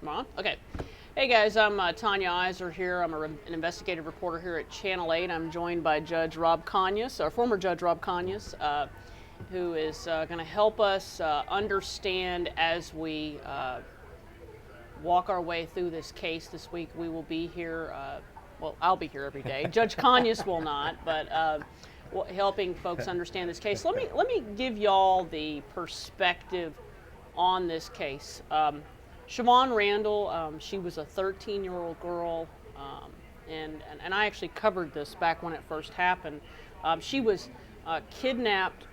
Am I on? Okay. Hey guys, I'm Tanya Iser here. I'm an investigative reporter here at Channel 8. I'm joined by Judge Rob Conyas, or former Judge Rob Conyas, who is going to help us understand as we walk our way through this case this week. We will be here, well, I'll be here every day. Judge Conyas will not, but helping folks understand this case. Let me give y'all the perspective on this case. Shavon Randle, she was a 13-year-old girl, and I actually covered this back when it first happened. She was kidnapped.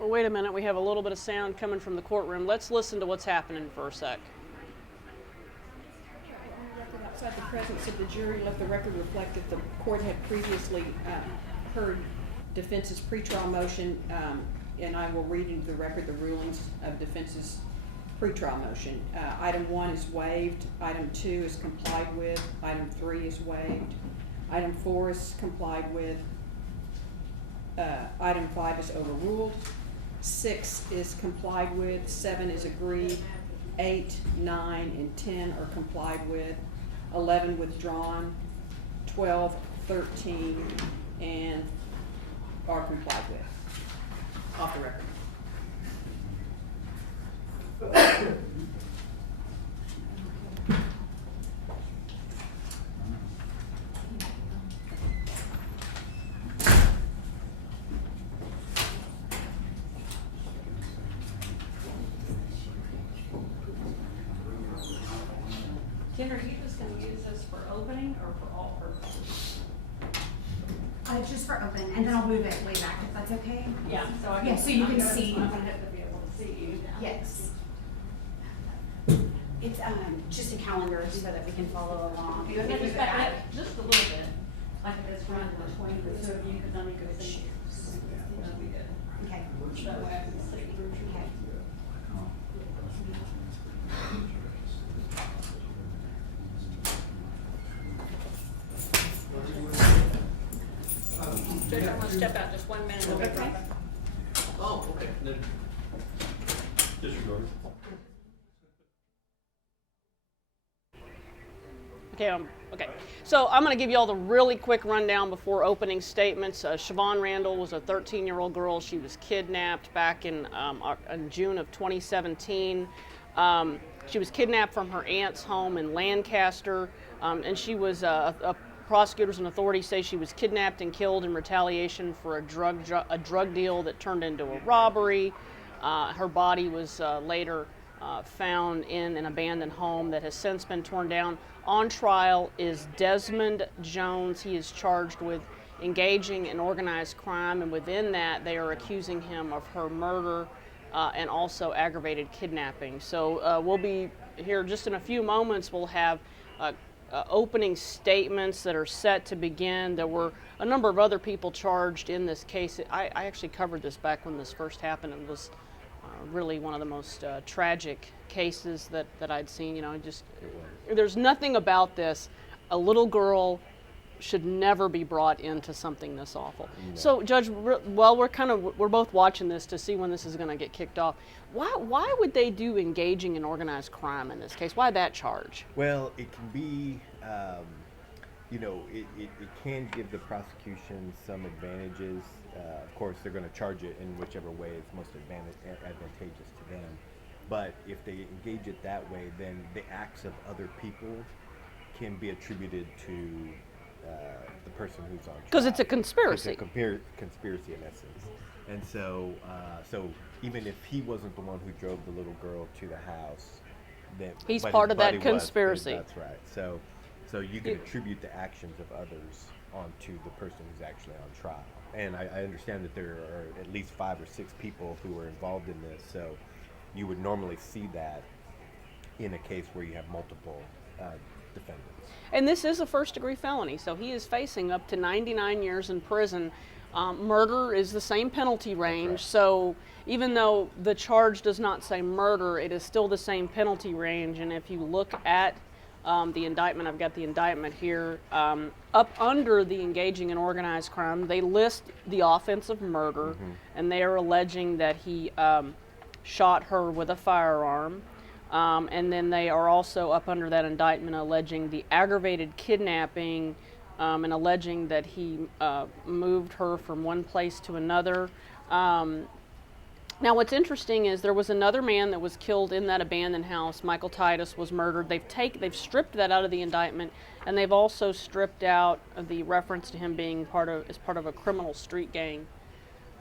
Oh, wait a minute, we have a little bit of sound coming from the courtroom. Let's listen to what's happening for a sec. Outside the presence of the jury, let the record reflect that the court had previously heard defense's pretrial motion, and I will read into the record the rulings of defense's pretrial motion. Item 1 is waived. Item 2 is complied with. Item 3 is waived. Item 4 is complied with. Item 5 is overruled. 6 is complied with. 7 is agreed. 8, 9, and 10 are complied with. 11 withdrawn. 12, 13, and are complied with. Off the record. Jen, are you just going to use this for opening or for all purposes? Just for open, and then I'll move it way back if that's okay. Yeah, so I Yeah, so you can see. I'm going to have to be able to see you. Yes. It's just a calendar so that we can follow along. You have to back just a little bit, like it's running between the two of you, because then you can see. That'll be good. Okay. That way I can see. Okay. Judge, I'm going to step out just 1 minute. We'll be right back. Oh, okay. Disregard. Okay. So I'm going to give you all the really quick rundown before opening statements. Shavon Randle was a 13-year-old girl. She was kidnapped back in June of 2017. She was kidnapped from her aunt's home in Lancaster, and she was prosecutors and authorities say she was kidnapped and killed in retaliation for a drug deal that turned into a robbery. Her body was later found in an abandoned home that has since been torn down. On trial is Desmond Jones. He is charged with engaging in organized crime, and within that they are accusing him of her murder and also aggravated kidnapping. So we'll be here just in a few moments. We'll have opening statements that are set to begin. There were a number of other people charged in this case. I actually covered this back when this first happened. It was really one of the most tragic cases that I'd seen. You know, there's nothing about this. A little girl should never be brought into something this awful. Yeah. So, Judge, well, we're both watching this to see when this is going to get kicked off. Why would they do engaging in organized crime in this case? Why that charge? Well, it can be, it can give the prosecution some advantages. Of course, they're going to charge it in whichever way is most advantageous to them. But if they engage it that way, then the acts of other people can be attributed to the person who's on trial. Because it's a conspiracy. It's a conspiracy in essence. And so even if he wasn't the one who drove the little girl to the house, then he's part of that conspiracy. That's right. So you can attribute the actions of others onto the person who's actually on trial. And I understand that there are at least 5 or 6 people who are involved in this. So you would normally see that in a case where you have multiple defendants. And this is a first-degree felony, so he is facing up to 99 years in prison. Murder is the same penalty range, right. So even though the charge does not say murder, it is still the same penalty range. And if you look at the indictment, I've got the indictment here, up under the engaging in organized crime, they list the offense of murder, and they are alleging that he shot her with a firearm. And then they are also up under that indictment alleging the aggravated kidnapping and alleging that he moved her from one place to another. Now, what's interesting is there was another man that was killed in that abandoned house. Michael Titus was murdered. They've stripped that out of the indictment, and they've also stripped out the reference to him being part of a criminal street gang.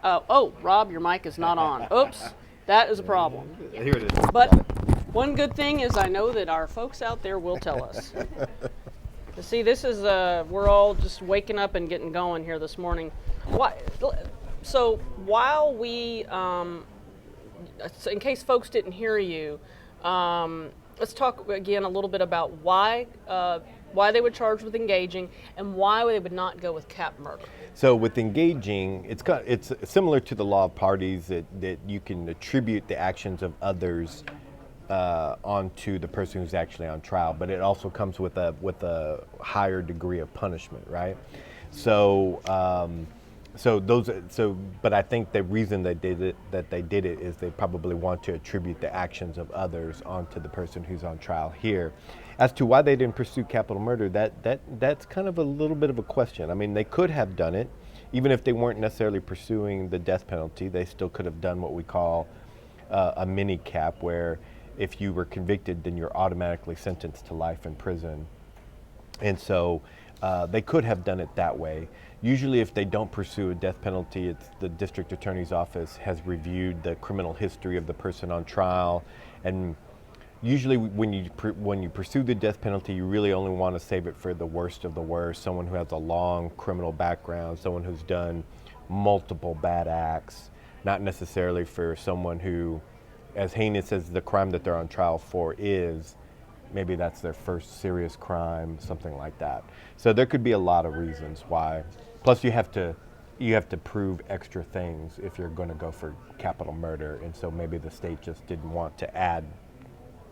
Oh, Rob, your mic is not on. Oops, that is a problem. Here it is. But one good thing is I know that our folks out there will tell us. See, this is we're all just waking up and getting going here this morning. So while we, in case folks didn't hear you, let's talk again a little bit about why they would charge with engaging and why they would not go with cap murder. So with engaging, it's similar to the law of parties that you can attribute the actions of others onto the person who's actually on trial, but it also comes with a higher degree of punishment, right? But I think the reason they did it is they probably want to attribute the actions of others onto the person who's on trial here. As to why they didn't pursue capital murder, that's kind of a little bit of a question. I mean, they could have done it, even if they weren't necessarily pursuing the death penalty. They still could have done what we call a mini cap, where if you were convicted, then you're automatically sentenced to life in prison. And so they could have done it that way. Usually if they don't pursue a death penalty, it's the district attorney's office has reviewed the criminal history of the person on trial. And usually when you pursue the death penalty, you really only want to save it for the worst of the worst, someone who has a long criminal background, someone who's done multiple bad acts, not necessarily for someone who, as heinous as the crime that they're on trial for is, maybe that's their first serious crime, something like that. So there could be a lot of reasons why. Plus you have to prove extra things if you're going to go for capital murder, and so maybe the state just didn't want to add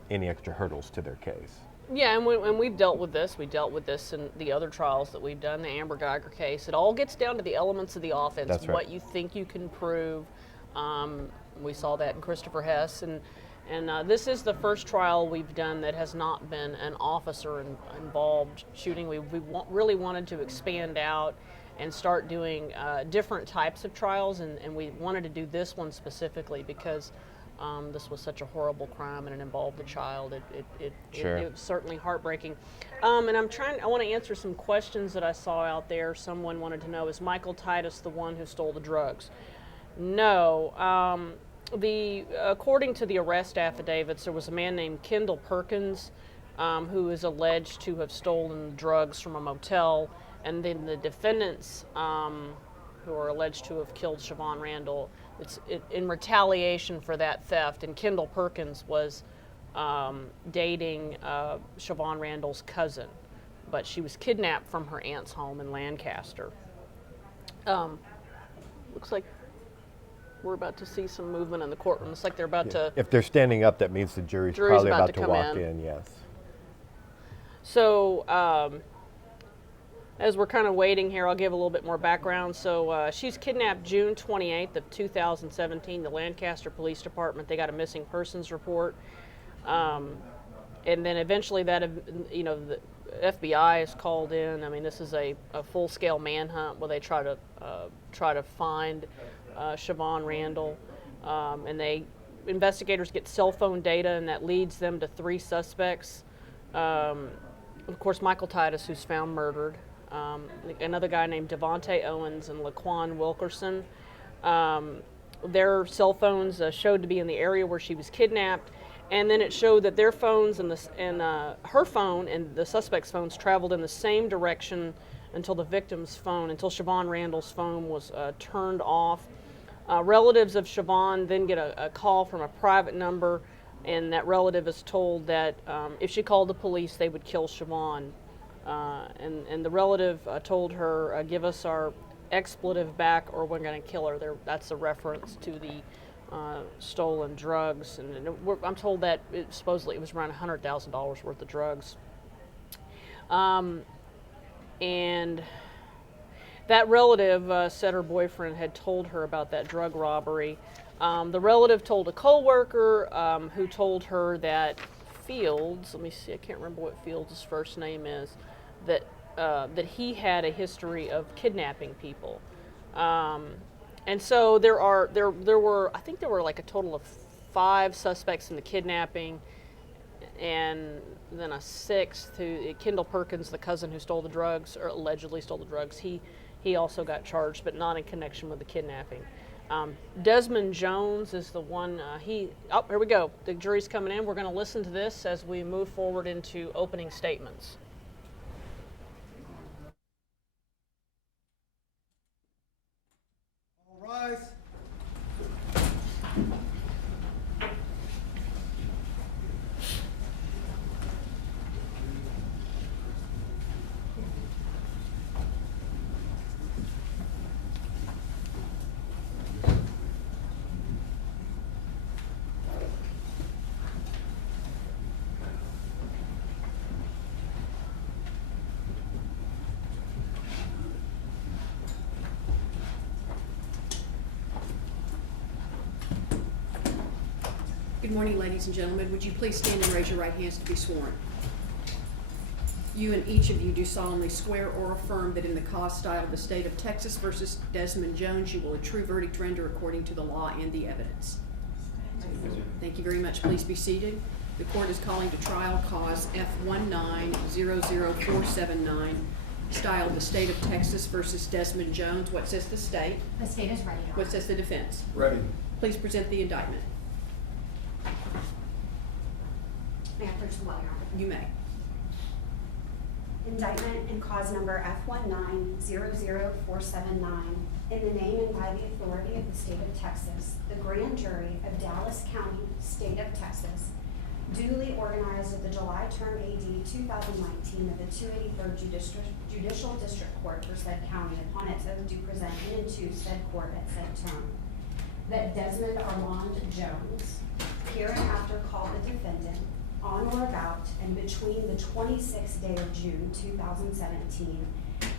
any extra hurdles to their case. Yeah, and we've dealt with this. We dealt with this in the other trials that we've done, the Amber Geiger case. It all gets down to the elements of the offense, That's right. What you think you can prove. We saw that in Christopher Hess, and this is the first trial we've done that has not been an officer involved shooting. We really wanted to expand out and start doing different types of trials, and we wanted to do this one specifically because this was such a horrible crime and it involved a child. Sure. It was certainly heartbreaking. And I want to answer some questions that I saw out there. Someone wanted to know, is Michael Titus the one who stole the drugs? No. According to the arrest affidavits, there was a man named Kendall Perkins who is alleged to have stolen drugs from a motel, and then the defendants who are alleged to have killed Shavon Randle, in retaliation for that theft, and Kendall Perkins was dating Shavon Randle's cousin, but she was kidnapped from her aunt's home in Lancaster. Looks like we're about to see some movement in the courtroom. It's like they're about to... If they're standing up, that means the jury's probably about to come walk in, yes. So, as we're kind of waiting here, I'll give a little bit more background. So, she's kidnapped June 28th of 2017. The Lancaster Police Department, they got a missing persons report. And then eventually the FBI is called in. I mean, this is a full-scale manhunt where they try to find Shavon Randle, and investigators get cell phone data, and that leads them to 3 suspects. Of course, Michael Titus, who's found murdered, another guy named Devontae Owens and Laquan Wilkerson. Their cell phones showed to be in the area where she was kidnapped, and then it showed that their phones and her phone and the suspect's phones traveled in the same direction until Shavon Randle's phone was turned off. Relatives of Shavon then get a call from a private number, and that relative is told that if she called the police, they would kill Shavon. And the relative told her, give us our expletive back or we're going to kill her. That's a reference to the stolen drugs. And I'm told that supposedly it was around $100,000 worth of drugs. And that relative said her boyfriend had told her about that drug robbery, The relative told a coworker who told her that Fields, let me see, I can't remember what Fields' first name is, that he had a history of kidnapping people. And so there were, I think there were like a total of 5 suspects in the kidnapping, and then a 6th who, Kendall Perkins, the cousin who stole the drugs, or allegedly stole the drugs, he also got charged, but not in connection with the kidnapping. Desmond Jones is the one, here we go. The jury's coming in. We're going to listen to this as we move forward into opening statements. All rise. Good morning, ladies and gentlemen. Would you please stand and raise your right hands to be sworn? You and each of you do solemnly swear or affirm that in the cause style of the state of Texas versus Desmond Jones, you will a true verdict render according to the law and the evidence. Thank you very much. Please be seated. The court is calling to trial cause F1900479, style the state of Texas versus Desmond Jones. What says the state? The state is ready. Your What Honor. says the defense? Ready. Please present the indictment. May I approach the law, Your Honor? You may. Indictment in cause number F1900479, in the name and by the authority of the state of Texas, the grand jury of Dallas County, state of Texas, duly organized at the July term AD 2019 of the 283rd Judicial District Court for said county upon its oath to present into said court at said term, that Desmond Armand Jones, hereinafter called the defendant, on or about and between the 26th day of June 2017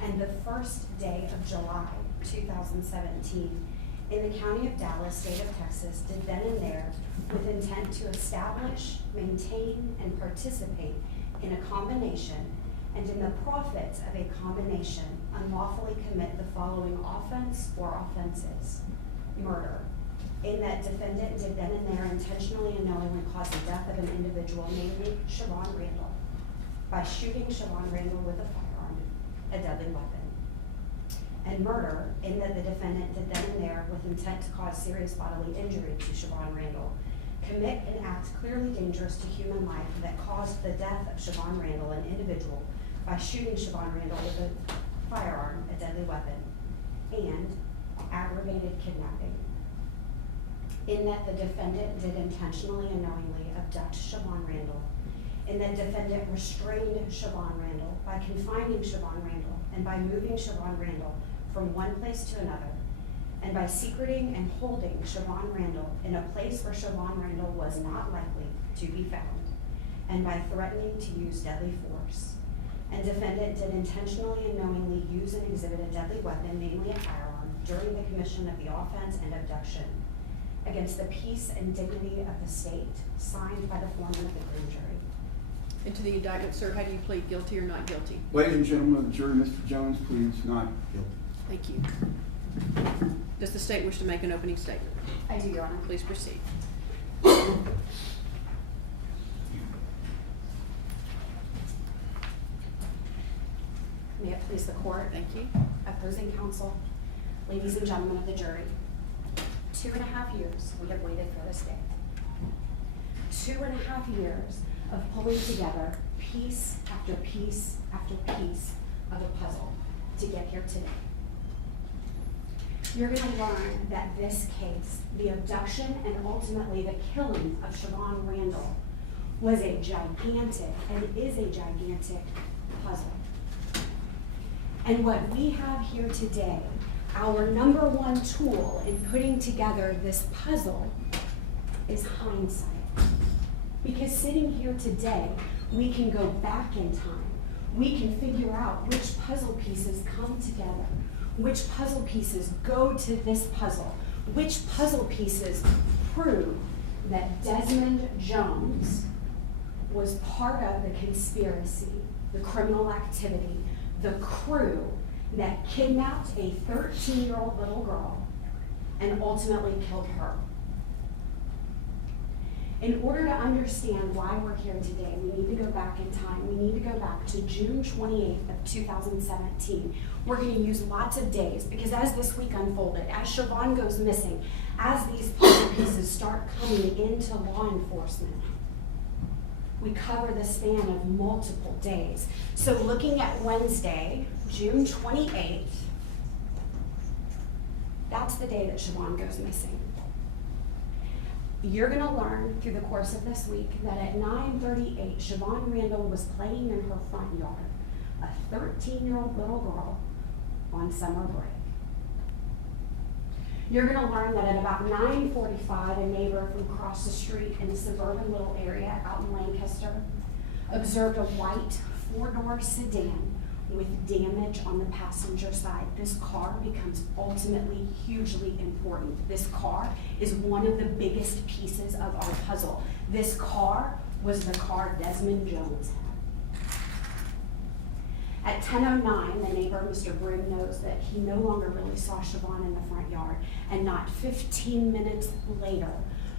and the 1st day of July 2017 in the county of Dallas, state of Texas, did then and there, with intent to establish, maintain, and participate in a combination and in the profits of a combination, unlawfully commit the following offense or offenses: murder, in that defendant did then and there intentionally and knowingly cause the death of an individual, namely Shavon Randle, by shooting Shavon Randle with a firearm, a deadly weapon. And murder, in that the defendant did then and there, with intent to cause serious bodily injury to Shavon Randle, commit an act clearly dangerous to human life that caused the death of Shavon Randle, an individual, by shooting Shavon Randle with a firearm, a deadly weapon. And aggravated kidnapping, in that the defendant did intentionally and knowingly abduct Shavon Randle, in that defendant restrained Shavon Randle by confining Shavon Randle and by moving Shavon Randle from one place to another, and by secreting and holding Shavon Randle in a place where Shavon Randle was not likely to be found, and by threatening to use deadly force. And defendant did intentionally and knowingly use and exhibit a deadly weapon, namely a firearm, during the commission of the offense and abduction, against the peace and dignity of the state, signed by the foreman of the grand jury. And to the indictment, sir, how do you plead, guilty or not guilty? Ladies and gentlemen of the jury, Mr. Jones pleads not guilty. Thank you. Does the state wish to make an opening statement? I do, Your Honor. Please proceed. May it please the court, Thank you. opposing counsel, ladies and gentlemen of the jury. 2.5 years we have waited for this day. 2.5 years of pulling together piece after piece after piece of a puzzle to get here today. You're going to learn that this case, the abduction and ultimately the killing of Shavon Randle, was a gigantic and is a gigantic puzzle. And what we have here today, our number one tool in putting together this puzzle, is hindsight. Because sitting here today, we can go back in time. We can figure out which puzzle pieces come together, which puzzle pieces go to this puzzle, which puzzle pieces prove that Desmond Jones was part of the conspiracy, the criminal activity, the crew that kidnapped a 13-year-old little girl and ultimately killed her. In order to understand why we're here today, we need to go back in time. We need to go back to June 28th of 2017. We're going to use lots of days because as this week unfolded, as Shavon goes missing, as these puzzle pieces start coming into law enforcement, we cover the span of multiple days. So looking at Wednesday, June 28th, that's the day that Shavon goes missing. You're gonna learn through the course of this week that at 9:38, Shavon Randle was playing in her front yard, a 13-year-old little girl on summer break. You're gonna learn that at about 9:45, a neighbor from across the street in a suburban little area out in Lancaster observed a white 4-door sedan with damage on the passenger side. This car becomes ultimately hugely important. This car is one of the biggest pieces of our puzzle. This car was the car Desmond Jones had. At 10:09, the neighbor, Mr. Broom, knows that he no longer really saw Shavon in the front yard, and not 15 minutes later,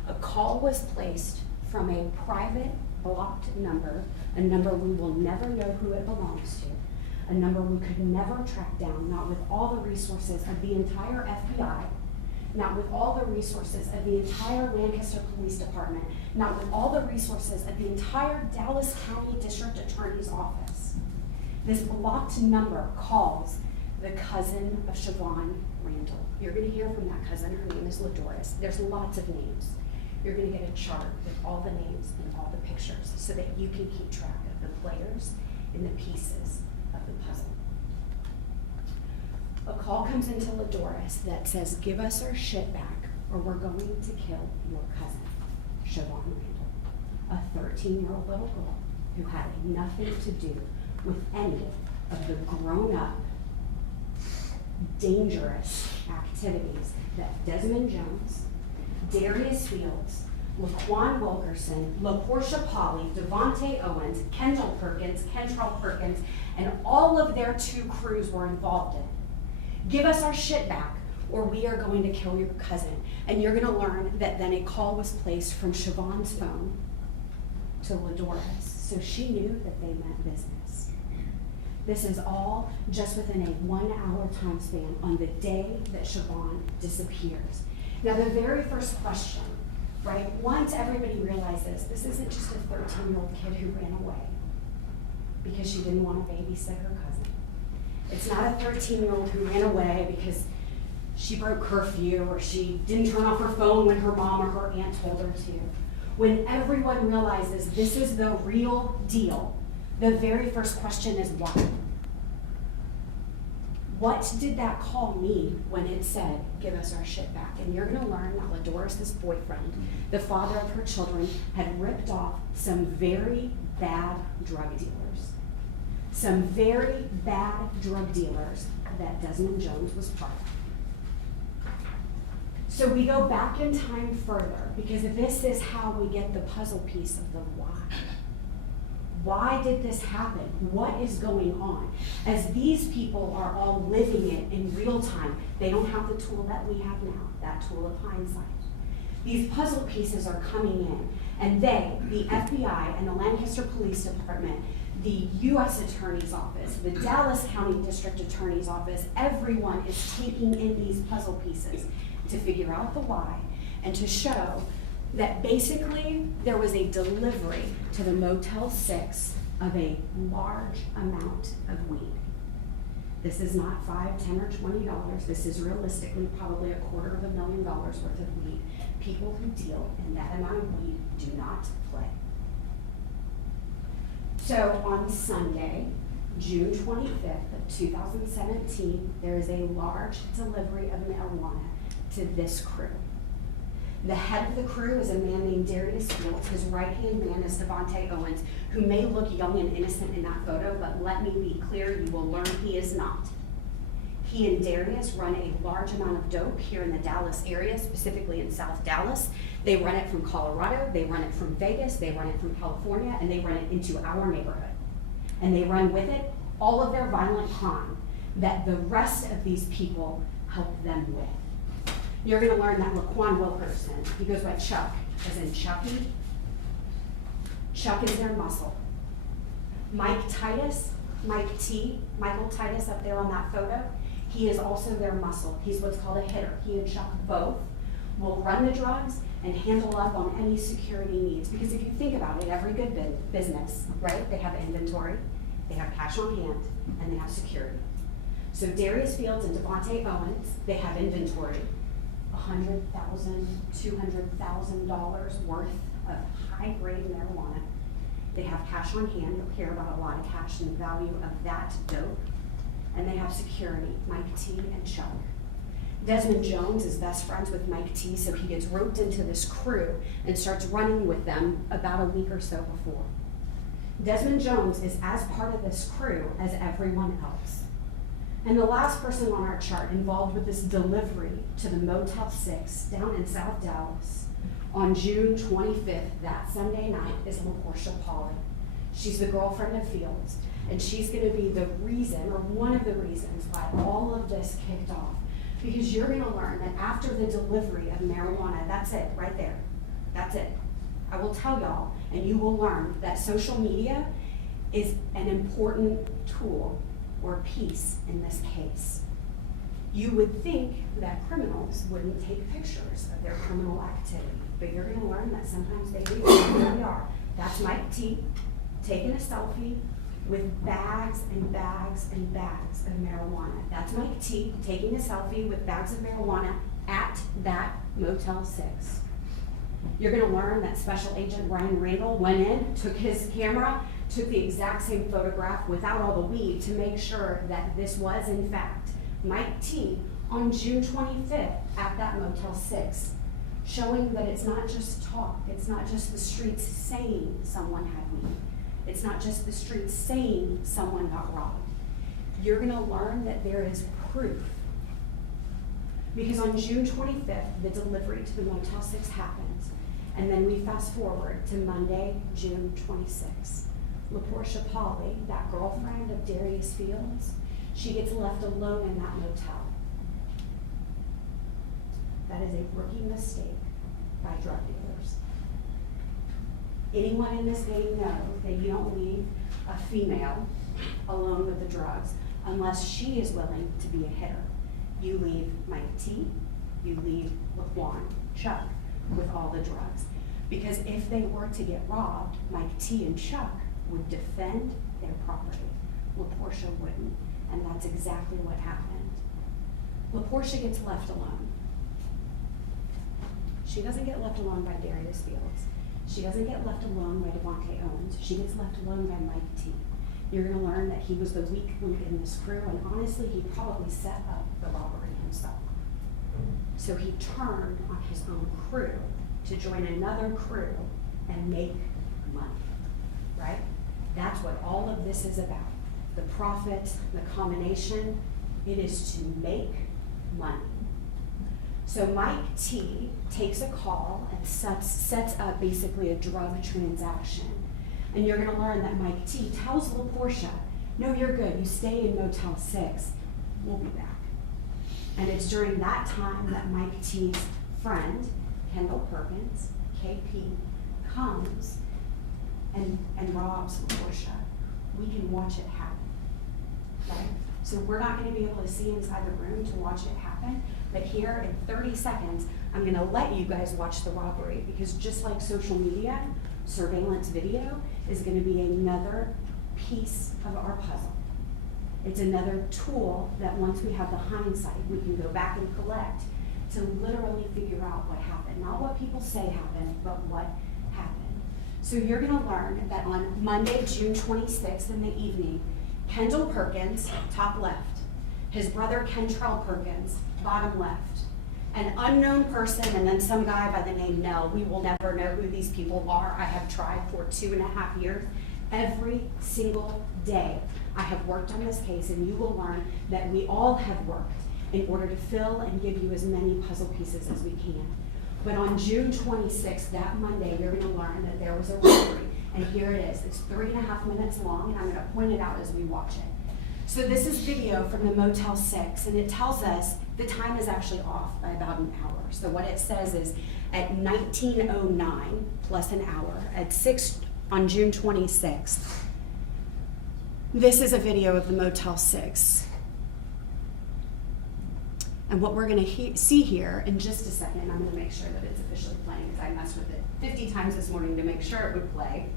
a call was placed from a private blocked number, a number we will never know who it belongs to, a number we could never track down, not with all the resources of the entire FBI, not with all the resources of the entire Lancaster Police Department, not with all the resources of the entire Dallas County District Attorney's Office. This blocked number calls the cousin of Shavon Randle. You're gonna hear from that cousin, her name is LaDoris. There's lots of names. You're gonna get a chart with all the names and all the pictures so that you can keep track of the players and the pieces of the puzzle. A call comes into LaDoris that says, give us our shit back or we're going to kill your cousin, Shavon Randle, a 13-year-old little girl who had nothing to do with any of the grown-up, dangerous activities that Desmond Jones, Darius Fields, Laquan Wilkerson, LaPortia Polly, Devontae Owens, Kendall Perkins, Kentrell Perkins, and all of their 2 crews were involved in. Give us our shit back or we are going to kill your cousin. And you're gonna learn that then a call was placed from Shavon's phone to LaDoris, so she knew that they meant business. This is all just within a 1-hour time span on the day that Shavon disappears. Now the very first question, right, once everybody realizes this isn't just a 13-year-old kid who ran away because she didn't want to babysit her cousin. It's not a 13-year-old who ran away because she broke curfew or she didn't turn off her phone when her mom or her aunt told her to. When everyone realizes this is the real deal, the very first question is why? What did that call mean when it said, give us our shit back? And you're gonna learn that LaDoris' boyfriend, the father of her children, had ripped off some very bad drug dealers. Some very bad drug dealers that Desmond Jones was part of. So we go back in time further because this is how we get the puzzle piece of the why. Why did this happen? What is going on? As these people are all living it in real time, they don't have the tool that we have now, that tool of hindsight. These puzzle pieces are coming in, and they, the FBI and the Lancaster Police Department, the U.S. Attorney's Office, the Dallas County District Attorney's Office, everyone is taking in these puzzle pieces to figure out the why and to show that basically there was a delivery to the Motel 6 of a large amount of weed. This is not $5, $10, or $20. This is realistically probably $250,000 worth of weed. People who deal in that amount of weed do not play. So on Sunday, June 25th of 2017, there is a large delivery of marijuana to this crew. The head of the crew is a man named Darius Fields. His right-hand man is Devontae Owens, who may look young and innocent in that photo, but let me be clear, you will learn he is not. He and Darius run a large amount of dope here in the Dallas area, specifically in South Dallas. They run it from Colorado, they run it from Vegas, they run it from California, and they run it into our neighborhood. And they run with it all of their violent crime that the rest of these people help them with. You're gonna learn that Laquan Wilkerson, he goes by Chuck, as in Chucky. Chuck is their muscle. Mike Titus, Mike T, Michael Titus up there on that photo, he is also their muscle. He's what's called a hitter. He and Chuck both will run the drugs and handle up on any security needs. Because if you think about it, every good business, right, they have inventory, they have cash on hand, and they have security. So Darius Fields and Devontae Owens, they have inventory, $100,000, $200,000 worth of high-grade marijuana. They have cash on hand, you'll hear about a lot of cash and the value of that dope. And they have security, Mike T and Chuck. Desmond Jones is best friends with Mike T, so he gets roped into this crew and starts running with them about a week or so before. Desmond Jones is as part of this crew as everyone else. And the last person on our chart involved with this delivery to the Motel 6 down in South Dallas on June 25th, that Sunday night, is LaPortia Pauly. She's the girlfriend of Fields, and she's gonna be the reason, or one of the reasons, why all of this kicked off. Because you're gonna learn that after the delivery of marijuana, that's it, right there, that's it. I will tell y'all, and you will learn that social media is an important tool or piece in this case. You would think that criminals wouldn't take pictures of their criminal activity, but you're gonna learn that sometimes they do, and here we are. That's Mike T taking a selfie with bags and bags and bags of marijuana. That's Mike T taking a selfie with bags of marijuana at that Motel 6. You're gonna learn that Special Agent Shavon Randle went in, took his camera, took the exact same photograph without all the weed to make sure that this was in fact Mike T on June 25th at that Motel 6, showing that it's not just talk, it's not just the streets saying someone had weed. It's not just the streets saying someone got robbed. You're gonna learn that there is proof. Because on June 25th, the delivery to the Motel 6 happens. And then we fast forward to Monday, June 26th. LaPortia Pauly, that girlfriend of Darius Fields, she gets left alone in that motel. That is a rookie mistake by drug dealers. Anyone in this game knows that you don't leave a female alone with the drugs unless she is willing to be a hitter. You leave Mike T, you leave Laquan, Chuck, with all the drugs. Because if they were to get robbed, Mike T and Chuck would defend their property. LaPortia wouldn't, and that's exactly what happened. LaPortia gets left alone. She doesn't get left alone by Darius Fields. She doesn't get left alone by Devontae Owens. She gets left alone by Mike T. You're gonna learn that he was the weak link in this crew, and honestly, he probably set up the robbery himself. So he turned on his own crew to join another crew and make money, right? That's what all of this is about. The profit, the combination, it is to make money. So Mike T takes a call and sets up basically a drug transaction. And you're gonna learn that Mike T tells LaPortia, no, you're good, you stay in Motel 6, we'll be back. And it's during that time that Mike T's friend, Kendall Perkins, KP, comes and robs LaPortia. We can watch it happen, right? So we're not gonna be able to see inside the room to watch it happen, but here in 30 seconds, I'm gonna let you guys watch the robbery, because just like social media, surveillance video is gonna be another piece of our puzzle. It's another tool that once we have the hindsight, we can go back and collect to literally figure out what happened. Not what people say happened, but what happened. So you're gonna learn that on Monday, June 26th in the evening, Kendall Perkins, top left, his brother Kentrell Perkins, bottom left, an unknown person, and then some guy by the name Nell. We will never know who these people are. I have tried for 2.5 years Every single day I have worked on this case, and you will learn that we all have worked in order to fill and give you as many puzzle pieces as we can. But on June 26th, that Monday, you're gonna learn that there was a robbery. And here it is. It's 3.5 minutes long, and I'm gonna point it out as we watch it. So this is video from the Motel 6, and it tells us the time is actually off by about an hour. So what it says is at 19:09 plus an hour, at 6 on June 26th, this is a video of the Motel 6. And what we're gonna see here in just a second, I'm gonna make sure that it's officially playing, because I messed with it 50 times this morning to make sure it would play.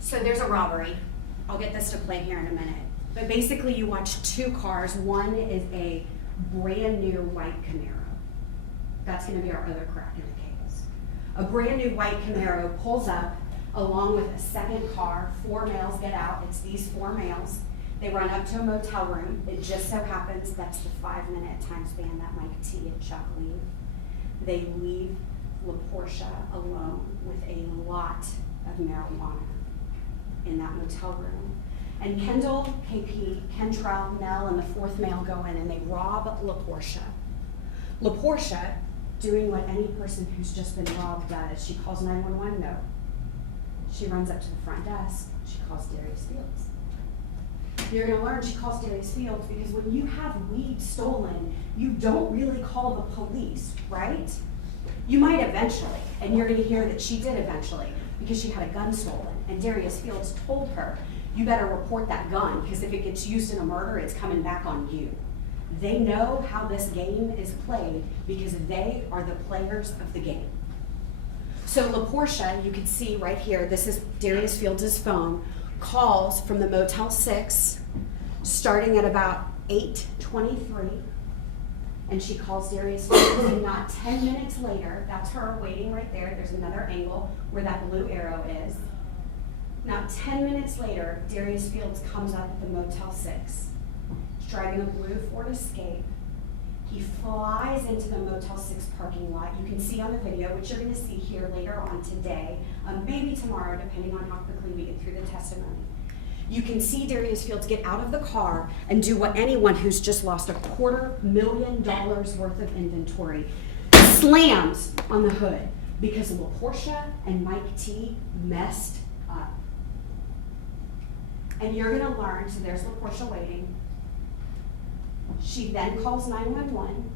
So there's a robbery. I'll get this to play here in a minute. But basically you watch two cars. One is a brand new white Camaro. That's gonna be our other crack in the case. A brand new white Camaro pulls up along with a second car. 4 males get out. It's these 4 males. They run up to a motel room. It just so happens that's the 5-minute time span that Mike T and Chuck leave. They leave LaPortia alone with a lot of marijuana in that motel room. And Kendall, KP, Kentrell, Nell, and the 4th male go in and they rob LaPortia. LaPortia, doing what any person who's just been robbed does, she calls 911, no. She runs up to the front desk, she calls Darius Fields. You're gonna learn she calls Darius Fields because when you have weed stolen, you don't really call the police, right? You might eventually, and you're gonna hear that she did eventually because she had a gun stolen. And Darius Fields told her, you better report that gun because if it gets used in a murder, it's coming back on you. They know how this game is played because they are the players of the game. So LaPortia, you can see right here, this is Darius Fields' phone, calls from the Motel 6 starting at about 8:23. And she calls Darius Fields, and not 10 minutes later, that's her waiting right there. There's another angle where that blue arrow is. Not 10 minutes later, Darius Fields comes up at the Motel 6. He's driving a blue Ford Escape. He flies into the Motel 6 parking lot. You can see on the video, which you're gonna see here later on today, maybe tomorrow, depending on how quickly we get through the testimony. You can see Darius Fields get out of the car and do what anyone who's just lost $250,000 worth of inventory slams on the hood because LaPortia and Mike T messed up. And you're gonna learn, so there's LaPortia waiting. She then calls 911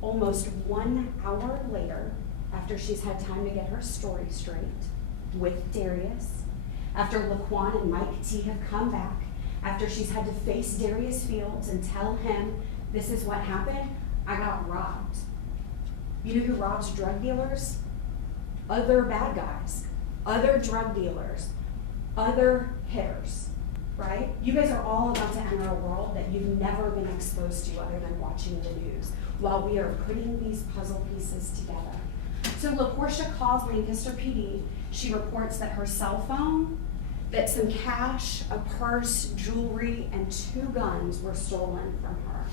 almost 1 hour later after she's had time to get her story straight with Darius. After Laquan and Mike T have come back, after she's had to face Darius Fields and tell him, this is what happened, I got robbed. You know who robs drug dealers? Other bad guys, other drug dealers, other hitters, right? You guys are all about to enter a world that you've never been exposed to other than watching the news while we are putting these puzzle pieces together. So LaPortia calls Lancaster PD. She reports that her cell phone, that some cash, a purse, jewelry, and 2 guns were stolen from her.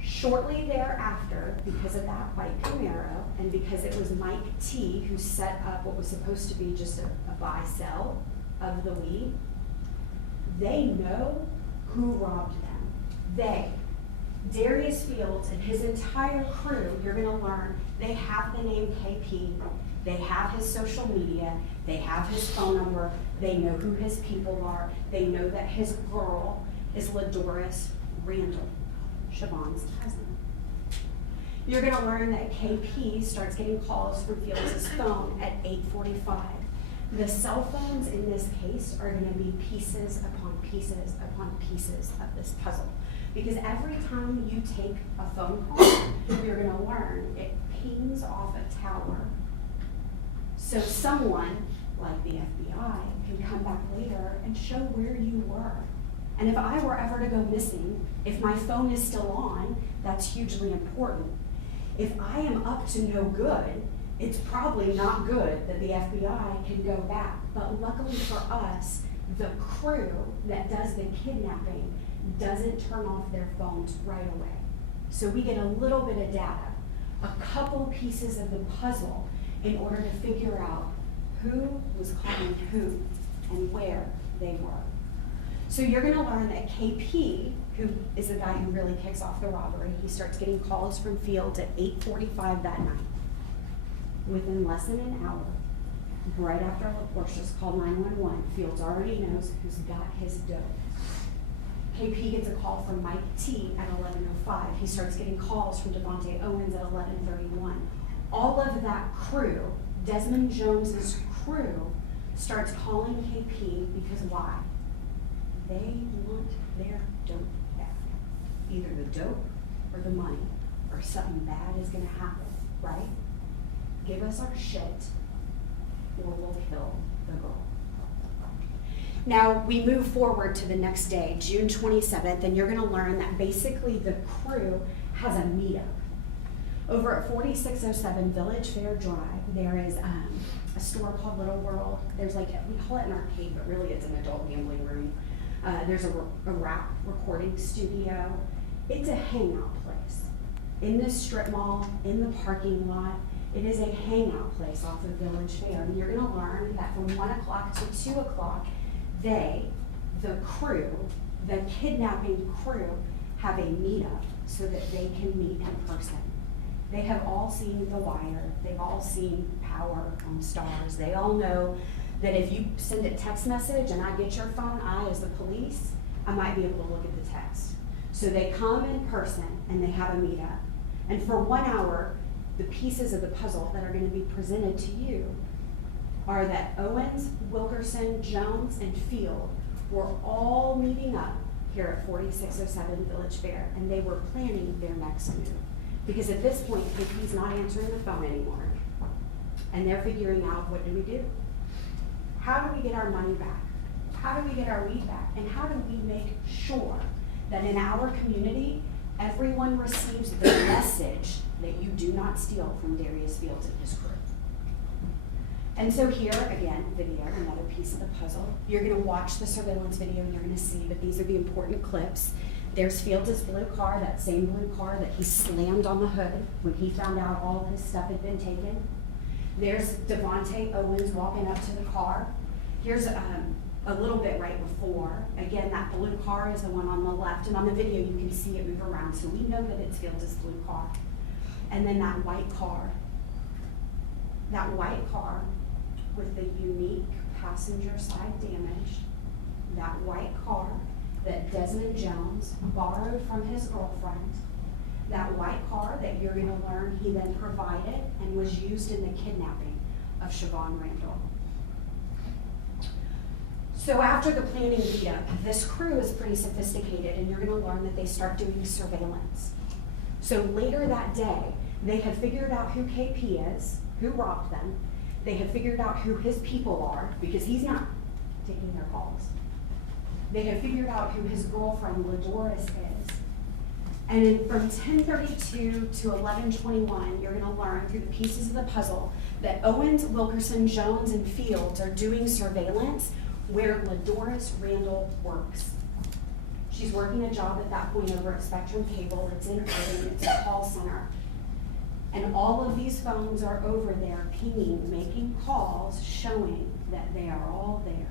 Shortly thereafter, because of that white Camaro, and because it was Mike T who set up what was supposed to be just a buy-sell of the weed, they know who robbed them. Darius Fields and his entire crew, you're gonna learn, they have the name KP, they have his social media, they have his phone number, they know who his people are, they know that his girl is Ladoris Randle, Shavon's cousin. You're gonna learn that KP starts getting calls from Fields' phone at 8:45. The cell phones in this case are gonna be pieces upon pieces upon pieces of this puzzle. Because every time you take a phone call, you're gonna learn it pings off a tower. So someone, like the FBI, can come back later and show where you were. And if I were ever to go missing, if my phone is still on, that's hugely important. If I am up to no good, it's probably not good that the FBI can go back. But luckily for us, the crew that does the kidnapping doesn't turn off their phones right away. So we get a little bit of data, a couple pieces of the puzzle in order to figure out who was calling who and where they were. So you're gonna learn that KP, who is the guy who really kicks off the robbery, he starts getting calls from Fields at 8:45 that night. Within less than an hour, right after LaPortia's called 911, Fields already knows who's got his dough. KP gets a call from Mike T at 11:05. He starts getting calls from Devontae Owens at 11:31. All of that crew, Desmond Jones's crew, starts calling KP because why? They want their dope back. Either the dope or the money, or something bad is gonna happen, right? Give us our shit, or we'll kill the girl. Now, we move forward to the next day, June 27th, and you're gonna learn that basically the crew has a meetup. Over at 4607 Village Fair Drive, there is a store called Little World. There's like, we call it an arcade, but really it's an adult gambling room. There's a rap recording studio. It's a hangout place. In this strip mall, in the parking lot, it is a hangout place off of Village Fair. And you're gonna learn that from 1 o'clock to 2 o'clock, they, the crew, the kidnapping crew, have a meetup so that they can meet in person. They have all seen The Wire, they've all seen Power on Stars. They all know that if you send a text message and I get your phone, I, as the police, I might be able to look at the text. So they come in person and they have a meetup. And for 1 hour, the pieces of the puzzle that are gonna be presented to you are that Owens, Wilkerson, Jones, and Field were all meeting up here at 4607 Village Fair, and they were planning their next move. Because at this point, KP's not answering the phone anymore, and they're figuring out, what do we do? How do we get our money back? How do we get our weed back? And how do we make sure that in our community, everyone receives the message that you do not steal from Darius Fields and his crew? And so here, again, video, another piece of the puzzle. You're gonna watch the surveillance video and you're gonna see, but these are the important clips. There's Fields' blue car, that same blue car that he slammed on the hood when he found out all his stuff had been taken. There's Devontae Owens walking up to the car. Here's a little bit right before. Again, that blue car is the one on the left, and on the video you can see it move around, so we know that it's Fields' blue car. And then that white car with the unique passenger side damage, that white car that Desmond Jones borrowed from his girlfriend, that white car that you're gonna learn he then provided and was used in the kidnapping of Shavon Randle. So after the planning meetup, this crew is pretty sophisticated, and you're gonna learn that they start doing surveillance. So later that day, they have figured out who KP is, who robbed them. They have figured out who his people are, because he's not taking their calls. They have figured out who his girlfriend, Ladoris, is. And from 10:32 to 11:21, you're gonna learn through the pieces of the puzzle that Owens, Wilkerson, Jones, and Fields are doing surveillance where Ladoris Randle works. She's working a job at that point over at Spectrum Cable. It's in Irving, it's a call center. And all of these phones are over there pinging, making calls, showing that they are all there.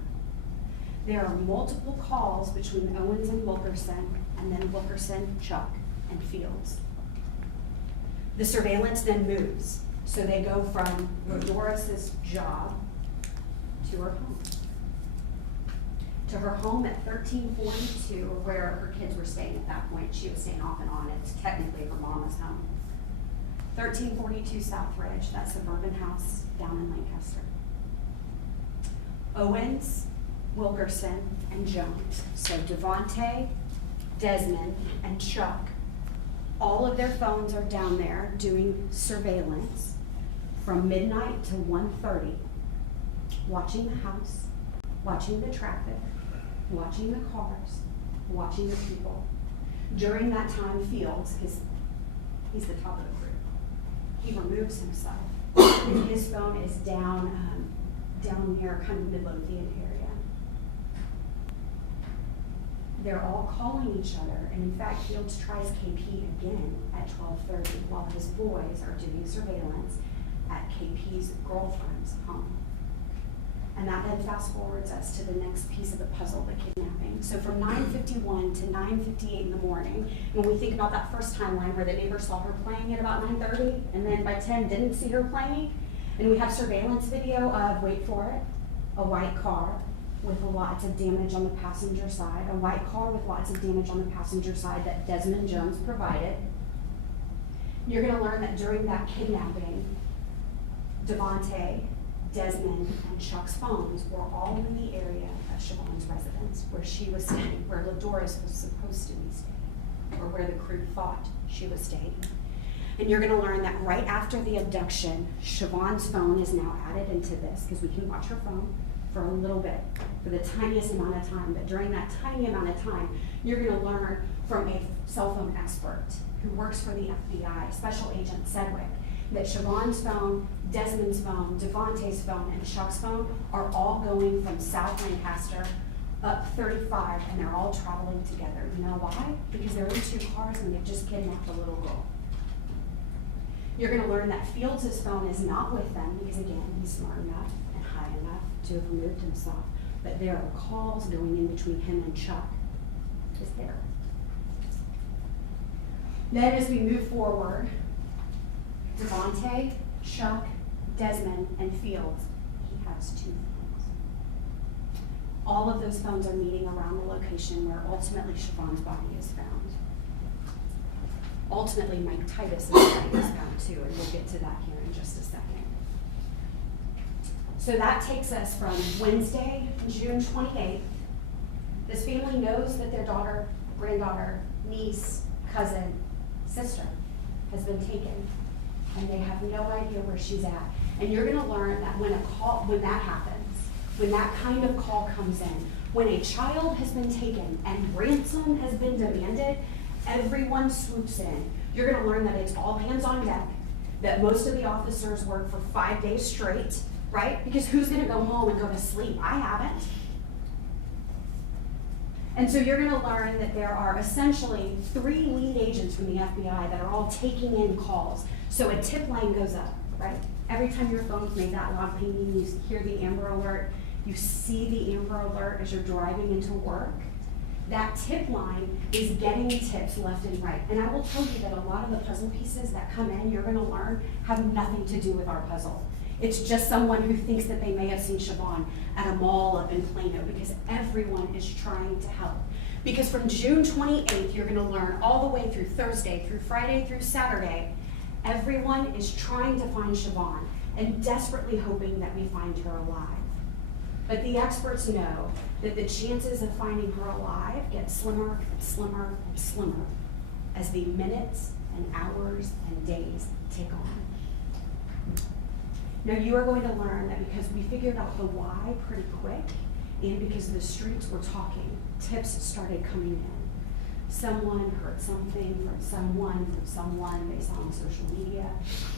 There are multiple calls between Owens and Wilkerson, and then Wilkerson, Chuck, and Fields. The surveillance then moves. So they go from Ladoris's job to her home. To her home at 1342, where her kids were staying at that point. She was staying off and on. It's technically her mama's home. 1342 South Ridge, that suburban house down in Lancaster. Owens, Wilkerson, and Jones. So Devontae, Desmond, and Chuck, all of their phones are down there doing surveillance from midnight to 1:30, watching the house, watching the traffic, watching the cars, watching the people. During that time, Fields, because he's the top of the group, he removes himself. And his phone is down near kind of Midlothian area. They're all calling each other, and in fact, Fields tries KP again at 12:30 while his boys are doing surveillance at KP's girlfriend's home. And that then fast forwards us to the next piece of the puzzle, the kidnapping. So from 9:51 to 9:58 in the morning, when we think about that first timeline where the neighbor saw her playing at about 9:30, and then by 10 didn't see her playing, and we have surveillance video of, wait for it, a white car with lots of damage on the passenger side, a white car with lots of damage on the passenger side that Desmond Jones provided. You're gonna learn that during that kidnapping, Devontae, Desmond, and Chuck's phones were all in the area of Shavon's residence, where she was staying, where Ladoris was supposed to be staying, or where the crew thought she was staying. And you're gonna learn that right after the abduction, Shavon's phone is now added into this, because we can watch her phone for a little bit, for the tiniest amount of time. But during that tiny amount of time, you're gonna learn from a cell phone expert who works for the FBI, Special Agent Sedgwick, that Shavon's phone, Desmond's phone, Devontae's phone, and Chuck's phone are all going from South Lancaster up 35, and they're all traveling together. You know why? Because they're in two cars and they've just kidnapped a little girl. You're gonna learn that Fields' phone is not with them, because again, he's smart enough and high enough to have removed himself, but there are calls going in between him and Chuck. Is there? Then as we move forward, Devontae, Chuck, Desmond, and Fields, he has two phones. All of those phones are meeting around the location where ultimately Shavon's body is found. Ultimately, Mike Titus's body is found too, and we'll get to that here in just a second. So that takes us from Wednesday, June 28th. This family knows that their daughter, granddaughter, niece, cousin, sister has been taken, and they have no idea where she's at. And you're gonna learn that when that happens, when that kind of call comes in, when a child has been taken and ransom has been demanded, everyone swoops in. You're gonna learn that it's all hands on deck, that most of the officers work for 5 days straight, right? Because who's gonna go home and go to sleep? I haven't. And so you're gonna learn that there are essentially 3 lead agents from the FBI that are all taking in calls. So a tip line goes up, right? Every time your phone's made that loud pinging, you hear the Amber Alert, you see the Amber Alert as you're driving into work. That tip line is getting tips left and right. And I will tell you that a lot of the puzzle pieces that come in, you're gonna learn, have nothing to do with our puzzle. It's just someone who thinks that they may have seen Shavon at a mall up in Plano, because everyone is trying to help. Because from June 28th, you're gonna learn all the way through Thursday, through Friday, through Saturday, everyone is trying to find Shavon and desperately hoping that we find her alive. But the experts know that the chances of finding her alive get slimmer and slimmer and slimmer as the minutes and hours and days tick on. Now you are going to learn that because we figured out the why pretty quick, and because the streets were talking, tips started coming in. Someone heard something from someone they saw on social media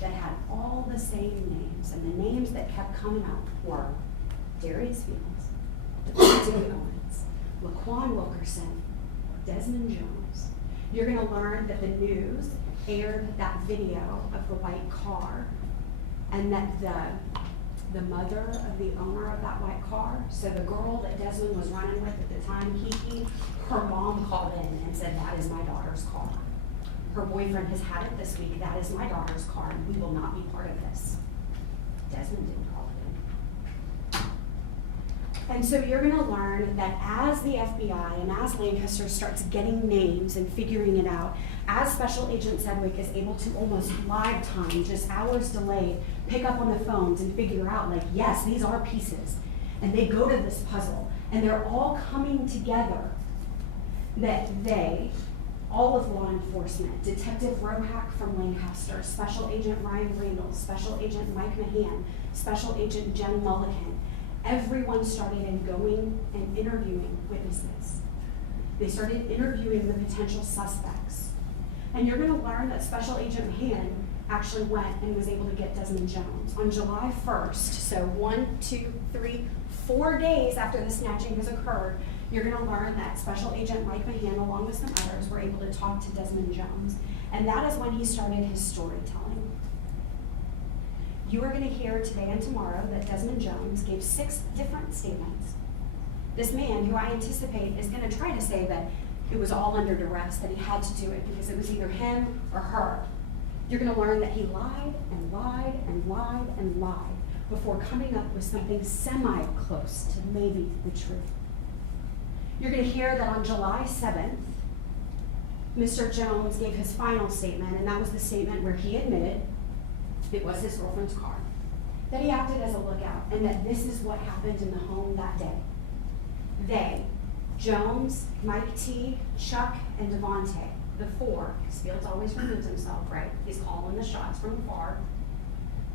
that had all the same names, and the names that kept coming up were Darius Fields, Devontae Owens, Laquan Wilkerson, Desmond Jones. You're gonna learn that the news aired that video of the white car, and that the mother of the owner of that white car, so the girl that Desmond was running with at the time, Kiki, her mom called in and said, that is my daughter's car. Her boyfriend has had it this week, that is my daughter's car, and we will not be part of this. Desmond didn't call it in. And so you're gonna learn that as the FBI and as Lancaster starts getting names and figuring it out, as Special Agent Sedgwick is able to almost live time, just hours delayed, pick up on the phones and figure out, like, yes, these are pieces. And they go to this puzzle, and they're all coming together, that they, all of law enforcement, Detective Rohack from Lancaster, Special Agent Ryan Randle, Special Agent Mike Mahan, Special Agent Jen Mulligan, everyone started in going and interviewing witnesses. They started interviewing the potential suspects. And you're gonna learn that Special Agent Mahan actually went and was able to get Desmond Jones on July 1st. So 4 days after the snatching has occurred, you're gonna learn that Special Agent Mike Mahan, along with some others, were able to talk to Desmond Jones. And that is when he started his storytelling. You are gonna hear today and tomorrow that Desmond Jones gave 6 different statements. This man, who I anticipate is gonna try to say that it was all under duress, that he had to do it because it was either him or her. You're gonna learn that he lied and lied and lied and lied before coming up with something semi-close to maybe the truth. You're gonna hear that on July 7th, Mr. Jones gave his final statement, and that was the statement where he admitted it was his girlfriend's car, that he acted as a lookout, and that this is what happened in the home that day. They, Jones, Mike T, Chuck, and Devontae, the 4, because Fields always removes himself, right? He's calling the shots from afar.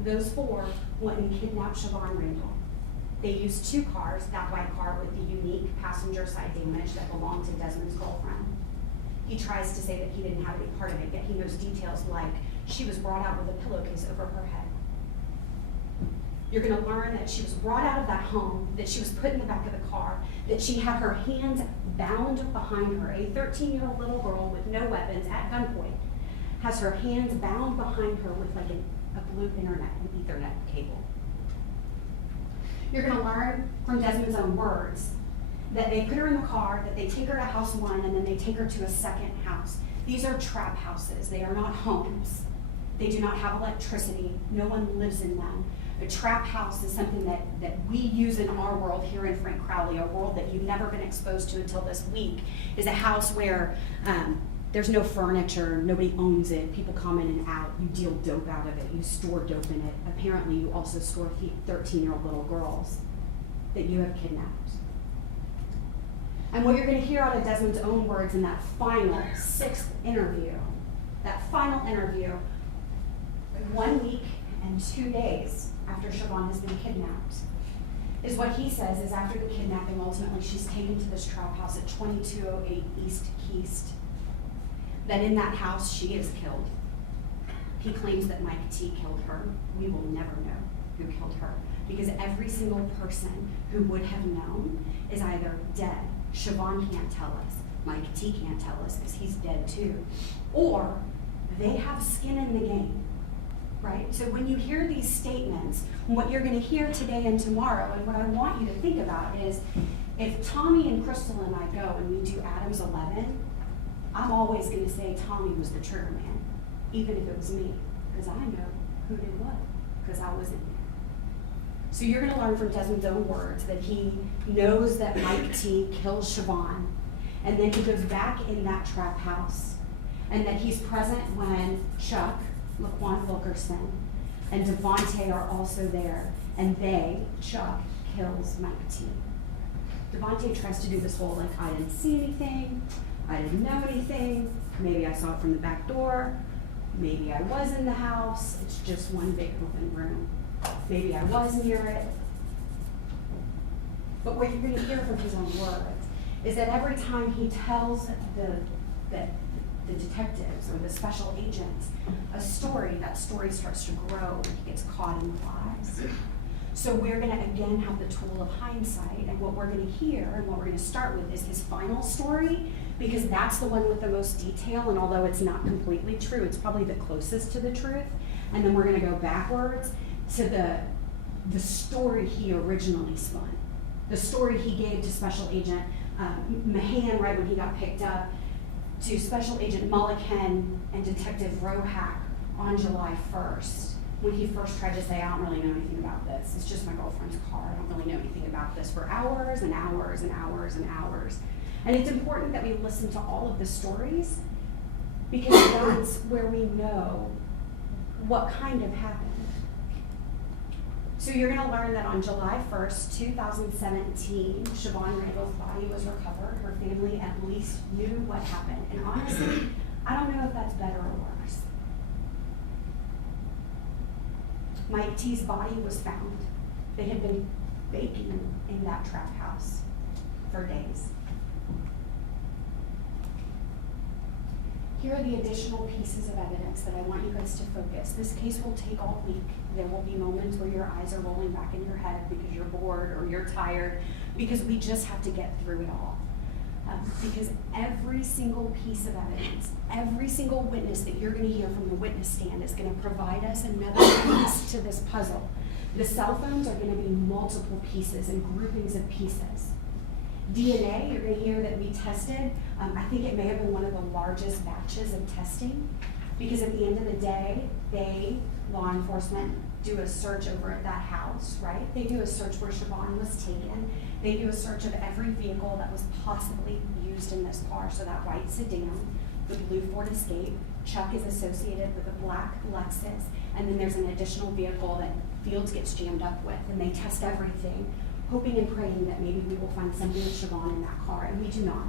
Those 4 went and kidnapped Shavon Randle. They used 2 cars, that white car with the unique passenger side damage that belonged to Desmond's girlfriend. He tries to say that he didn't have any part of it, yet he knows details like she was brought out with a pillowcase over her head. You're gonna learn that she was brought out of that home, that she was put in the back of the car, that she had her hands bound behind her. A 13-year-old little girl with no weapons at gunpoint has her hands bound behind her with like a blue internet, an Ethernet cable. You're gonna learn from Desmond's own words that they put her in the car, that they take her to house 1, and then they take her to a second house. These are trap houses. They are not homes. They do not have electricity. No one lives in them. A trap house is something that we use in our world here in Frank Crowley, a world that you've never been exposed to until this week, is a house where there's no furniture, nobody owns it, people come in and out, you deal dope out of it, you store dope in it. Apparently you also store 13-year-old little girls that you have kidnapped. And what you're gonna hear out of Desmond's own words in that final 6th interview, 1 week and 2 days after Shavon has been kidnapped, is what he says is after the kidnapping, ultimately she's taken to this trap house at 2208 East Keast, that in that house she is killed. He claims that Mike T killed her. We will never know who killed her, because every single person who would have known is either dead. Shavon can't tell us. Mike T can't tell us because he's dead too. Or they have skin in the game. Right? So when you hear these statements, what you're going to hear today and tomorrow, and what I want you to think about is, if Tommy and Crystal and I go and we do Adams 11, I'm always going to say Tommy was the trigger man, even if it was me, because I know who did what, because I wasn't there. So you're going to learn from Desmond's own words that he knows that Mike T kills Shavon, and then he goes back in that trap house, and that he's present when Chuck, Laquan Wilkerson, and Devontae are also there, and Chuck, kills Mike T. Devontae tries to do this whole, like, I didn't see anything, I didn't know anything, maybe I saw it from the back door, maybe I was in the house, it's just one big open room, maybe I was near it. But what you're gonna hear from his own words is that every time he tells the detectives or the special agents a story, that story starts to grow and he gets caught in the lies. So we're gonna again have the tool of hindsight, and what we're gonna hear and what we're gonna start with is his final story, because that's the one with the most detail, and although it's not completely true, it's probably the closest to the truth. And then we're gonna go backwards to the story he originally spun. The story he gave to Special Agent Mahan right when he got picked up, to Special Agent Mulliken and Detective Rohack on July 1st, when he first tried to say, I don't really know anything about this. It's just my girlfriend's car. I don't really know anything about this, for hours and hours and hours and hours. And it's important that we listen to all of the stories, because that's where we know what kind of happened. So you're gonna learn that on July 1st, 2017, Shavon Randle's body was recovered. Her family at least knew what happened. And honestly, I don't know if that's better or worse. Mike T's body was found. They had been baking in that trap house for days. Here are the additional pieces of evidence that I want you guys to focus. This case will take all week. There will be moments where your eyes are rolling back in your head because you're bored or you're tired, because we just have to get through it all. Because every single piece of evidence, every single witness that you're going to hear from the witness stand is going to provide us another piece to this puzzle. The cell phones are going to be multiple pieces and groupings of pieces. DNA, you're going to hear that we tested. I think it may have been one of the largest batches of testing, because at the end of the day, law enforcement, do a search over at that house, right? They do a search where Shavon was taken. They do a search of every vehicle that was possibly used in this car. So that white sedan, the blue Ford Escape, Chuck is associated with a black Lexus, and then there's an additional vehicle that Fields gets jammed up with, and they test everything, hoping and praying that maybe we will find something with Shavon in that car, and we do not.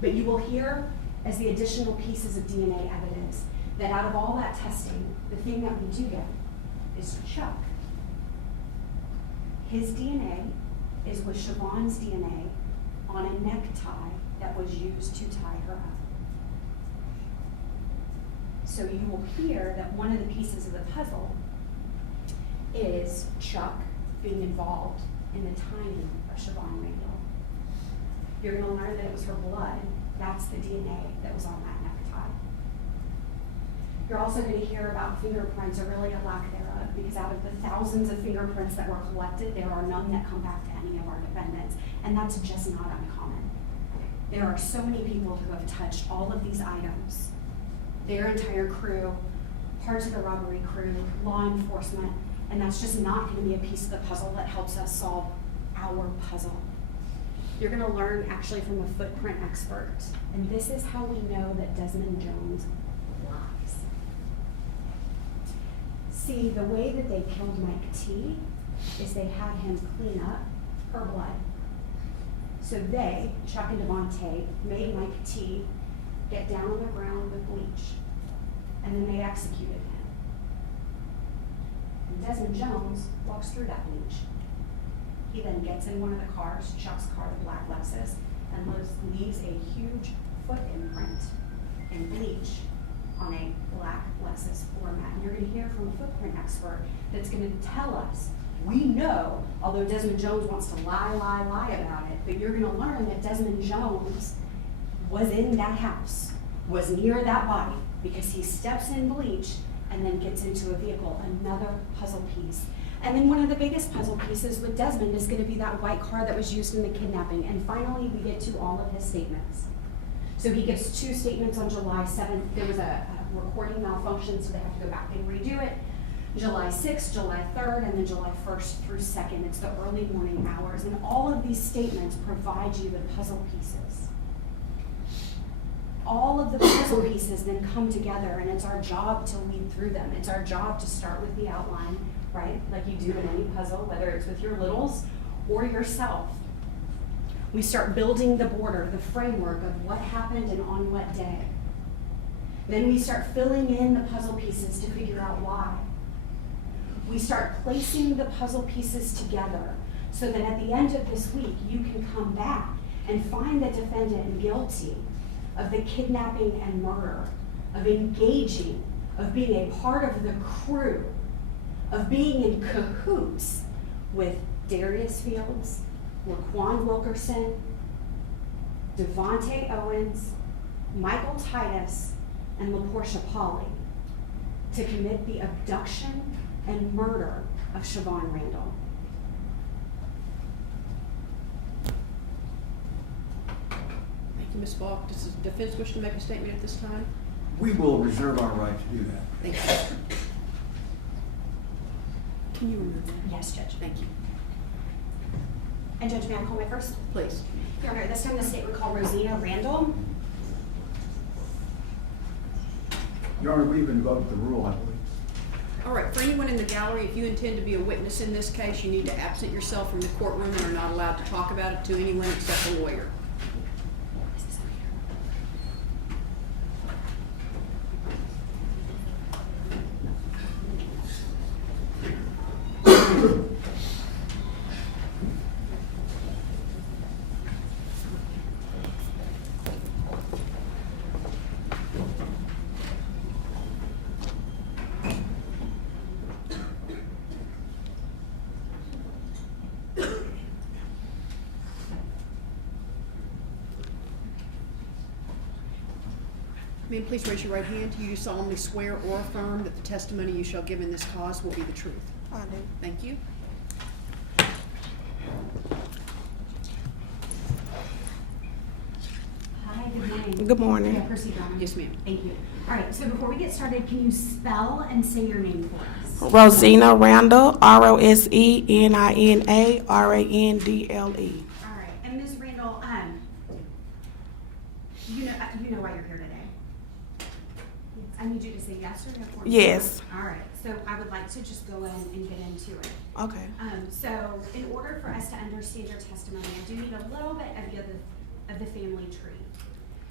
But you will hear, as the additional pieces of DNA evidence, that out of all that testing, the thing that we do get is Chuck. His DNA is with Shavon's DNA on a necktie that was used to tie her up. So you will hear that one of the pieces of the puzzle is Chuck being involved in the tying of Shavon Randle. You're going to learn that it was her blood. That's the DNA that was on that necktie. You're also going to hear about fingerprints, or really a lack thereof, because out of the thousands of fingerprints that were collected, there are none that come back to any of our defendants, and that's just not uncommon. There are so many people who have touched all of these items, their entire crew, parts of the robbery crew, law enforcement, and that's just not going to be a piece of the puzzle that helps us solve our puzzle. You're going to learn actually from a footprint expert, and this is how we know that Desmond Jones lies. See, the way that they killed Mike T is they had him clean up her blood. So they, Chuck and Devontae, made Mike T get down on the ground with bleach, and then they executed him. And Desmond Jones walks through that bleach. He then gets in one of the cars, Chuck's car, the black Lexus, and leaves a huge foot imprint in bleach on a black Lexus floor mat. And you're going to hear from a footprint expert that's going to tell us, we know, although Desmond Jones wants to lie about it, but you're going to learn that Desmond Jones was in that house, was near that body, because he steps in bleach and then gets into a vehicle, another puzzle piece. And then one of the biggest puzzle pieces with Desmond is going to be that white car that was used in the kidnapping. And finally, we get to all of his statements. So he gives 2 statements on July 7th. There was a recording malfunction, so they have to go back and redo it. July 6th, July 3rd, and then July 1st through 2nd. It's the early morning hours. And all of these statements provide you with puzzle pieces. All of the puzzle pieces then come together, and it's our job to lead through them. It's our job to start with the outline, right? Like you do in any puzzle, whether it's with your littles or yourself. We start building the border, the framework of what happened and on what day. Then we start filling in the puzzle pieces to figure out why. We start placing the puzzle pieces together so that at the end of this week, you can come back and find the defendant guilty of the kidnapping and murder, of engaging, of being a part of the crew, of being in cahoots with Darius Fields, Laquan Wilkerson, Devontae Owens, Michael Titus, and LaPortia Polly to commit the abduction and murder of Shavon Randle. Thank you, Ms. Falk. Does the defense wish to make a statement at this time? We will reserve our right to do that. Thank you. Can you remove that? Yes, Judge. Thank you. And Judge, may I call my first? Please. Your Honor, this time the state would call Rosina Randle. Your Honor, we've invoked the rule, I believe. All right, for anyone in the gallery, if you intend to be a witness in this case, you need to absent yourself from the courtroom and are not allowed to talk about it to anyone except a lawyer. Ma'am, please raise your right hand. Do you solemnly swear or affirm that the testimony you shall give in this cause will be the truth? I do. Thank you. Hi, good morning. Good morning. May I proceed, Your Honor? Yes, ma'am. Thank you. All right, so before we get started, can you spell and say your name for us? Rosina Randle, ROSENINA All right, and Ms. Randall, you know why you're here today. I need you to say yes or no for me. Yes. All right, so I would like to just go in and get into it. Okay. So in order for us to understand your testimony, I do need a little bit of the family tree.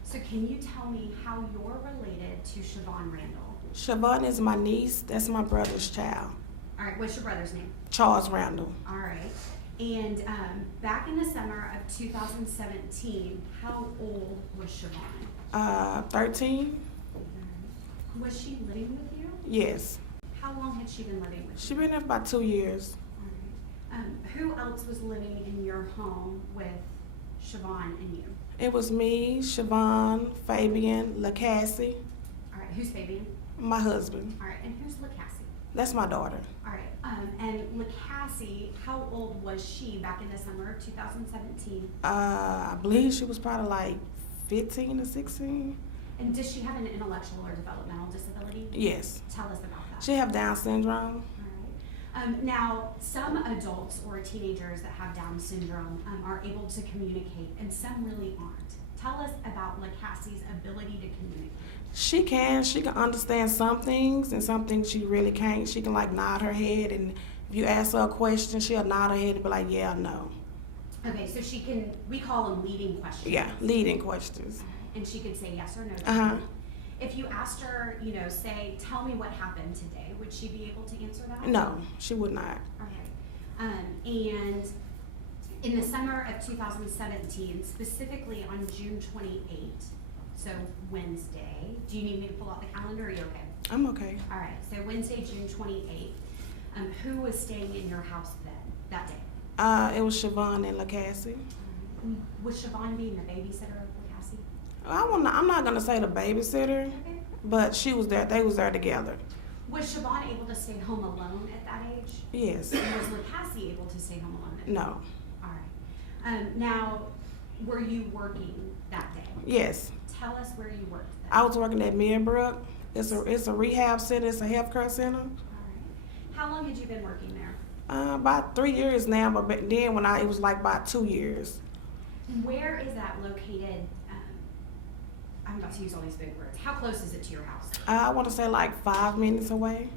So can you tell me how you're related to Shavon Randle? Shavon is my niece. That's my brother's child. All right, what's your brother's name? Charles Randle. All right. And back in the summer of 2017, how old was Shavon? 13? Was she living with you? Yes. How long had she been living with you? She been there about 2 years. All right. Who else was living in your home with Shavon and you? It was me, Shavon, Fabian, LaCassie, All right, who's Fabian? my husband. All right, and who's LaCassie? That's my daughter. All right, and LaCassie, how old was she back in the summer of 2017? I believe she was probably like 15 or 16. And does she have an intellectual or developmental disability? Yes. Tell us about that. She have Down syndrome. All right. Now, some adults or teenagers that have Down syndrome are able to communicate, and some really aren't. Tell us about LaCassie's ability to communicate. She can understand some things, and some things she really can't. She can like nod her head, and if you ask her a question, she'll nod her head and be like, yeah, or no. Okay, so she can, we call them leading questions. Yeah, leading questions. And she could say yes or no. to Uh-huh. them. If you asked her, say, tell me what happened today, would she be able to answer that? No, she would not. All right. And in the summer of 2017, specifically on June 28th, so Wednesday, do you need me to pull out the calendar, or are you okay? I'm okay. All right, so Wednesday, June 28th, who was staying in your house then, that day? It was Shavon and LaCassie. Was Shavon being the babysitter of LaCassie? I'm not gonna say the babysitter, Okay. but she was there. They was there together. Was Shavon able to stay home alone at that age? Yes. And was LaCassie able to stay home alone at that age? No. All right. Now, were you working that day? Yes. Tell us where you worked then. I was working at Millbrook. It's a rehab center. It's a healthcare center. All right. How long had you been working there? About 3 years now, but then it was like about 2 years. Where is that located? I'm about to use all these big words. How close is it to your house? I want to say like 5 minutes away.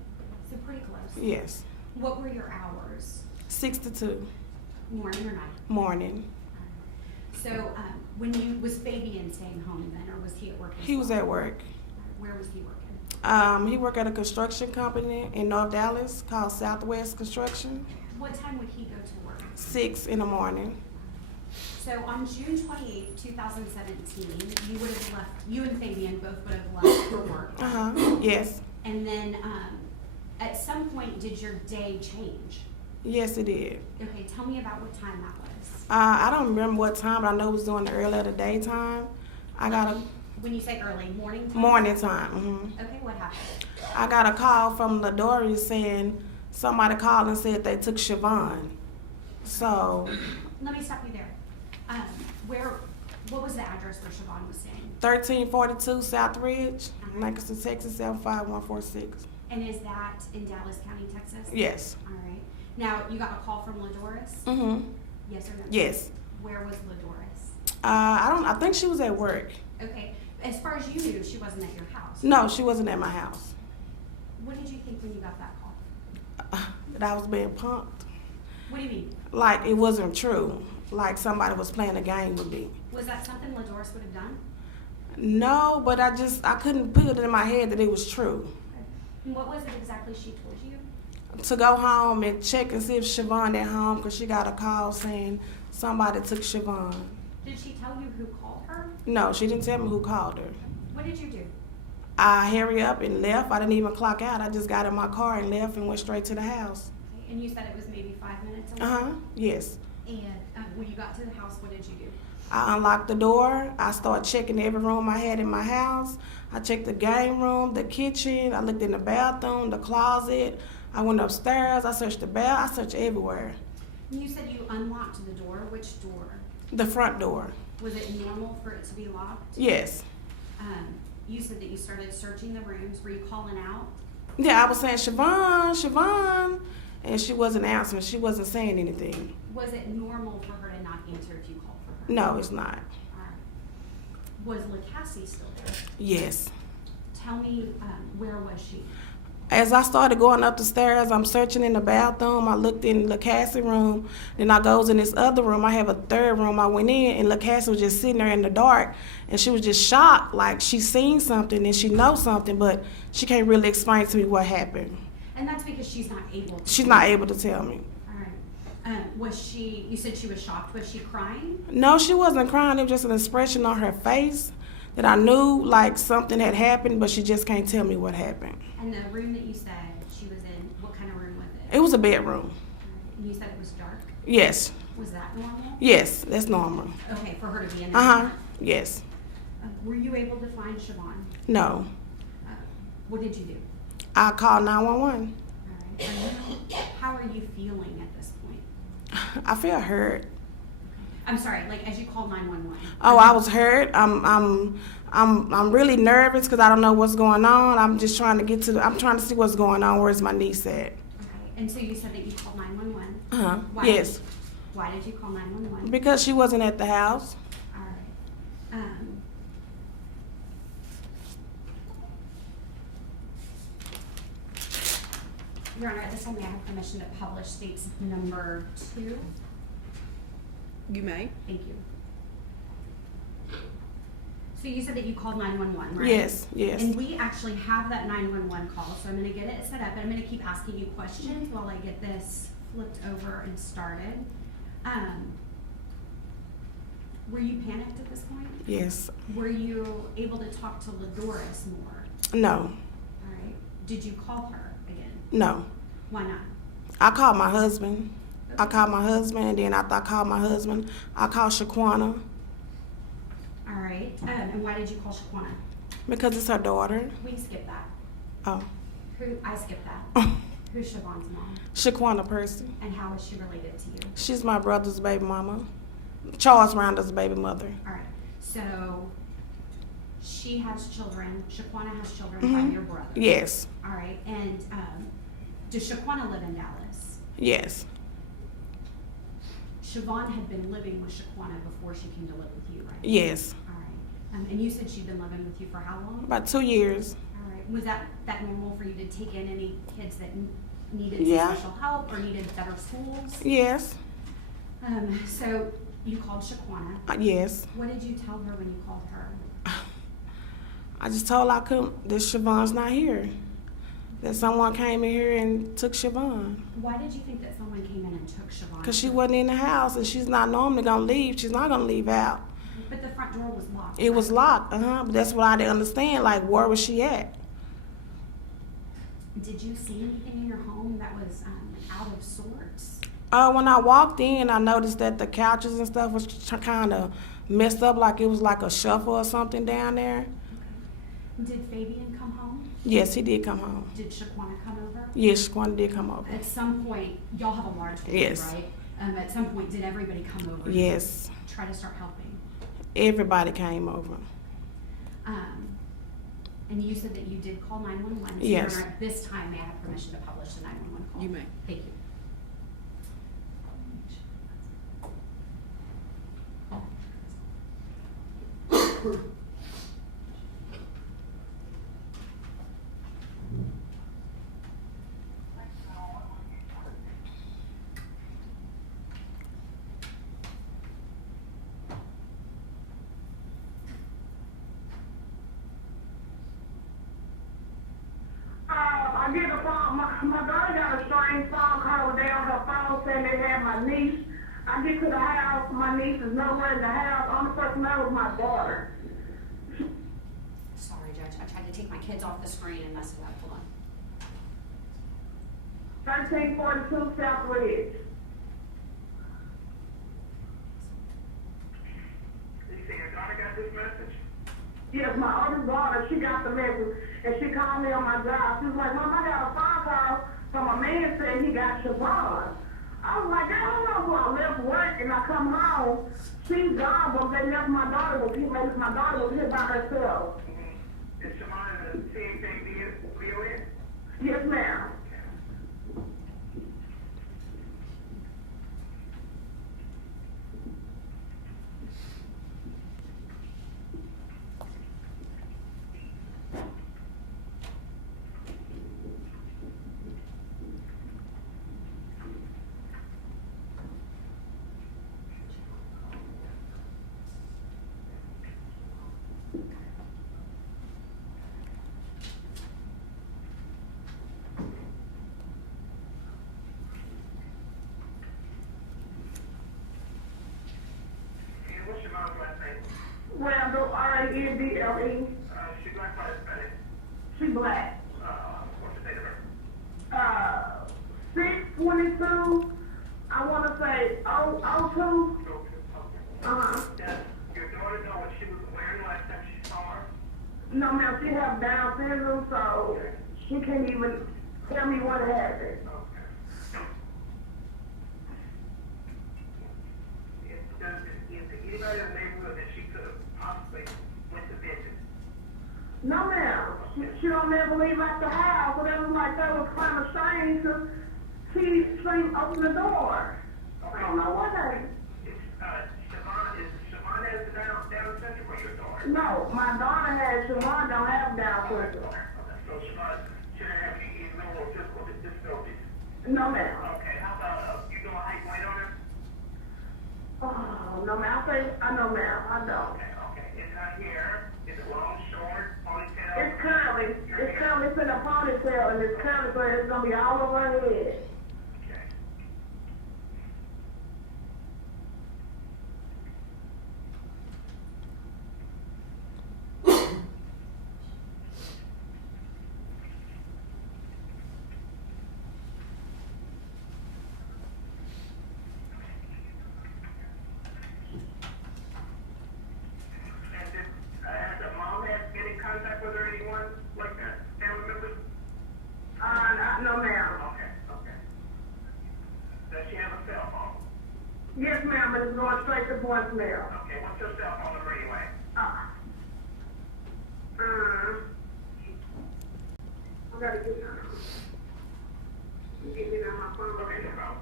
So pretty close. Yes. What were your hours? 6 to 2 Morning or night? morning. So was Fabian staying home then, or was he at work? as He was well? at work. Where was he working? He worked at a construction company in North Dallas called Southwest Construction. What time would he go to work? 6 in the morning. So on June 28th, 2017, you and Fabian both would have left for work. Yes. And then at some point, did your day change? Yes, it did. Okay, tell me about what time that was. I don't remember what time, but I know it was during the early of the daytime. I got a When you say early, morning time? morning time. Okay, what happened? I got a call from the Dory saying somebody called and said they took Shavon. So Let me stop you there. What was the address where Shavon was staying? 1342 South Ridge, Lancaster, Texas 75146. And is that in Dallas County, Texas? Yes. All right. Now, you got a call from Ladoris? Yes or no? Yes. Where was Ladoris? I think she was at work. Okay. As far as you knew, she wasn't at your house. No, she wasn't at my house. What did you think when you got that call? That I was being punked. What do you mean? Like it wasn't true. Like somebody was playing a game with me. Was that something Ladoris would have done? No, but I couldn't put it in my head that it was true. And what was it exactly she told you? To go home and check and see if Shavon at home because she got a call saying somebody took Shavon. Did she tell you who called her? No, she didn't tell me who called her. What did you do? I hurried up and left. I didn't even clock out. I just got in my car and left and went straight to the house. Okay. And you said it was maybe 5 minutes away? Yes. And when you got to the house, what did you do? I unlocked the door. I started checking every room I had in my house. I checked the game room, the kitchen. I looked in the bathroom, the closet. I went upstairs. I searched the bed. I searched everywhere. You said you unlocked the door. Which door? The front door. Was it normal for it to be locked? Yes. You said that you started searching the rooms. Were you calling out? Yeah, I was saying, Shavon, Shavon. And she wasn't answering. She wasn't saying anything. Was it normal for her to not answer if you called for her? No, it's not. All right. Was LaCassie still there? Yes. Tell me, where was she? As I started going up the stairs, I'm searching in the bathroom. I looked in LaCassie room. Then I goes in this other room. I have a third room. I went in, and LaCassie was just sitting there in the dark. And she was just shocked, like she seen something and she knows something, but she can't really explain to me what happened. And that's because she's not able to. She's not able to tell me. All right. Was she, you said she was shocked. Was she crying? No, she wasn't crying. It was just an expression on her face that I knew like something had happened, but she just can't tell me what happened. And the room that you said she was in, what kind of room was it? It was a bedroom. All right. And you said it was dark. Yes. Was that normal? Yes, that's normal. Okay, for her to be in there. Uh-huh. Yes. Were you able to find Shavon? No. What did you do? I called 911. All right. How are you feeling at this point? I feel hurt. I'm sorry, like as you called 911. Oh, I was hurt. I'm really nervous because I don't know what's going on. I'm just trying to get to I'm trying to see what's going on. Where's my niece at? Okay. And so you said that you called 911. Uh-huh. Why Yes. Why did you call 911? Because she wasn't at the house. All right. Your Honor, at this time, may I have permission to publish states number 2? You may. Thank you. So you said that you called 911, right? Yes, yes. And we actually have that 911 call, so I'm going to get it set up, and I'm going to keep asking you questions while I get this flipped over and started. Were you panicked at this point? Yes. Were you able to talk to Ladoris more? No. All right. Did you call her again? No. Why not? I called my husband. I called my husband, and then after I called my husband, I called Shaquana All right. And why did you call Shaquana? because it's her daughter. We can skip that. Oh. I skipped that. Who's Siobhan's mom? Shaquana Percy. And how is she related to you? She's my brother's baby mama. Charles Randle's baby mother. All right. So she has children. Shaquana has children by your brother. Yes. All right. And does Shaquana live in Dallas? Yes. Shavon had been living with Shaquana before she came to live with you, right? Yes. All right. And you said she'd been living with you for how long? About 2 years. All right. Was that normal for you to take in any kids that needed Yeah. special help or needed better schools? Yes. So you called Shaquana. Yes. What did you tell her when you called her? I just told her I couldn't, that Siobhan's not here. That someone came in here and took Shavon. Why did you think that someone came in and took Shavon? Because she wasn't in the house and she's not normally going to leave. She's not going to leave out. But the front door was locked. It was locked, but that's what I didn't understand. Like, where was she at? Did you see anything in your home that was out of sorts? When I walked in, I noticed that the couches and stuff was kind of messed up, like it was like a shuffle or something down there. Did Fabian come home? Yes, he did come home. Did Shaquana come over? Yes, Shaquana did come over. At some point, y'all have a large family, Yes. right? At some point, did everybody come over? Yes, To try to start helping. everybody came over. And you said that you did call 911. So Yes. Your Honor, at this time, may I have permission to publish the 911 call? You may. Thank you. I get a phone. My daughter got a strange phone call down her phone saying they had my niece. I get to the house, my niece is nowhere in the house. Only person there was my daughter. Sorry, Judge. I tried to take my kids off the screen and mess it up. Hold on. 1342 South Ridge. Yes, my other daughter, she got the message, and she called me on my job. She was like, Mom, I got a phone call from a man saying he got Shavon. I was like, I don't know, so I left work and I come home. She's gone, but they left my daughter was here. My daughter was here by herself. Is Shavon in the same thing BOS? Yes, ma'am. And what's Shavon's last name? Randle, R-A-N-D-L-E. She black or Hispanic? She black. What's the date of birth? 6/22, I want to say 02. Uh-huh. Does your daughter know what she was wearing last time she saw her? No, ma'am, she have Down syndrome, so she can't even tell me what happened. Is there anybody in the neighborhood that she could have possibly went to visit? No, ma'am, she don't never leave out the house, but it was like that was kind of strange, because she opened the door. I don't know what happened. Shavon has the Down syndrome or your daughter? No, my daughter has Shavon, don't have Down syndrome. So Shavon shouldn't have any normal physical disabilities. No, ma'am. Okay, how about, you know height and weight on her? Oh, no, ma'am, I know, ma'am, I don't. Okay. Is her hair, is it long, short, ponytail? It's curly, it's in a ponytail, and it's curly, so it's gonna be all over her head. Okay. And has the mom had any contact with her, anyone like that, family members? No, ma'am. Okay. Does she have a cell phone? Yes, ma'am, but it's going straight to voicemail. Okay, what's her cell phone number anyway? I gotta get her. Get me on my phone. Okay, no problem.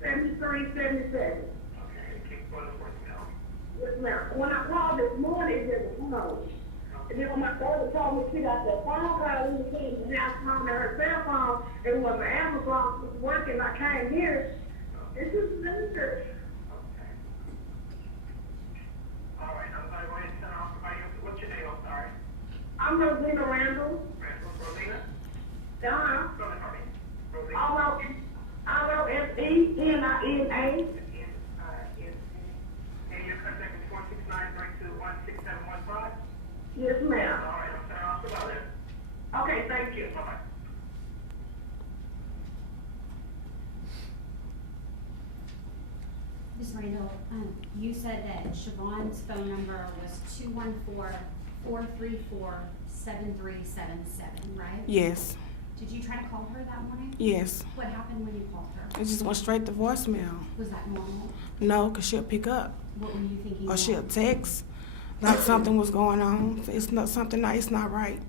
214-434-7377. Okay, keep going to voicemail. Yes, ma'am. When I called this morning, there was no. And then when my daughter told me she got that phone call in the came and I found that her cell phone, it was an Amazon was working, I came here. It's just dangerous. Okay. All right, I'm gonna go ahead and send off, what's your name, I'm sorry? I'm Rosina Randle. Rosina? Uh-huh. Spell it for me. Rosina? R-O-S-E-N-I-N-A. And your contact is 469-321-6715? Yes, ma'am. All right, I'm sending off the letter. Okay, thank you. Bye-bye. Ms. Randall, you said that Shavon's phone number was 214-434-7377, right? Yes, Did you try to call her that morning? yes. What happened when you called her? It just went straight to voicemail. Was that normal? No, because she'll pick up. What were you thinking? Or of? she'll text like something was going on. It's not something that it's not right.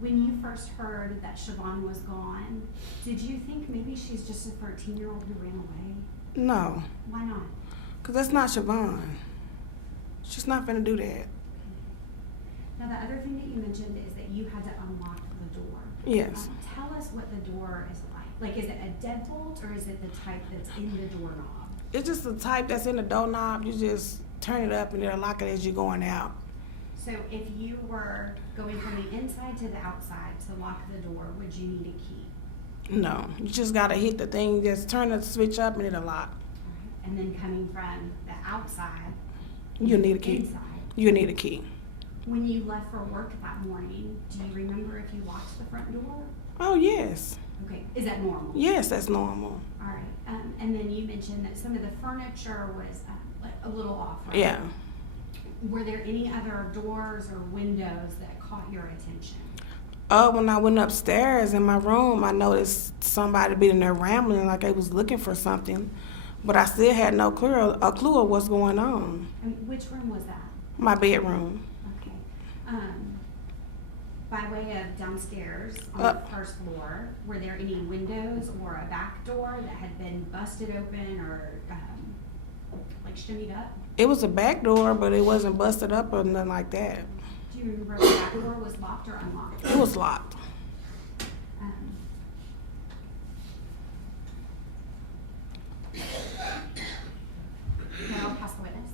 When you first heard that Shavon was gone, did you think maybe she's just a 13-year-old who ran away? No, Why not? because that's not Shavon. She's not gonna do that. Now, the other thing that you mentioned is that you had to unlock the door. Yes. Tell us what the door is like. Like, is it a deadbolt or is it the type that's in the doorknob? It's just the type that's in the doorknob. You just turn it up and it'll lock it as you're going out. So if you were going from the inside to the outside to lock the door, would you need a key? No, you just gotta hit the thing, just turn the switch up and it'll lock. And then coming from the outside, You need a key. inside. You need a key. When you left for work that morning, do you remember if you locked the front door? Oh, yes. Okay, is that normal? Yes, that's normal. All right, and then you mentioned that some of the furniture was like a little off, right? Yeah. Were there any other doors or windows that caught your attention? When I went upstairs in my room, I noticed somebody being there rambling like they was looking for something, but I still had no clue of what's going on. And which room was that? My bedroom. Okay. By way of downstairs on the first floor, were there any windows or a back door that had been busted open or like shimmied up? It was a back door, but it wasn't busted up or nothing like that. Do you remember if the back door was locked or unlocked? It was locked. Now I'll pass the witness.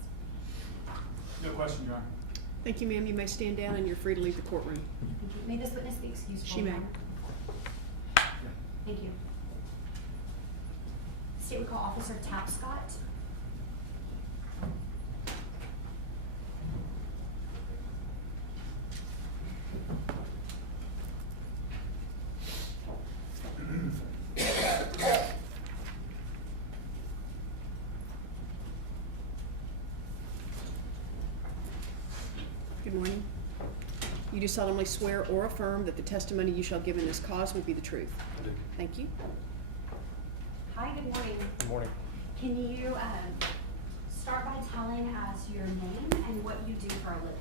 No question, Your Honor. Thank you, ma'am. You may stand down and you're free to leave the courtroom. Thank you. May this witness be excused? She may. Thank you. State we call Officer Tapscott. Good morning. You do solemnly swear or affirm that the testimony you shall give in this cause will be the truth? I do. Thank you. Hi, good morning. Good morning. Can you start by telling us your name and what you do for a living?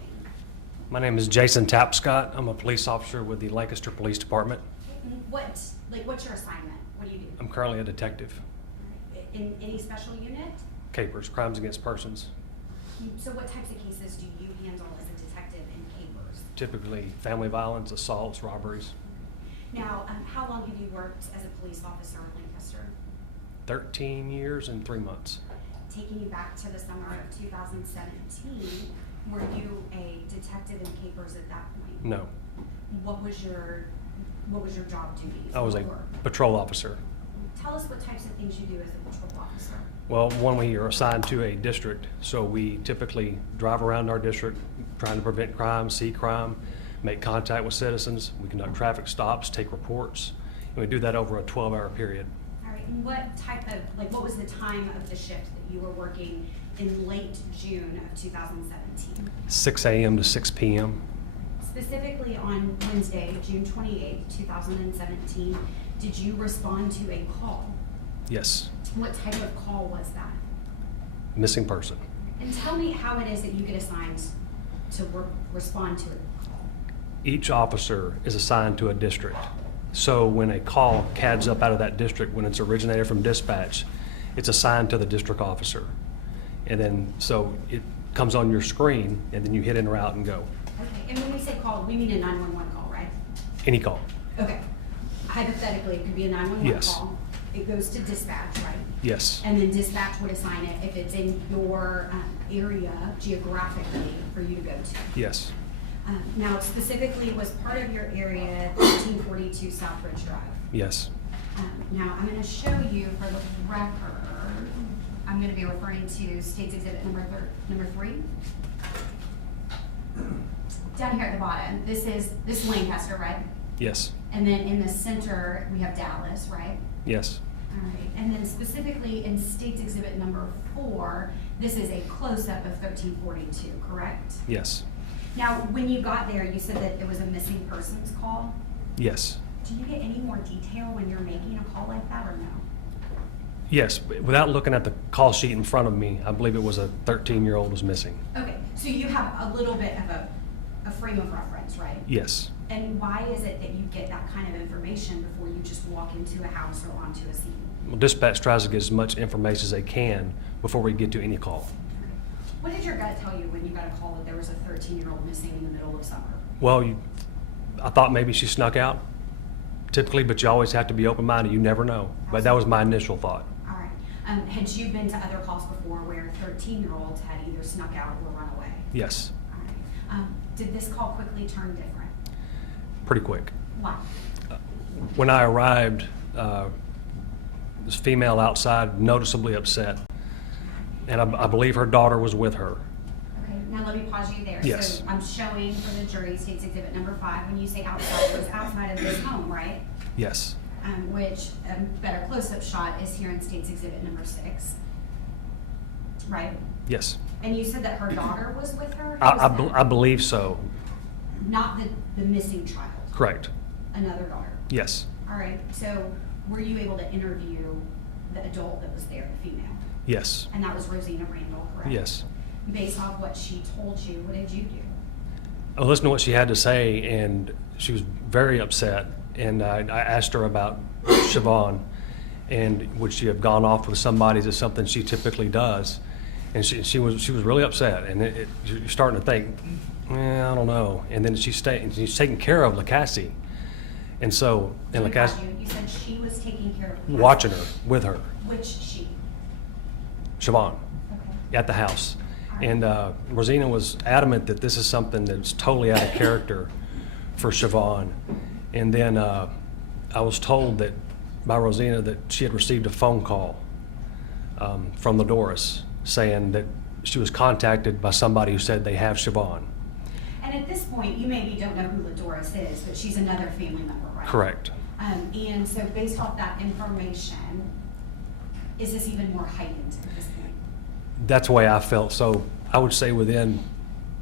My name is Jason Tapscott. I'm a police officer with the Lancaster Police Department. What's your assignment? What do you do? I'm currently a detective. In any special unit? Capers, crimes against persons. So what types of cases do you handle as a detective in capers? Typically family violence, assaults, robberies. Now, how long have you worked as a police officer in Lancaster? 13 years and 3 months. Taking you back to the summer of 2017, were you a detective in capers at that point? No, What was your job duties? I was a What were? patrol officer. Tell us what types of things you do as a patrol officer. Well, one, we are assigned to a district, so we typically drive around our district trying to prevent crime, see crime, make contact with citizens. We conduct traffic stops, take reports, and we do that over a 12-hour period. All right, and what type of, what was the time of the shift that you were working in late June of 2017? 6 a.m. to 6 p.m. Specifically on Wednesday, June 28, 2017, did you respond to a call? Yes, What type of call was that? missing person. And tell me how it is that you get assigned to respond to it. Each officer is assigned to a district. So when a call CADs up out of that district, when it's originated from dispatch, it's assigned to the district officer. And then, so it comes on your screen, and then you hit en route and go. Okay, and when we say call, we mean a 911 call, right? Any call. Okay. Hypothetically, it could be a 911 Yes. call. It goes to dispatch, right? Yes, And then dispatch would assign it if it's in your area geographically for you to go to. yes, Now, specifically, was part of your area 1342 Southridge Drive? yes. Now, I'm going to show you for the record, I'm going to be referring to State's Exhibit number 3. Down here at the bottom, this is Lancaster, right? Yes, And then in the center, we have Dallas, right? yes, All right, and then specifically in State's Exhibit number 4, this is a close-up of 1342, correct? yes, Now, when you got there, you said that it was a missing persons call. yes, Do you get any more detail when you're making a call like that, or no? yes. Without looking at the call sheet in front of me, I believe it was a 13-year-old was missing. Okay, so you have a little bit of a frame of reference, right? Yes. And why is it that you get that kind of information before you just walk into a house or onto a scene? Well, dispatch tries to get as much information as they can before we get to any call. What did your gut tell you when you got a call that there was a 13-year-old missing in the middle of summer? Well, I thought maybe she snuck out, typically, but you always have to be open-minded. You never know. But that was my initial thought. All right. Had you been to other calls before where 13-year-olds had either snuck out or run away? Yes, All right. Did this call quickly turn different? pretty quick. Why? When I arrived, this female outside noticeably upset, and I believe her daughter was with her. Okay, now let me pause you there. Yes. So I'm showing for the jury State's Exhibit number 5. When you say outside, it was outside of this home, right? Yes. Which a better close-up shot is here in State's Exhibit number 6, right? Yes. And you said that her daughter was with her? Who I, was that? I believe so. Not the missing child, Correct. another daughter. Yes. All right, so were you able to interview the adult that was there, the female? Yes. And that was Rosina Randle, correct? Yes. Based off what she told you, what did you do? I listened to what she had to say, and she was very upset. And I asked her about Shavon, and would she have gone off with somebody? Is it something she typically does? And she was really upset. And you're starting to think, I don't know. And then she's taking care of LaCassie, and so and LaCassie You said she was taking care of watching her with her, Which she? Shavon, Okay. at the house. And Rosina was adamant that this is something that's totally out of character for Shavon. And then I was told that by Rosina that she had received a phone call from the Doris saying that she was contacted by somebody who said they have Shavon. And at this point, you maybe don't know who LaDoris is, but she's another family member, right? Correct. And so based off that information, is this even more heightened at this point? That's the way I felt. So I would say within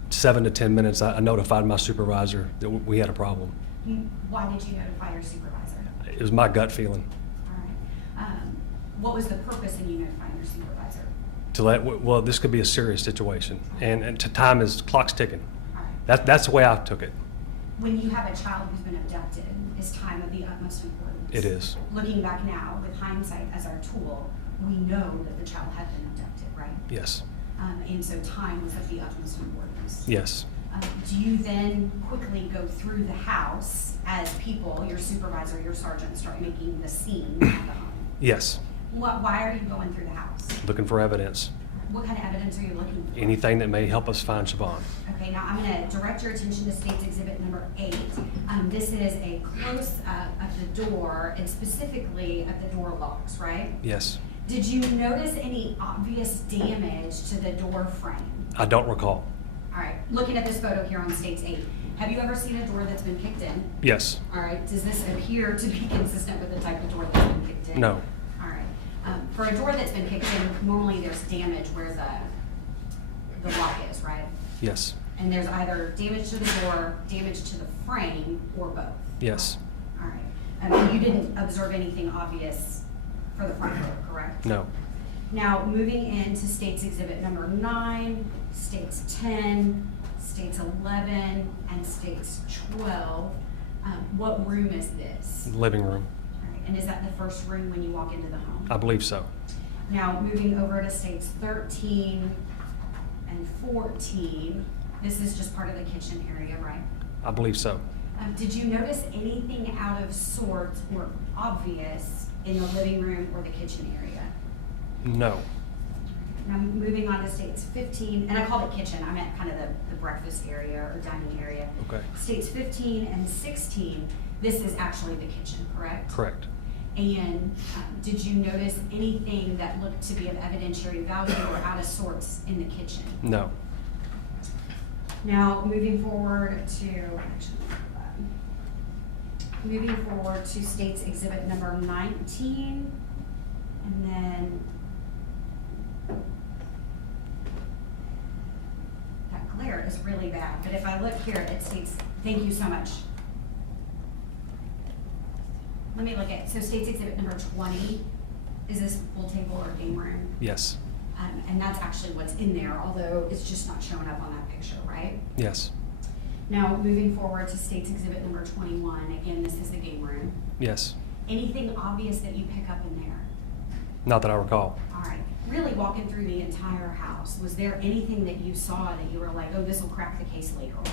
7 to 10 minutes, I notified my supervisor that we had a problem. Why did you notify your supervisor? It was my gut feeling All right. What was the purpose in you notifying your supervisor? to well, this could be a serious situation, and time is clock's ticking. All right. That's the way I took it. When you have a child who's been abducted, is time of the utmost importance. It is. Looking back now, with hindsight as our tool, we know that the child had been abducted, right? Yes. And so time was of the utmost importance. Yes. Do you then quickly go through the house as people, your supervisor, your sergeant, start making the scene at the home? Yes. Why are you going through the house? Looking for evidence. What kind of evidence are you looking for? Anything that may help us find Shavon. Okay, now I'm going to direct your attention to State's Exhibit number 8. This is a close-up of the door, and specifically of the door locks, right? Yes. Did you notice any obvious damage to the door frame? I don't recall. All right, looking at this photo here on State's 8, have you ever seen a door that's been kicked in? Yes. All right, does this appear to be consistent with the type of door that's been kicked in? No. All right. For a door that's been kicked in, normally there's damage where the lock is, right? Yes. And there's either damage to the door, damage to the frame, or both. Yes. All right. And you didn't observe anything obvious for the front door, correct? No. Now, moving into State's Exhibit number 9, State's 10, State's 11, and State's 12, what room is this? Living room. All right. And is that the first room when you walk into the home? I believe so. Now, moving over to States 13 and 14, this is just part of the kitchen area, right? I believe so. Did you notice anything out of sorts or obvious in the living room or the kitchen area? No. Now, moving on to States 15, and I called it kitchen, I meant kind of the breakfast area or dining area. Okay. States 15 and 16, this is actually the kitchen, correct? Correct. And did you notice anything that looked to be of evidentiary value or out of sorts in the kitchen? No. Now, moving forward to State's Exhibit number 19, and then that glare is really bad, but if I look here, it states, thank you so much. Let me look at, so State's Exhibit number 20, is this pool table or game room? Yes. And that's actually what's in there, although it's just not showing up on that picture, right? Yes. Now, moving forward to State's Exhibit number 21, again, this is the game room. Yes. Anything obvious that you pick up in there? Not that I recall. All right, really walking through the entire house, was there anything that you saw that you were like, oh, this will crack the case later on?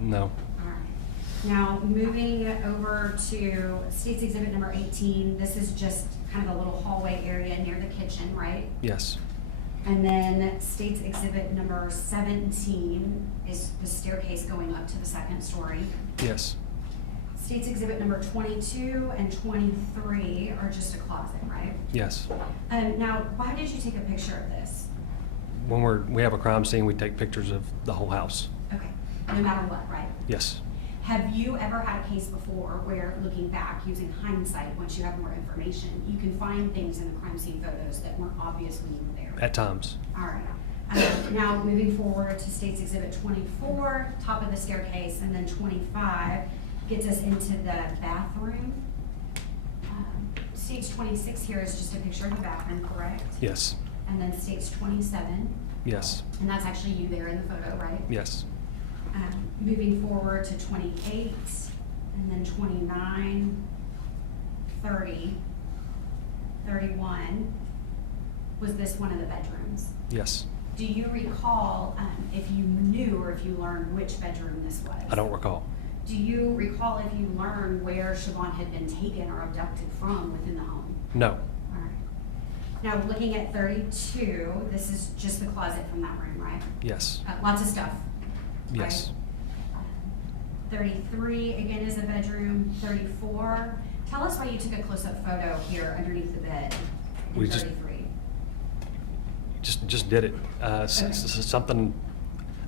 No. All right. Now, moving over to State's Exhibit number 18, this is just kind of a little hallway area near the kitchen, right? Yes. And then State's Exhibit number 17 is the staircase going up to the second story. Yes. State's Exhibit number 22 and 23 are just a closet, right? Yes. Now, why did you take a picture of this? When we have a crime scene, we take pictures of the whole house. Okay, no matter what, right? Yes. Have you ever had a case before where, looking back, using hindsight, once you have more information, you can find things in the crime scene photos that weren't obvious when you were there? At times. All right. Now, moving forward to State's Exhibit 24, top of the staircase, and then 25 gets us into the bathroom. Stage 26 here is just a picture of the bathroom, correct? Yes. And then stage 27, Yes. and that's actually you there in the photo, right? Yes. Moving forward to 28, and then 29, 30, 31. Was this one of the bedrooms? Yes. Do you recall if you knew or if you learned which bedroom this was? I don't recall. Do you recall if you learned where Shavon had been taken or abducted from within the home? No. All right. Now, looking at 32, this is just the closet from that room, right? Yes. Lots of stuff. Yes. Right? 33, again, is a bedroom. 34. Tell us why you took a close-up photo here underneath the bed in We just- 33. Just did it. Something,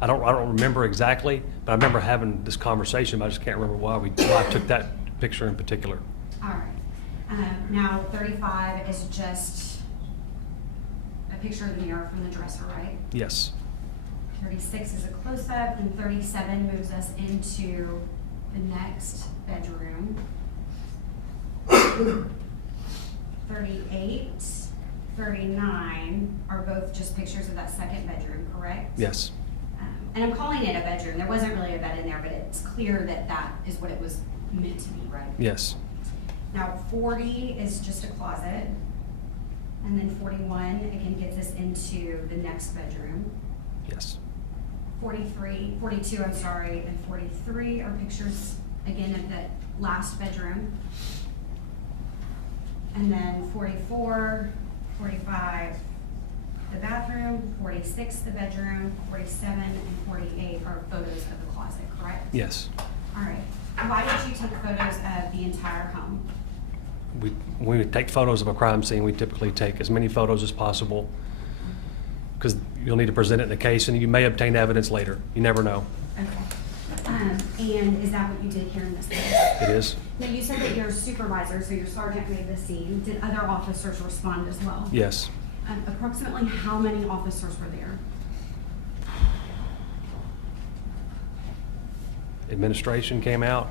I don't remember exactly, but I remember having this conversation, but I just can't remember why I took that picture in particular. All right. Now, 35 is just a picture of the mirror from the dresser, right? Yes. 36 is a close-up, and 37 moves us into the next bedroom. 38, 39 are both just pictures of that second bedroom, correct? Yes. And I'm calling it a bedroom. There wasn't really a bed in there, but it's clear that that is what it was meant to be, right? Yes. Now, 40 is just a closet. And then 41, again, gets us into the next bedroom. Yes. 42, I'm sorry, and 43 are pictures, again, of the last bedroom. And then 44, 45, the bathroom, 46, the bedroom, 47, and 48 are photos of the closet, correct? Yes. All right. Why did you take photos of the entire home? When we take photos of a crime scene, we typically take as many photos as possible because you'll need to present it in the case and you may obtain evidence later. You never know. Okay. And is that what you did here in this case? It is? Now, you said that your supervisor, so your sergeant made the scene. Did other officers respond as well? Yes. Approximately how many officers were there? Administration came out,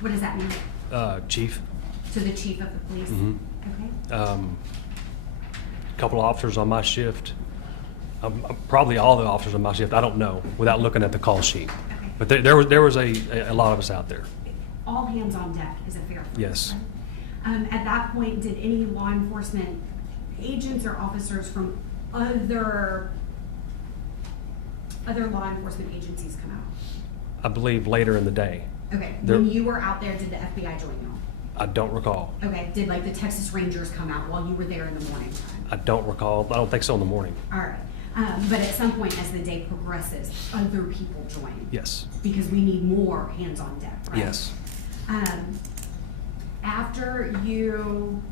What does that mean? chief, To the chief of the police? Mhm. Okay. couple of officers on my shift, probably all the officers on my shift, I don't know, without looking at the call sheet. Okay. But there was a lot of us out there. All hands on deck is a fair phrase, Yes. right? At that point, did any law enforcement agents or officers from other law enforcement agencies come out? I believe later in the day. Okay, There- when you were out there, did the FBI join you? I don't recall. Okay, did like the Texas Rangers come out while you were there in the morning time? I don't recall. I don't think so in the morning. All right, but at some point as the day progresses, other people join? Yes. Because we need more hands on deck, right? Yes. After you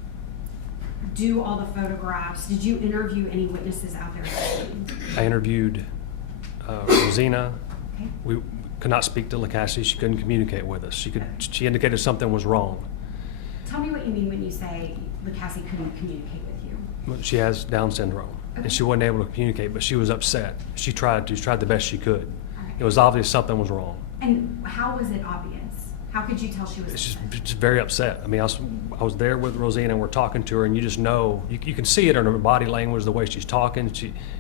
do all the photographs, did you interview any witnesses out there at the scene? I interviewed Rosina. Okay. We could not speak to LaCassie. She couldn't communicate with us. She indicated something was wrong. Tell me what you mean when you say LaCassie couldn't communicate with you. She has Down syndrome, and she wasn't able to communicate, but she was upset. She tried the best she could. All right. It was obvious something was wrong. And how was it obvious? How could you tell she was It's upset? just very upset. I mean, I was there with Rosina, and we're talking to her, and you just know, you can see it in her body language, the way she's talking.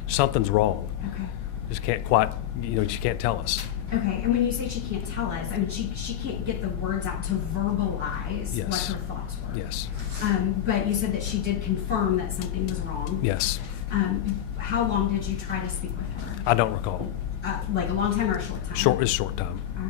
Something's wrong. Okay. Just can't quite, she can't tell us. Okay, and when you say she can't tell us, I mean, she can't get the words out to verbalize Yes. what her thoughts were. Yes. But you said that she did confirm that something was wrong. Yes. How long did you try to speak with her? I don't recall. Like a long time or a short time? Short time. All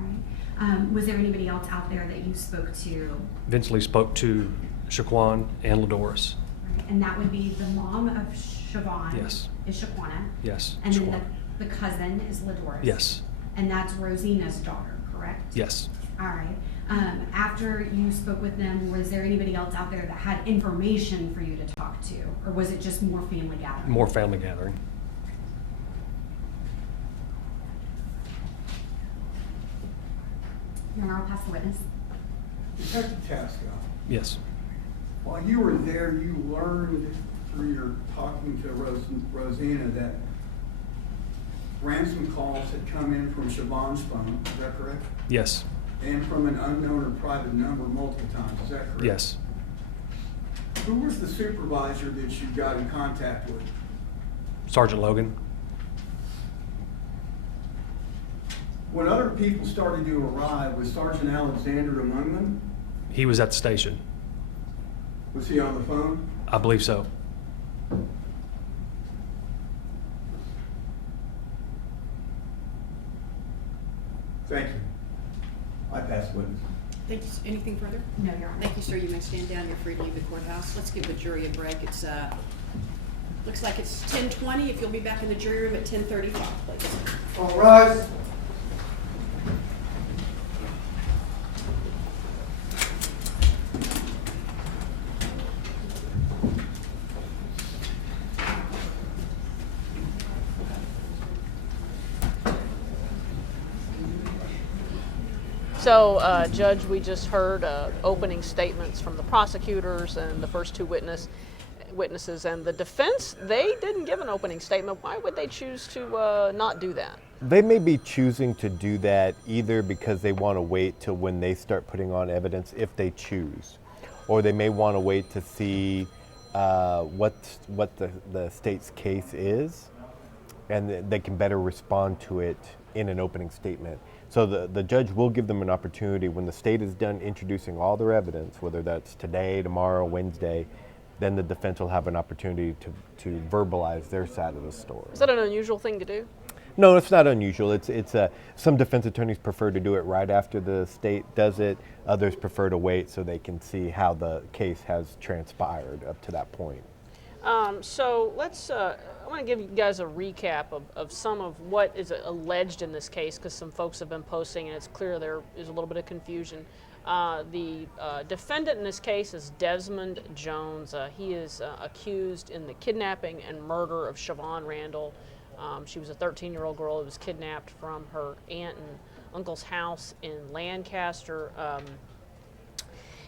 right. Was there anybody else out there that you spoke to? Eventually spoke to Shaquan and Ladoris. Right, and that would be the mom of Shavon? Yes. Is Shaquana? Yes. And then Shaquan. the cousin is Ladoris? Yes. And that's Rosina's daughter, correct? Yes. All right. After you spoke with them, was there anybody else out there that had information for you to talk to? Or was it just more family gathering? More family gathering. Your Honor, I'll pass the witness. Detective Tasco, Yes. while you were there, you learned through your talking to Rosanna that ransom calls had come in from Shavon's phone, is that correct? Yes. And from an unknown or private number multiple times, is that correct? Yes. Who was the supervisor that you got in contact with? Sergeant Logan? When other people started to arrive, was Sergeant Alexander among them? He was at the station. Was he on the phone? I believe so. Thank you. I pass the witness. Thank you. Anything further? No, Your Honor. Thank you, sir. You may stand down. You're free to leave the courthouse. Let's give the jury a break. It's, looks like it's 10:20. If you'll be back in the jury room at 10:35, please. All rise. So, Judge, we just heard opening statements from the prosecutors and the first two witnesses, and the defense, they didn't give an opening statement. Why would they choose to not do that? They may be choosing to do that either because they want to wait till when they start putting on evidence, if they choose, or they may want to wait to see what the state's case is, and they can better respond to it in an opening statement. So the judge will give them an opportunity when the state is done introducing all their evidence, whether that's today, tomorrow, Wednesday, then the defense will have an opportunity to verbalize their side of the story. Is that an unusual thing to do? No, it's not unusual. It's some defense attorneys prefer to do it right after the state does it. Others prefer to wait so they can see how the case has transpired up to that point. So let's, I want to give you guys a recap of some of what is alleged in this case, because some folks have been posting and it's clear there is a little bit of confusion. The defendant in this case is Desmond Jones. He is accused in the kidnapping and murder of Shavon Randle. She was a 13-year-old girl who was kidnapped from her aunt and uncle's house in Lancaster.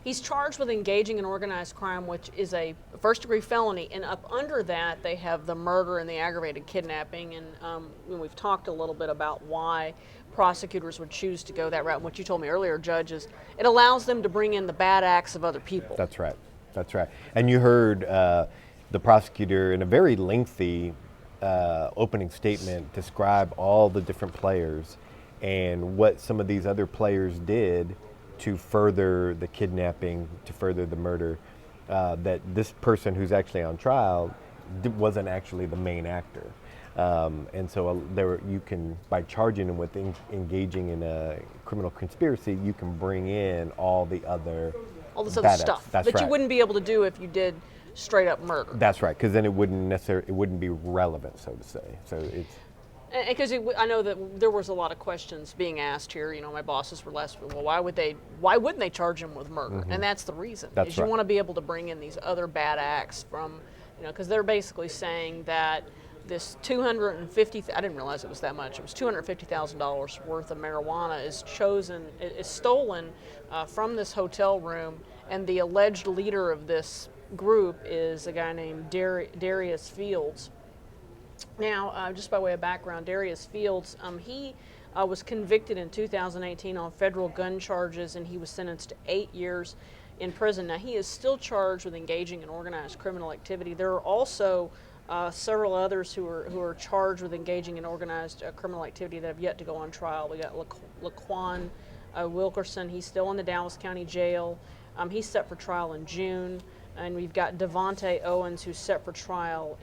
He's charged with engaging in organized crime, which is a first-degree felony, and up under that they have the murder and the aggravated kidnapping. And we've talked a little bit about why prosecutors would choose to go that route. What you told me earlier, Judge, is it allows them to bring in the bad acts of other people. That's right. That's right. And you heard the prosecutor in a very lengthy opening statement describe all the different players and what some of these other players did to further the kidnapping, to further the murder, that this person who's actually on trial wasn't actually the main actor. And so you can, by charging him with engaging in a criminal conspiracy, you can bring in all this other stuff that you wouldn't be able to do if you did straight up murder. That's right, because then it wouldn't be relevant, so to say. So it's. Because I know that there was a lot of questions being asked here. You know, my bosses were less, well, why wouldn't they charge him with murder? Mm-hmm. And that's the reason. That's is you right. want to be able to bring in these other bad acts from, because they're basically saying that this $250,000, I didn't realize it was that much. It was $250,000 worth of marijuana is stolen from this hotel room, and the alleged leader of this group is a guy named Darius Fields. Now, just by way of background, Darius Fields, he was convicted in 2018 on federal gun charges, and he was sentenced to 8 years in prison. Now, he is still charged with engaging in organized criminal activity. There are also several others who are charged with engaging in organized criminal activity that have yet to go on trial. We got Laquan Wilkerson. He's still in the Dallas County Jail. He's set for trial in June. And we've got Devontae Owens, who's set for trial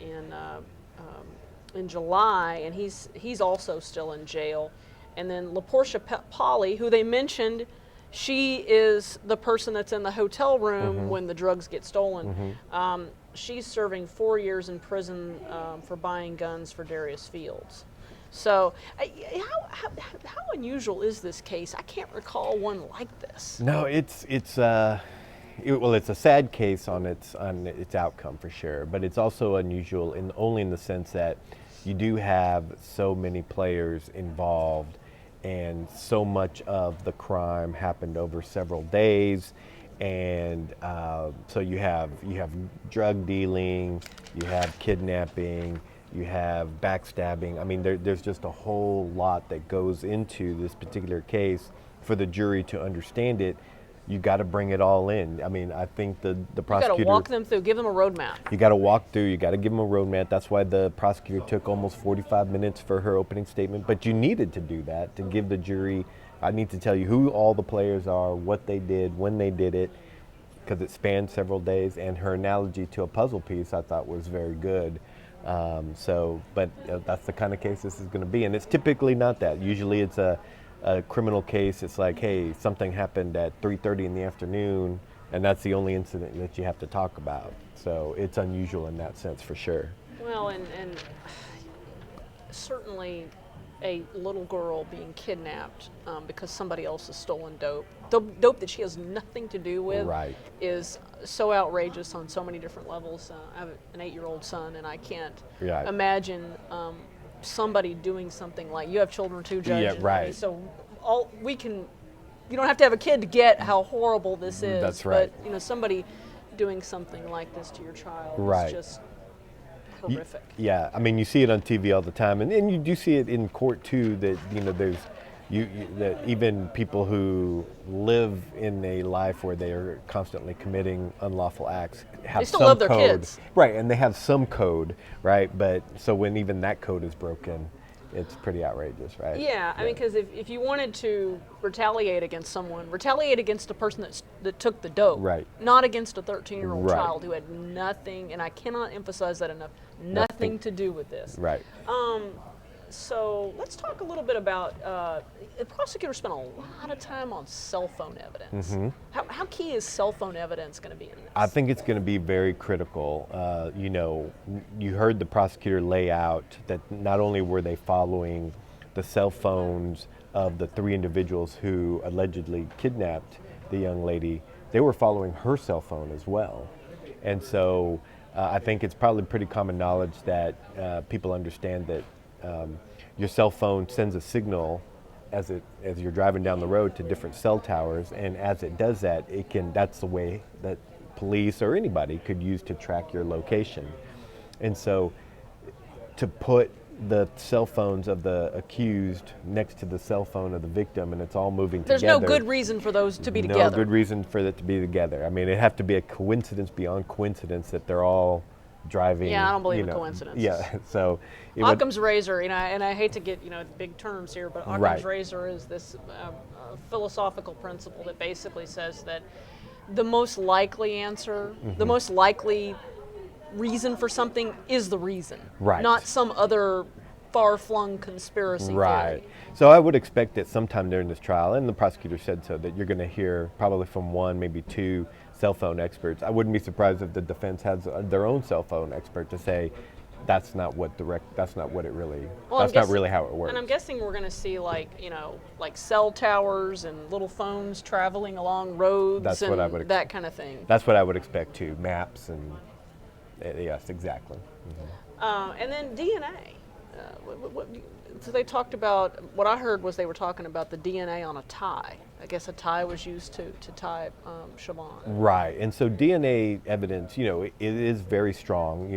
in July, and he's also still in jail. And then LaPortia Polly, who they mentioned, she is the person that's in the hotel room mm-hmm. when the drugs get stolen. Mm-hmm. She's serving 4 years in prison for buying guns for Darius Fields. So how unusual is this case? I can't recall one like this. No, it's a sad case on its outcome for sure, but it's also unusual only in the sense that you do have so many players involved, and so much of the crime happened over several days, and so you have drug dealing, you have kidnapping, you have backstabbing. I mean, there's just a whole lot that goes into this particular case. For the jury to understand it, you got to bring it all in. I mean, I think the prosecutor. You got to walk them through, give them a roadmap. You got to walk through. You got to give them a roadmap. That's why the prosecutor took almost 45 minutes for her opening statement. But you needed to do that to give the jury. I need to tell you who all the players are, what they did, when they did it, because it spanned several days. And her analogy to a puzzle piece, I thought, was very good. But that's the kind of case this is going to be, and it's typically not that. Usually, it's a criminal case. It's like, hey, something happened at 3:30 in the afternoon, and that's the only incident that you have to talk about. So it's unusual in that sense, for sure. Well, and certainly a little girl being kidnapped because somebody else has stolen dope that she has nothing to do with, Right. is so outrageous on so many different levels. I have an 8-year-old son, and I can't Right. imagine somebody doing something like, you have children too, Judge. Yeah, right. So you don't have to have a kid to get how horrible this is. That's right. But somebody doing something like this to your child Right. is just horrific. Yeah, I mean, you see it on TV all the time, and you do see it in court too. That there's that even people who live in a life where they are constantly committing unlawful acts have They still some love their code, kids. right? And they have some code, right? But so when even that code is broken, it's pretty outrageous, right? Yeah, I mean, because if you wanted to retaliate against someone, retaliate against the person that took the dope, Right. not against a 13-year-old Right. child who had nothing, and I cannot emphasize that enough, nothing to do with this. Right. So let's talk a little bit about, the prosecutor spent a lot of time on cell phone evidence. How key is cell phone evidence going to be in this? I think it's going to be very critical. You heard the prosecutor lay out that not only were they following the cell phones of the 3 individuals who allegedly kidnapped the young lady, they were following her cell phone as well. And so I think it's probably pretty common knowledge that people understand that your cell phone sends a signal as you're driving down the road to different cell towers, and as it does that, that's the way that police or anybody could use to track your location. And so to put the cell phones of the accused next to the cell phone of the victim, and it's all moving There's together. no good reason for those to be No together. good reason for it to be together. I mean, it'd have to be a coincidence beyond coincidence that they're all driving. Yeah, I don't believe in coincidences. Yeah, so it would- Occam's razor, and I hate to get big terms here, but Occam's Right. razor is this philosophical principle that basically says that the most likely answer, the most likely reason for something is the reason, Right. not some other far-flung conspiracy Right. theory. So I would expect that sometime during this trial, and the prosecutor said so, that you're going to hear probably from 1, maybe 2 cell phone experts. I wouldn't be surprised if the defense has their own cell phone expert to say that's not what that's not what it really, Well, I'm that's not guessing- really how it works. And I'm guessing we're going to see like cell towers and little phones traveling along roads That's and what I would that kind of thing. That's what I would expect too. Maps and yes, exactly. And then DNA. So they talked about, what I heard was they were talking about the DNA on a tie. I guess a tie was used to tie Shavon. Right, and so DNA evidence, it is very strong.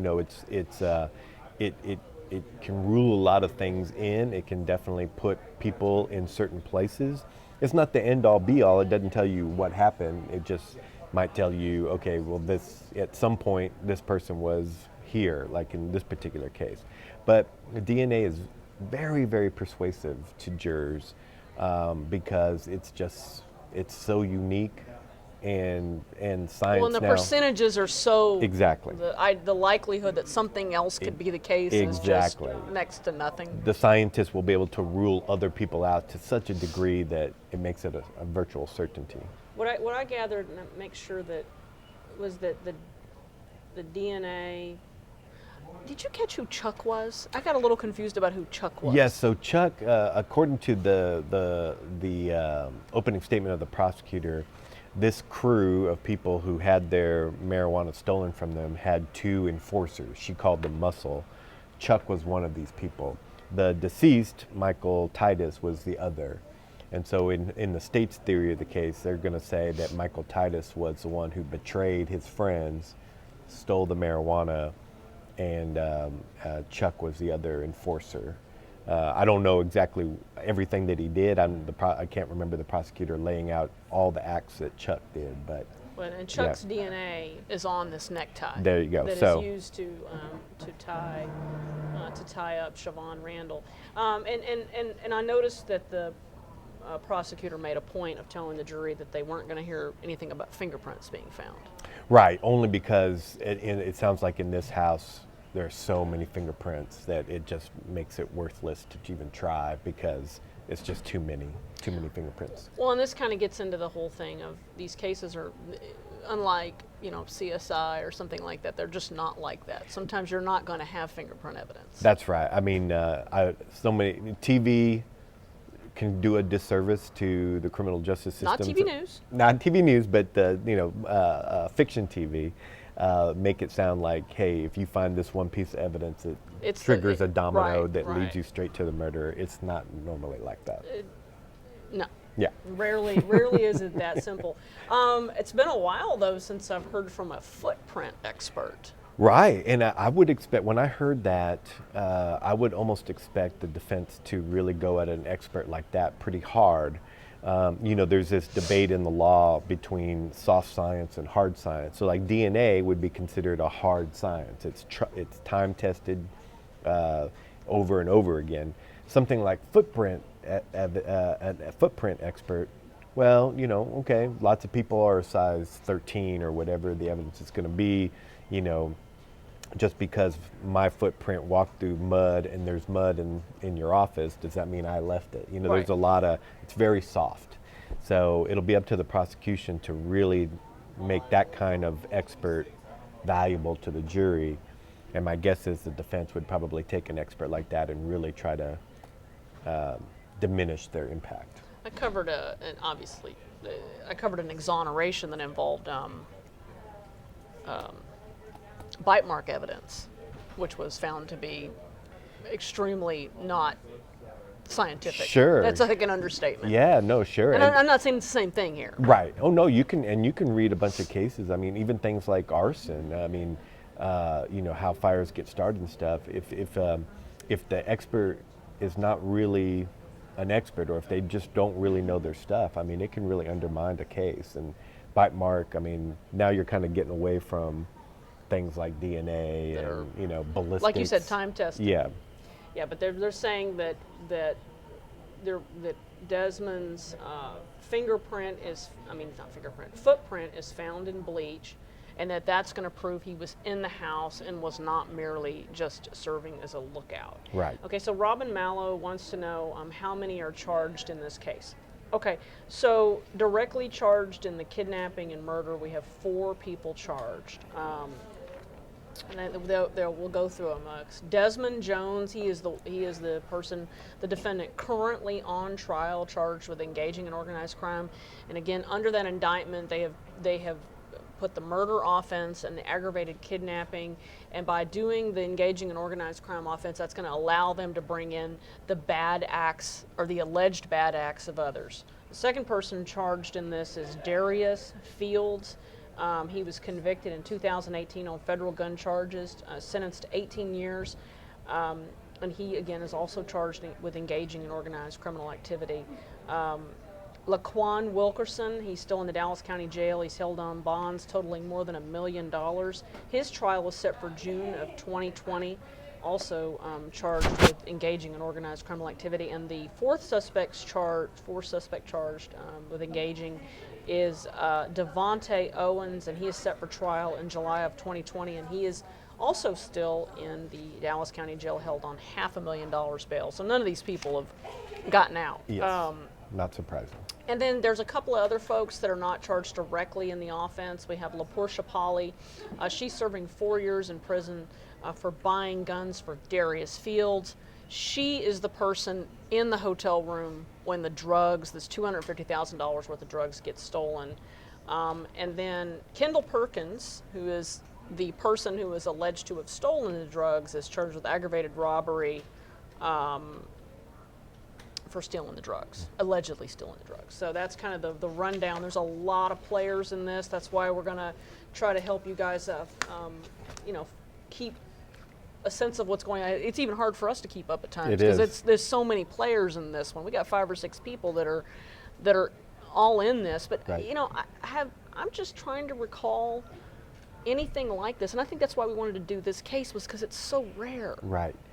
It can rule a lot of things in. It can definitely put people in certain places. It's not the end all be all. It doesn't tell you what happened. It just might tell you, okay, well, at some point this person was here, like in this particular case. But the DNA is very, very persuasive to jurors because it's so unique and science. Well, and the now, percentages are so Exactly. The likelihood that something else could be the case Exactly. is just next to nothing. the scientists will be able to rule other people out to such a degree that it makes it a virtual certainty. What I gathered, and make sure that was that the DNA. Did you catch who Chuck was? I got a little confused about who Chuck was. Yes, so Chuck, according to the opening statement of the prosecutor, this crew of people who had their marijuana stolen from them had 2 enforcers. She called them muscle. Chuck was one of these people. The deceased, Michael Titus, was the other. And so in the state's theory of the case, they're going to say that Michael Titus was the one who betrayed his friends, stole the marijuana, and Chuck was the other enforcer. I don't know exactly everything that he did. I can't remember the prosecutor laying out all the acts that Chuck did, but And Chuck's DNA is on this necktie. There you go. That So- is used to tie up Shavon Randle. And I noticed that the prosecutor made a point of telling the jury that they weren't going to hear anything about fingerprints being found. right, only because it sounds like in this house there are so many fingerprints that it just makes it worthless to even try because it's just too many fingerprints. Well, and this kind of gets into the whole thing of these cases are unlike, CSI or something like that. They're just not like that. Sometimes you're not going to have fingerprint evidence. That's right. I mean, so many TV can do a disservice to the criminal justice system. Not TV news. Not TV news, but fiction TV make it sound like, hey, if you find this one piece of evidence, it triggers a domino that leads you straight to the murder. It's not normally like that. No. Yeah. Rarely is it that simple. It's been a while though since I've heard from a footprint expert. Right, and I would expect, when I heard that, I would almost expect the defense to really go at an expert like that pretty hard. There's this debate in the law between soft science and hard science. So like DNA would be considered a hard science. It's time tested over and over again. Something like footprint, a footprint expert, well, okay, lots of people are size 13 or whatever the evidence is going to be, just because my footprint walked through mud and there's mud in your office, does that mean I left it? There's a lot of, it's very soft. So it'll be up to the prosecution to really make that kind of expert valuable to the jury. And my guess is the defense would probably take an expert like that and really try to diminish their impact. I covered an exoneration that involved bite mark evidence, which was found to be extremely not scientific. Sure. That's, I think, an understatement. Yeah, no, sure. And I'm not saying the same thing here. Right. Oh no, you can read a bunch of cases. I mean, even things like arson. I mean, how fires get started and stuff. If the expert is not really an expert, or if they just don't really know their stuff, I mean, it can really undermine the case. And bite mark, I mean, now you're kind of getting away from things like DNA and ballistics. Like you said, time testing. Yeah. Yeah, but they're saying that Desmond's footprint is found in bleach, and that's going to prove he was in the house and was not merely just serving as a lookout. Right. Okay, so Robin Mallow wants to know how many are charged in this case. Okay, so directly charged in the kidnapping and murder, we have 4 people charged. And we'll go through them. Desmond Jones, he is the defendant currently on trial, charged with engaging in organized crime. And again, under that indictment, they have put the murder offense and the aggravated kidnapping. And by doing the engaging in organized crime offense, that's going to allow them to bring in the bad acts or the alleged bad acts of others. The second person charged in this is Darius Fields. He was convicted in 2018 on federal gun charges, sentenced to 18 years, and he, again, is also charged with engaging in organized criminal activity. Laquan Wilkerson, he's still in the Dallas County Jail. He's held on bonds totaling more than $1 million. His trial was set for June of 2020, also charged with engaging in organized criminal activity. And the fourth suspect charged with engaging is Devontae Owens, and he is set for trial in July of 2020, and he is also still in the Dallas County Jail, held on $500,000 bail. So none of these people have gotten out. Yes. Not surprising. And then there's a couple of other folks that are not charged directly in the offense. We have LaPortia Polly. She's serving 4 years in prison for buying guns for Darius Fields. She is the person in the hotel room when the drugs, this $250,000 worth of drugs, get stolen. And then Kendall Perkins, who is the person who is alleged to have stolen the drugs, is charged with aggravated robbery, for stealing the drugs, allegedly stealing the drugs. So that's kind of the rundown. There's a lot of players in this. That's why we're going to try to help you guys, keep a sense of what's going on. It's even hard for us to keep up at times because there's so many players in this one. We got 5 or 6 people that are all in this. But Right. I'm just trying to recall anything like this, and I think that's why we wanted to do this case, was because it's so rare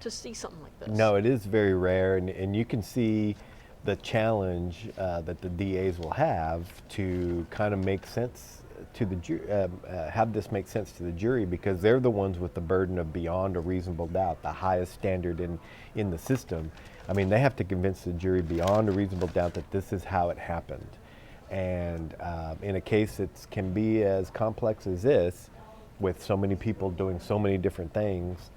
to see something like this. No, it is very rare, and you can see the challenge that the DAs will have to kind of make sense to the jury, have this make sense to the jury, because they're the ones with the burden of beyond a reasonable doubt, the highest standard in the system. I mean, they have to convince the jury beyond a reasonable doubt that this is how it happened. And in a case that can be as complex as this, with so many people doing so many different things,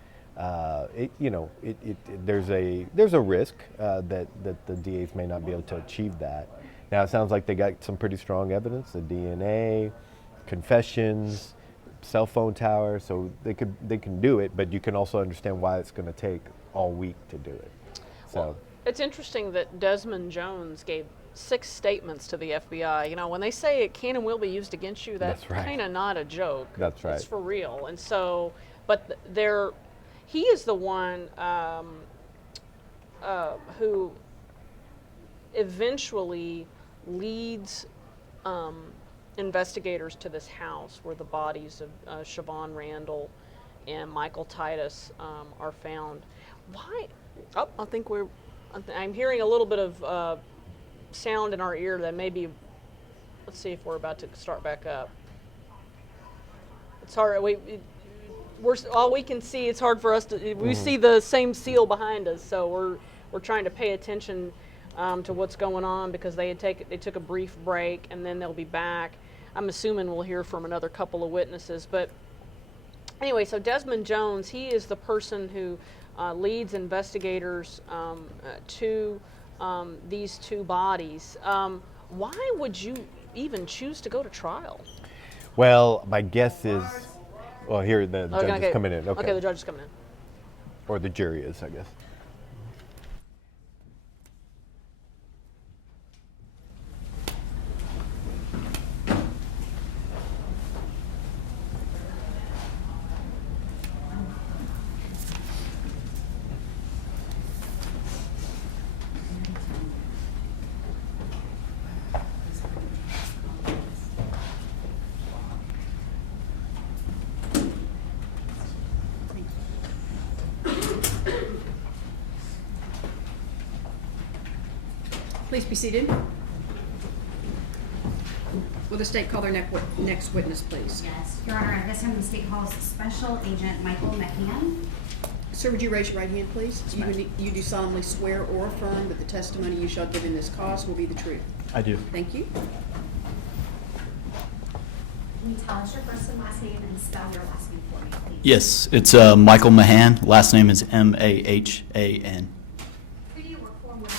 there's a risk that the DAs may not be able to achieve that. Now it sounds like they got some pretty strong evidence, the DNA, confessions, cell phone tower, so they can do it, but you can also understand why it's going to take all week to do it. So Well, it's interesting that Desmond Jones gave 6 statements to the FBI. When they say it can and will be used against you, that's That's right. kind of not a joke. That's right. It's for real. And so, but he is the one who eventually leads investigators to this house where the bodies of Shavon Randle and Michael Titus are found. Why? Oh, I'm hearing a little bit of sound in our ear that maybe, let's see if we're about to start back up. It's hard, we're all we can see. It's hard for us to, we see the same seal behind us, so we're trying to pay attention to what's going on, because they took a brief break and then they'll be back. I'm assuming we'll hear from another couple of witnesses, but anyway, so Desmond Jones, he is the person who leads investigators to these 2 bodies. Why would you even choose to go to trial? well, my guess is, well, here the judge Okay. is coming in. Okay, the judge is coming in. Or the jury is, I guess. Please be seated. Will the state call their next witness, please? Yes, Your Honor, at this time the state calls Special Agent Michael McCann. Sir, would you raise your right hand, please? You do solemnly swear or affirm that the testimony you shall give in this cause will be the truth? I do. Thank you. Can you tell us your first and last name and spell your last name for me, please? Yes, it's Michael Mahan. Last name is Mahan. Who do you work for and what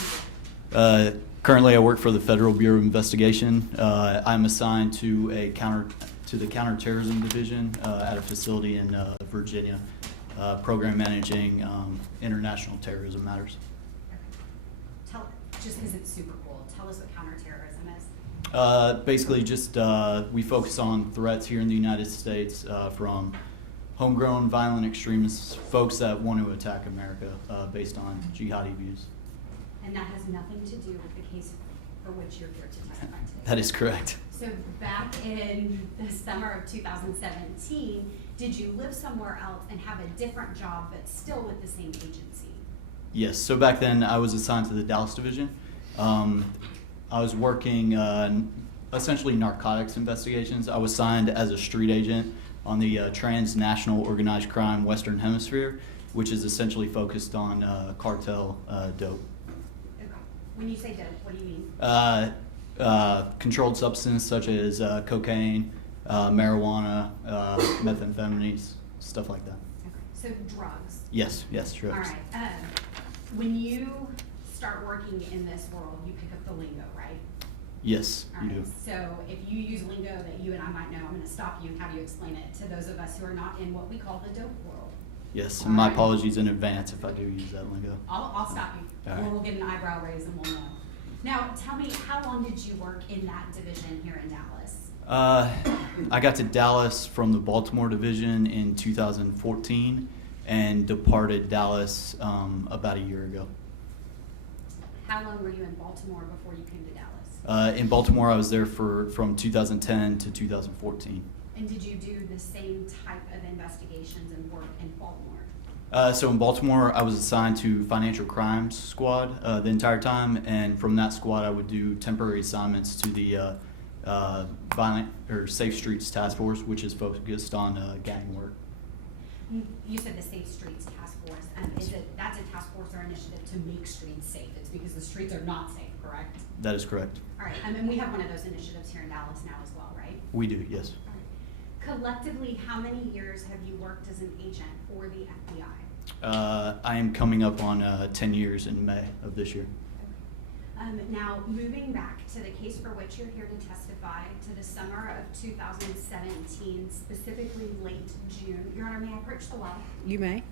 do you do? Currently, I work for the Federal Bureau of Investigation. I'm assigned to the Counterterrorism Division at a facility in Virginia, program managing international terrorism matters. Okay. Just because it's super cool, tell us what counterterrorism is. Basically, just we focus on threats here in the United States from homegrown violent extremists, folks that want to attack America based on jihadi views. And that has nothing to do with the case for which you're here to testify today. That is correct. So back in the summer of 2017, did you live somewhere else and have a different job but still with the same agency? Yes, so back then I was assigned to the Dallas Division. I was working essentially narcotics investigations. I was assigned as a street agent on the transnational organized crime Western Hemisphere, which is essentially focused on cartel dope. Okay. When you say dope, what do you mean? Controlled substance such as cocaine, marijuana, methamphetamines, stuff like that. Okay. So drugs. Yes, All drugs. right. When you start working in this world, you pick up the lingo, right? Yes, All you right. do. So if you use lingo that you and I might know, I'm going to stop you and have you explain it to those of us who are not in what we call the dope world. Yes, All and my right. apologies in advance if I do use that lingo. I'll stop you, All or right. we'll get an eyebrow raise and we'll know. Now, tell me, how long did you work in that division here in Dallas? I got to Dallas from the Baltimore division in 2014 and departed Dallas about a year ago. How long were you in Baltimore before you came to Dallas? In Baltimore, I was there from 2010 to 2014. And did you do the same type of investigations and work in Baltimore? So in Baltimore, I was assigned to Financial Crimes Squad the entire time, and from that squad, I would do temporary assignments to the Violent or Safe Streets Task Force, which is focused on gang work. You said the Safe Streets Task Force. That's a task force or initiative to make streets safe? It's because the streets are not safe, correct? That is correct. All right, and we have one of those initiatives here in Dallas now as well, right? We do, yes. All right. Collectively, how many years have you worked as an agent for the FBI? I am coming up on 10 years in May of this year. Now, moving back to the case for which you're here to testify, to the summer of 2017, specifically late June. Your Honor, may I approach the well? You may.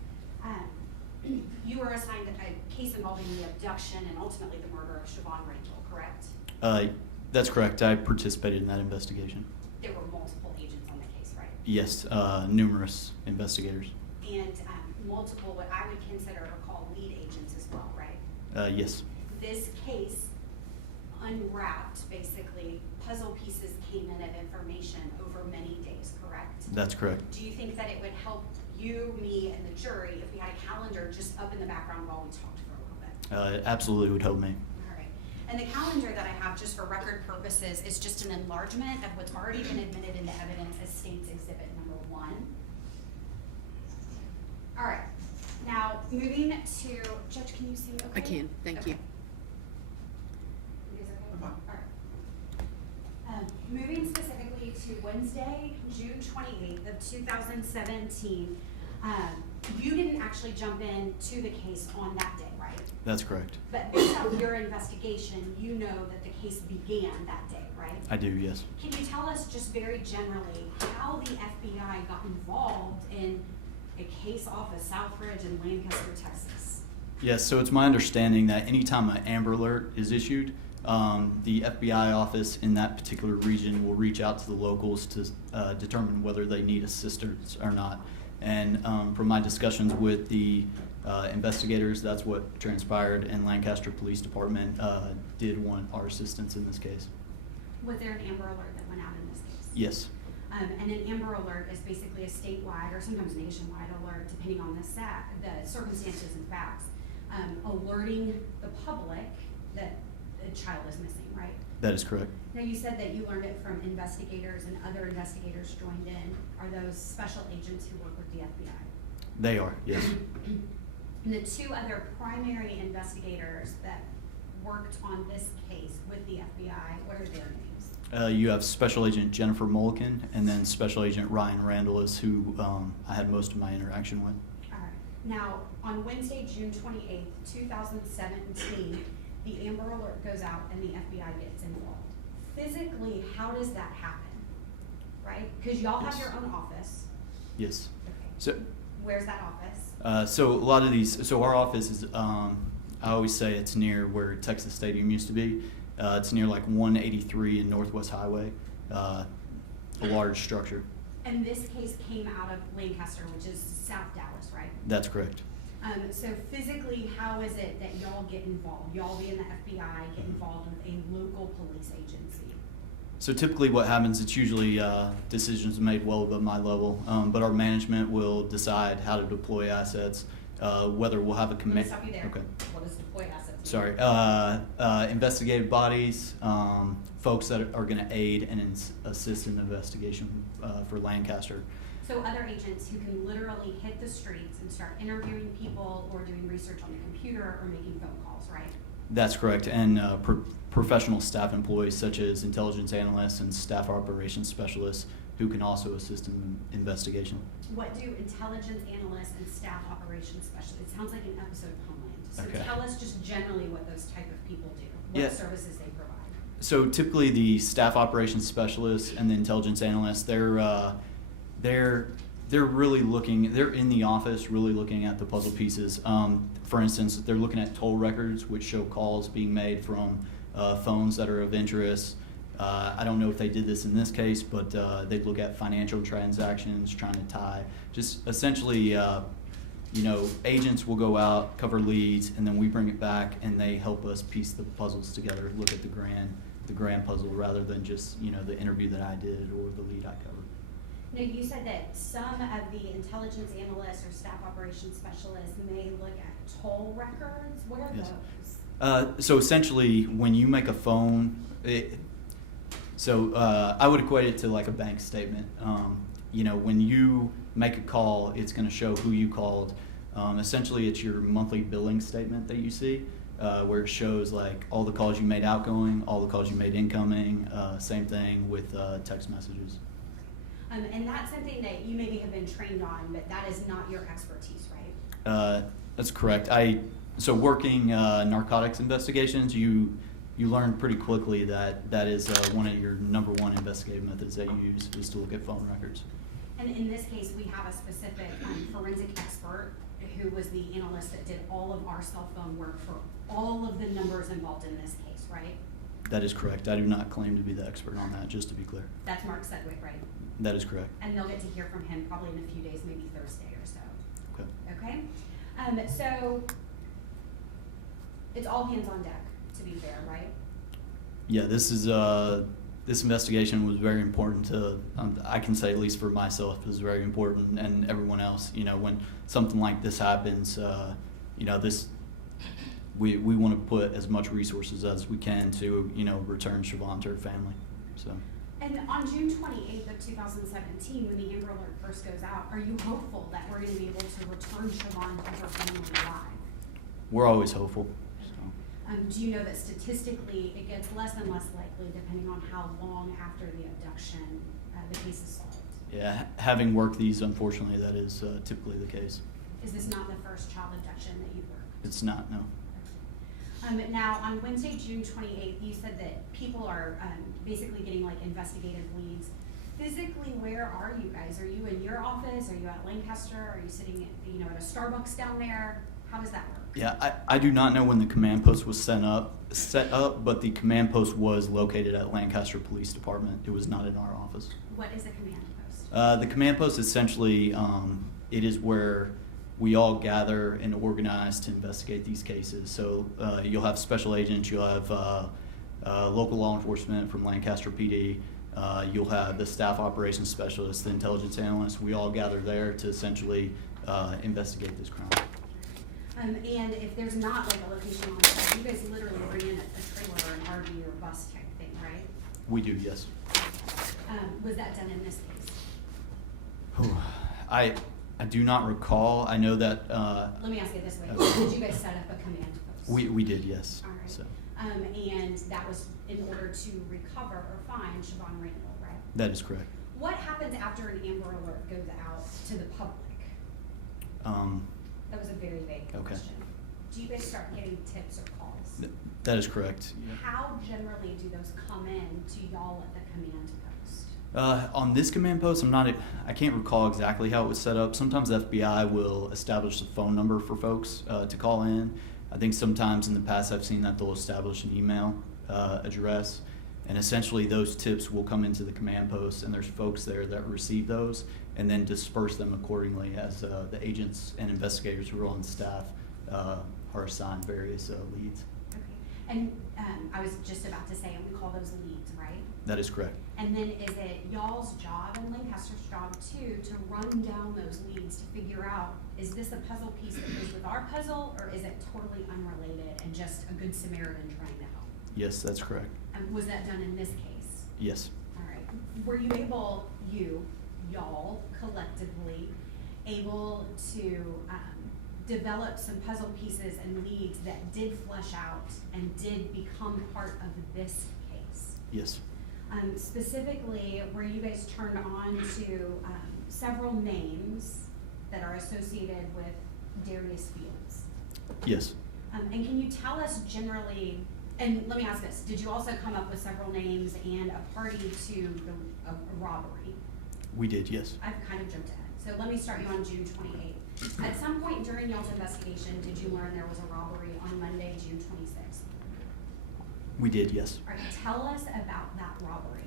You were assigned a case involving the abduction and ultimately the murder of Shavon Randle, correct? That's correct. I participated in that investigation. There were multiple agents on the case, right? Yes, numerous investigators. And multiple, what I would consider or call lead agents as well, right? Yes. This case unwrapped, basically, puzzle pieces came in of information over many days, correct? That's correct. Do you think that it would help you, me, and the jury if we had a calendar just up in the background while we talked for a little bit? It absolutely would help me. All right. And the calendar that I have, just for record purposes, is just an enlargement of what's already been admitted into evidence as State's Exhibit number 1. All right. Now, moving to, Judge, can you see okay? I can, thank you. You guys okay? All right. Moving specifically to Wednesday, June 28th of 2017, you didn't actually jump into the case on that day, right? That's correct. But based on your investigation, you know that the case began that day, right? I do, yes. Can you tell us just very generally how the FBI got involved in a case off of Southridge in Lancaster, Texas? Yes, so it's my understanding that anytime an Amber Alert is issued, the FBI office in that particular region will reach out to the locals to determine whether they need assistance or not. And from my discussions with the investigators, that's what transpired, and Lancaster Police Department did want our assistance in this case. Was there an Amber Alert that went out in this case? Yes. And an Amber Alert is basically a statewide or sometimes nationwide alert, depending on the circumstances and facts, alerting the public that a child is missing, right? That is correct. Now, you said that you learned it from investigators and other investigators joined in. Are those special agents who work with the FBI? They are, yes. And the two other primary investigators that worked on this case with the FBI, what are their names? You have Special Agent Jennifer Mulliken, and then Special Agent Ryan Randle is who I had most of my interaction with. All right. Now, on Wednesday, June 28th, 2017, the Amber Alert goes out and the FBI gets involved. Physically, how does that happen? Right? Because y'all have your own office. Yes. Okay. So, Where's that office? so a lot of these, so our office is, I always say it's near where Texas Stadium used to be. It's near like 183 and Northwest Highway, a large structure. And this case came out of Lancaster, which is South Dallas, right? That's correct. So physically, how is it that y'all get involved? Y'all being the FBI get involved with a local police agency? So typically what happens, it's usually decisions made well above my level, but our management will decide how to deploy assets, whether we'll have a Let me commit. stop you there. Okay. What does deploy assets mean? Sorry. Investigative bodies, folks that are going to aid and assist in the investigation for Lancaster. So other agents who can literally hit the streets and start interviewing people or doing research on the computer or making phone calls, right? That's correct. And professional staff employees such as intelligence analysts and staff operations specialists who can also assist in the investigation. What do intelligence analysts and staff operations specialists? It sounds like an episode of Homeland. So Okay. tell us just generally what those type of people do, what Yeah. services they provide. So typically the staff operations specialists and the intelligence analysts, they're they're in the office really looking at the puzzle pieces. For instance, they're looking at toll records, which show calls being made from phones that are of interest. I don't know if they did this in this case, but they'd look at financial transactions, trying to tie, just essentially, agents will go out, cover leads, and then we bring it back and they help us piece the puzzles together, look at the grand puzzle rather than just, the interview that I did or the lead I covered. Now, you said that some of the intelligence analysts or staff operations specialists may look at toll records. What are Yes. those? So essentially, when you make a phone, I would equate it to like a bank statement. When you make a call, it's going to show who you called. Essentially, it's your monthly billing statement that you see, where it shows like all the calls you made outgoing, all the calls you made incoming. Same thing with text messages. And that's something that you maybe have been trained on, but that is not your expertise, right? That's correct. So working narcotics investigations, you learn pretty quickly that is one of your number one investigative methods that you use is to look at phone records. And in this case, we have a specific forensic expert who was the analyst that did all of our cell phone work for all of the numbers involved in this case, right? That is correct. I do not claim to be the expert on that, just to be clear. That's Mark Sedgwick, right? That is correct. And they'll get to hear from him probably in a few days, maybe Thursday or so. Okay. Okay? So it's all hands on deck, to be fair, right? Yeah, this investigation was very important to, I can say at least for myself, it was very important, and everyone else. When something like this happens, we want to put as much resources as we can to, return Shavon to her family. So. And on June 28th of 2017, when the Amber Alert first goes out, are you hopeful that we're going to be able to return Shavon to her family alive? We're always hopeful. Do you know that statistically it gets less and less likely depending on how long after the abduction the case is solved? Yeah, having worked these, unfortunately, that is typically the case. Is this not the first child abduction that you've worked? It's not, no. Now, on Wednesday, June 28th, you said that people are basically getting like investigative leads. Physically, where are you guys? Are you in your office? Are you at Lancaster? Are you sitting at, at a Starbucks down there? How does that work? Yeah, I do not know when the command post was set up, but the command post was located at Lancaster Police Department. It was not in our office. What is a command post? The command post essentially, it is where we all gather and organize to investigate these cases. So you'll have special agents, you'll have local law enforcement from Lancaster PD, you'll have the staff operations specialists, the intelligence analysts. We all gather there to essentially investigate this crime. And if there's not like a location on site, you guys literally bring in a trailer or an RV or a bus type thing, right? We do, yes. Was that done in this case? I do not recall. I know that. Let me ask it this way. Did you guys set up a command post? We did, yes. All right. So. And that was in order to recover or find Shavon Randle, right? That is correct. What happens after an Amber Alert goes out to the public? That was a very vague question. Do you guys start getting tips or calls? That is correct. Yeah. How generally do those come in to y'all at the command post? On this command post, I can't recall exactly how it was set up. Sometimes the FBI will establish a phone number for folks to call in. I think sometimes in the past I've seen that they'll establish an email address, and essentially those tips will come into the command post, and there's folks there that receive those and then disperse them accordingly as the agents and investigators who are on staff are assigned various leads. Okay. And I was just about to say, and we call those leads, right? That is correct. And then is it y'all's job and Lancaster's job too to run down those leads to figure out, is this a puzzle piece that goes with our puzzle, or is it totally unrelated and just a good Samaritan trying to help? Yes, that's correct. And was that done in this case? Yes. All right. Were you able, y'all collectively, able to develop some puzzle pieces and leads that did flesh out and did become part of this case? Yes. Specifically, were you guys turned on to several names that are associated with Darius Fields? Yes. And can you tell us generally, and let me ask this, did you also come up with several names and a party to a robbery? We did, yes. I've kind of jumped ahead, So let me start you on June 28th. At some point during y'all's investigation, did you learn there was a robbery on Monday, June 26th? We did, yes. All right, tell us about that robbery.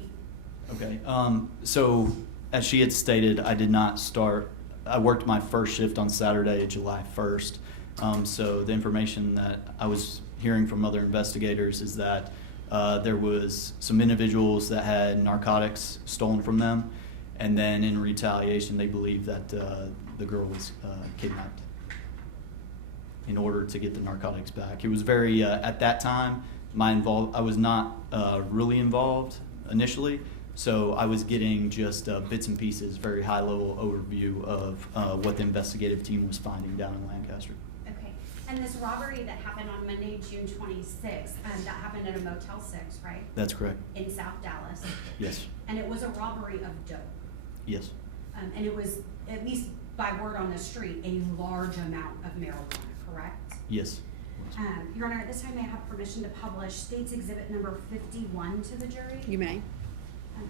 Okay, so as she had stated, I worked my first shift on Saturday, July 1st. So the information that I was hearing from other investigators is that there was some individuals that had narcotics stolen from them, and then in retaliation, they believed that the girl was kidnapped in order to get the narcotics back. It was very, at that time, I was not really involved initially, so I was getting just bits and pieces, very high-level overview of what the investigative team was finding down in Lancaster. Okay, and this robbery that happened on Monday, June 26th, that happened at a Motel 6, right? That's correct. In South Dallas. Yes. And it was a robbery of dope. Yes. And it was, at least by word on the street, a large amount of marijuana, correct? Yes. Your Honor, at this time, may I have permission to publish State's Exhibit number 51 to the jury? You may.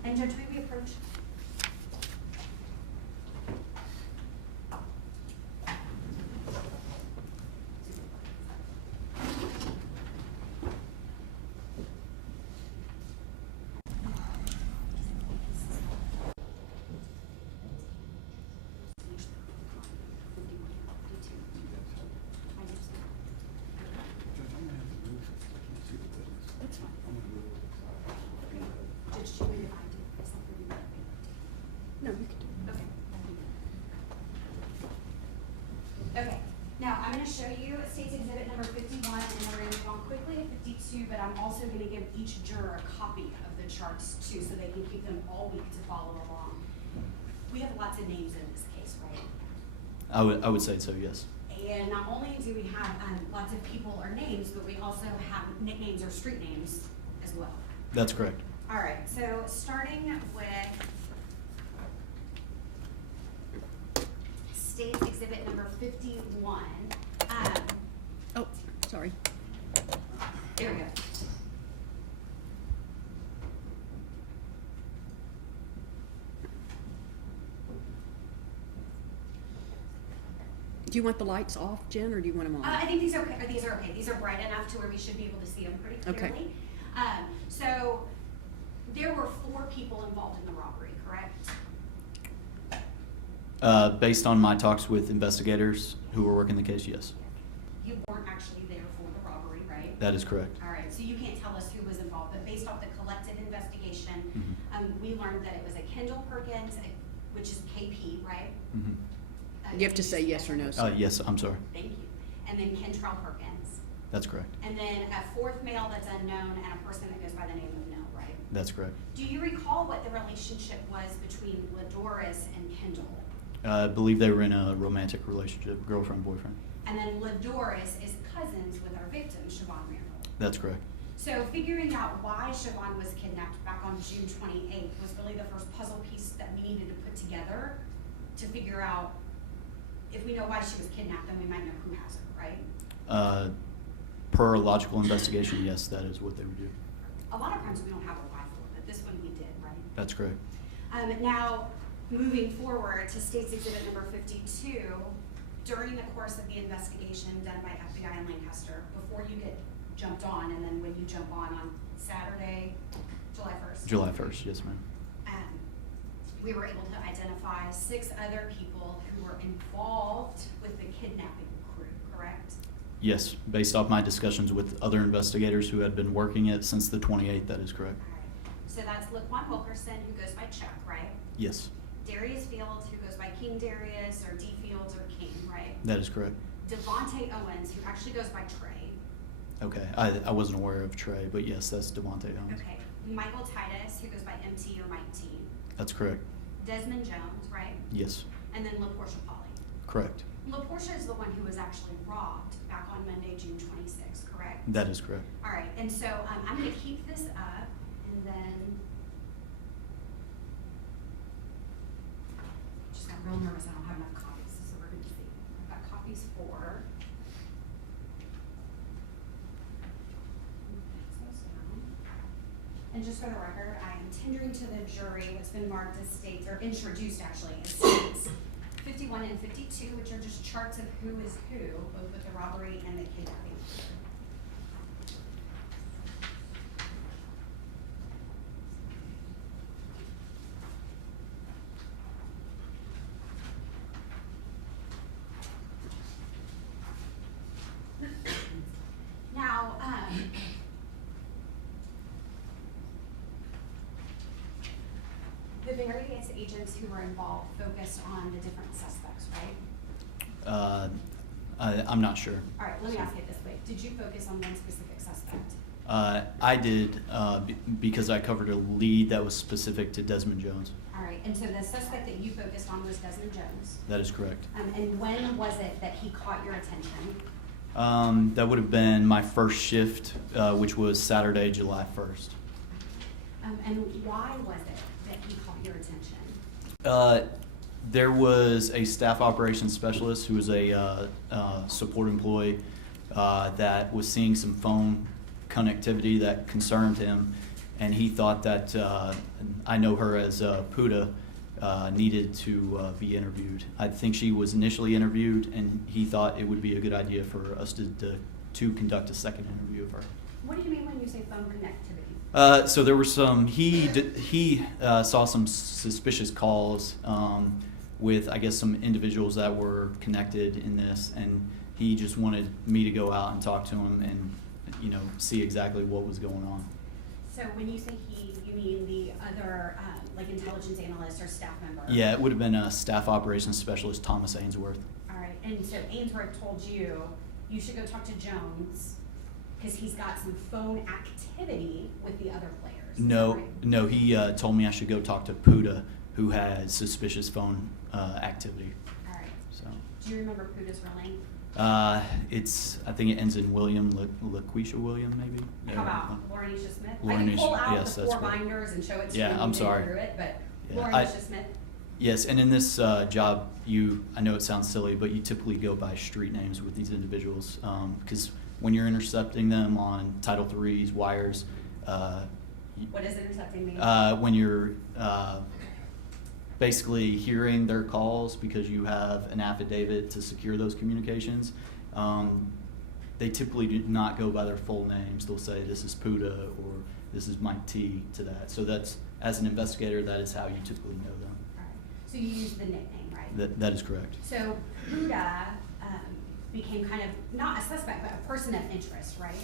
And Judge, may we approach? No, you can do it. Okay. Okay, now I'm gonna show you State's Exhibit number 51, and then we're gonna go on quickly to 52, but I'm also gonna give each juror a copy of the charts too, so they can keep them all week to follow along. We have lots of names in this case, right? I would say so, yes. And not only do we have lots of people or names, but we also have nicknames or street names as well. That's correct. All right, so starting with State's Exhibit number 51. Oh, sorry. There we go. Do you want the lights off, Jen, or do you want them on? I think these are okay. These are okay. These are bright enough to where we should be able to see them pretty Okay. clearly. So there were 4 people involved in the robbery, correct? Based on my talks with investigators who were working the case, yes. You weren't actually there for the robbery, right? That is correct. All right, so you can't tell us who was involved, but based off the collective investigation, we learned that it was a Kendall Perkins, which is KP, right? Mhm. You have to say yes or no, sir. Yes, I'm sorry. Thank you. And then Kentrell Perkins. That's correct. And then a 4th male that's unknown and a person that goes by the name of Nell, right? That's correct. Do you recall what the relationship was between Ladoris and Kendall? I believe they were in a romantic relationship, girlfriend-boyfriend. And then Ladoris is cousins with our victim, Shavon Randle. That's correct. So figuring out why Shavon was kidnapped back on June 28th was really the first puzzle piece that we needed to put together to figure out if we know why she was kidnapped, then we might know who has her, right? Per a logical investigation, yes, that is what they would do. A lot of times we don't have a why for it, but this one we did, right? That's correct. Now, moving forward to State's Exhibit number 52, during the course of the investigation done by FBI in Lancaster, before you get jumped on, and then when you jump on Saturday, July 1st? July 1st, yes, ma'am. We were able to identify 6 other people who were involved with the kidnapping crew, correct? Yes, based off my discussions with other investigators who had been working it since the 28th, that is correct. All right. So that's Laquan Wilkerson, who goes by Chuck, right? Yes, Darius Fields, who goes by King Darius, or D Fields, or King, right? that is correct. Devontae Owens, who actually goes by Trey. Okay, I wasn't aware of Trey, but yes, that's Devontae Owens. Okay. Michael Titus, who goes by MT or Mike T. That's correct. Desmond Jones, right? Yes, And then LaPortia Polly. correct. LaPortia is the one who was actually robbed back on Monday, June 26th, correct? That is correct. All right, and so I'm going to keep this up, and then just got real nervous. I don't have enough copies, so we're going to see. I've got copies for. And just for the record, I am tendering to the jury what's been marked as states, or introduced actually, as states 51 and 52, which are just charts of who is who, both with the robbery and the kidnapping. Now, the various agents who were involved focused on the different suspects, right? I'm not sure. All right, let me ask it this way. Did you focus on one specific suspect? I did because I covered a lead that was specific to Desmond Jones. All right, and so the suspect that you focused on was Desmond Jones. That is correct. And when was it that he caught your attention? That would have been my first shift, which was Saturday, July 1st. And why was it that he caught your attention? There was a staff operations specialist who was a support employee that was seeing some phone connectivity that concerned him, and he thought that I know her as Puda needed to be interviewed. I think she was initially interviewed, and he thought it would be a good idea for us to conduct a second interview of her. What do you mean when you say phone connectivity? So there were some. He saw some suspicious calls with, I guess, some individuals that were connected in this, and he just wanted me to go out and talk to him and, see exactly what was going on. So when you say he, you mean the other, like intelligence analyst or staff member? Yeah, it would have been a staff operations specialist, Thomas Ainsworth. All right, and so Ainsworth told you should go talk to Jones because he's got some phone activity with the other players. Is that right? No, he told me I should go talk to Puda, who had suspicious phone activity. All right. So. Do you remember Puda's real name? I think it ends in William, LaQuisha William, maybe. How about Laurenisha Smith? I Laurenisha, can pull out yes, the that's four correct. binders and show it to Yeah, you. I'm and sorry. Through it, but Yeah, Laurenisha Smith. Yes, and in this job, I know it sounds silly, but you typically go by street names with these individuals because when you're intercepting them on Title III's wires. What does intercepting mean? When you're basically hearing their calls because you have an affidavit to secure those communications. They typically do not go by their full names. They'll say this is Puda or this is Mike T to that. So that's, as an investigator, that is how you typically know them. All right. So you use the nickname, right? That is correct. So Puda became kind of not a suspect, but a person of interest, right?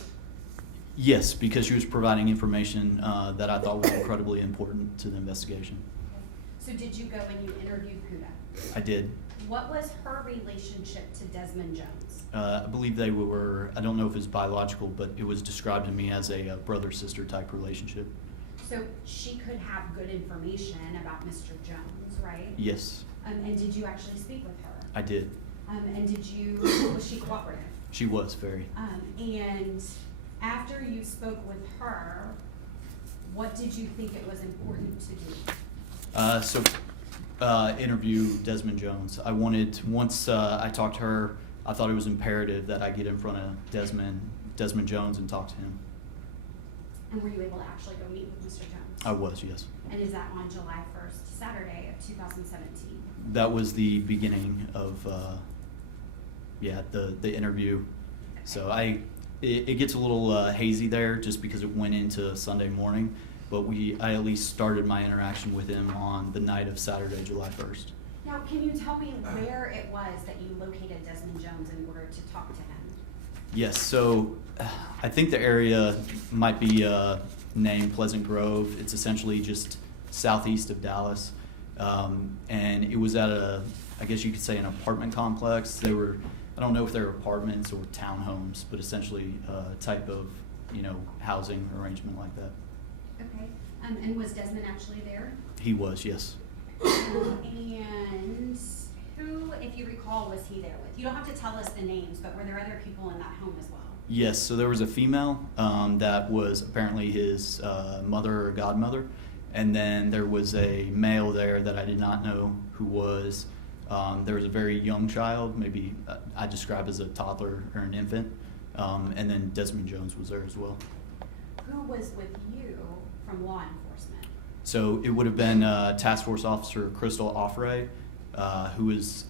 Yes, because she was providing information that I thought was incredibly important to the investigation. So did you go and you interviewed Puda? I did. What was her relationship to Desmond Jones? I believe they were, I don't know if it's biological, but it was described to me as a brother-sister type relationship. So she could have good information about Mr. Jones, right? Yes. And did you actually speak with her? I did. And was she cooperative? She was very. And after you spoke with her, what did you think it was important to do? Interview Desmond Jones. I wanted, once I talked to her, I thought it was imperative that I get in front of Desmond Jones and talk to him. And were you able to actually go meet with Mr. Jones? I was, yes. And is that on July 1st, Saturday of 2017? That was the beginning of, the interview. So it gets a little hazy there just because it went into Sunday morning, but I at least started my interaction with him on the night of Saturday, July 1st. Now, can you tell me where it was that you located Desmond Jones in order to talk to him? Yes, so I think the area might be named Pleasant Grove. It's essentially just southeast of Dallas. And it was at I guess you could say an apartment complex. I don't know if they were apartments or townhomes, but essentially a type of, housing arrangement like that. Okay. And was Desmond actually there? He was, yes. And who, if you recall, was he there with? You don't have to tell us the names, but were there other people in that home as well? Yes, so there was a female that was apparently his mother or godmother, and then there was a male there that I did not know who was. There was a very young child, maybe I describe as a toddler or an infant, and then Desmond Jones was there as well. Who was with you from law enforcement? So it would have been Task Force Officer Crystal Offray who was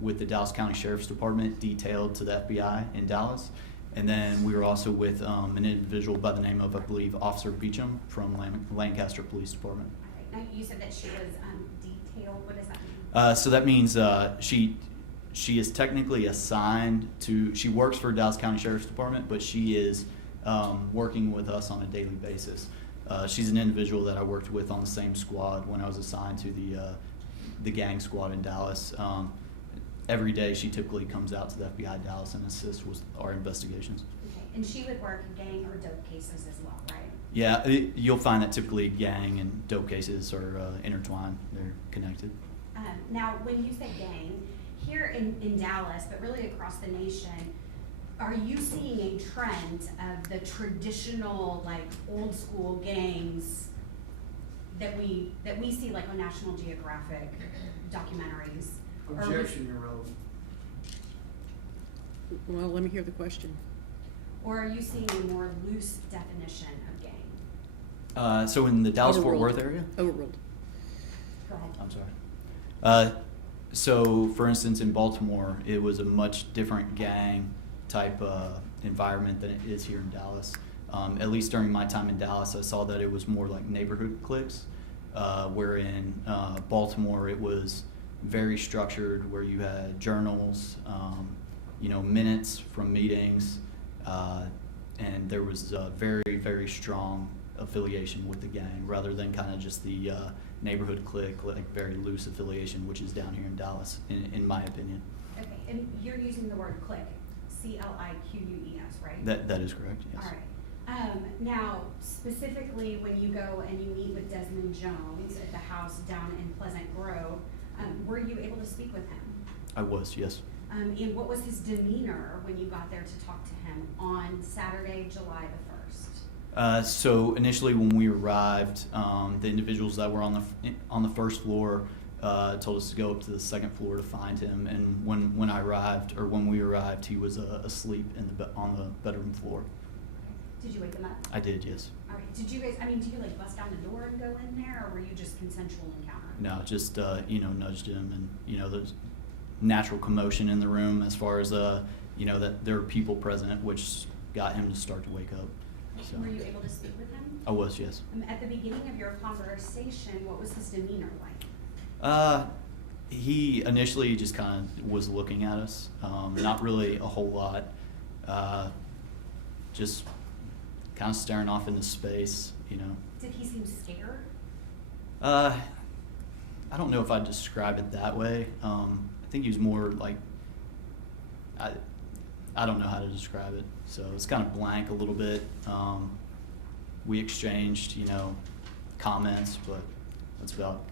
with the Dallas County Sheriff's Department, detailed to the FBI in Dallas. And then we were also with an individual by the name of, I believe, Officer Beecham from Lancaster Police Department. Now, you said that she was detailed. What does that mean? So that means she is technically assigned to, she works for Dallas County Sheriff's Department, but she is working with us on a daily basis. She's an individual that I worked with on the same squad when I was assigned to the gang squad in Dallas. Every day she typically comes out to the FBI Dallas and assists with our investigations. Okay. And she would work gang or dope cases as well, right? Yeah, you'll find that typically gang and dope cases are intertwined. They're connected. Now, when you say gang, here in Dallas, but really across the nation, are you seeing a trend of the traditional, like, old school gangs that we see, like, on National Geographic documentaries? Objection, irrelevant. Well, let me hear the question. Or are you seeing a more loose definition of gang? So in the Dallas-Fort Overruled. Worth area? Overruled. Go ahead. I'm sorry. So, for instance, in Baltimore, it was a much different gang type environment than it is here in Dallas. At least during my time in Dallas, I saw that it was more like neighborhood cliques, where in Baltimore it was very structured, where you had journals, minutes from meetings, and there was a very, very strong affiliation with the gang rather than kind of just the neighborhood clique, like very loose affiliation, which is down here in Dallas, in my opinion. Okay, and you're using the word clique, C-L-I-Q-U-E-S, right? That is correct, yes. All right. Now, specifically, when you go and you meet with Desmond Jones at the house down in Pleasant Grove, were you able to speak with him? I was, yes. And what was his demeanor when you got there to talk to him on Saturday, July the 1st? So initially, when we arrived, the individuals that were on the first floor told us to go up to the second floor to find him. And when we arrived, he was asleep on the bedroom floor. Did you wake him up? I did, yes. All right. Did you guys? did you like bust down the door and go in there, or were you just consensual encounter? No, just nudged him, and there's natural commotion in the room as far as that there were people present, which got him to start to wake up. So. Were you able to speak with him? I was, yes. At the beginning of your conversation, what was his demeanor like? He initially just kind of was looking at us, not really a whole lot, just kind of staring off into space, Did he seem scared? I don't know if I'd describe it that way. I think he was more like, I don't know how to describe it. So it's kind of blank a little bit. We exchanged, comments, but that's about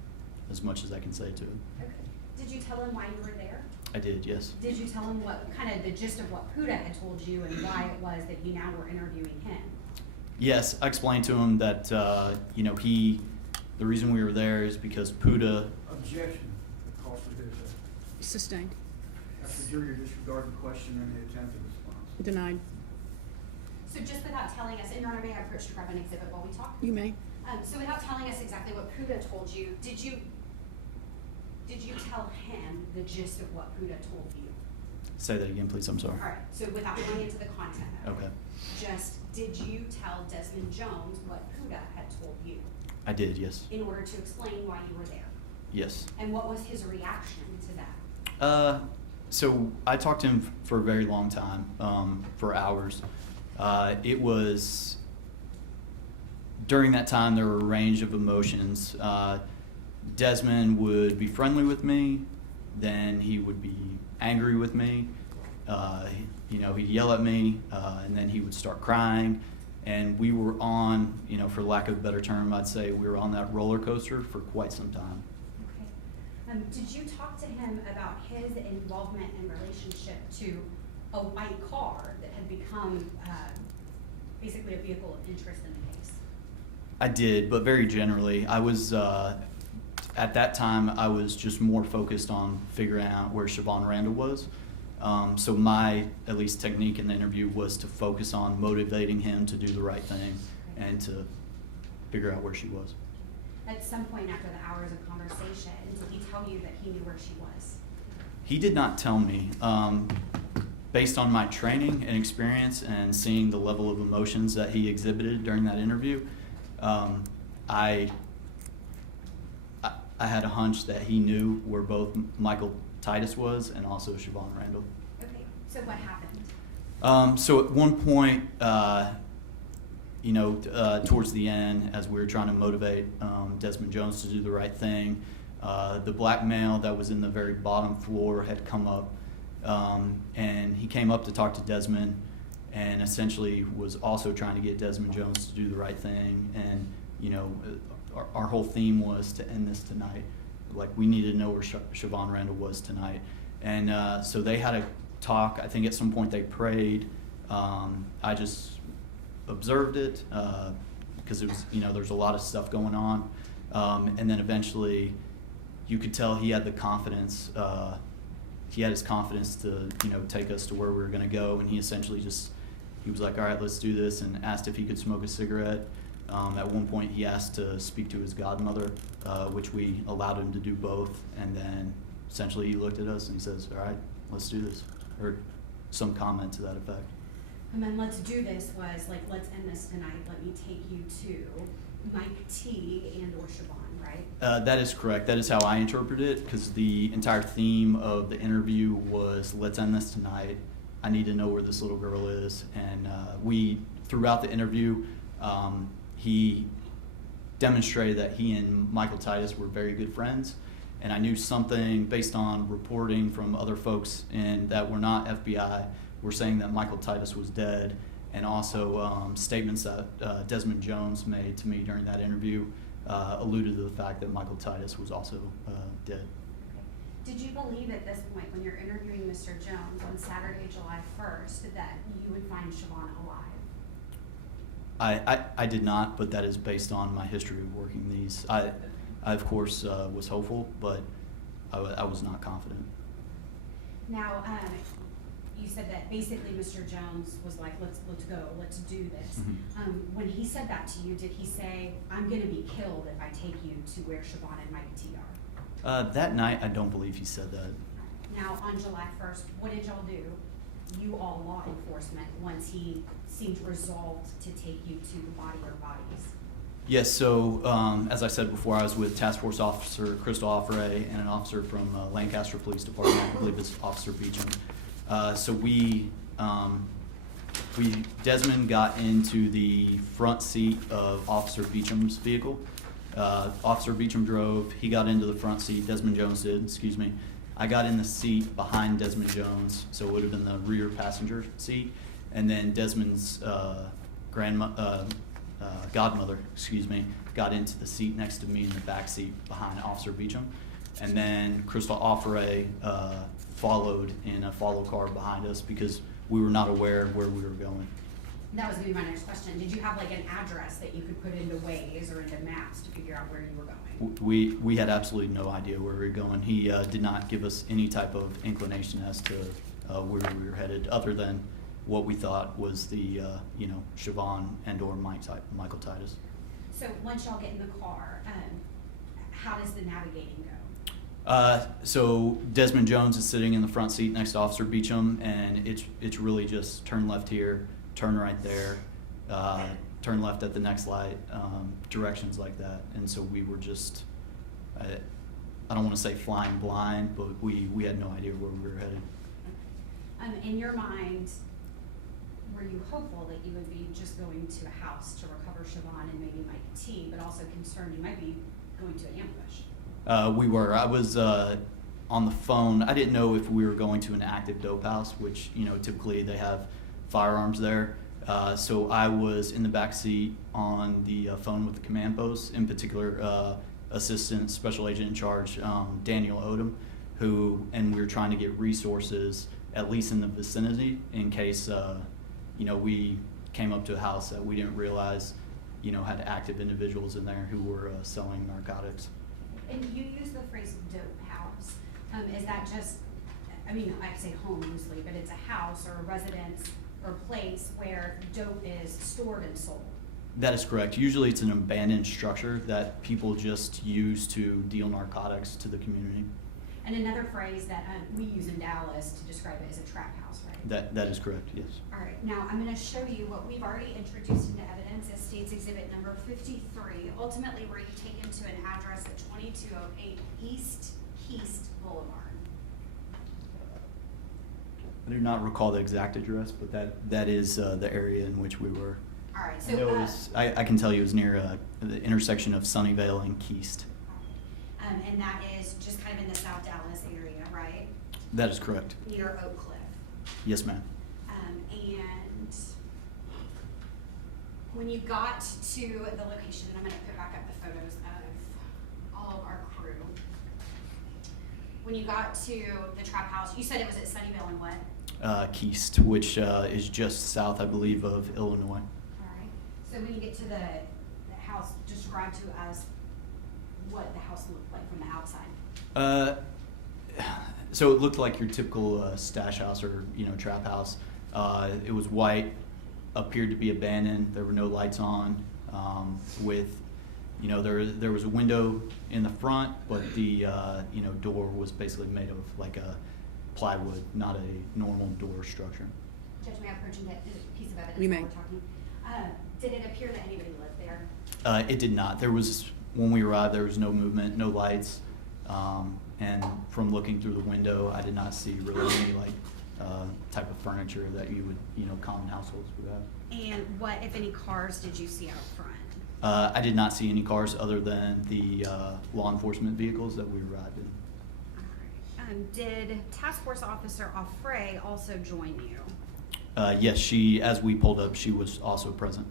as much as I can say to him. Okay. Did you tell him why you were there? I did, yes. Did you tell him what kind of the gist of what Puda had told you and why it was that you now were interviewing him? Yes, I explained to him that, the reason we were there is because Puda. Objection. The call for hearsay. Sustained. After jury disregard the question and the attempted response. Denied. So just without telling us, and Your Honor, may I approach to grab an exhibit while we talk? You may. So without telling us exactly what Puda told you, did you tell him the gist of what Puda told you? Say that again, please. I'm sorry. All right. So without going into the content of Okay. it, just did you tell Desmond Jones what Puda had told you? I did, yes. In order to explain why you were there? Yes. And what was his reaction to that? So I talked to him for a very long time, for hours. It was, during that time, there were a range of emotions. Desmond would be friendly with me, then he would be angry with me. He'd yell at me, and then he would start crying. And we were on, for lack of a better term, I'd say we were on that roller coaster for quite some time. Okay. Did you talk to him about his involvement and relationship to a white car that had become basically a vehicle of interest in the case? I did, but very generally. I was, at that time, I was just more focused on figuring out where Shavon Randle was. So my, at least, technique in the interview was to focus on motivating him to do the right thing and to figure out where she was. at some point after the hours of conversation, did he tell you that he knew where she was? He did not tell me. Based on my training and experience and seeing the level of emotions that he exhibited during that interview, I had a hunch that he knew where both Michael Titus was and also Shavon Randle. Okay, so what happened? So at one point, towards the end, as we were trying to motivate Desmond Jones to do the right thing, the black male that was in the very bottom floor had come up, and he came up to talk to Desmond, and essentially was also trying to get Desmond Jones to do the right thing. And our whole theme was to end this tonight. Like, we needed to know where Shavon Randle was tonight. And so they had a talk. I think at some point they prayed. I just observed it because it was, there's a lot of stuff going on. And then eventually you could tell he had the confidence. He had his confidence to, take us to where we were going to go. And he essentially he was like, all right, let's do this, and asked if he could smoke a cigarette. At one point he asked to speak to his godmother, which we allowed him to do both. And then essentially he looked at us and he says, all right, let's do this, or some comment to that effect. And then let's do this was like, let's end this tonight. Let me take you to Mike T. and or Shavon, right? That is correct. That is how I interpret it, because the entire theme of the interview was, let's end this tonight. I need to know where this little girl is. And throughout the interview, he demonstrated that he and Michael Titus were very good friends. And I knew something based on reporting from other folks that were not FBI, were saying that Michael Titus was dead, and also statements that Desmond Jones made to me during that interview alluded to the fact that Michael Titus was also dead. Did you believe at this point, when you're interviewing Mr. Jones on Saturday, July 1st, that you would find Shavon alive? I did not, but that is based on my history of working these. I of course, was hopeful, but I was not confident. Now, you said that basically Mr. Jones was like, let's go, let's do this. Mm-hmm. When he said that to you, did he say, I'm going to be killed if I take you to where Shavon and Mike T are? That night, I don't believe he said that. Now, on July 1st, what did y'all do, you all law enforcement, once he seemed resolved to take you to the body or bodies? Yes, so as I said before, I was with Task Force Officer Crystal Offray and an officer from Lancaster Police Department. I believe it's Officer Beecham. So Desmond got into the front seat of Officer Beecham's vehicle. Officer Beecham drove, he got into the front seat, Desmond Jones did, excuse me. I got in the seat behind Desmond Jones, so it would have been the rear passenger seat. And then Desmond's godmother, got into the seat next to me in the back seat behind Officer Beecham. And then Crystal Offray followed in a follow car behind us because we were not aware of where we were going. That was going to be my next question. Did you have like an address that you could put into Waze or into maps to figure out where you were going? We had absolutely no idea where we were going. He did not give us any type of inclination as to where we were headed, other than what we thought was the Shavon and or Michael Titus. So once y'all get in the car, how does the navigating go? So Desmond Jones is sitting in the front seat next to Officer Beecham, and it's really just turn left here, turn right there, turn left at the next light, directions like that. And so we were just, I don't want to say flying blind, but we had no idea where we were headed. In your mind, were you hopeful that you would be just going to a house to recover Shavon and maybe Mike T, but also concerned you might be going to an ambush? We were. I was on the phone. I didn't know if we were going to an active dope house, which typically they have firearms there. So I was in the back seat on the phone with the command post, in particular Assistant Special Agent in Charge Daniel Odom, and we were trying to get resources at least in the vicinity in case we came up to a house that we didn't realize had active individuals in there who were selling narcotics. And you use the phrase dope house. Is that just, I say home loosely, but it's a house or a residence or place where dope is stored and sold? That is correct. Usually it's an abandoned structure that people just use to deal narcotics to the community. And another phrase that we use in Dallas to describe it is a trap house, right? That is correct, yes. All right, now I'm going to show you what we've already introduced into evidence as State's Exhibit number 53. Ultimately, were you taken to an address at 2208 East Keast Boulevard? I do not recall the exact address, but that is the area in which we were. All right, I know it was, I can tell you it was near the intersection of Sunnyvale and Keast. And that is just kind of in the South Dallas area, right? That is correct. Near Oak Cliff. Yes, ma'am. And when you got to the location, and I'm going to put back up the photos of all of our crew. When you got to the trap house, you said it was at Sunnyvale and what? Keast, which is just south, I believe, of Illinois. All right. So when you get to the house, describe to us what the house looked like from the outside. So it looked like your typical stash house or trap house. It was white, appeared to be abandoned. There were no lights on. With there was a window in the front, but the door was basically made of like a plywood, not a normal door structure. Judge, may I approach and get a piece of evidence You while may. we're talking? Did it appear that anybody lived there? It did not. When we arrived, there was no movement, no lights, and from looking through the window, I did not see really any type of furniture that you would, common households would have. And what, if any, cars did you see out front? I did not see any cars other than the law enforcement vehicles that we arrived in. All right. Did Task Force Officer Offray also join you? Yes, as we pulled up, she was also present.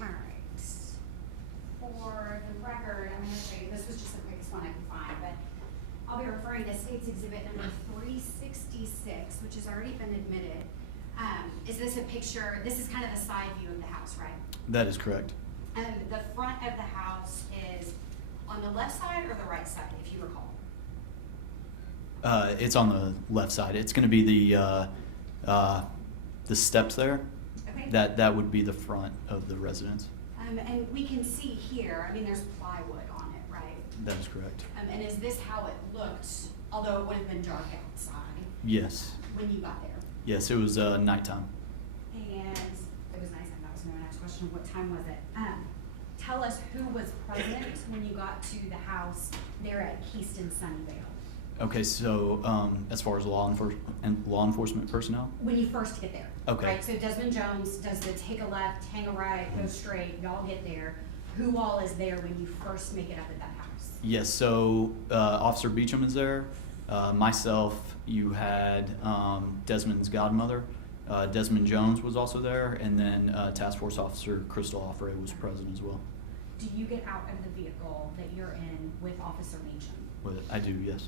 All right. For the record, I'm going to show you, this was just the quickest one I could find, but I'll be referring to State's Exhibit number 366, which has already been admitted. Is this a picture? This is kind of the side view of the house, right? That is correct. The front of the house is on the left side or the right side, if you recall? It's on the left side. It's going to be the steps there. Okay. That would be the front of the residence. And we can see here, I mean, there's plywood on it, right? That is correct. And is this how it looked, although it would have been dark outside Yes. when you got there? Yes, it was nighttime. And it was nice, and that was my next question, what time was it? Tell us who was present when you got to the house there at Keaston Sunnyvale? Okay, so as far as law enforcement personnel? When you first get there. Okay. Right, so Desmond Jones does the take a left, hang a right, go straight, y'all get there. Who all is there when you first make it up at that house? Yes, so Officer Beecham is there. Myself, you had Desmond's godmother. Desmond Jones was also there, and then Task Force Officer Crystal Offray was present as well. Do you get out of the vehicle that you're in with Officer Beecham? I do, yes.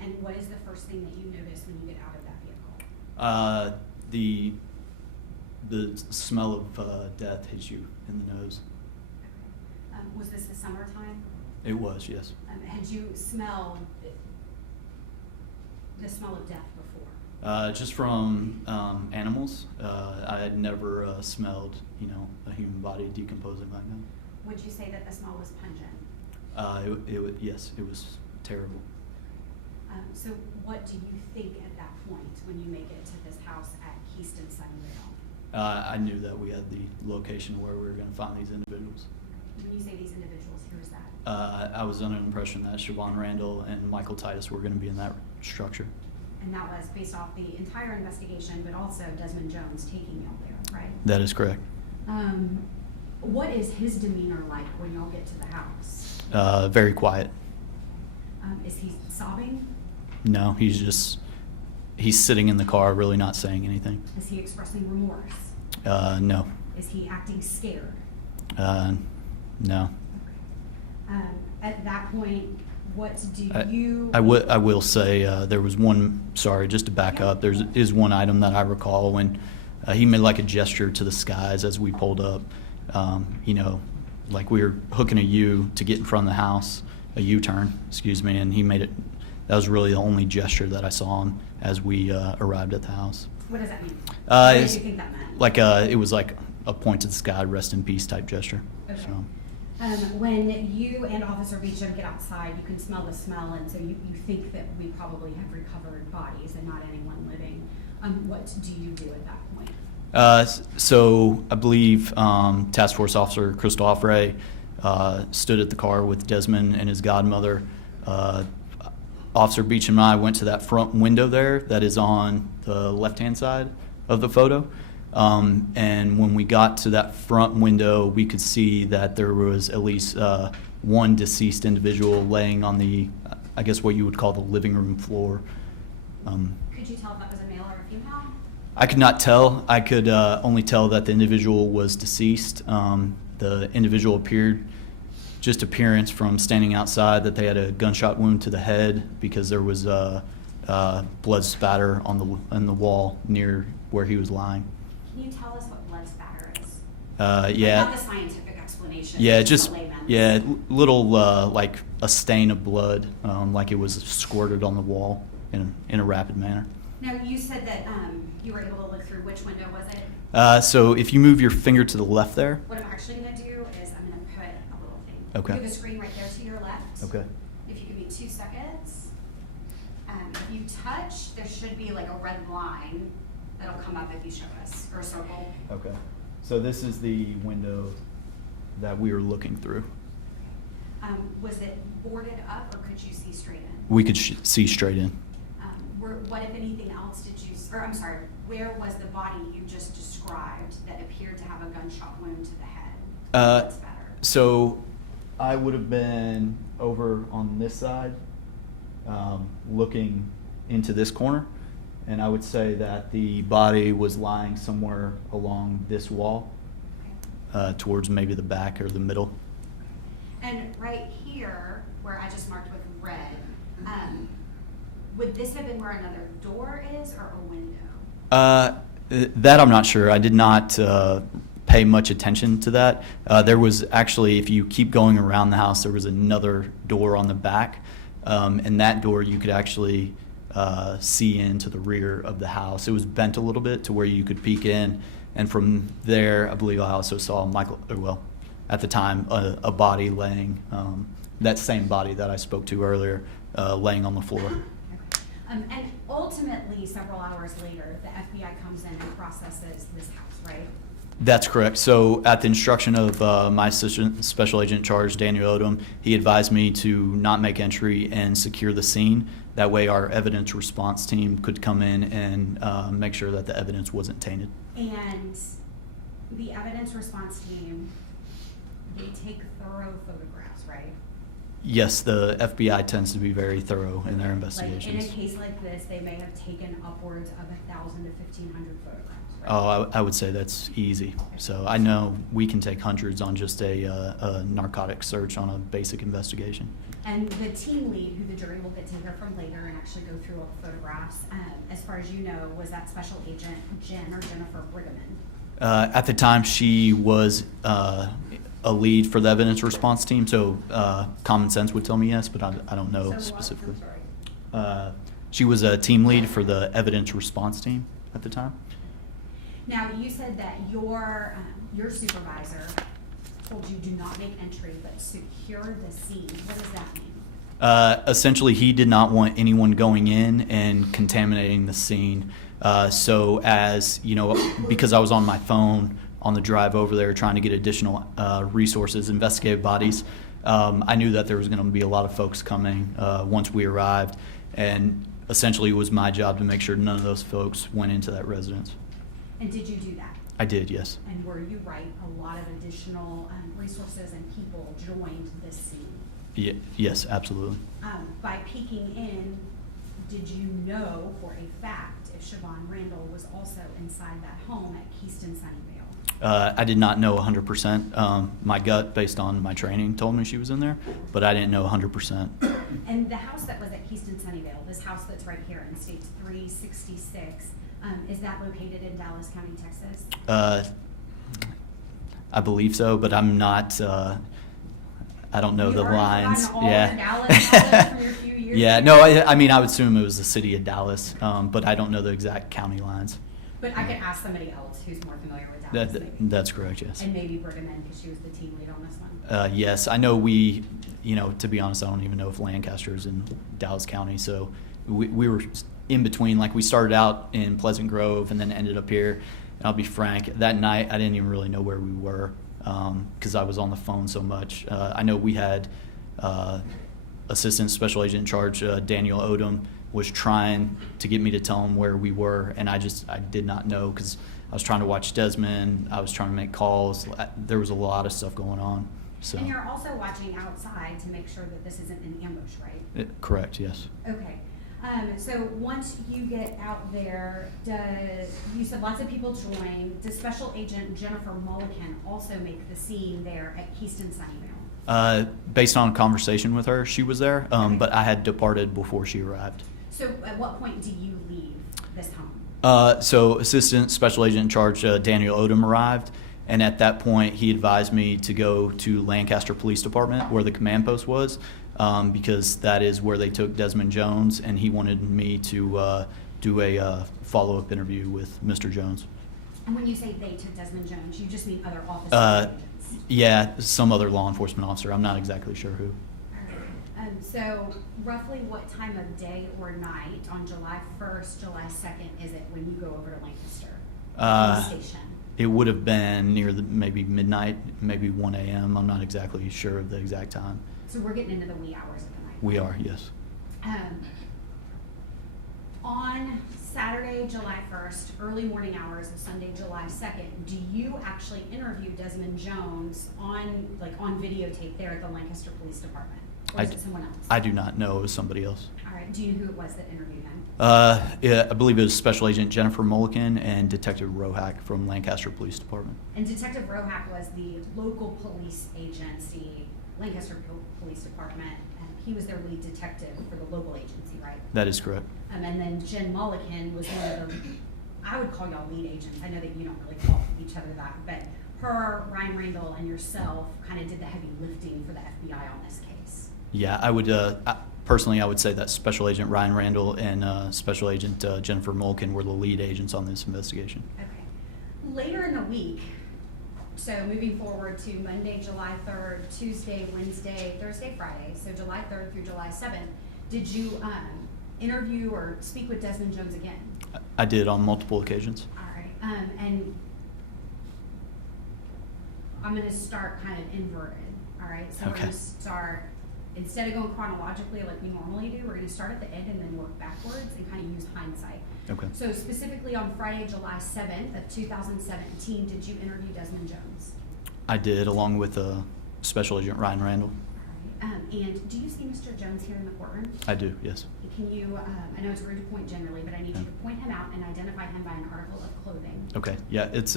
And what is the first thing that you notice when you get out of that vehicle? The smell of death hits you in the nose. Was this the summertime? It was, yes. Had you smelled the smell of death before? Just from animals. I had never smelled, a human body decomposing like that. Would you say that the smell was pungent? Yes, it was terrible. So what do you think at that point when you make it to this house at Keaston Sunnyvale? I knew that we had the location where we were going to find these individuals. When you say these individuals, who is that? I was under the impression that Shavon Randle and Michael Titus were going to be in that structure. And that was based off the entire investigation, but also Desmond Jones taking y'all there, right? That is correct. What is his demeanor like when y'all get to the house? Very quiet. Is he sobbing? No, he's sitting in the car, really not saying anything. Is he expressing remorse? No. Is he acting scared? No. At that point, what do I you? I will say there was one. Sorry, just to back up. There is one item that I recall when he made like a gesture to the skies as we pulled up. Like we were hooking a U to get in front of the house, a U-turn, excuse me, and he made it. That was really the only gesture that I saw him as we arrived at the house. What does that mean? What did you think that meant? Like it was like a point to the sky, rest in peace type gesture. Okay. So. When you and Officer Beecham get outside, you can smell the smell, and so you think that we probably have recovered bodies and not anyone living. What do you do at that point? So I believe Task Force Officer Christophe stood at the car with Desmond and his godmother. Officer Beecham and I went to that front window there that is on the left-hand side of the photo. And when we got to that front window, we could see that there was at least one deceased individual laying on the, I guess what you would call the living room floor. Could you tell if that was a male or a female? I could not tell. I could only tell that the individual was deceased. The individual appeared, just appearance from standing outside, that they had a gunshot wound to the head because there was blood spatter on the wall near where he was lying. Can you tell us what blood spatter is? Yeah. Not the scientific explanation. Yeah, the just layman's. little like a stain of blood, like it was squirted on the wall in a rapid manner. Now, you said that you were able to look through. Which window was it? So if you move your finger to the left there. What I'm actually going to do is I'm going to put a little thing. Okay. You have a screen right there to your left. Okay. If you give me 2 seconds. If you touch, there should be like a red line that'll come up if you show us, or a circle. Okay. So this is the window that we were looking through. Was it boarded up, or could you see straight in? We could see straight in. What, if anything else, did you, or I'm sorry, where was the body you just described that appeared to have a gunshot wound to the head? What's better? So I would have been over on this side, looking into this corner, and I would say that the body was lying somewhere along this wall, towards maybe the back or the middle. And right here, where I just marked with red, would this have been where another door is, or a window? That I'm not sure. I did not pay much attention to that. There was actually, if you keep going around the house, there was another door on the back, and that door you could actually see into the rear of the house. It was bent a little bit to where you could peek in, and from there, I believe I also saw at the time, a body laying, that same body that I spoke to earlier, laying on the floor. And ultimately, several hours later, the FBI comes in and processes this house, right? That's correct. So at the instruction of my assistant special agent in charge, Daniel Odom, he advised me to not make entry and secure the scene. That way our evidence response team could come in and make sure that the evidence wasn't tainted. And the evidence response team, they take thorough photographs, right? Yes, the FBI tends to be very thorough in their investigations. Like in a case like this, they may have taken upwards of 1,000 to 1,500 photographs, right? Oh, I would say that's easy. So I know we can take hundreds on just a narcotic search on a basic investigation. And the team lead, who the jury will get to hear from later and actually go through all the photographs, as far as you know, was that special agent Jen or Jennifer Brigham? At the time, she was a lead for the evidence response team, so common sense would tell me yes, but I don't know specifically. She was a team lead for the evidence response team at the time. Now, you said that your supervisor told you do not make entry, but secure the scene. What does that mean? Essentially, he did not want anyone going in and contaminating the scene. So as, you know, because I was on my phone on the drive over there trying to get additional resources, investigative bodies, I knew that there was going to be a lot of folks coming once we arrived. And essentially, it was my job to make sure none of those folks went into that residence. And did you do that? I did, yes. And were you right? A lot of additional resources and people joined this scene. Yes, absolutely. By peeking in did you know for a fact if Shavon Randle was also inside that home at Keystone Sunnyvale? I did not know 100%. My gut, based on my training, told me she was in there, but I didn't know 100%. And the house that was at Keystone Sunnyvale, this house that's right here in State 366, is that located in Dallas County, Texas? I believe so, but I'm not. I don't know You've the already lines. forgotten all Yeah. the Dallas knowledge from your few years Yeah. ago? No. I mean, I would assume it was the city of Dallas, but I don't know the exact county lines. But I could ask somebody else who's more familiar with Dallas. maybe. That's correct. Yes. And maybe Brigham in, because she was the team lead on this one. Yes, I know we, to be honest, I don't even know if Lancaster is in Dallas County. So we were in between. Like, we started out in Pleasant Grove and then ended up here. And I'll be frank, that night I didn't even really know where we were because I was on the phone so much. I know we had Assistant Special Agent in Charge, Daniel Odom, was trying to get me to tell him where we were, and I did not know because I was trying to watch Desmond. I was trying to make calls. There was a lot of stuff going on. So. And you're also watching outside to make sure that this isn't an ambush, right? Correct, yes. Okay. So once you get out there, you said lots of people join. Does Special Agent Jennifer Mulliken also make the scene there at Keystone Sunnyvale? Based on a conversation with her, she was there, but I had departed before she arrived. So at what point do you leave this home? So Assistant Special Agent in Charge, Daniel Odom, arrived, and at that point he advised me to go to Lancaster Police Department, where the command post was, because that is where they took Desmond Jones, and he wanted me to do a follow-up interview with Mr. Jones. And when you say they took Desmond Jones, you just mean other officers? Yeah, some other law enforcement officer. I'm not exactly sure who. So roughly what time of day or night on July 1st, July 2nd is it when you go over to Lancaster? Station? It would have been near maybe midnight, maybe 1 a.m. I'm not exactly sure of the exact time. So we're getting into the wee hours of the night. We are, yes. On Saturday, July 1st, early morning hours of Sunday, July 2nd, do you actually interview Desmond Jones on videotape there at the Lancaster Police Department? Or is it someone else? I do not know. It was somebody else. All right. Do you know who it was that interviewed him? Yeah, I believe it was Special Agent Jennifer Mulliken and Detective Rohack from Lancaster Police Department. And Detective Rohack was the local police agency, Lancaster Police Department, and he was their lead detective for the local agency, right? That is correct. And then Jen Mulliken was one of the, I would call y'all lead agents. I know that you don't really call each other that, but her, Ryan Randle, and yourself kind of did the heavy lifting for the FBI on this case. Yeah, I would personally, I would say that Special Agent Ryan Randle and Special Agent Jennifer Mulliken were the lead agents on this investigation. Okay. Later in the week, so moving forward to Monday, July 3rd, Tuesday, Wednesday, Thursday, Friday, so July 3rd through July 7th, did you interview or speak with Desmond Jones again? I did on multiple occasions. All right. And I'm going to start kind of inverted. All right. So we're going to start, instead of going chronologically like we normally do, we're going to start at the end and then work backwards and kind of use hindsight. Okay. So specifically on Friday, July 7th of 2017, did you interview Desmond Jones? I did, along with Special Agent Ryan Randle. All right. And do you see Mr. Jones here in the courtroom? I do, yes. Can you, I know it's rude to point generally, but I need you to point him out and identify him by an article of clothing. Okay, yeah, it's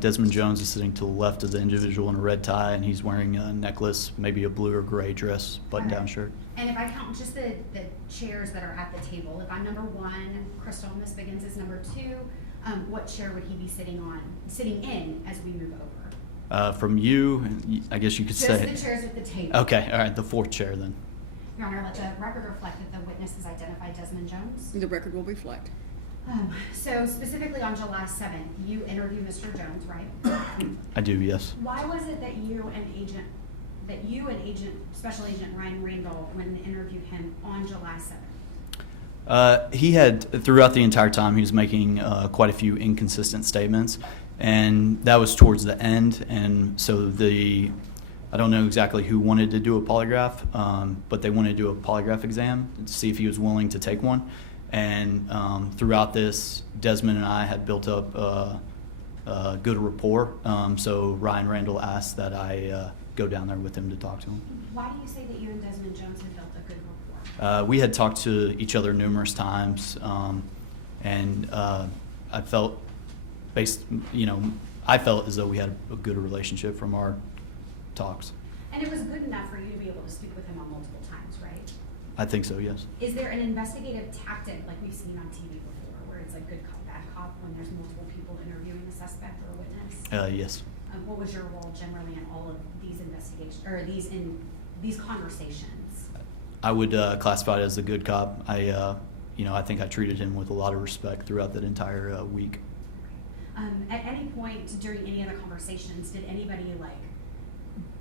Desmond Jones is sitting to the left of the individual in a red tie, and he's wearing a necklace, maybe a blue or gray dress, button-down shirt. And if I count just the chairs that are at the table, if I'm number 1, Crystal, Miss Biggins is number 2, what chair would he be sitting in as we move over? From you, I guess you could say. Just the chairs at the table. Okay, all right, the 4th chair then. Your Honor, let the record reflect that the witness has identified Desmond Jones. The record will reflect. So specifically on July 7th, you interviewed Mr. Jones, right? I do, yes. Why was it that you and Special Agent Ryan Randle went and interviewed him on July 7th? He had, throughout the entire time, he was making quite a few inconsistent statements, and that was towards the end, and so I don't know exactly who wanted to do a polygraph, but they wanted to do a polygraph exam to see if he was willing to take one. And throughout this, Desmond and I had built up a good rapport. So Ryan Randle asked that I go down there with him to talk to him. Why do you say that you and Desmond Jones have built a good rapport? We had talked to each other numerous times, and I felt I felt as though we had a good relationship from our talks. And it was good enough for you to be able to speak with him on multiple times, right? I think so, yes. Is there an investigative tactic like we've seen on TV before, where it's like good cop, bad cop, when there's multiple people interviewing a suspect or a witness? Yes. What was your role generally in all of these investigations, or these conversations? I would classify it as a good cop. I think I treated him with a lot of respect throughout that entire week. At any point during any of the conversations, did anybody like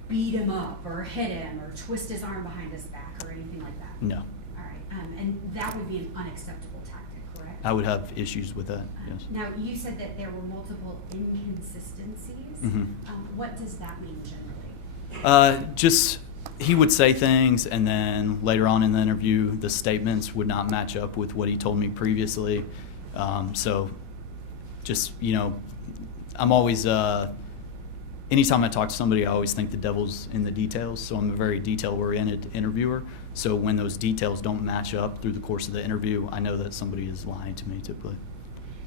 beat him up or hit him or twist his arm behind his back or anything like that? No. All right, and that would be an unacceptable tactic, correct? I would have issues with that, yes. Now, you said that there were multiple inconsistencies. Mhm. What does that mean generally? Just he would say things, and then later on in the interview, the statements would not match up with what he told me previously. So just, I'm always, anytime I talk to somebody, I always think the devil's in the details. So I'm a very detail-oriented interviewer. So when those details don't match up through the course of the interview, I know that somebody is lying to me typically.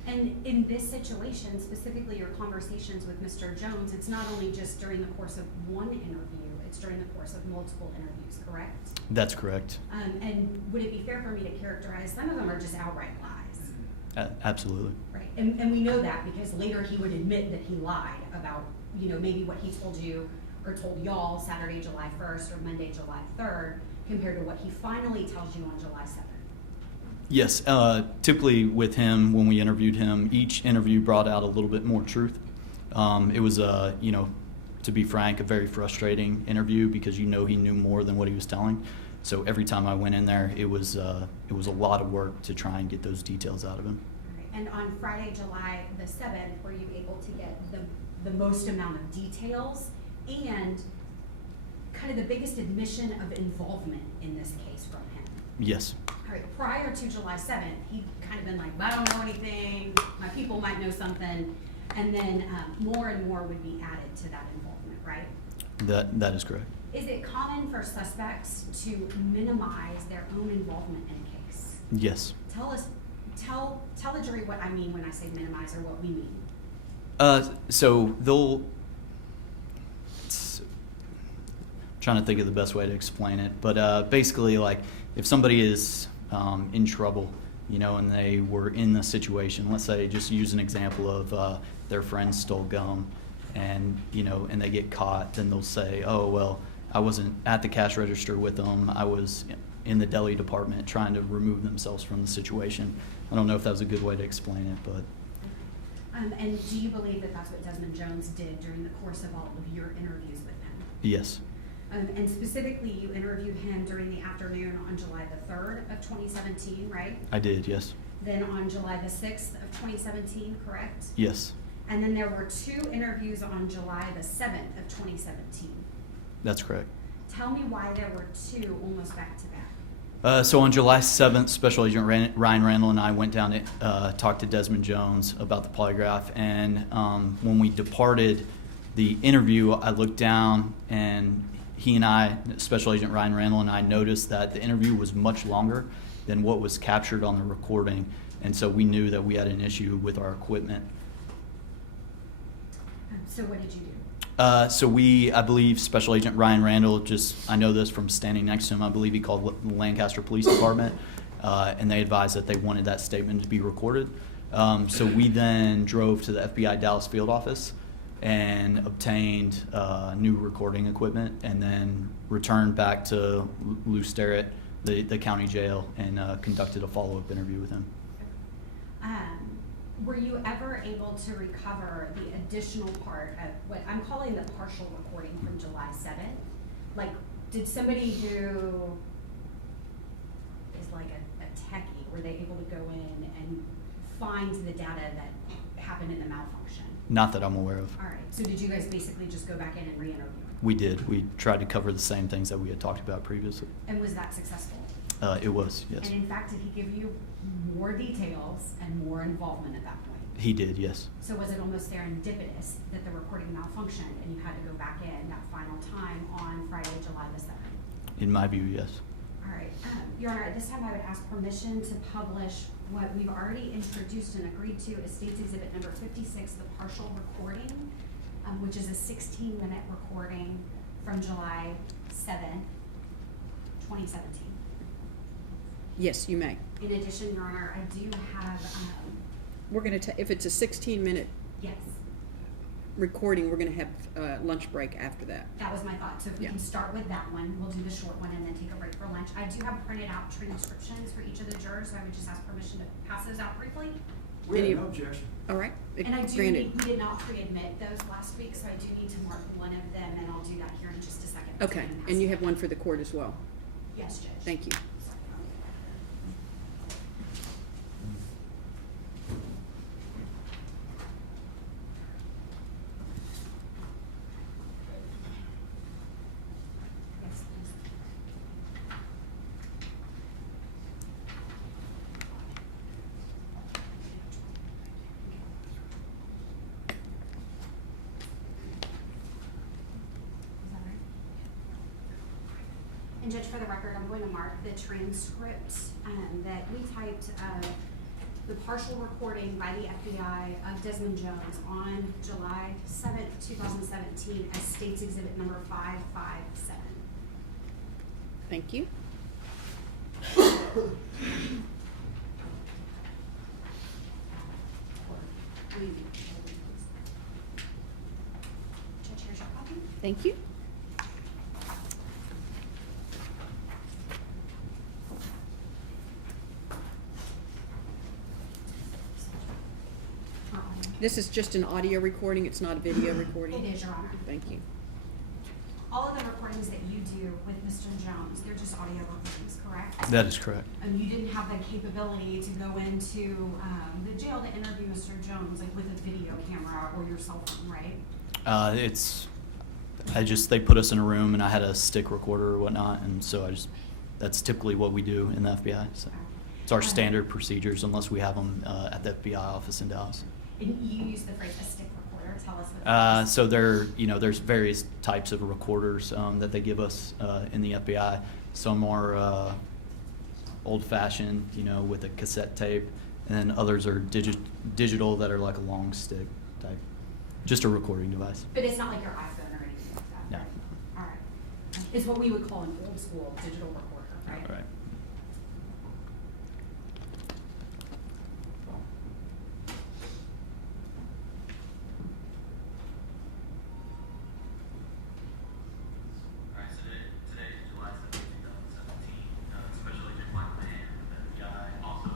And in this situation, specifically your conversations with Mr. Jones, it's not only just during the course of one interview, it's during the course of multiple interviews, correct? That's correct. And would it be fair for me to characterize, some of them are just outright lies? Absolutely. Right, and we know that because later he would admit that he lied about, maybe what he told you or told y'all Saturday, July 1st or Monday, July 3rd, compared to what he finally tells you on July 7th. Yes, typically with him, when we interviewed him, each interview brought out a little bit more truth. It was, to be frank, a very frustrating interview because he knew more than what he was telling. So every time I went in there, it was a lot of work to try and get those details out of him. Right. And on Friday, July the 7th, were you able to get the most amount of details and kind of the biggest admission of involvement in this case from him? Yes. All right, prior to July 7th, he'd kind of been like, I don't know anything, my people might know something, and then more and more would be added to that involvement, right? That is correct. Is it common for suspects to minimize their own involvement in a case? Yes. Tell the jury what I mean when I say minimize or what we mean. So they'll, trying to think of the best way to explain it, but basically, like, if somebody is in trouble, and they were in the situation, let's say, just use an example of their friend stole gum, and and they get caught, then they'll say, oh, well, I wasn't at the cash register with them, I was in the deli department trying to remove themselves from the situation. I don't know if that was a good way to explain it, but. And do you believe that that's what Desmond Jones did during the course of all of your interviews with him? Yes. And specifically, you interviewed him during the afternoon on July the 3rd of 2017, right? I did, yes. Then on July the 6th of 2017, correct? Yes. And then there were 2 interviews on July the 7th of 2017. That's correct. Tell me why there were 2 almost back to back. So on July 7th, Special Agent Ryan Randle and I went down to talk to Desmond Jones about the polygraph, and when we departed the interview, I looked down, and he and I, Special Agent Ryan Randle and I, noticed that the interview was much longer than what was captured on the recording, and so we knew that we had an issue with our equipment. So what did you do? I believe Special Agent Ryan Randle, I know this from standing next to him, I believe he called the Lancaster Police Department, and they advised that they wanted that statement to be recorded. So we then drove to the FBI Dallas field office and obtained new recording equipment, and then returned back to Lou Sterrett, the county jail, and conducted a follow-up interview with him. Were you ever able to recover the additional part of what I'm calling the partial recording from July 7th? Like, did somebody who is like a techie, were they able to go in and find the data that happened in the malfunction? Not that I'm aware of. All right, so did you guys basically just go back in and re-interview him? We did. We tried to cover the same things that we had talked about previously. And was that successful? It was, yes. And in fact, did he give you more details and more involvement at that point? He did, yes. So was it almost serendipitous that the recording malfunctioned and you had to go back in that final time on Friday, July the 7th? In my view, yes. All right, Your Honor, at this time I would ask permission to publish what we've already introduced and agreed to as State's Exhibit number 56, the partial recording, which is a 16-minute recording from July 7th, 2017. Yes, you may. In addition, Your Honor, I do have, We're gonna if it's a 16-minute yes, recording, we're gonna have lunch break after that. that was my thought. So if we Yeah. can start with that one, we'll do the short one and then take a break for lunch. I do have printed out transcriptions for each of the jurors, so I would just ask permission to pass those out briefly. We have Any- no objection. All right? And I do Granted. need, we did not pre-admit those last week, so I do need to mark one of them, and I'll do that here in just a second. Okay, and you have one for the court as well. Yes, Judge. Thank you. Yes, please. Is that right? And Judge, for the record, I'm going to mark the transcript that we typed of the partial recording by the FBI of Desmond Jones on July 7th, 2017 as State's Exhibit number 557. Thank you. Judge, here's your copy. Thank you. For audio. This is just an audio recording, it's not a video recording? It is, Your Honor. Thank you. All of the recordings that you do with Mr. Jones, they're just audio recordings, correct? That is correct. And you didn't have the capability to go into the jail to interview Mr. Jones, like with a video camera or your cell phone, right? They put us in a room and I had a stick recorder or whatnot, and so that's typically what we do in the FBI. So it's our standard procedures unless we have them at the FBI office in Dallas. And you use the phrase a stick recorder. Tell us what that is. So there's various types of recorders that they give us in the FBI. Some are old-fashioned, with a cassette tape, and then others are digital that are like a long stick type, just a recording device. But it's not like your iPhone or anything like that. No. Right? All right. It's what we would call an old school digital recorder, right? Right. Alright, so today is July 7th, 2017. Special Agent Michael Mann with the FBI, also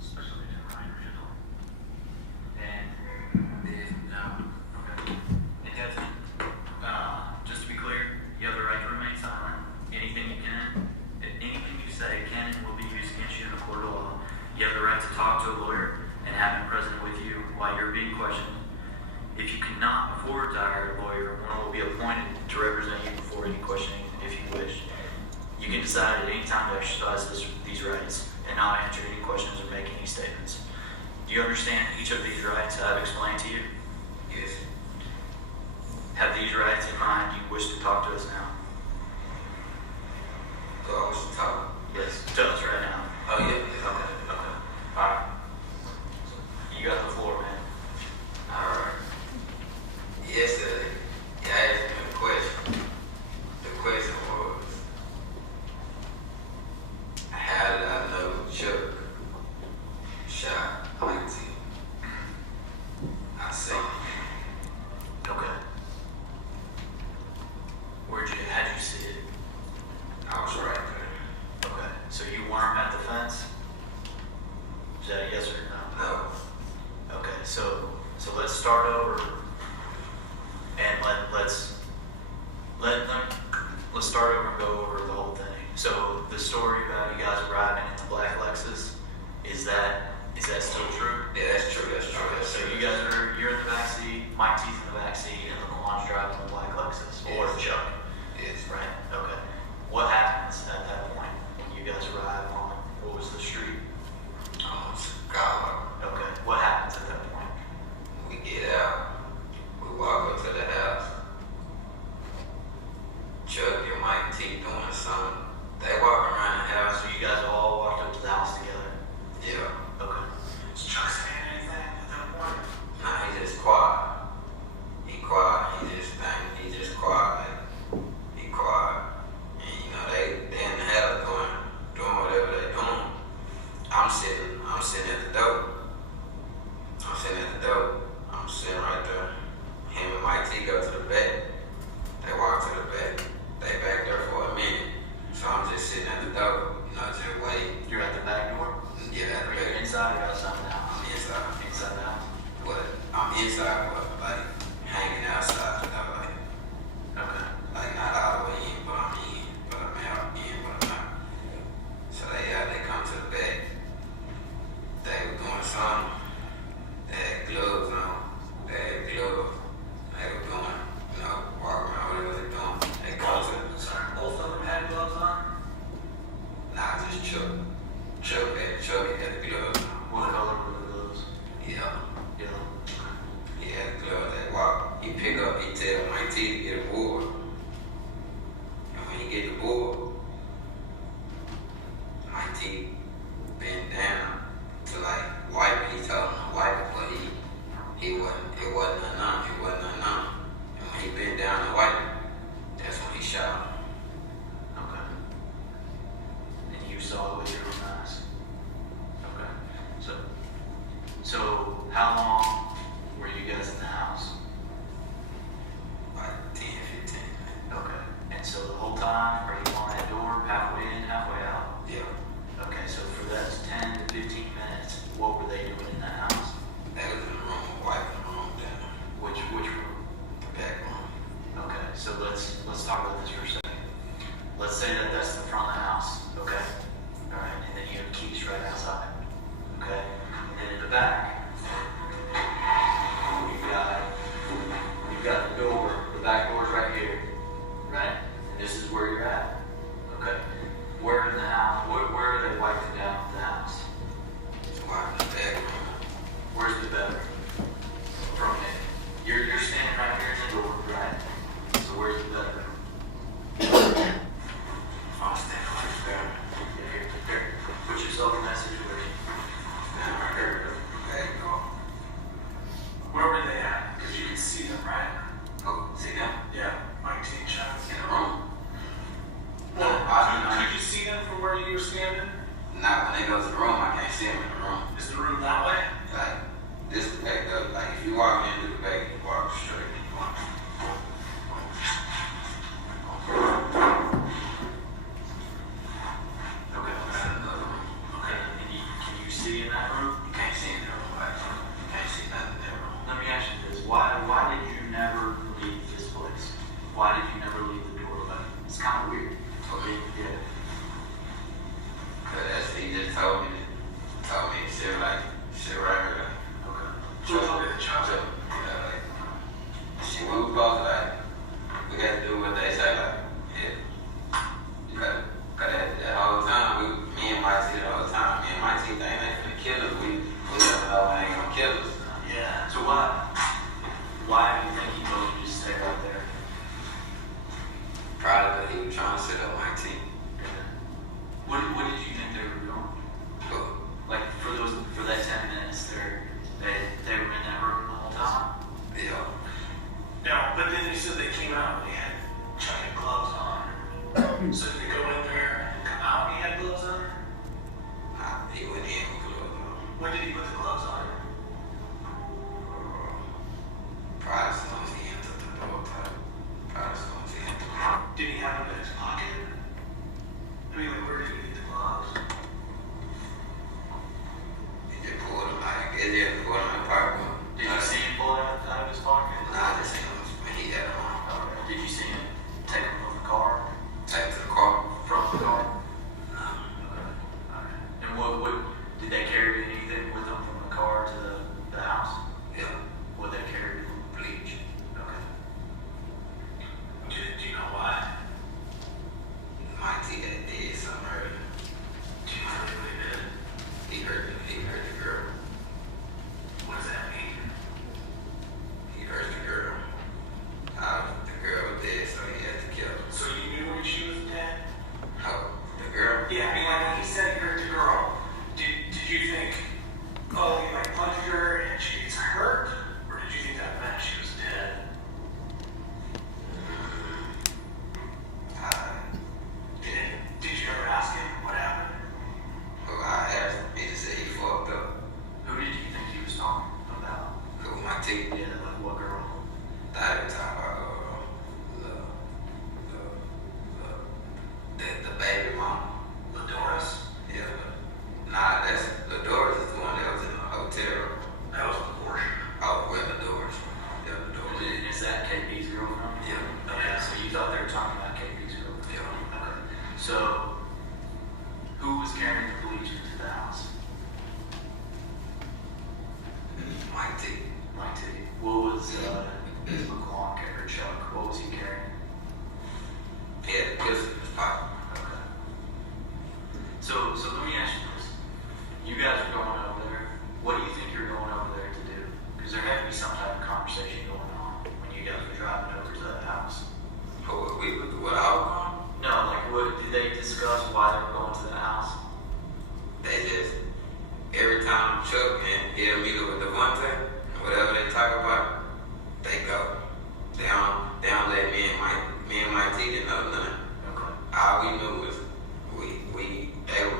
Special Agent Ryan Randle. And Desmond, just to be clear, you have the right to remain silent. Anything you say can and will be used against you in a court of law. You have the right to talk to a lawyer and have him present with you while you're being questioned. If you cannot afford to hire a lawyer, one will be appointed to represent you before any questioning if you wish. You can decide at any time to exercise these rights and not answer any questions or make any statements. Do you understand each of these rights I have explained to you? Yes. Have these rights in mind you wish to talk to us now? So I wish to talk. Yes, to us right now. Oh, yeah. Okay. Alright. You got the floor, man. Alright. Yesterday, you asked me a question. The question was, how did I know Chuck shot Auntie? I said, Okay. How'd you see it? I was right there. Okay. So you weren't at the fence? Is that a yes or no? No. Okay, so let's start over and let's start over and go over the whole thing. So the story about you guys arriving in the black Lexus, is that still true? Yeah, that's true. That's true. Okay, That's so true. you guys you're in the back seat, Mike T's in the back seat, and Laquan's driving the black Lexus or Yes. Chuck. Yes. Right. Okay. What happens at that point when you guys arrive on what was the street? Oh, God. Okay. What happens at that point? saw it with your own eyes? Okay. So how long were you guys in the house? Like 10, 15. Okay. And so the whole time, are you on that door, halfway in, halfway out? Yeah. Okay, so for those 10 to 15 minutes, what were they doing in that house? They was in the room, my wife in the room, then Which room? the back room. Okay, so let's talk about this for a second. Let's say that that's the front of the house, okay? All right, and then you have keys right outside, okay? And then in the back, you've got the door. The back door's right here, right? And this is where you're at, okay? Where in the house? Where are they wiping down the house? Wife in the back room. Where's the bedroom? From it. You're standing right here in the door, right? So where's the bedroom? I'm standing right there. Here. Put yourself in that situation. Standing right there. There you go. Where were they at? Because you can see them, right? Oh, see them? Yeah. Mike T. shots. In the room. Well, I could you see them from where you were standing? Not when they go to the room, I can't see them in the room. Is the room that way? Like, this back up, like if you walk in through the back, you walk straight. Okay. That's another room. Okay. And can you see in that room? You can't see in that room, like, you can't see nothing in that room. Let me ask you this. Why did you never leave this place? Why did you never leave the door open? It's kind of weird. Okay. Yeah. Cause that's, he just told me to sit right here. Okay. Who told you the child? So, yeah, like, she moved off, like, we got to do what they say, like, yeah. Cause that whole time, me and my T the whole time, me and my T think they finna kill us. We never know they ain't gonna kill us. Yeah. So why do you think he told you to stay right there? Probably because he was trying to set up my T. What did you think they were doing? Cool. Like for that 10 minutes, they were in that room the whole time. Yeah. No, but then you said they came out and they had giant gloves on. So did they go in there and come out and he had gloves on? Nah, he went in with gloves on. When did he put the gloves on? Probably as soon as he entered the door type. Probably as soon as he entered. Did he have them in his pocket? I mean, like, where did he get the gloves? He just pulled him out. He just pulled him in the pocket. Did you see him pull it out of his pocket? Nah, I just seen him when he had him on. Okay. Did you see him take him from the car? Take to the car. From the car? Nah. Okay. Alright. And what did they carry anything with them from the car to the house? Yeah. What they carried? Bleach. Okay. Do you know why? My T had did something earlier. Do you know what he did? He hurt the girl. What does that mean? He hurt the girl. The girl was dead, so he had to kill her. So you knew when she was dead? Oh, the girl? Yeah, I mean, like when he said he hurt the girl, did you think, oh, he like punched her and she gets hurt? Or did you think that meant she was dead? Did you ever ask him what happened? Well, I asked him. He just said he fucked up. Who did you think he was talking about? Who, my T? Yeah, like what girl? I didn't talk about the baby mama. Ladoris? Yeah. Nah, that's Ladoris is the one that was in the hotel. That was the portion. Oh, well, Ladoris. Yeah, Ladoris. Is that KP's girlfriend? Yeah. Okay, so you thought they were talking about KP's girlfriend? Yeah. Okay. So, who was carrying the bleach into the house? Mike T. Mike T. What was McClung or Chuck? What was he carrying? He had a pistol in his pocket. Okay. So let me ask you this. You guys are going over there. What do you think you're going over there to do? Because there had to be some type of conversation going on when you guys were driving over to that house. Oh, what I was going? No, like what did they discuss why they were going to the house? They just, every time Chuck and he'll meet up with Devontae, whatever they talk about, they go. They don't let me and my T didn't know nothing. Okay. All we knew was they were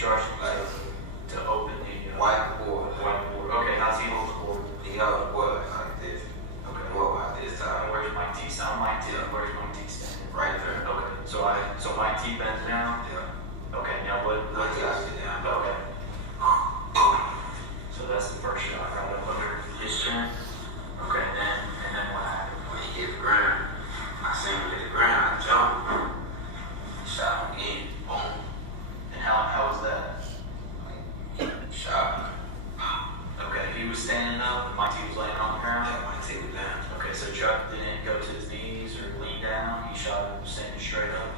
instructions to open the whiteboard. whiteboard? Okay, how's he hold the board? He held the board like this. Okay. Board like this And side. where's Mike T? So Mike T. Yeah. Where's Mike T standing? Right there. Okay. So Mike T bends down. Yeah. Okay. Now what? Mike T got sit down. Okay. So that's the first shot right up under his chin. Okay. And then what happened? When he hit the ground, I seen him hit the ground. I jumped. Shot him again. Boom. And how was that? Shot. Okay. He was standing up. Mike T was laying on the ground. Yeah, Mike T was down. Okay. So Chuck didn't go to his knees or lean down. He shot him standing straight up.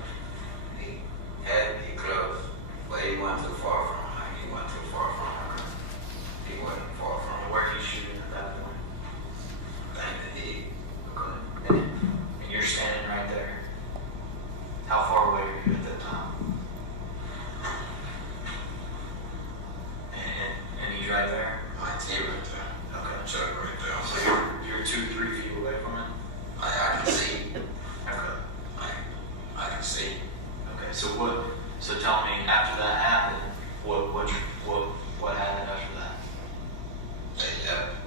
He had me close, but he wasn't too far from her. He wasn't too far from her. He wasn't far from her. Where he shooting at that point? Think that he, Okay. And you're standing right there. How far away were you at that time? And he's right there. Mike T right there. Okay. Chuck right there. So you're 2-3 feet away from it. I can see. Okay. I can see. Okay. So tell me, after that happened, what happened after that?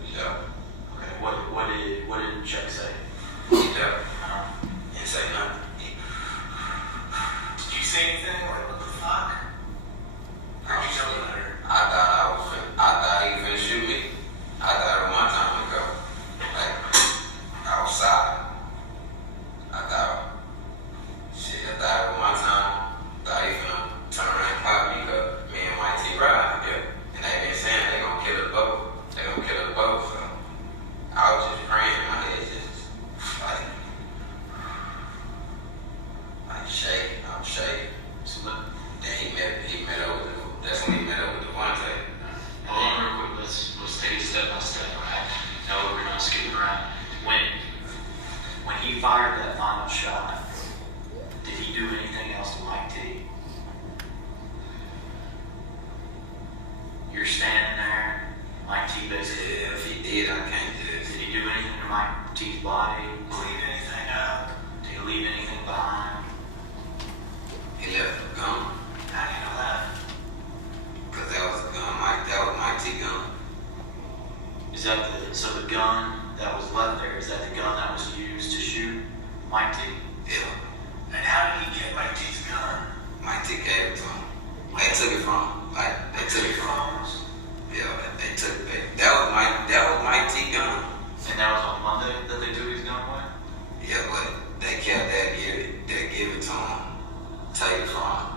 We left. Okay. What did Chuck say? He left. He didn't say nothing. Did you say anything? Like, what the fuck? Heard you something under? I thought he was finna shoot me. I thought it one time ago. Like, outside. I thought it was one time. Thought he finna turn around and pop me up. Me and Mike T ride together. And they been saying they gonna kill us both. They gonna kill us both. So I was just praying in my head, just like shaking. I was shaking. So look. Then he met up with that's when he met up with Devontae. Hold on real quick, let's take it step by step, alright? No, we're not skipping around. When he fired that final shot, did he do anything else to Mike T? You're standing there, Mike T basically. Yeah, if he did, I can't just. Did he do anything to Mike T's body? Leave anything out? Did he leave anything behind? He left the gun. How do you know that? Cause that was a gun. That was Mike T gun. Is that so the gun that was left there, is that the gun that was used to shoot Mike T? Yeah. And how did he get Mike T's gun? Mike T gave it to him. They took it from him. They took it from him. Yeah, they took it. That was Mike T gun. And that was on Monday that they took his gun away? Yeah, but they kept that give it to him. Take it from him.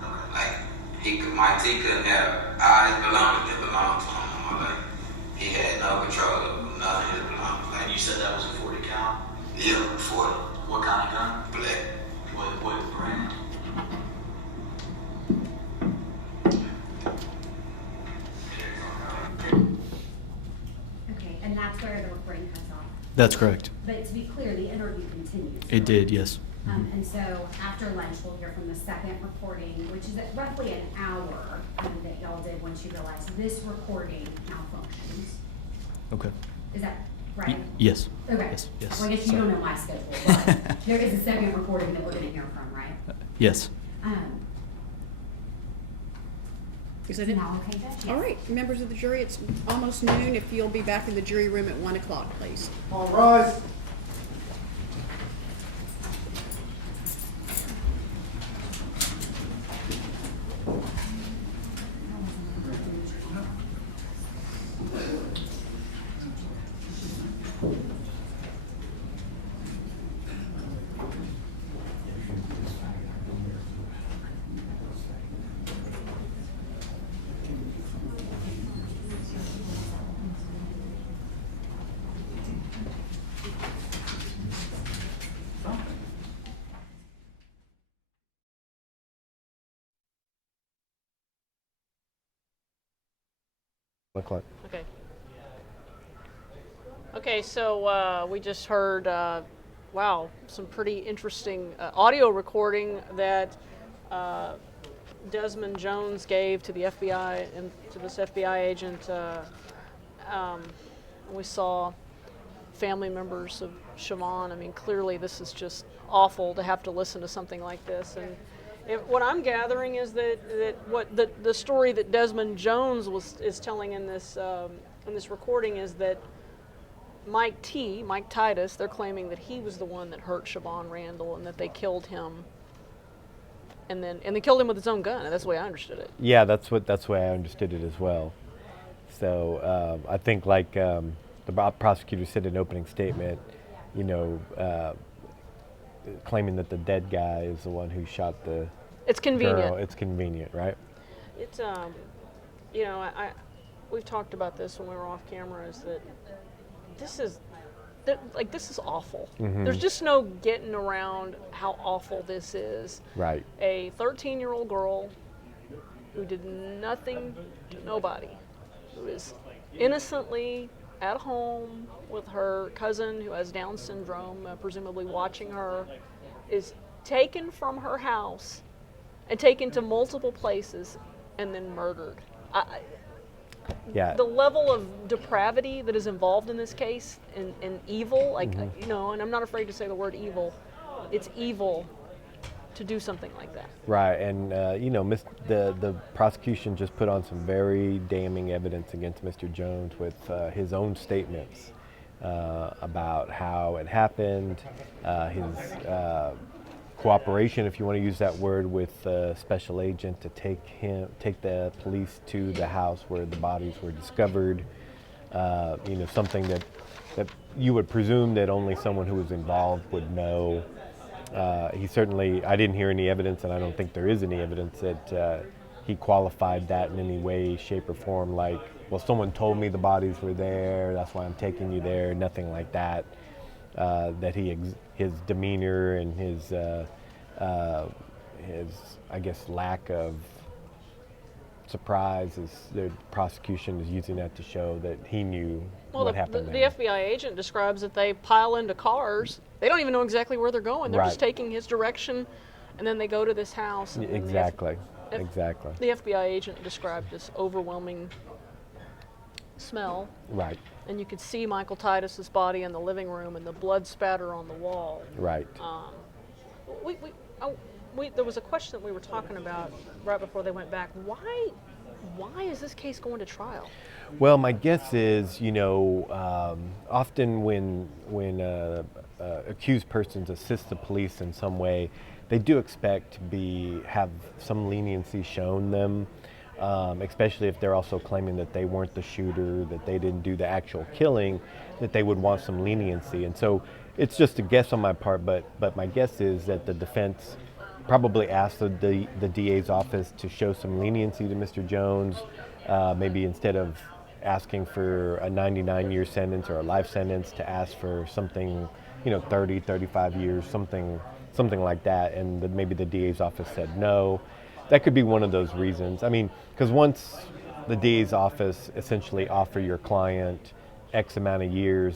Okay. Like Mike T couldn't have all his belongings that belonged to him. Like he had no control of none of his belongings. And you said that was a 40 cal? Yeah, 40. What kind of gun? Black. What brand? Okay, and that's where the recording cuts off. That's correct. But to be clear, the interview continues. It did, yes. And so after lunch, we'll hear from the second recording, which is at roughly an hour that y'all did once you realized this recording malfunctions. Okay. Is that right? Yes. Okay. Yes. Well, I guess you Sorry. don't know my schedule, but there is a second recording that we're gonna hear from, right? Yes. Is that it? Now, okay, Judge? All Yes. right, members of the jury, it's almost noon. If you'll be back in the jury room at 1 o'clock, please. All rise. O'clock. Okay. Okay, so we just heard, wow, some pretty interesting audio recording that Desmond Jones gave to the FBI and to this FBI agent. We saw family members of Shavon. I mean, clearly this is just awful to have to listen to something like this. What I'm gathering is that what the story that Desmond Jones is telling in this recording is that Mike Titus, they're claiming that he was the one that hurt Shavon Randle and that they killed him, and they killed him with his own gun. That's the way I understood it. Yeah, that's the way I understood it as well. So I think, like the prosecutor said in an opening statement, claiming that the dead guy is the one who shot the It's convenient. girl. It's convenient, right? It's we've talked about this when we were off camera. Is that this is awful. Mm-hmm. There's just no getting around how awful this is. Right. A 13-year-old girl who did nothing to nobody, who is innocently at home with her cousin who has Down syndrome, presumably watching her, is taken from her house and taken to multiple places and then murdered. Yeah. The level of depravity that is involved in this case and evil, and I'm not afraid to say the word evil, it's evil to do something like that. Right, and the prosecution just put on some very damning evidence against Mr. Jones with his own statements about how it happened, his cooperation, if you want to use that word, with the special agent to take the police to the house where the bodies were discovered. Something that you would presume that only someone who was involved would know. I didn't hear any evidence, and I don't think there is any evidence that he qualified that in any way, shape, or form, like, well, someone told me the bodies were there, that's why I'm taking you there, nothing like that. That his demeanor and his I guess, lack of surprise, is the prosecution is using that to show that he knew what happened the there. FBI agent describes that they pile into cars. They don't even know exactly where they're going. They're just taking his direction, and then they go to this house. And Exactly. The FBI agent described this overwhelming smell. Right. And you could see Michael Titus's body in the living room and the blood spatter on the wall. Right. There was a question that we were talking about right before they went back. Why is this case going to trial? Well, my guess is, often when accused persons assist the police in some way, they do expect to have some leniency shown them, especially if they're also claiming that they weren't the shooter, that they didn't do the actual killing, that they would want some leniency. And so it's just a guess on my part, but my guess is that the defense probably asked the DA's office to show some leniency to Mr. Jones, maybe instead of asking for a 99-year sentence or a life sentence, to ask for something, 30, 35 years, something like that, and maybe the DA's office said no. That could be one of those reasons. I mean, because once the DA's office essentially offer your client X amount of years,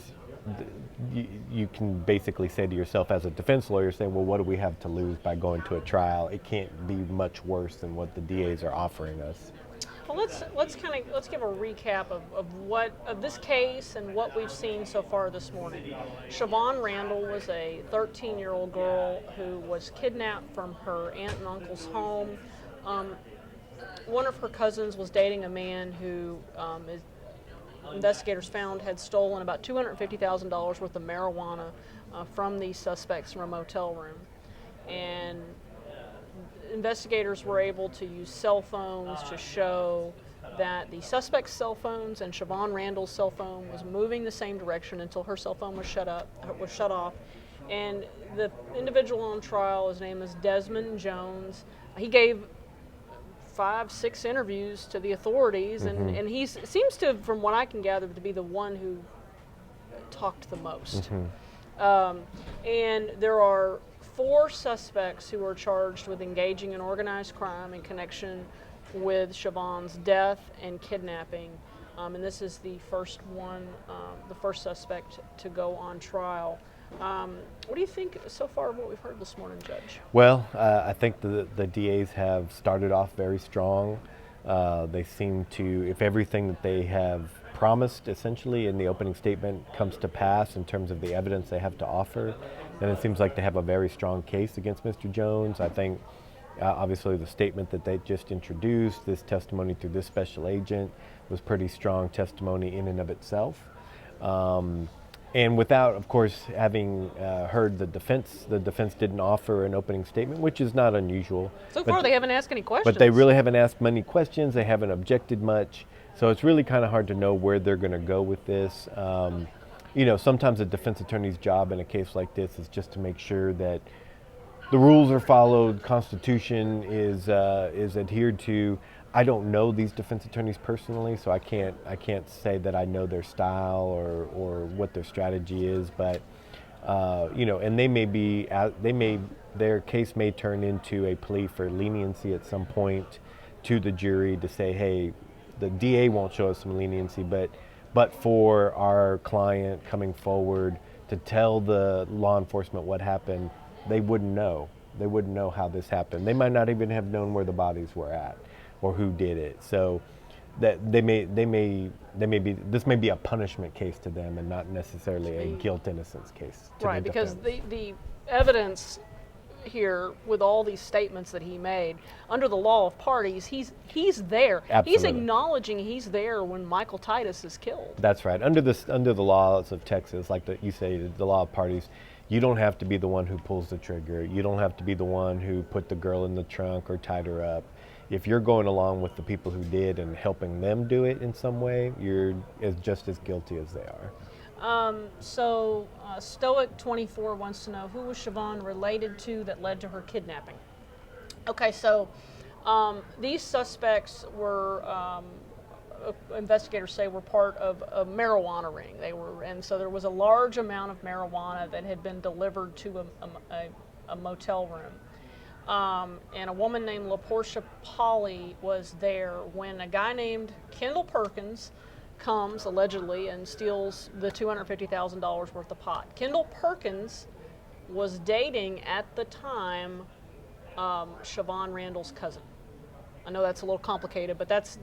you can basically say to yourself as a defense lawyer, say, well, what do we have to lose by going to a trial? It can't be much worse than what the DAs are offering us. Well, let's give a recap of this case and what we've seen so far this morning. Shavon Randle was a 13-year-old girl who was kidnapped from her aunt and uncle's home. One of her cousins was dating a man who investigators found had stolen about $250,000 worth of marijuana from these suspects from a motel room. And investigators were able to use cell phones to show that the suspect's cell phones and Shavon Randle's cell phone was moving the same direction until her cell phone was shut off. And the individual on trial, his name is Desmond Jones. He gave 5-6 interviews to the authorities, and he seems to, from what I can gather, to be the one who talked the most. And there are 4 suspects who are charged with engaging in organized crime in connection with Shavon's death and kidnapping. And this is the first suspect to go on trial. What do you think so far of what we've heard this morning, Judge? Well, I think the DAs have started off very strong. They seem to, if everything that they have promised essentially in the opening statement comes to pass in terms of the evidence they have to offer, then it seems like they have a very strong case against Mr. Jones. I think Obviously, the statement that they just introduced, this testimony through this special agent, was pretty strong testimony in and of itself. And without, of course, having heard the defense didn't offer an opening statement, which is not unusual. So far, they haven't asked any questions. But they really haven't asked many questions. They haven't objected much. So it's really kind of hard to know where they're going to go with this. Sometimes a defense attorney's job in a case like this is just to make sure that the rules are followed, Constitution is adhered to. I don't know these defense attorneys personally, so I can't say that I know their style or what their strategy is. But and their case may turn into a plea for leniency at some point to the jury to say, hey, the DA won't show us some leniency, but for our client coming forward to tell the law enforcement what happened, they wouldn't know. They wouldn't know how this happened. They might not even have known where the bodies were at or who did it. So that this may be a punishment case to them and not necessarily a guilt innocence case to Right, the because defense. the evidence here with all these statements that he made, under the law of parties, he's there. Absolutely. He's acknowledging he's there when Michael Titus is killed. That's right. Under the laws of Texas, like you say, the law of parties, you don't have to be the one who pulls the trigger. You don't have to be the one who put the girl in the trunk or tied her up. If you're going along with the people who did and helping them do it in some way, you're just as guilty as they are. Stoic24 wants to know, who was Shavon related to that led to her kidnapping? Okay, so these suspects were, investigators say, were part of a marijuana ring. And so there was a large amount of marijuana that had been delivered to a motel room. And a woman named LaPortia Polly was there when a guy named Kendall Perkins comes, allegedly, and steals the $250,000 worth of pot. Kendall Perkins was dating, at the time, Shavon Randle's cousin. I know that's a little complicated, but that's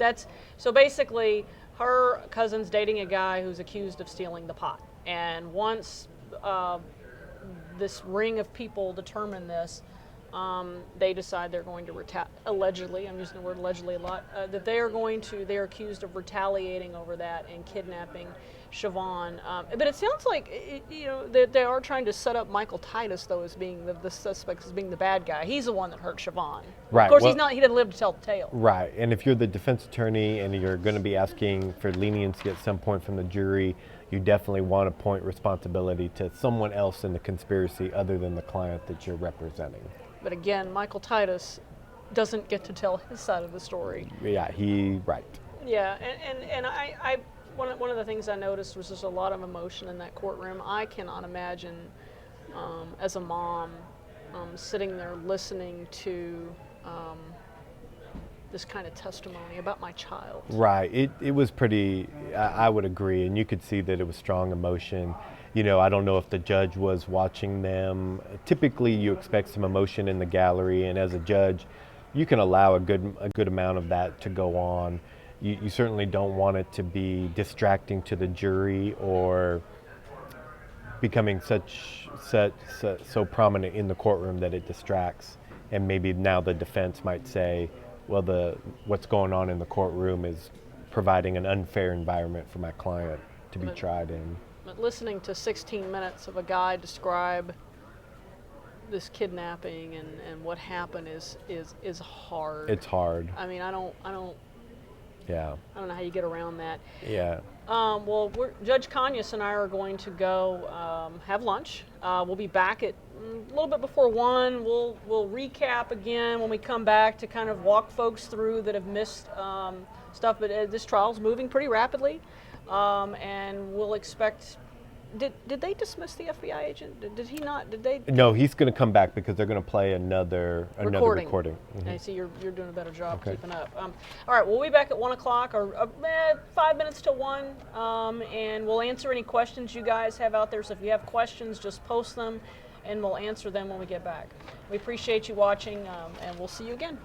so basically her cousin's dating a guy who's accused of stealing the pot. And once this ring of people determine this, they decide they're going to allegedly, I'm using the word allegedly a lot, that they're accused of retaliating over that and kidnapping Shavon. But it sounds like, they are trying to set up Michael Titus, though, as being the suspect, as being the bad guy. He's the one that hurt Shavon. Right. Of course, he didn't live to tell the tale. Right. And if you're the defense attorney and you're going to be asking for leniency at some point from the jury, you definitely want to point responsibility to someone else in the conspiracy other than the client that you're representing. But again, Michael Titus doesn't get to tell his side of the story. Yeah, right. Yeah, and I one of the things I noticed was just a lot of emotion in that courtroom. I cannot imagine, as a mom, sitting there listening to this kind of testimony about my child. Right. It was pretty, I would agree, and you could see that it was strong emotion. I don't know if the judge was watching them. Typically, you expect some emotion in the gallery, and as a judge, you can allow a good amount of that to go on. You certainly don't want it to be distracting to the jury or becoming so prominent in the courtroom that it distracts. And maybe now the defense might say, well, what's going on in the courtroom is providing an unfair environment for my client to be tried in. But listening to 16 minutes of a guy describe this kidnapping and what happened is hard. It's hard. I mean, I don't Yeah. I don't know how you get around that. Yeah. Well, Judge Conyers and I are going to go have lunch. We'll be back at a little bit before 1. We'll recap again when we come back to kind of walk folks through that have missed stuff. But this trial's moving pretty rapidly, and we'll expect. Did they dismiss the FBI agent? Did he not? Did they? No, he's going to come back because they're going to play another recording. Mm-hmm. I see you're doing a better job keeping up. All right, we'll be back at 1 o'clock or 5 minutes to 1, and we'll answer any questions you guys have out there. So if you have questions, just post them, and we'll answer them when we get back. We appreciate you watching, and we'll see you again.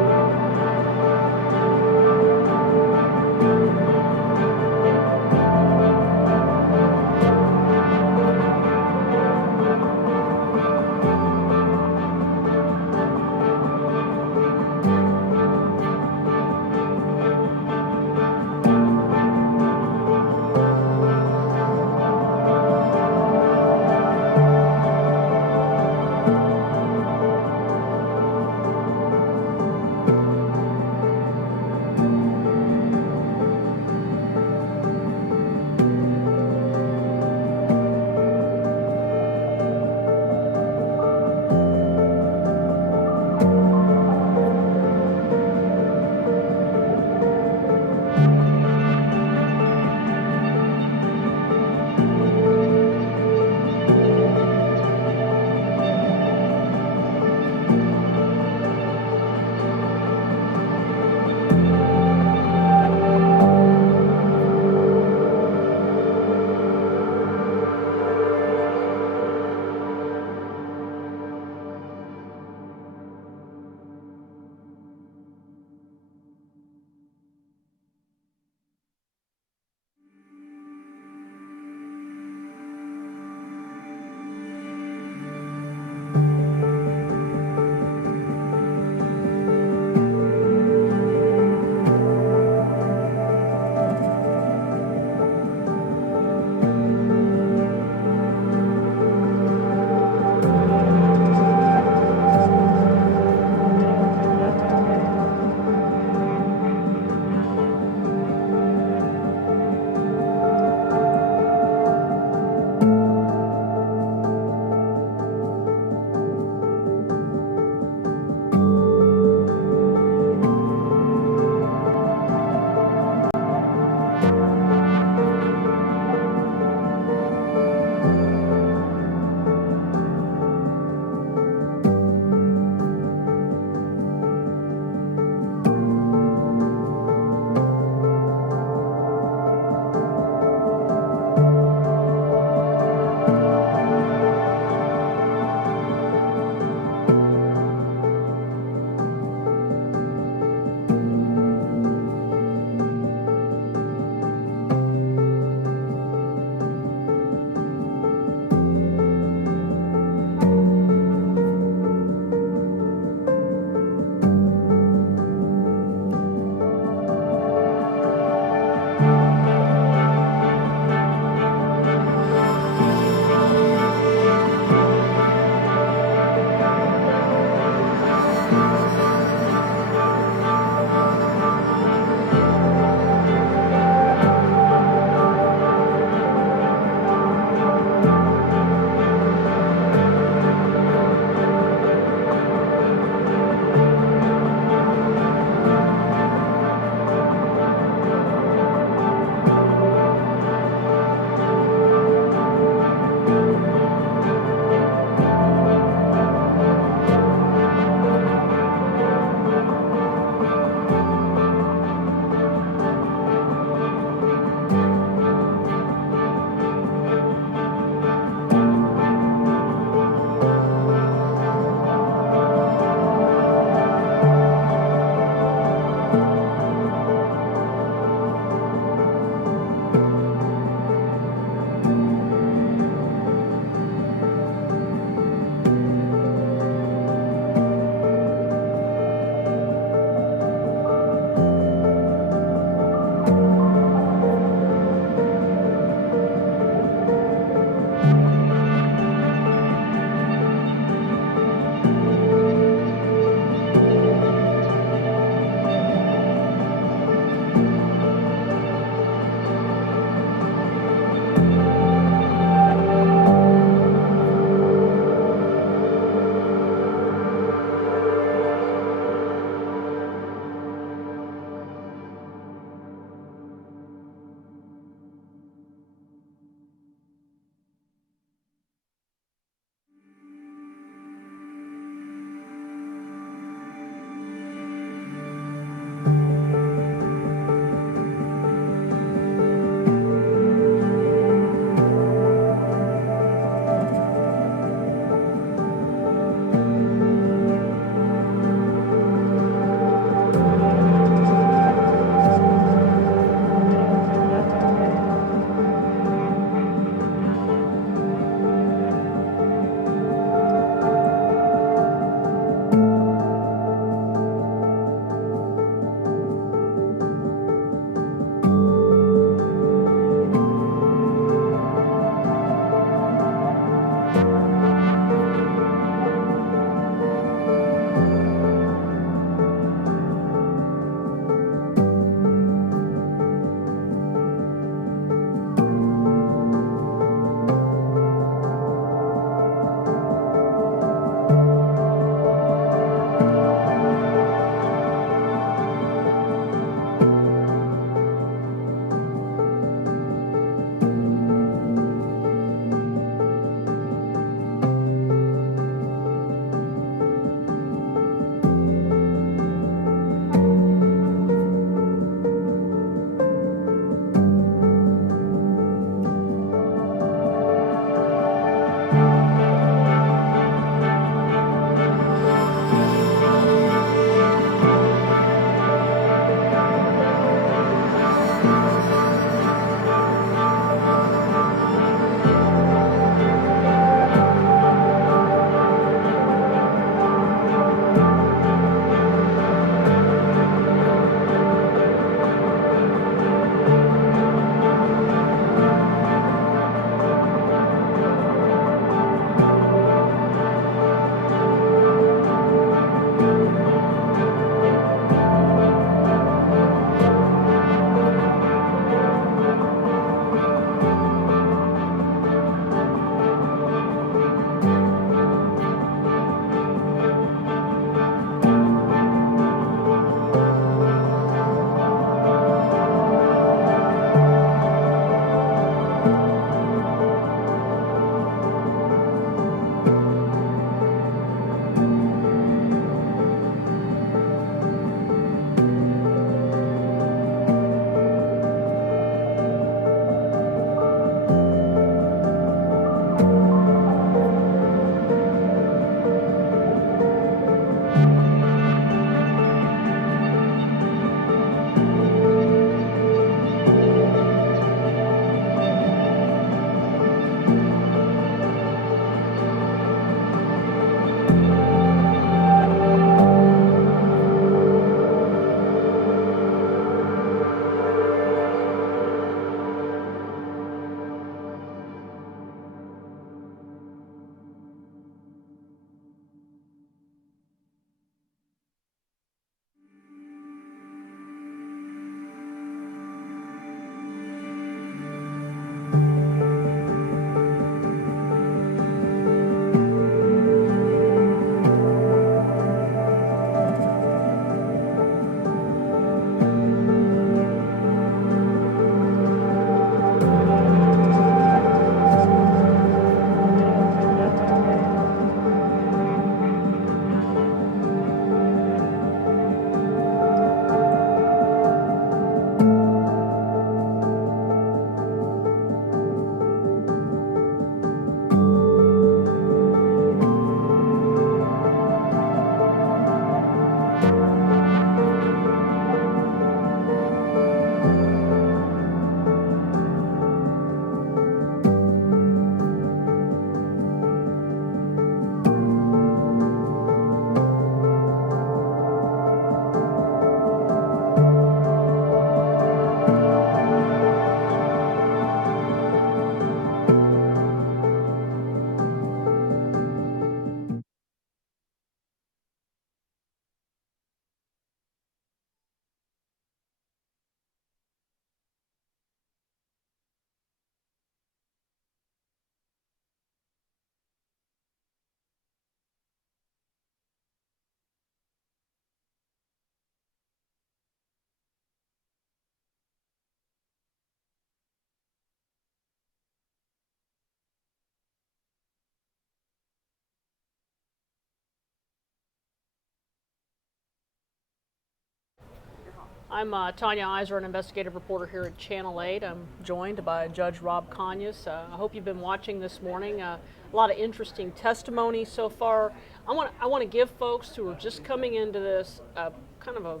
I'm Tanya Iser, an investigative reporter here at Channel 8. I'm joined by Judge Rob Conyers. I hope you've been watching this morning. A lot of interesting testimony so far. I want to give folks who are just coming into this kind of a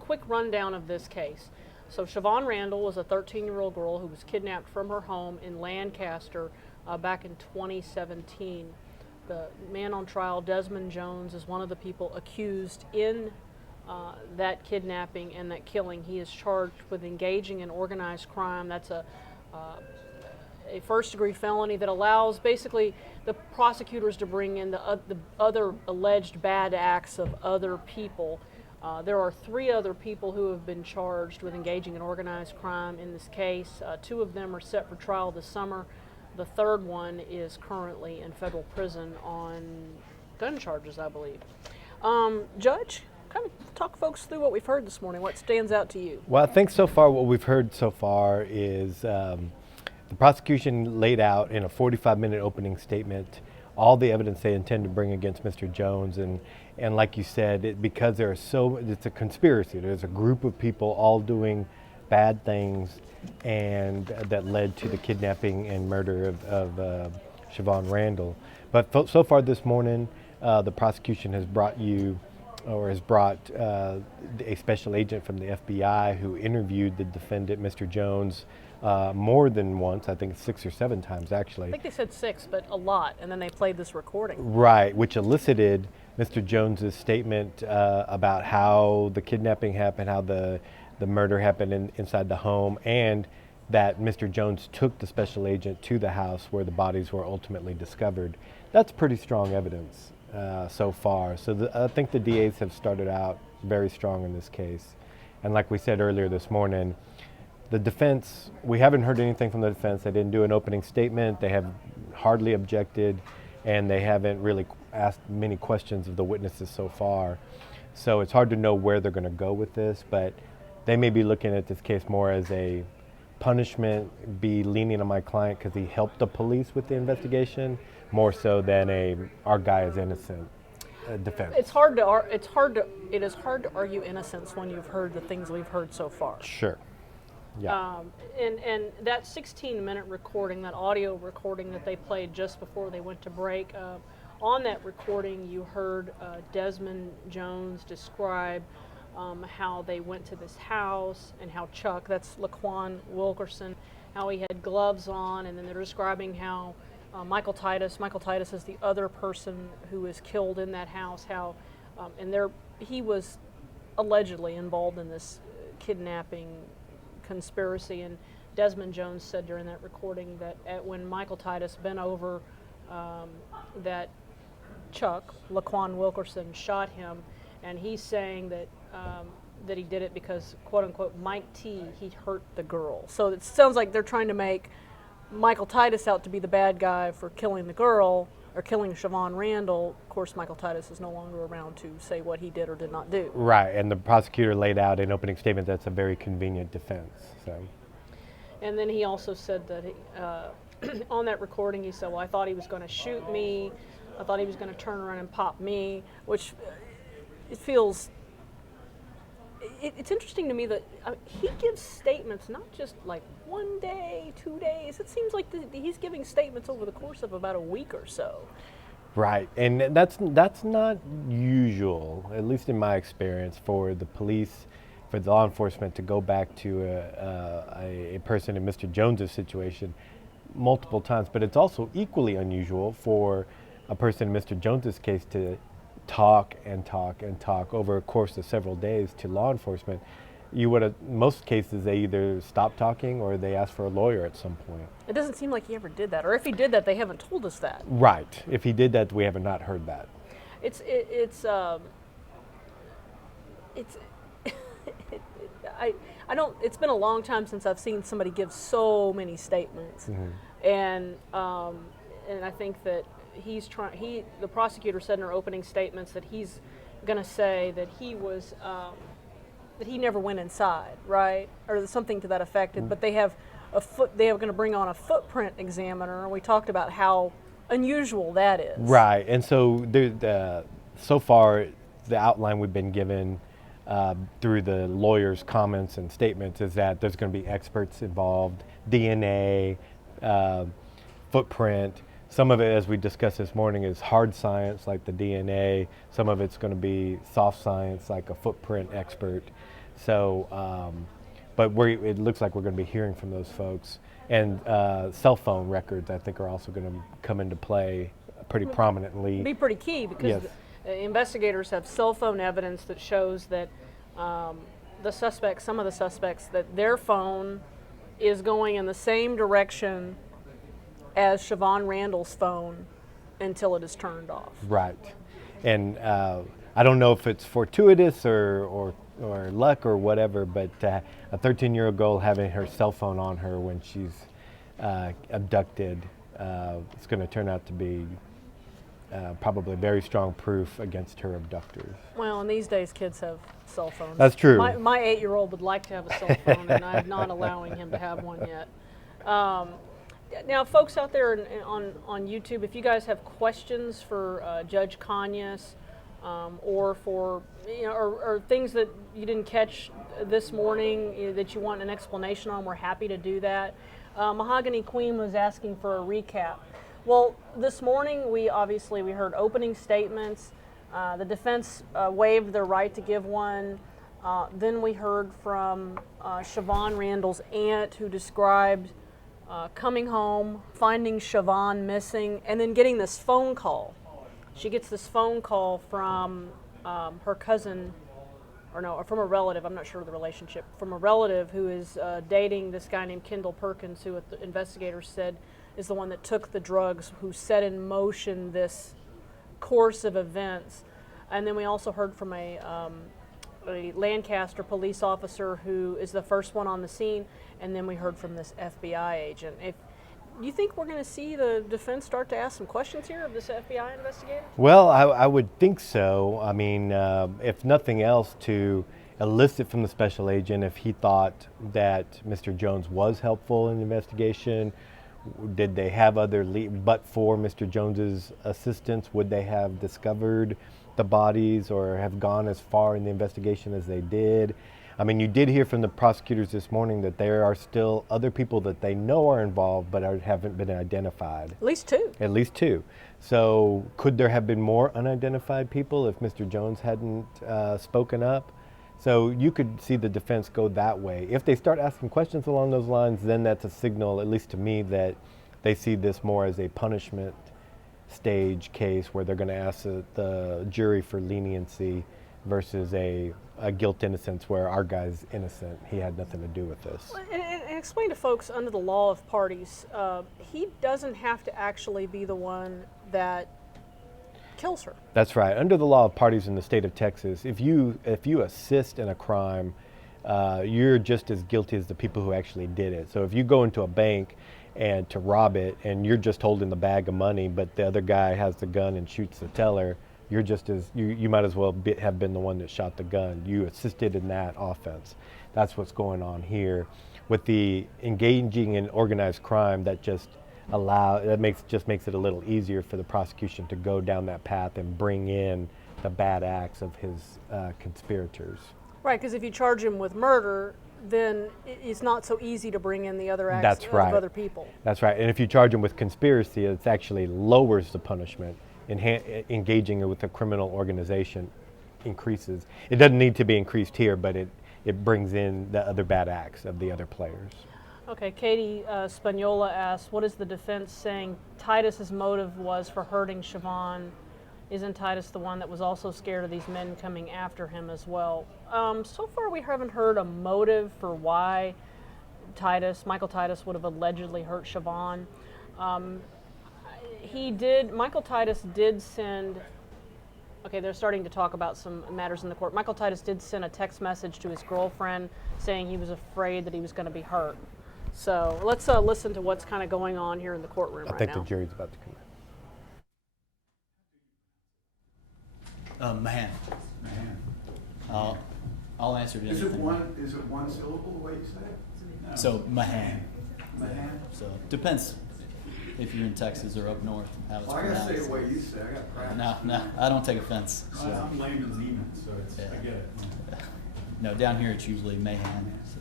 quick rundown of this case. So Shavon Randle was a 13-year-old girl who was kidnapped from her home in Lancaster back in 2017. The man on trial, Desmond Jones, is one of the people accused in that kidnapping and that killing. He is charged with engaging in organized crime. That's a first-degree felony that allows basically the prosecutors to bring in the other alleged bad acts of other people. There are 3 other people who have been charged with engaging in organized crime in this case. 2 of them are set for trial this summer. The 3rd one is currently in federal prison on gun charges, I believe. Judge, kind of talk folks through what we've heard this morning. What stands out to you? Well, I think so far what we've heard so far is the prosecution laid out in a 45-minute opening statement all the evidence they intend to bring against Mr. Jones, and like you said, because it's a conspiracy. There's a group of people all doing bad things, and that led to the kidnapping and murder of Shavon Randle. But so far this morning, the prosecution has brought a special agent from the FBI who interviewed the defendant, Mr. Jones, more than once. I think 6 or 7 times, actually. I think they said 6, but a lot, and then they played this recording. Right, which elicited Mr. Jones's statement about how the kidnapping happened, how the murder happened inside the home, and that Mr. Jones took the special agent to the house where the bodies were ultimately discovered. That's pretty strong evidence so far. So I think the DAs have started out very strong in this case. And like we said earlier this morning, the defense, we haven't heard anything from the defense. They didn't do an opening statement. They have hardly objected, and they haven't really asked many questions of the witnesses so far. So it's hard to know where they're going to go with this, but they may be looking at this case more as a punishment, be leaning on my client because he helped the police with the investigation, more so than our guy is innocent defense. It is hard to argue innocence when you've heard the things we've heard so far. Sure. Yeah. And that 16-minute recording, that audio recording that they played just before they went to break, on that recording you heard Desmond Jones describe how they went to this house and how Chuck, that's Laquan Wilkerson, how he had gloves on, and then they're describing how Michael Titus is the other person who was killed in that house, he was allegedly involved in this kidnapping conspiracy. And Desmond Jones said during that recording that when Michael Titus bent over, that Chuck, Laquan Wilkerson, shot him, and he's saying that he did it because, quote unquote, Mike T, he hurt the girl. So it sounds like they're trying to make Michael Titus out to be the bad guy for killing the girl, or killing Shavon Randle. Of course, Michael Titus is no longer around to say what he did or did not do. Right, and the prosecutor laid out in opening statement that's a very convenient defense. So. And then he also said that on that recording, he said, well, I thought he was going to shoot me. I thought he was going to turn around and pop me, which it feels... It's interesting to me that he gives statements not just like 1 day, 2 days. It seems like he's giving statements over the course of about a week or so. Right, and that's not usual, at least in my experience, for the police, for the law enforcement to go back to a person in Mr. Jones's situation multiple times. But it's also equally unusual for a person in Mr. Jones's case to talk and talk and talk over a course of several days to law enforcement. Most cases, they either stop talking or they ask for a lawyer at some point. It doesn't seem like he ever did that, or if he did that, they haven't told us that. Right. If he did that, we have not heard that. It's been a long time since I've seen somebody give so many statements, and I think that the prosecutor said in her opening statements that he's going to say that he was that he never went inside, right, or something to that effect. But they are going to bring on a footprint examiner, and we talked about how unusual that is. Right, and so so far the outline we've been given through the lawyer's comments and statements is that there's going to be experts involved, DNA, footprint. Some of it, as we discussed this morning, is hard science like the DNA. Some of it's going to be soft science like a footprint expert. So, but it looks like we're going to be hearing from those folks. And cell phone records, I think, are also going to come into play pretty prominently. Be pretty key because Yes. investigators have cell phone evidence that shows that some of the suspects, that their phone is going in the same direction as Shavon Randle's phone until it is turned off. Right. And I don't know if it's fortuitous or luck or whatever, but a 13-year-old girl having her cell phone on her when she's abducted, it's going to turn out to be probably very strong proof against her abductors. Well, and these days kids have cell phones. That's true. My 8-year-old would like to have a cell phone, and I'm not allowing him to have one yet. Now, folks out there on YouTube, if you guys have questions for Judge Kanyas, or for or things that you didn't catch this morning that you want an explanation on, we're happy to do that. Mahogany Queen was asking for a recap. Well, this morning we heard opening statements. The defense waived their right to give one. Then we heard from Shavon Randle's aunt, who described coming home, finding Shavon missing, and then getting this phone call. She gets this phone call from her cousin, or from a relative, I'm not sure of the relationship, from a relative who is dating this guy named Kendall Perkins, who the investigators said is the one that took the drugs, who set in motion this course of events. And then we also heard from a Lancaster police officer who is the first one on the scene, and then we heard from this FBI agent. Do you think we're going to see the defense start to ask some questions here of this FBI investigator? Well, I would think so. I mean, if nothing else, to elicit from the special agent if he thought that Mr. Jones was helpful in the investigation. Did they have other leads? But for Mr. Jones's assistance, would they have discovered the bodies or have gone as far in the investigation as they did? I mean, you did hear from the prosecutors this morning that there are still other people that they know are involved but haven't been identified. At least two. At least two. So could there have been more unidentified people if Mr. Jones hadn't spoken up? So you could see the defense go that way. If they start asking questions along those lines, then that's a signal, at least to me, that they see this more as a punishment stage case where they're going to ask the jury for leniency versus a guilt innocence where our guy's innocent. He had nothing to do with this. And explain to folks, under the law of parties, he doesn't have to actually be the one that kills her. That's right. Under the law of parties in the state of Texas, if you assist in a crime, you're just as guilty as the people who actually did it. So if you go into a bank and to rob it and you're just holding the bag of money, but the other guy has the gun and shoots the teller, you're just as you might as well have been the one that shot the gun. You assisted in that offense. That's what's going on here with the engaging in organized crime. That just makes it a little easier for the prosecution to go down that path and bring in the bad acts of his conspirators. Right, because if you charge him with murder, then it's not so easy to bring in the other acts of other people. That's right. And if you charge him with conspiracy, it actually lowers the punishment. Engaging with a criminal organization increases. It doesn't need to be increased here, but it brings in the other bad acts of the other players. Okay, Katie Spagnola asks, what is the defense saying Titus's motive was for hurting Shavon? Isn't Titus the one that was also scared of these men coming after him as well? So far we haven't heard a motive for why Michael Titus would have allegedly hurt Shavon. Michael Titus did send, they're starting to talk about some matters in the court. Michael Titus did send a text message to his girlfriend saying he was afraid that he was going to be hurt. So let's listen to what's kind of going on here in the courtroom right now. I think the jury's about to come in. Mahan. I'll answer to anything. Is it one syllable the way you say it? So Mahan. Mahan? So depends. if you're in Texas or up north, how it's Well, I gotta say pronounced. the way you say it, I got practice. No, I don't take offense. So. I'm layman's even, so it's, I get it. No, down here it's usually Mayhem. So.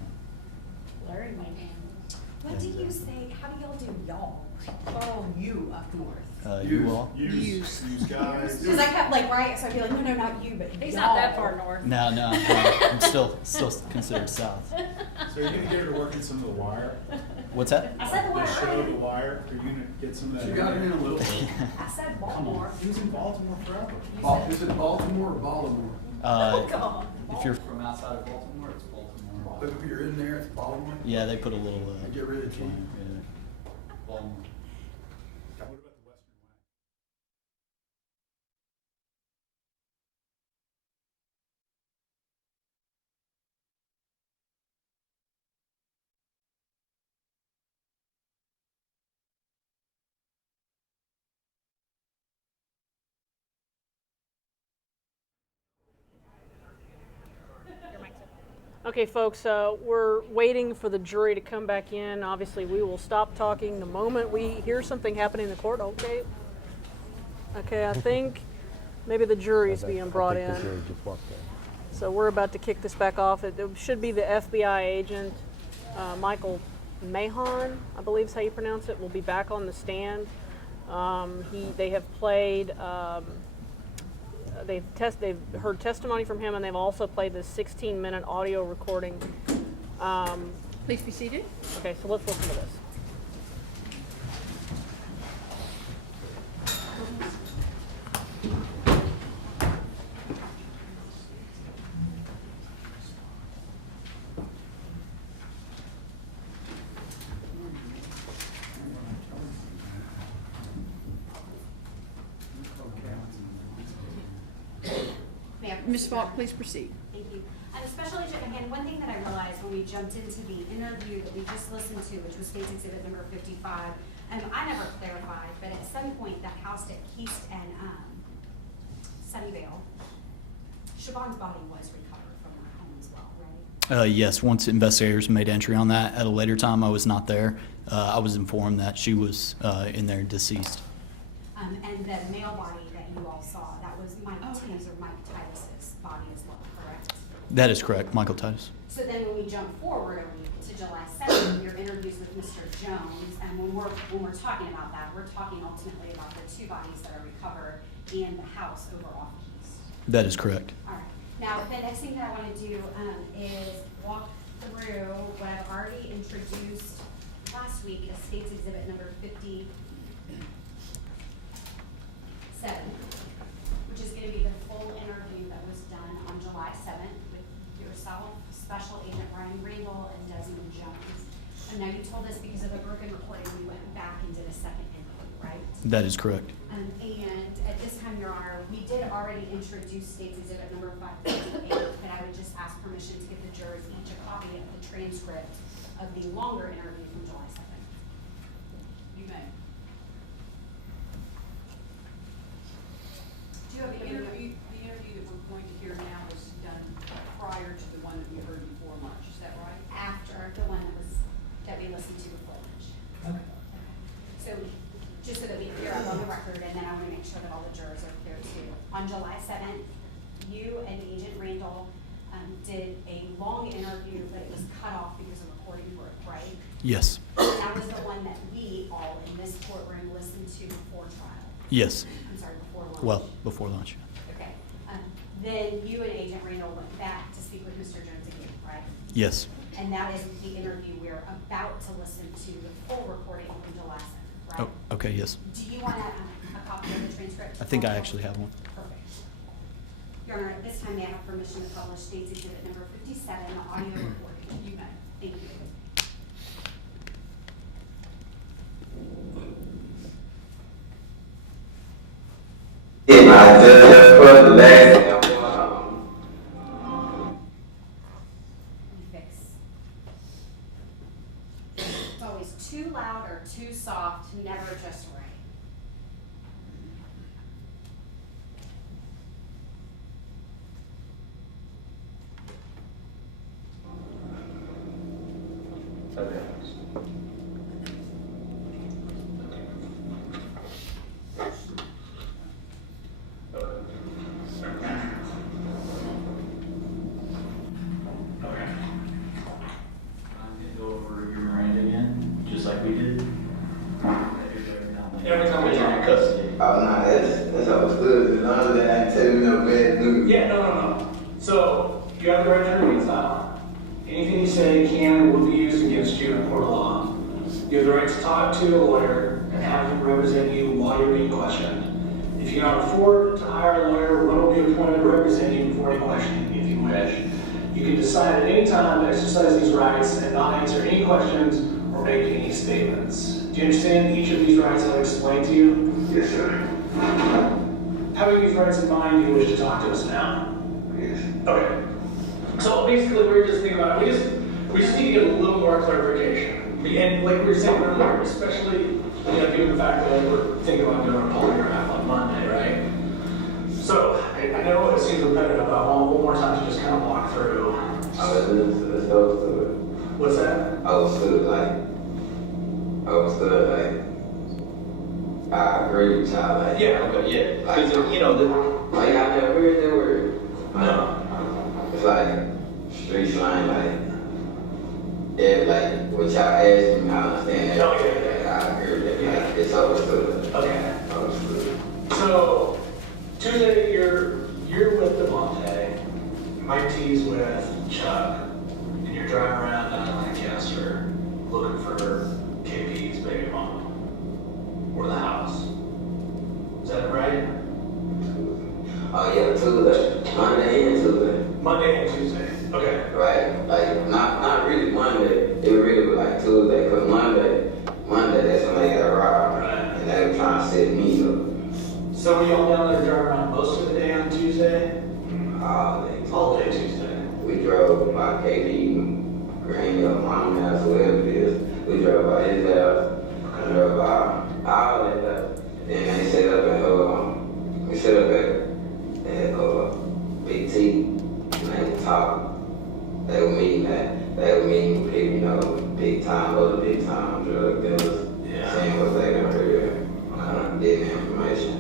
Larry Mayhem. What Yeah, do you exactly. say, how do y'all do y'all? Call you up north. You all? Use guys. Because I kept like, right, so I'd be like, no, not you, but He's y'all. not that far north. No, I'm still considered south. So you're gonna get her to work in some of the wire? What's that? I said the The wire. show, The Wire, are you gonna get some of that? She got it in a little bit. I said Come Baltimore. on, he was in Baltimore forever. Is it Baltimore or Baltimore? Oh, God. If you're from outside of Baltimore, it's Baltimore. But if you're in there, it's Baltimore? Yeah, they put a little. Get rid of G. Yeah. Baltimore. What about the Western Way? Okay, folks, we're waiting for the jury to come back in. Obviously, we will stop talking the moment we hear something happening in the court. Okay. Okay, I think maybe the jury is being brought in. The jury just walked in. So we're about to kick this back off. It should be the FBI agent, Michael Mahon, I believe is how you pronounce it, will be back on the stand. They have played. They've heard testimony from him, and they've also played this 16-minute audio recording. Please be seated. Okay, so let's listen to this. Ms. Falk, please proceed. Thank you. Special Agent McCann, one thing that I realized when we jumped into the interview that we just listened to, which was State's Exhibit number 55, I never clarified, but at some point the house at East and Sunnyvale, Shavon's body was recovered from her home as well, right? Yes, once investigators made entry on that, at a later time I was not there. I was informed that she was in there deceased. And the male body that you all saw, that was Mike T's or Mike Titus's body as well, correct? That is correct, Michael Titus. So then when we jump forward a week to July 7th, your interviews with Mr. Jones, and when we're talking about that, we're talking ultimately about the two bodies that are recovered in the house over off East. That is correct. All right. Now, the next thing that I want to do is walk through what I've already introduced last week as State's Exhibit number 57, which is going to be the full interview that was done on July 7th with yourself, Special Agent Randle, and Desmond Jones. And now you told us because of a broken recording, we went back and did a second interview, right? That is correct. And at this time, Your Honor, we did already introduce State's Exhibit number 558, but I would just ask permission to give the jurors each a copy of the transcript of the longer interview from July 7th. You may. Do you have The interview that we're going to hear now was done prior to the one that we heard before lunch, is that right? after the one that we listened to before lunch? Okay. So, just so that we clear up on the record, and then I want to make sure that all the jurors are clear too. On July 7th, you and Agent Randle did a long interview, but it was cut off because of recording work, right? Yes. That was the one that we all in this courtroom listened to before trial. Yes. I'm sorry, before lunch. Well, before lunch. Okay. Then you and Agent Randle went back to speak with Mr. Jones again, right? Yes. And that is the interview we're about to listen to, the full recording from July 7th, right? Oh, okay, yes. Do you want a copy of the transcript? I think I actually have one. Perfect. Your Honor, at this time, may I have permission to publish State's Exhibit number 57, the audio recording? You may. Thank you. Yeah, I just put the last Fix. It's always too loud or too soft, never just right. Oh, no, that's understood. As long as they ain't telling me no bad news. Yeah, no. So, you have the right to remain silent. Anything you say can or will be used against you in a court of law. You have the right to talk to a lawyer and have him represent you while you're being questioned. If you cannot afford to hire a lawyer, one will be appointed to represent you before any questioning if you wish. You can decide at any time to exercise these rights and not answer any questions or make any statements. Do you understand each of these rights I've explained to you? Yes, sir. Having these rights in mind, you wish to talk to us now? Yes. Okay. So basically, we're just thinking about it. We just need to get a little more clarification. And like we were saying earlier, especially given the fact that we're thinking about doing a polygraph on Monday, right? So I know it seems repetitive, but I want one more time to just kind of walk through. What's that? I agree with y'all, like. Yeah, okay, yeah. Like, like I never heard that word. No. It's like street slang, like what y'all asked me, I understand that. Oh, yeah. I agree with that. Like, it's understood. Okay. Understood. So Tuesday, you're with Devontae, Mike T's with Chuck, and you're driving around down to Lancaster looking for KP's baby mama or the house. Is that right? Oh yeah, Tuesday. Monday and Tuesday. Monday and Tuesday. Okay. Right? Like not really Monday. It really was like Tuesday, cause Monday that's when they got robbed. Right. And they were trying to set me up. So were y'all down there driving around most of the day on Tuesday? All day Tuesday. We drove by KD, Greenville, Mama house, wherever it is. We drove by his house. We drove by all that stuff. Then they set up at we set up at Big T. And they would talk. They were meeting with people, big time, other big time drug dealers. Yeah. Saying what they gonna hear, getting information.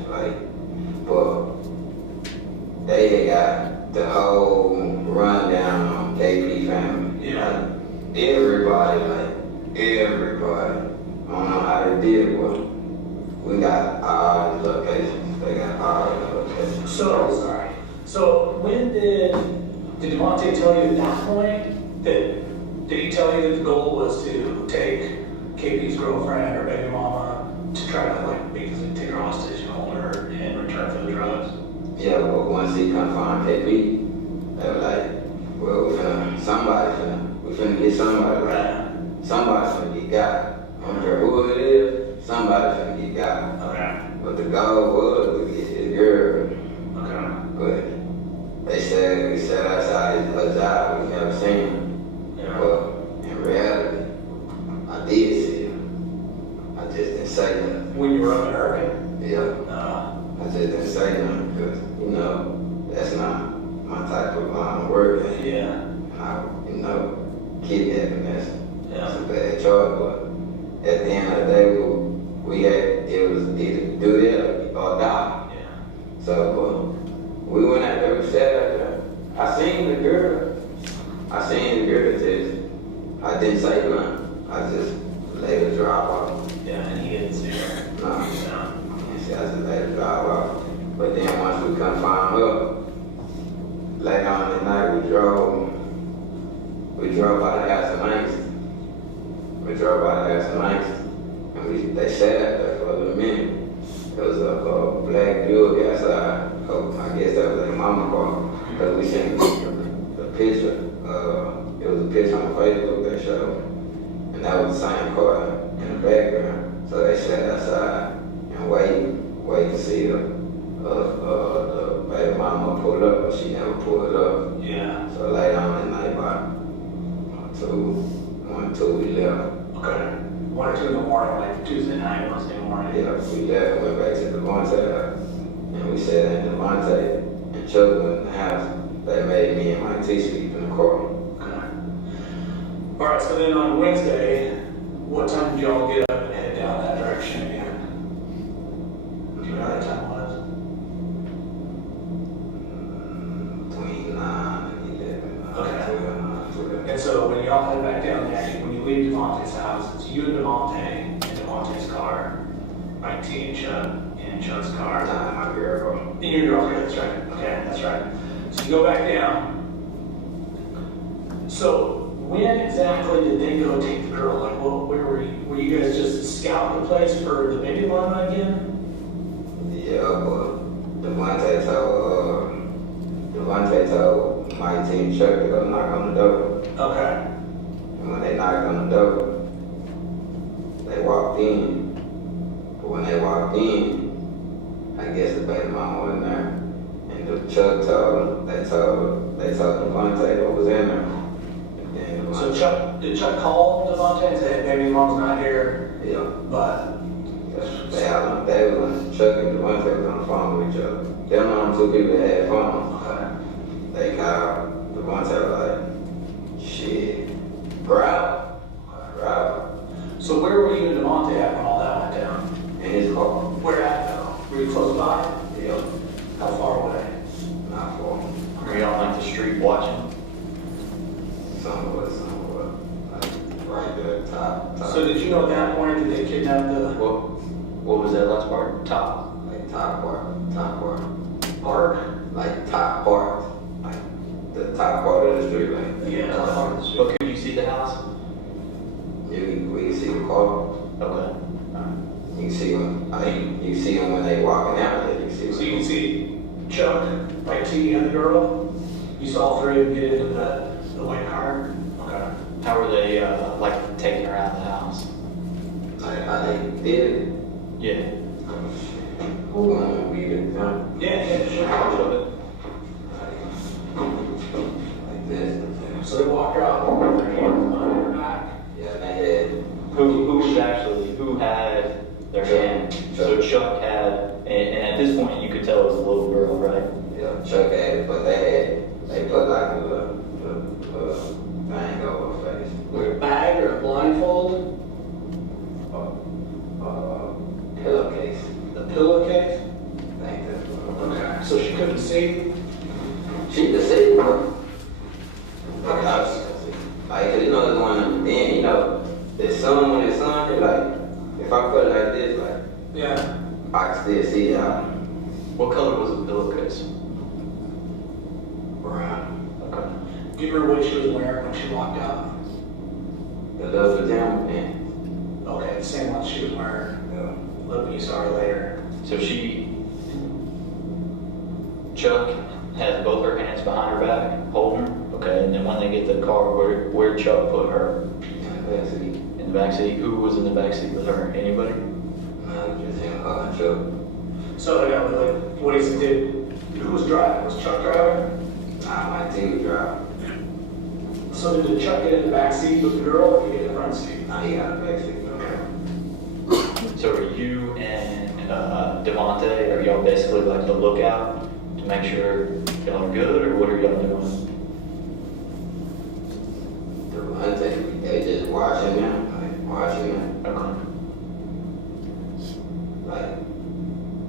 But they got the whole rundown on KP family. Yeah. Everybody. I don't know how they did it, but we got all the locations. They got all the locations. So when did Devontae tell you at that point did he tell you that the goal was to take KP's girlfriend or baby mama to try to basically take her hostage and hold her in return for the drugs? Yeah, but once he come find KP, they were like, well, we finna get somebody, right? Somebody's finna get got. I don't care who it is, somebody's finna get got. Okay. But the goal was to get his girl. Okay. But they said we sat outside his job, we never seen him. Yeah. But in reality, I did see him. I just didn't say nothing. When you were up in Irving? Yeah. I just didn't say nothing because, that's not my type of line of work. Yeah. Kidnapping, that's a bad charge. But at the end of the day, it was either do that or die. Yeah. So we went out there, we sat out there. I seen the girl. Just, I didn't say nothing. I just let her drive off. Yeah, and he didn't see her. No. No. I just let her drive off. But then once we come find her, later on at night we drove by the house of Langston. And they sat out there for a little minute. There was a black Buick outside. I guess that was their mama car. Because we seen the picture. It was a picture on Facebook they showed. And that was the same car in the background. So they sat outside and wait to see the baby mama pull up, but she never pulled up. Yeah. So later on that night, about 1 or 2, we left. Okay. 1 or 2 in the morning, like Tuesday night, Wednesday morning. Yeah, we left, went back to Devontae house, and we sat in Devontae and Chuck went in the house. They made me and my T sleep in the car. Okay. All right, so then on Wednesday, what time did y'all get up and head down that direction again? Do you know what that time was? Between 9 and 11. Okay. And so when y'all head back down there, when you leave Devontae's house, it's you and Devontae in Devontae's car, Mike T and Chuck in Chuck's car. car. Nah, my girl. In your girl, okay, that's right. Okay, that's right. So you go back down. So when exactly did they go take the girl? Like, where were you? Were you guys just scouting the place for the baby mama again? Yeah, but Devontae told my team Chuck to go knock on the door. Okay. And when they knocked on the door, they walked in. But when they walked in, I guess the baby mama wasn't there. And the Chuck told them, they told Devontae what was in there. And So did Chuck call Devontae and say, baby mom's not here? Yeah. But they was on Chuck and Devontae was on the phone with each other. Them only two people that had phones. okay. They called Devontae like, shit, grab. So where were you and Devontae at when all that went down? In his car. Where at though? Were you close by? Yeah, How far away? not far. Were you on like the street watching? Somewhat. Like, right there, top. So did you know at that point that they kidnapped the What was that last part? Top. Like top part. park? Like top part. Like the top part of the street, like. Yeah. Top part of the street. But could you see the house? We can see the car. Okay. You can see them. I mean, you see them when they walking out there. You see. So you can see Chuck, Mike T, and the girl. You saw all three of them get into the white car. Okay. How were they like taking her out of the house? Like how they did it. Yeah. Hold on, we get done. Yeah, sure. Like this. So they walked her out with their hands behind her back. Yeah, they had. Who had their hand? So Chuck had, and at this point you could tell it was a little girl, right? Yeah, Chuck had it, but they put like a thing over her face. With a bag or a blindfold? Pillowcase. The pillowcase? I think that's what it was. Okay. So she couldn't see? She could see, bro. Like, you know, the one, then, you know, the sun, when it's sun, it like, if I put it like this, like, Yeah. I can still see it out. What color was the pillowcase? Brown. Okay. Do you remember what she was wearing when she walked out? The little pajama pants. Okay, the same one she was wearing. Yeah. Look, you saw her later. So Chuck has both her hands behind her back, holding her. Okay, and then when they get to the car, where Chuck put her? In the back seat. Who was in the back seat with her? Anybody? No, just in the car and Chuck. So, yeah, like, what he did, who was driving? Was Chuck driving? Nah, my team drive. So did Chuck get in the back seat with the girl, or did he get in the front seat? Nah, he got a back seat. So are you and Devontae, are y'all basically like the lookout to make sure y'all are good, or what are y'all doing? They just watching them, Okay. like,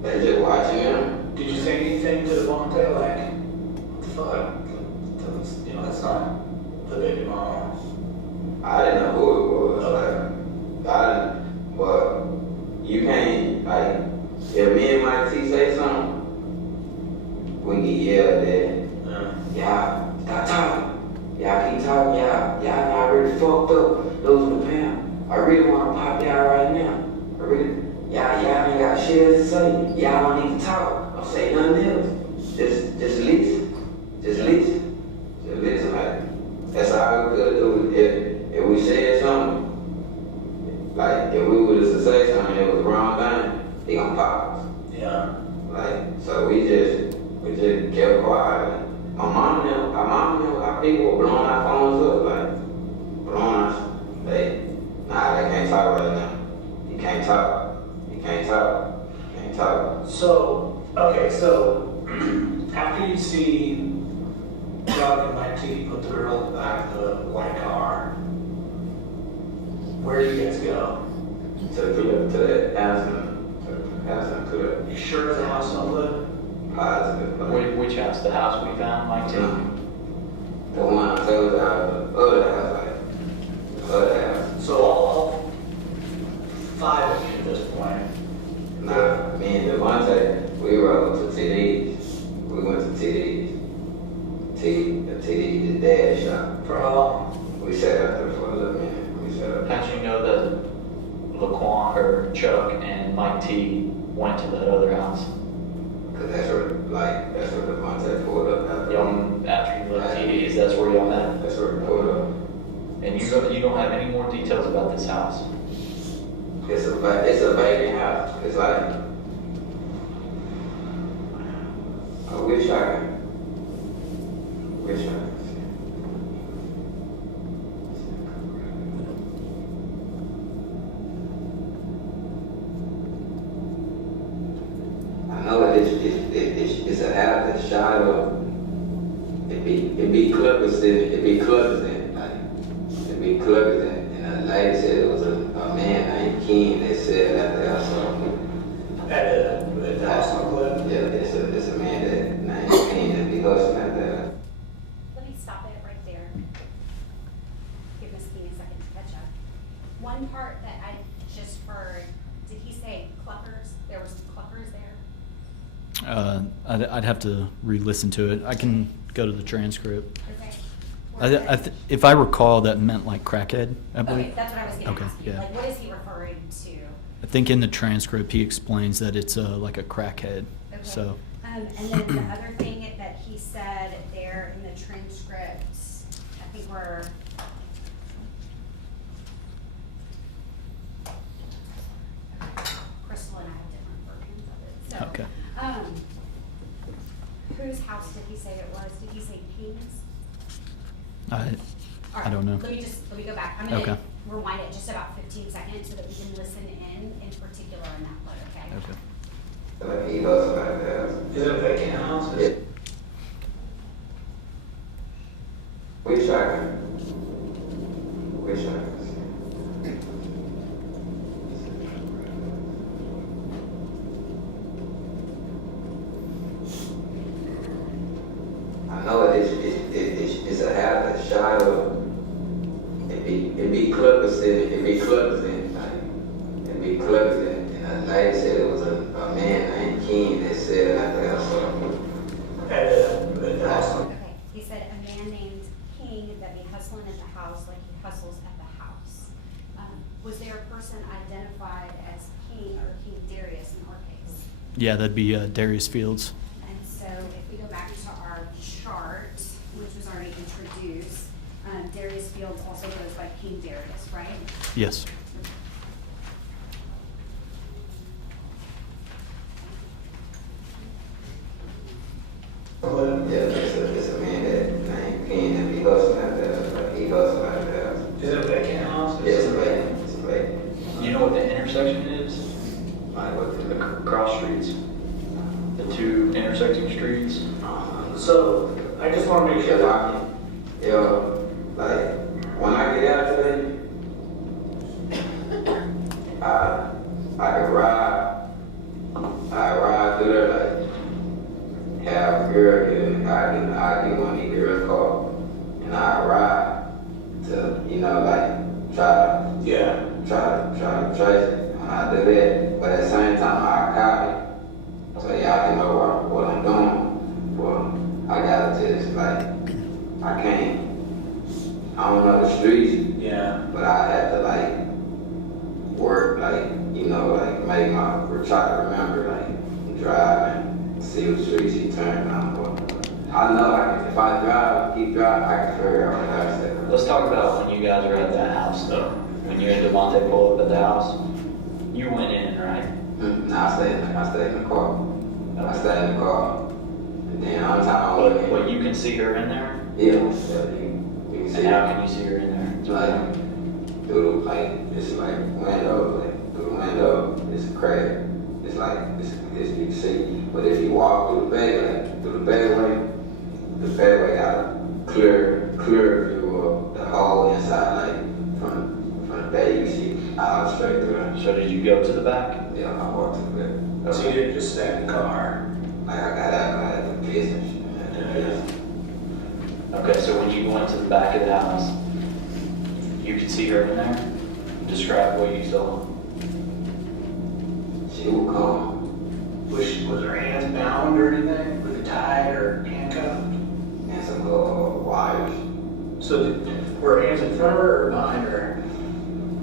they just watching them. Did you say anything to Devontae, like, what the fuck? You know, that's not the baby mama. I didn't know who it was, but you can't, like, if me and Mike T say something, we get yelled at. Y'all, stop talking. Y'all keep talking, y'all not really fucked up, losing the pound. I really want to pop y'all right now. Y'all ain't got shit else to say. Y'all don't need to talk or say nothing else. Just listen. Just listen, like, that's all we could do. If we said something, like, if we were to say something that was the wrong thing, he gonna pop us. Yeah. Like, so we just kept quiet. My mom knew, our people were blowing our phones up, like, blowing us. They can't talk right now. You can't talk. So, okay, so after you see Chuck and Mike T put the girl in the back of the white car, where do you guys go? To that house and could. You sure there's a house no good? Positive. Which house? The house we found, Mike T? The one I told you about, the other house, like, the other house. So all five of you at this point. Nah, me and Devontae, this house? It's a vacant house. It's like, I wish I could. I know it's a house that's shot up. It be clubbers in it. It be clubbers in it. Like, it be clubbers in it. And the lady said it was a man named King that said that they also. At the house on the club? Yeah, it's a man that named King that be hustling at that. Let me stop it right there. Give Ms. King a second to catch up. One part that I just heard, did he say cluckers? There was cluckers there? I'd have to re-listen to it. I can go to the transcript. Okay. If I recall, that meant like crackhead, I believe. Okay, that's what I was gonna Okay, ask you. yeah. Like, what is he referring to? I think in the transcript he explains that it's like a crackhead. Okay. So And then the other thing that he said there in the transcript, I think we're. Crystal and I have different versions of it, so. Okay. Whose house did he say it was? Did he say King's? I don't know. Let me go back. I'm gonna Okay. rewind it just about 15 seconds so that we can listen in particular in that part, okay? Okay. Like, he hustling at that house. Is it a vacant house? Yeah. Wish I could. I know it's a house that's shot up. It be clubbers in it. It be clubbers in it. Like, it be clubbers in it. And the lady said it was a man named King that said that they also. At the house on. Okay, he said a man named King that be hustling at the house like he hustles at the house. Was there a person identified as King or King Darius in our case? Yeah, that'd be Darius Fields. And so if we go back to our chart, which was already introduced, Darius Fields also goes by King Darius, right? Yes. Yeah, it's a man that named King that be hustling at that. Like, he hustling at that house. Is it a vacant house? Yeah, it's a vacant. It's a vacant. You know what the intersection is? Like, what The the. cross streets, the two intersecting streets. So, I just wanna make sure that. Like, when I get out today, I can ride through there, like, have a girl get in the car, I get one of these girls' car, and I ride to, like, try to trace it. When I do that, but at the same time, I call it, so y'all can know what I'm doing. Well, I gotta just, like, I don't know the streets, Yeah. but I had to, like, work, like, like, make try to remember, like, drive and see what streets he turned on. But I know if I keep driving, I can figure out what I said. Let's talk about when you guys were at that house though. When you and Devontae pulled up at the house, you went in, right? Nah, I stayed in the car. I stayed in the car. And then on time I went in. But you can see her in there? Yeah, you can see And how can you see her in there? like through it's like window, like through the window, it's a crack. It's like it's you can see. But if you walk through the bedway got a clear view of the whole inside, like from the bed you see out straight through there. So did you go to the back? Yeah, I walked to the bed. So you didn't just stay in the car? Like I got out, I had the business. Okay, so when you went to the back of the house, you could see her in there? Describe what you saw. She was calm. Was her hands bound or anything? Was it tied or handcuffed? And some wires So were her hands in front of her or behind her?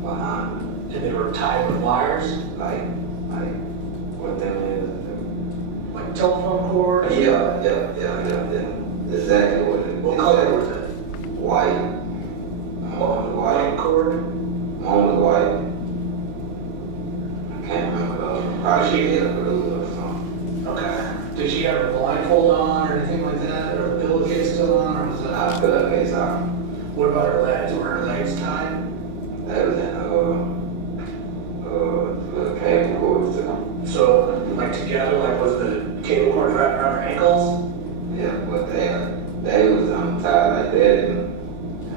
behind. And they were tied with wires? Like what that is. Like telephone cord? Yeah. Exactly what it is. What color was it? White. White cord? mom was white. I can't remember, probably she had a blue or something. Okay. Did she have a blindfold on or anything like that, or a pillowcase still on, or was that? I put her face out. What about her legs? Were her legs tied? That was in, the cable cords too. So, like together, like was the cable cord wrapped around her ankles? Yeah, but they was tied like that, and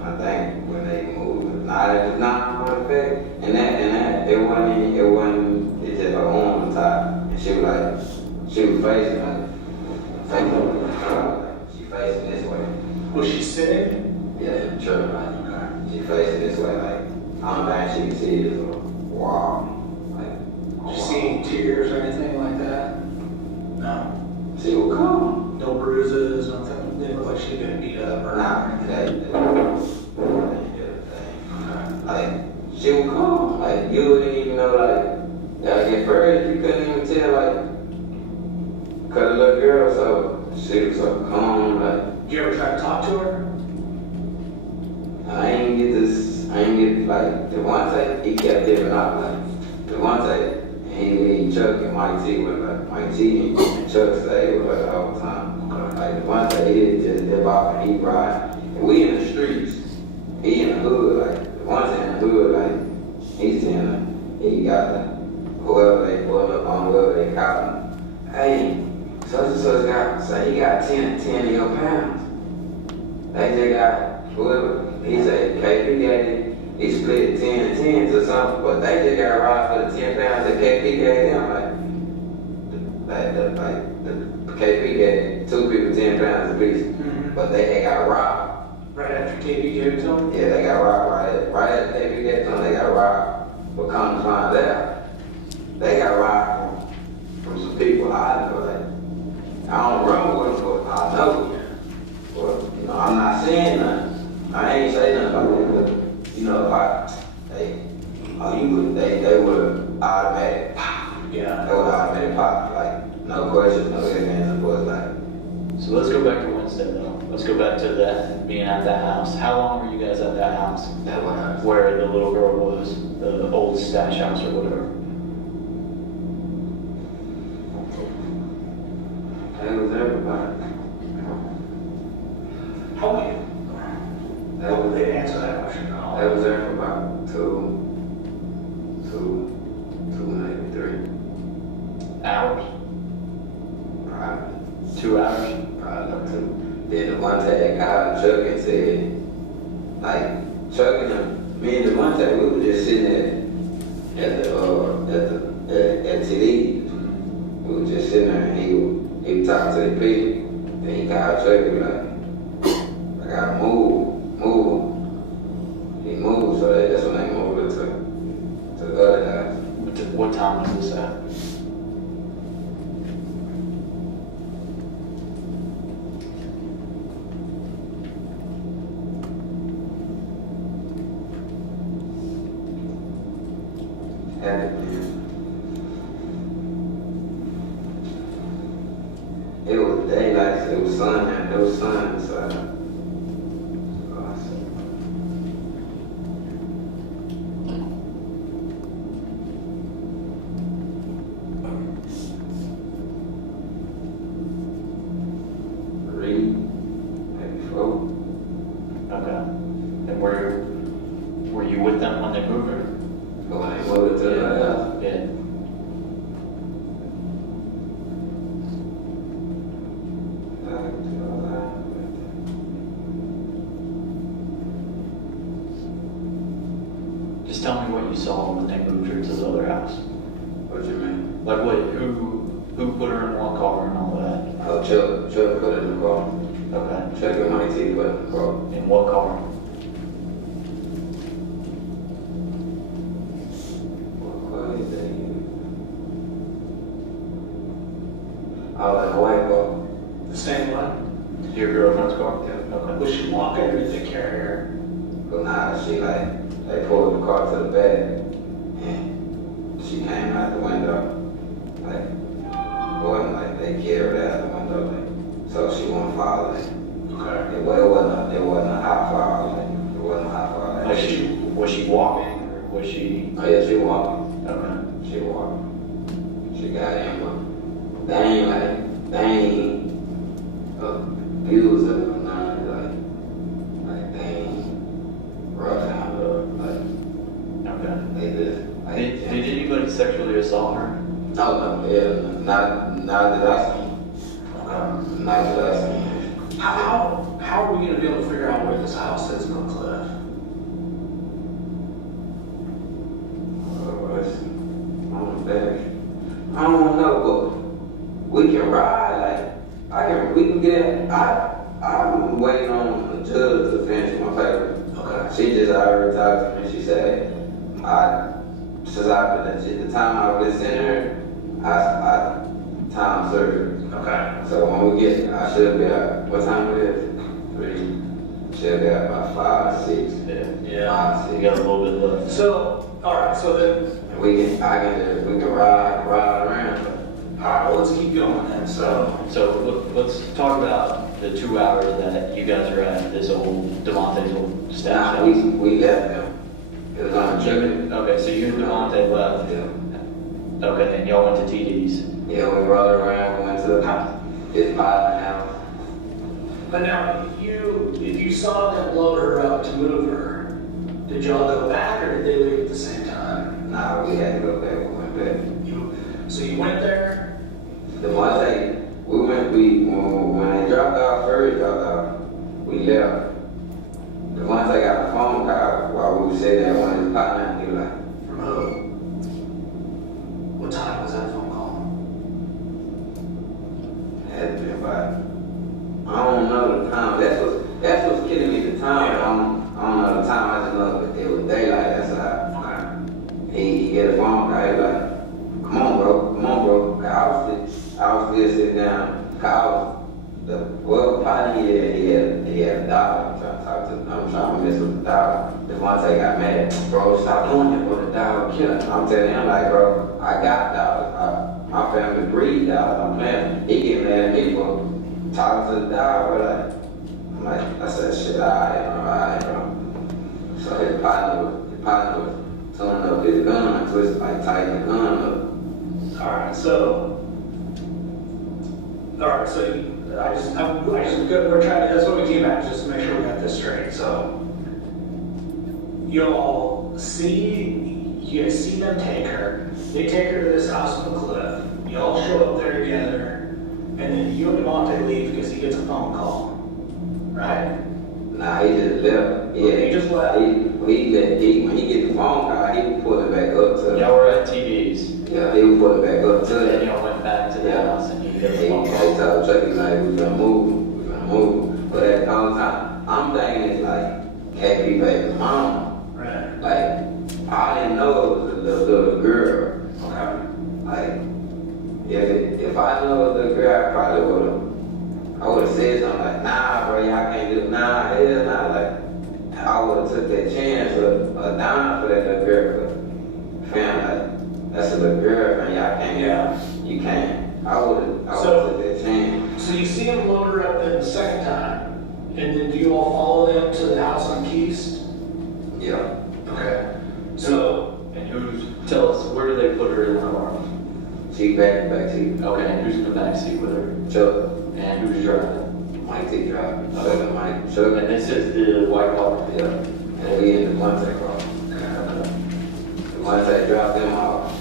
I think when they moved, now it was not on effect, and that, it wasn't, it's just her arm was tied, and she was facing, she facing this way. Was she sitting? Yeah, sure, like, she facing this way, like, I don't think she could see this, or, wow, like, Did you see any tears or anything like that? No. she was calm. No bruises, nothing. Didn't look like she'd been beat up or Nah, like, she was calm. Like, you wouldn't even know, like at first, you couldn't even tell, like, cause the little girl, so she was so calm, like. Did you ever try to talk to her? I ain't get, like, the one time, he kept giving up, like, the one time, he Chuck and Mike T with, like, Mike T and Chuck stayed with her all the time. Like, the one time, he didn't just dip off and he ride. And we in the streets, he in the hood, like, the one time in the hood, like, he's he got, like, whoever they pull up on, whoever they call him. Hey, such got, say he got 10 of your pounds. They just got, whoever, he said, KP got it, he split 10 and 10s or something, but they just got robbed for the 10 pounds that KP gave them, the KP gave 2 people 10 pounds apiece, but they got robbed. Right after KP gave it to him? Yeah, they got robbed right after KP gave it to them, they got robbed. But come to find out, they got robbed from some people I know, like, I don't run with them, but I know them. Well, you know, I'm not saying nothing. I ain't say nothing about that, but, you know, they would automatic pop. Yeah. They would automatic pop, like, no questions, no ifs, ands, or buts, like. So let's go back to Wednesday though. Let's go back to that, being at that house. How long were you guys at that house? That one house. Where the little girl was, the old stash house or whatever? That was everybody. How many? That They didn't answer that question at all. was there for about two, maybe 3 Hours? probably. 2 hours? Probably 2. Then the one time they called Chuck and said, like, Chuck and him, me and the one time we were just sitting at TD. We were just sitting there and he talked to the people. Then he called Chuck and was like, I gotta move. He moved, so that's when they moved it to the other house. What time was this at? It was daylight, so it was sun, and there was sun inside. Maybe 4. Okay. And were you with them when they moved her? But when they moved it to the house, Yeah. Just tell me what you saw when they moved her to the other house. What you mean? Like who put her in what car and all that? Oh, Chuck put it in the car. Okay. Chuck and Mike T put it in the car. In what car? What car is that? Oh, in the white car. The same one? Your girlfriend's car? Yeah. Okay. Was she walking or did they carry her? But nah, they pulled the car to the back, and she came out the window, like, it wasn't like they carried her out the window, like, so she wasn't falling. Okay. It wasn't a high fall, like, it wasn't a high fall. Like, Was she walking? Was she? Oh yeah, she walking. Okay. She walking. She got in, but they ain't abused her or nothing. Like they ain't rough on her. Okay. They just. Did anybody sexually assault her? No, yeah, not that I seen. Not that I seen. How are we gonna be able to figure out where this house is on the cliff? I don't know, but we can ride. Like we can get. I'm waiting on the judge to finish my paper. Okay. She just already talked to me. She said, since I've been at the time I've been sending her, I time served. Okay. So when we get, I should be at what time it is? 3. Should be at about 5, 6. Yeah. 5, 6. You got a little bit left. So, all right. So then, We can ride around. all right. Well, let's keep going then. So let's talk about the 2 hours that you guys are at this old DeMonte's old stash Nah, house. we left them. It was on a trip. Okay, so you and DeMonte left. Yeah. Okay, and y'all went to TD's. Yeah, we rode around, we went to his partner's house. but now, if you saw them load her up to move her, did y'all go back or did they leave at the same time? Nah, we had to go back, we went back. So you went there. The ones when they dropped off, first dropped off, we left. The ones I got a phone call while we were sitting there, one of his partners, he was like, From who? What time was that phone call? had to be about, I don't know the time. That's what's killing me, the time. I don't know the time, I just know it was daylight, that's how. He get a phone call, he was like, come on bro. I was still sitting down, partner he had a dog, I'm trying to talk to him, I'm trying to mess with the dog. The one say got mad, bro, stop doing it, bro, the dog kill him. I'm telling him like, bro, I got dogs, my family breed dogs, I'm playing. He get mad at me for talking to the dog, bro, I said, shit, alright, bro. So his partner was tuning up his gun, twisted like tighten the gun up. Alright, so we're trying to, that's what we came at, just to make sure we got this straight. So you guys see them take her, they take her to this house on the cliff, you all show up there together, and then you and DeMonte leave because he gets a phone call, right? Nah, he just left. Yeah, He just left. when he get the phone call, he was pulling back up to. Y'all were at TD's. Yeah, he was pulling back up to Then that. y'all went back to the house and you got the They phone call. told Chucky like we gonna move. But at the whole time, I'm thinking it's like KB baby mama. Right. Like I didn't know it was a little girl. Okay. Like if I knew it was a little girl, I probably would have said something like, nah, bro, y'all can't do it. Nah, hell nah. Like I would have took that chance of a dime for that little girl. But fam, like that's a little girl, man. Y'all can't. Yeah. You can't. I would have took that chance. So you see him load her up then the second time, and then do you all follow them to the house on Keys? Yeah. Okay. So, Tell us, where do they put her in the car? She back seat. Okay, and who's in the back seat with her? Chuck. And who's driving? Mike T driving. Chuck. Mike. Chuck. And this is the white car? Yeah. And we in the Monte car. The Monte dropped them off.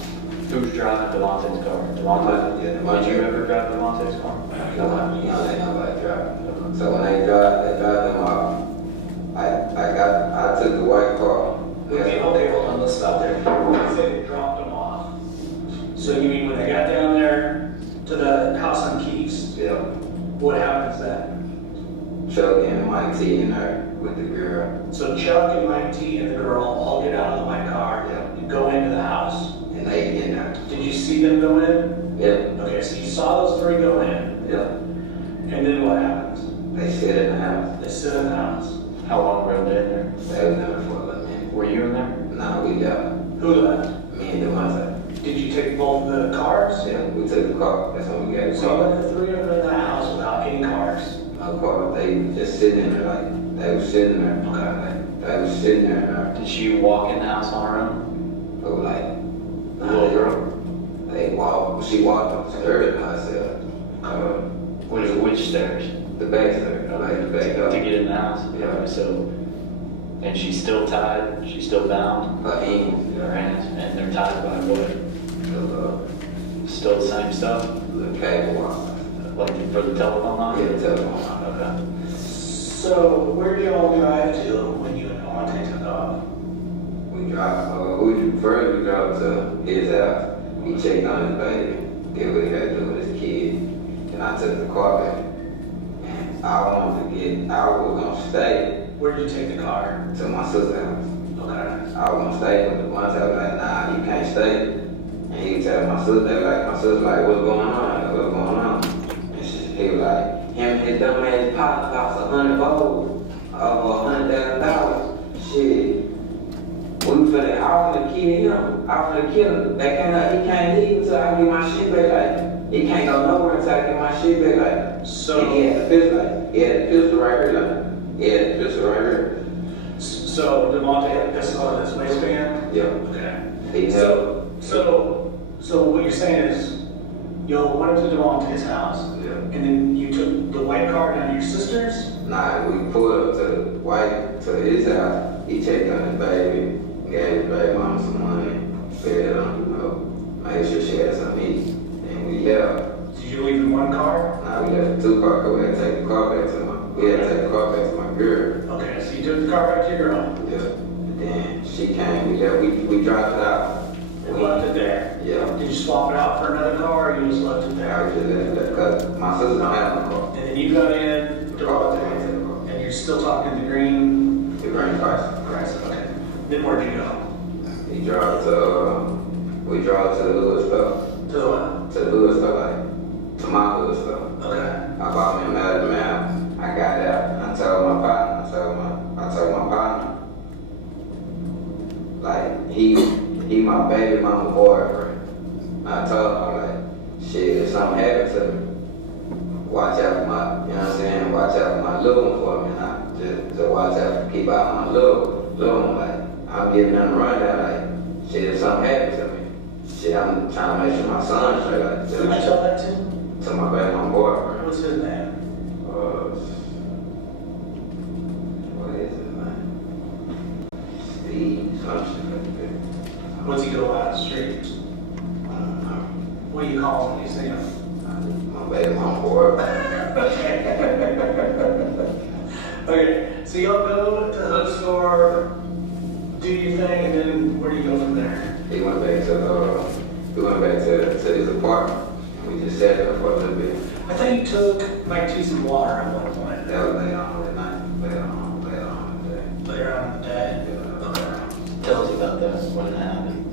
Who's driving DeMonte's car? DeMonte? Yeah, DeMonte. Did you ever drive DeMonte's car? Nobody driving. So when they drive them off, I took the white car. okay, hold on, let's stop there. You say they dropped them off. So you mean when they got down there to the house on Keys? Yeah. What happens then? Chuck and Mike T in there with the girl. So Chuck and Mike T and the girl all get out of the white car and go into the house. And they in there. Did you see them go in? Yeah. Okay, so you saw those three go in. Yeah. And then what happens? They sit in the house. They sit in the house. How long were they in there? They was in there for a little minute. Were you in there? Nah, we left. Who left? Me and DeMonte. Did you take both the cars? Yeah, we took the car. That's when we got the So you car. let the three of them in the house without any cars? No car. They just sitting in there like, they was sitting there. Okay. They They was sitting there. Did she walk in the house on her own? But like, The little girl? she walked up the stairs by herself. Which stairs? The back stairs, like the back door. To get in the house? Yeah. Okay, so, and she's still tied, she's still bound? Her hands, Her hands, and they're tied by what? Still the same stuff? the cable wire. Like for the telephone line? Yeah, telephone line. Okay. So where do y'all drive to when you and Devontae took off? We drove to his house. He checked on his baby, did what he had to do with his kid. And I took the car back. And I was gonna stay Where did you take the car? to my sister's house. Okay. I was gonna stay, but the one time like, nah, you can't stay. And he was telling my sister, like, what's going on? What's going on? And he was like, him and his dumb ass pop lost 100 gold, over $100,000. Shit. I was gonna kill him. I was gonna kill him. He can't leave until I get my shit back. Like, he can't go nowhere until I get my shit back. Like, So- and he had the pistol right here. Like, he had the pistol right here. So Devontae had a pistol in his waistband? Yeah. Okay. He So what you're saying is, y'all went to Devontae's house, Yeah. and then you took the white car down to your sister's? Nah, we pulled up to his house. He checked on his baby, gave his baby mama some money, fed him, made sure she had something to eat, and we left. Did you leave in one car? Nah, we left 2 cars, 'cause we had to take the car back to my girl. Okay, so you took the car back to your girl, Yeah. And then she came, we dropped it out. and left it there. Yeah. Did you swap it out for another car, or you just left it I there? just left it because my sister don't have no car. And then you got in, The car was in Devontae, and you're still talking to Green the green price. Price, okay. Then where'd you go? We drove to the hood store. To the what? To the hood store, like, to my hood store. Okay. I bought me a Madden map. I got out and I told my partner, like, he my baby mama boyfriend. I told him, I'm like, shit, if something happens to me, watch out for my, you know what I'm saying? Watch out for my little one for me. And I just watch out, keep out my little one. Like, I'm giving them a rundown, like, shit, if something happens to me, shit, I'm trying to make sure my son's straight. Like, Who'd you tell that to? to my baby mama boyfriend. What's his name? What is it, man? Steve, some shit like that. What's he go out the street? I don't know. What do you call him when you see him? My baby mama boyfriend. Okay, so y'all go to the hood store, do your thing, and then where do you go from there? He went back to his apartment. We just sat there for a little bit. I thought you took Mike T some water at one point. That was later on the night. Later on the day. Later on in the day. Okay. Tell us about that, when it happened.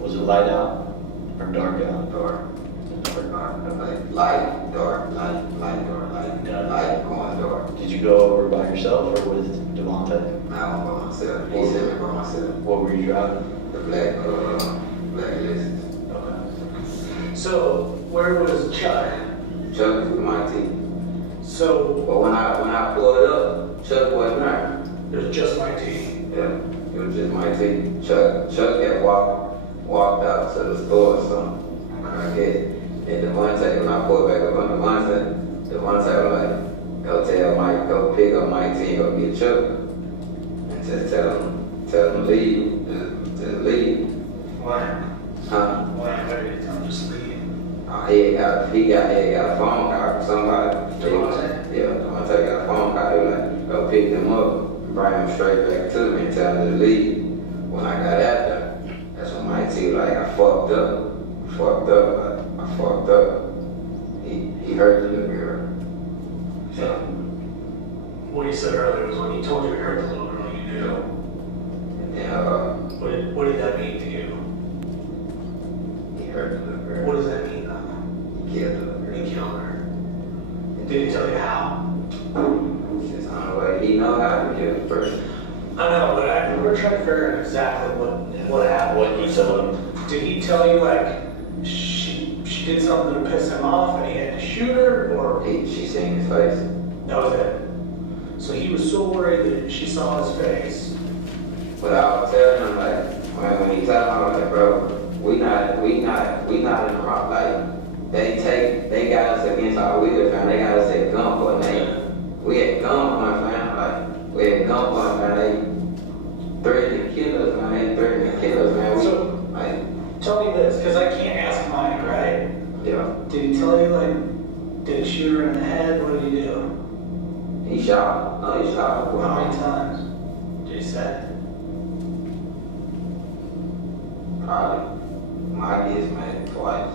Was it light out or dark out? Dark. Light, dark, light, going dark. Did you go over by yourself or with Devontae? I went by myself. He sent me by myself. What were you driving? The black list. Okay. So, where was Chuck? Chuck was with my team. So, But when I pulled up, Chuck wasn't there. it was just Mike T. Yeah, it was just my team. Chuck had walked out to the store or something. I guess. And Devontae, when I pulled back up on Devontae was like, go tell Mike, go pick up Mike T, go get Chuck. And just tell him to leave. Just leave. Why? Huh? Why did you tell him just leave? He got a phone call from somebody. Devontae? Yeah, Devontae got a phone call. He was like, go pick them up and bring them straight back to me and tell them to leave. When I got out there, that's when Mike T was like, I fucked up. I fucked up. He hurt the little girl. So, What you said earlier was when you told you it hurt the little girl, you knew. and What did that mean to you? he hurt the little girl. What does that mean, though? He killed the little girl. He killed her. Did he tell you how? It's the only way he know how to kill the person. I know, but we're trying to figure out exactly what happened. What he told him. Did he tell you, like, she did something to piss him off and he had to shoot her, or She seen his face. that was it? So he was so worried that she saw his face. But I was telling him, like, when he told me, I was like, bro, we not in the rock. Like, they got us against our will, fam. They got us at gunpoint. We at gunpoint, fam. Like, we at gunpoint, fam. They threatened to kill us, man. They threatened to kill us, man. So, like, tell me this, because I can't ask Mike, right? yeah. Did he tell you, like, did he shoot her in the head? What did he do? He shot. No, he shot. How many times did he say? Probably. My kids made twice.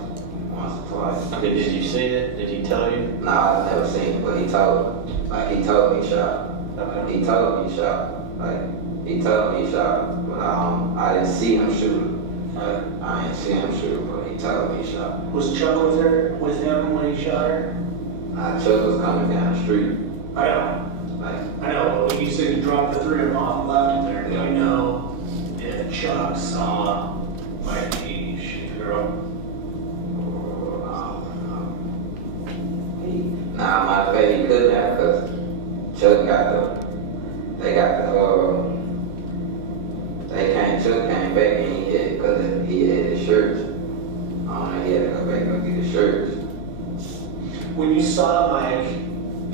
Once or twice. Okay, did you see it? Did he tell you? Nah, I've never seen it, but he told me. Like, he told me he shot. Okay. He told me he shot. Like, he told me he shot. But I didn't see him shoot. Like, I didn't see him shoot, but he told me he shot. Was Chuck with him when he shot her? Chuck was coming down the street. I know. Like, I know, but you said you dropped the three of them off and left him there. Do you know if Chuck saw Mike T shoot the girl? nah, my fact, he couldn't have, because Chuck got Chuck came back and he had, because he had his shirts. I don't know, he had to go back and get his shirts. When you saw Mike,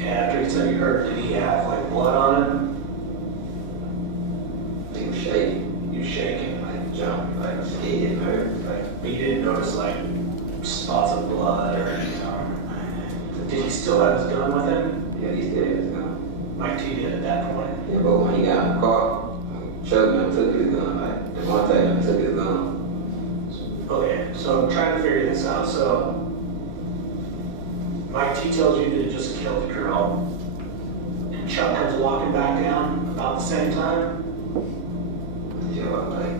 after he said he hurt, did he have like blood on him? He was shaking. He was shaking. Like, jumping, like, scared and hurt. Like, But you didn't notice like spots of blood or anything on him? Did he still have his gun with him? yeah, he still had his gun. Mike T did at that point. Yeah, but when he got in the car, Chuck done took his gun. Like, the one time he took his gun. Okay, so I'm trying to figure this out. So Mike T tells you that he just killed the girl, and Chuck comes walking back down about the same time. Yeah, like,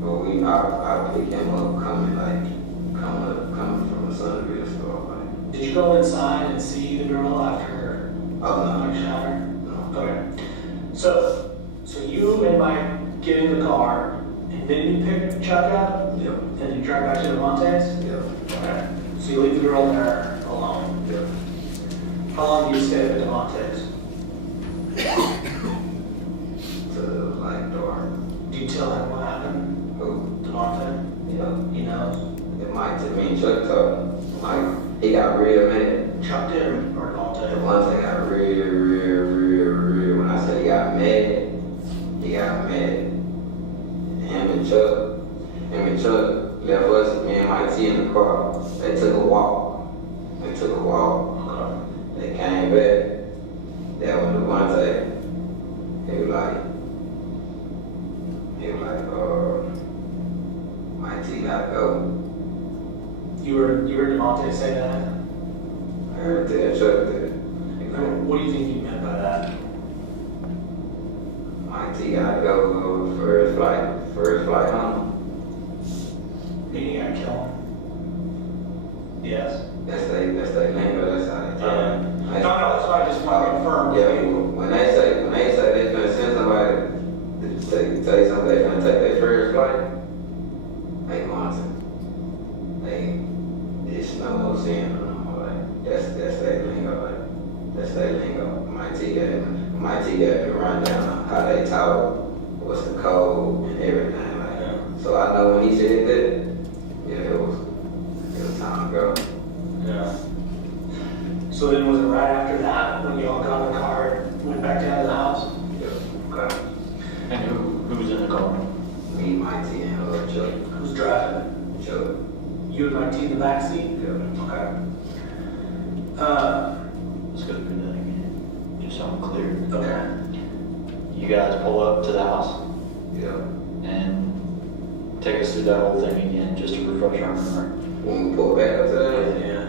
but I picked him up coming from the Sunville store. Like, Did you go inside and see the girl after Mike shot her? no. Okay. So you and Mike get in the car, and then you pick Chuck up, Yeah. and you drive back to Devontae's? Yeah. Okay. So you leave the girl there alone. Yeah. How long do you stay at Devontae's? To the light door. Do you tell him what happened? Who? Devontae? Yeah. He knows. It might to me, Chuck told me. Like, he got real mad. Chuck did or The Devontae? ones that got real, when I said he got mad, he got mad. Him and Chuck left us, me and my T in the car. They took a walk. They came back. That was Devontae. He was like, my T gotta go. You heard Devontae say that? I heard that Chuck did. What do you think you meant by that? My T gotta go first flight home. Meaning I kill him? Yes? That's they lingo, that's how they talk. No, that's why I just want to confirm. Yeah, when they say they're gonna send somebody to tell you something, they're gonna take their first flight, they going to. It's no more seeing them. Like, that's their lingo. Like, that's their lingo. My T got to run down how they talk, what's the code and everything. Like, Yeah. so I know when he said that, yeah, it was time to go. Yeah. So then was it right after that when you all got in the car and went back down to the house? Yeah. Okay. And who was in the car? Me, my T, and Chuck. Who's driving? Chuck. You and Mike T in the back seat? Yeah. Okay. Let's go through that again, just so I'm clear. Okay. You guys pull up to the house Yeah. and take us through that whole thing again, just to refresh our memory. When we pulled back up to that, Yeah.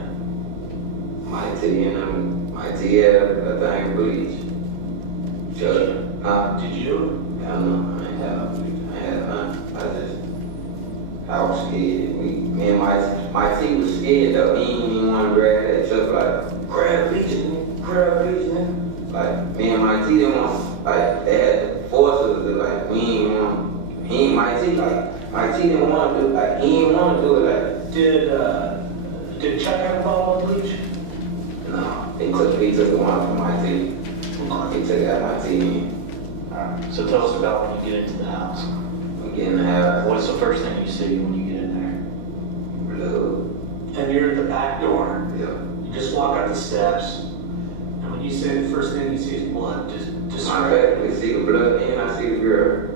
my T had a thing of bleach. Chuck. Did you? I don't know. I ain't had none. I was scared. Me and my T was scared though. He didn't even want to grab that Chuck, like, grab bleach, nigga. Like, me and my T didn't want, like, they had to force us to, like, we ain't want, he and my T, like, my T didn't want to do, like, he didn't want to do it, like. Did Chuck have a bottle of bleach? No, he took the one from my T. He took out my TV. Alright, so tell us about when you get into the house. We get in the house. What's the first thing you see when you get in Blood. And you're at the back door. Yeah. You just walk up the steps. And when you say the first thing you see is blood, just My describe. back, we see the blood and I see the girl.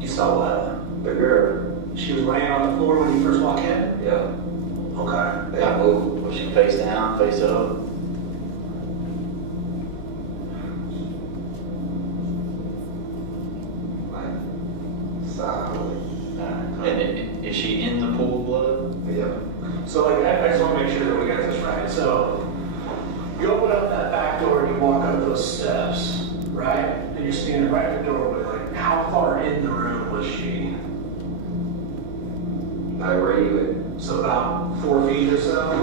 You saw what? The girl. She was laying on the floor when you first walked in? Yeah. Okay. They moved. there? Was she face down, face up? Like, solid. And is she in the pool of blood? Yeah. So like, I just want to make sure that we got this right. So you open up that back door and you walk up those steps, right? And you're standing right at the doorway. Like, how far in the room was she? Like, where you So about 4 feet or so? at?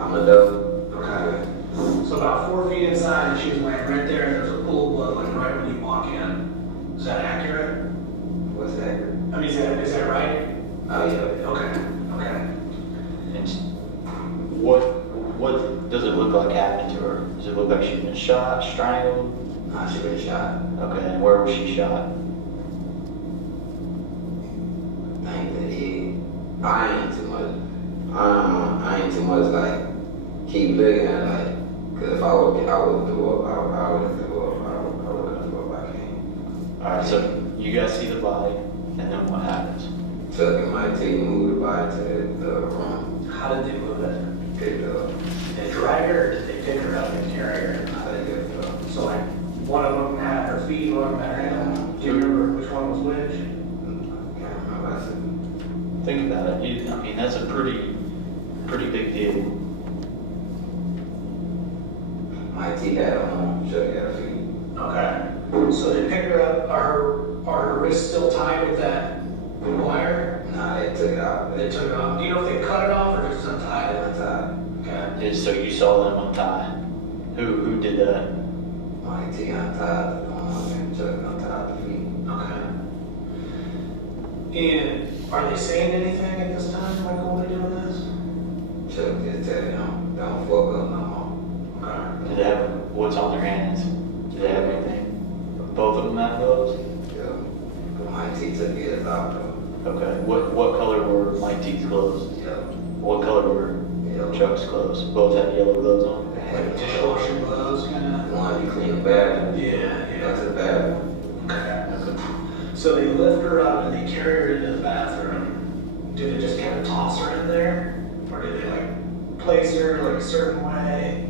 I'm a double. Okay. So about 4 feet inside, and she was laying right there, and there's a pool of blood, like right when you walk in. Is that accurate? What's that? I mean, is that right? Oh, yeah. Okay. Okay. And what does it look like happened to her? Does it look like she's been shot, strangled? Nah, she been shot. Okay, and where was she shot? I ain't the head. I ain't too much. I ain't too much like keep looking at like. Cause if I would do up, I would do up. I would do up. I can't. Alright, so you guys see the body, and then what happens? Took my team, moved the body to the room. How did they move it? Picked it up. They drag her, or did they pick her up and carry her? How they picked it up. So like, one of them had her feet, one of them had her hand. Do you remember which one was which? Can't remember. I said, Think about it. I mean, that's a pretty big deal. my T had on. Should have got her feet. Okay. So they picked her up. Are her wrists still tied with that wire? Nah, they took it out. They took it off. Do you know if they cut it off or just untied it? Okay. So you saw them untie. Who did that? My T untied the arm and Chuck untied the feet. Okay. And are they saying anything at this time, like when they're doing this? Chuck just tell them, don't fuck up no more. Okay. Did they have what's on their hands? Did they have anything? Both of them have gloves? Yeah. But my T took his out though. Okay. What color were Mike T's clothes? Yeah. What color were Yellow. Chuck's clothes? Both had yellow gloves on? Like dishwasher gloves, kind of? The one you clean the bathroom. Yeah, That's the bathroom. Okay. So they lift her up and they carry her into the bathroom. Do they just kind of toss her in there? Or do they like place her like a certain way?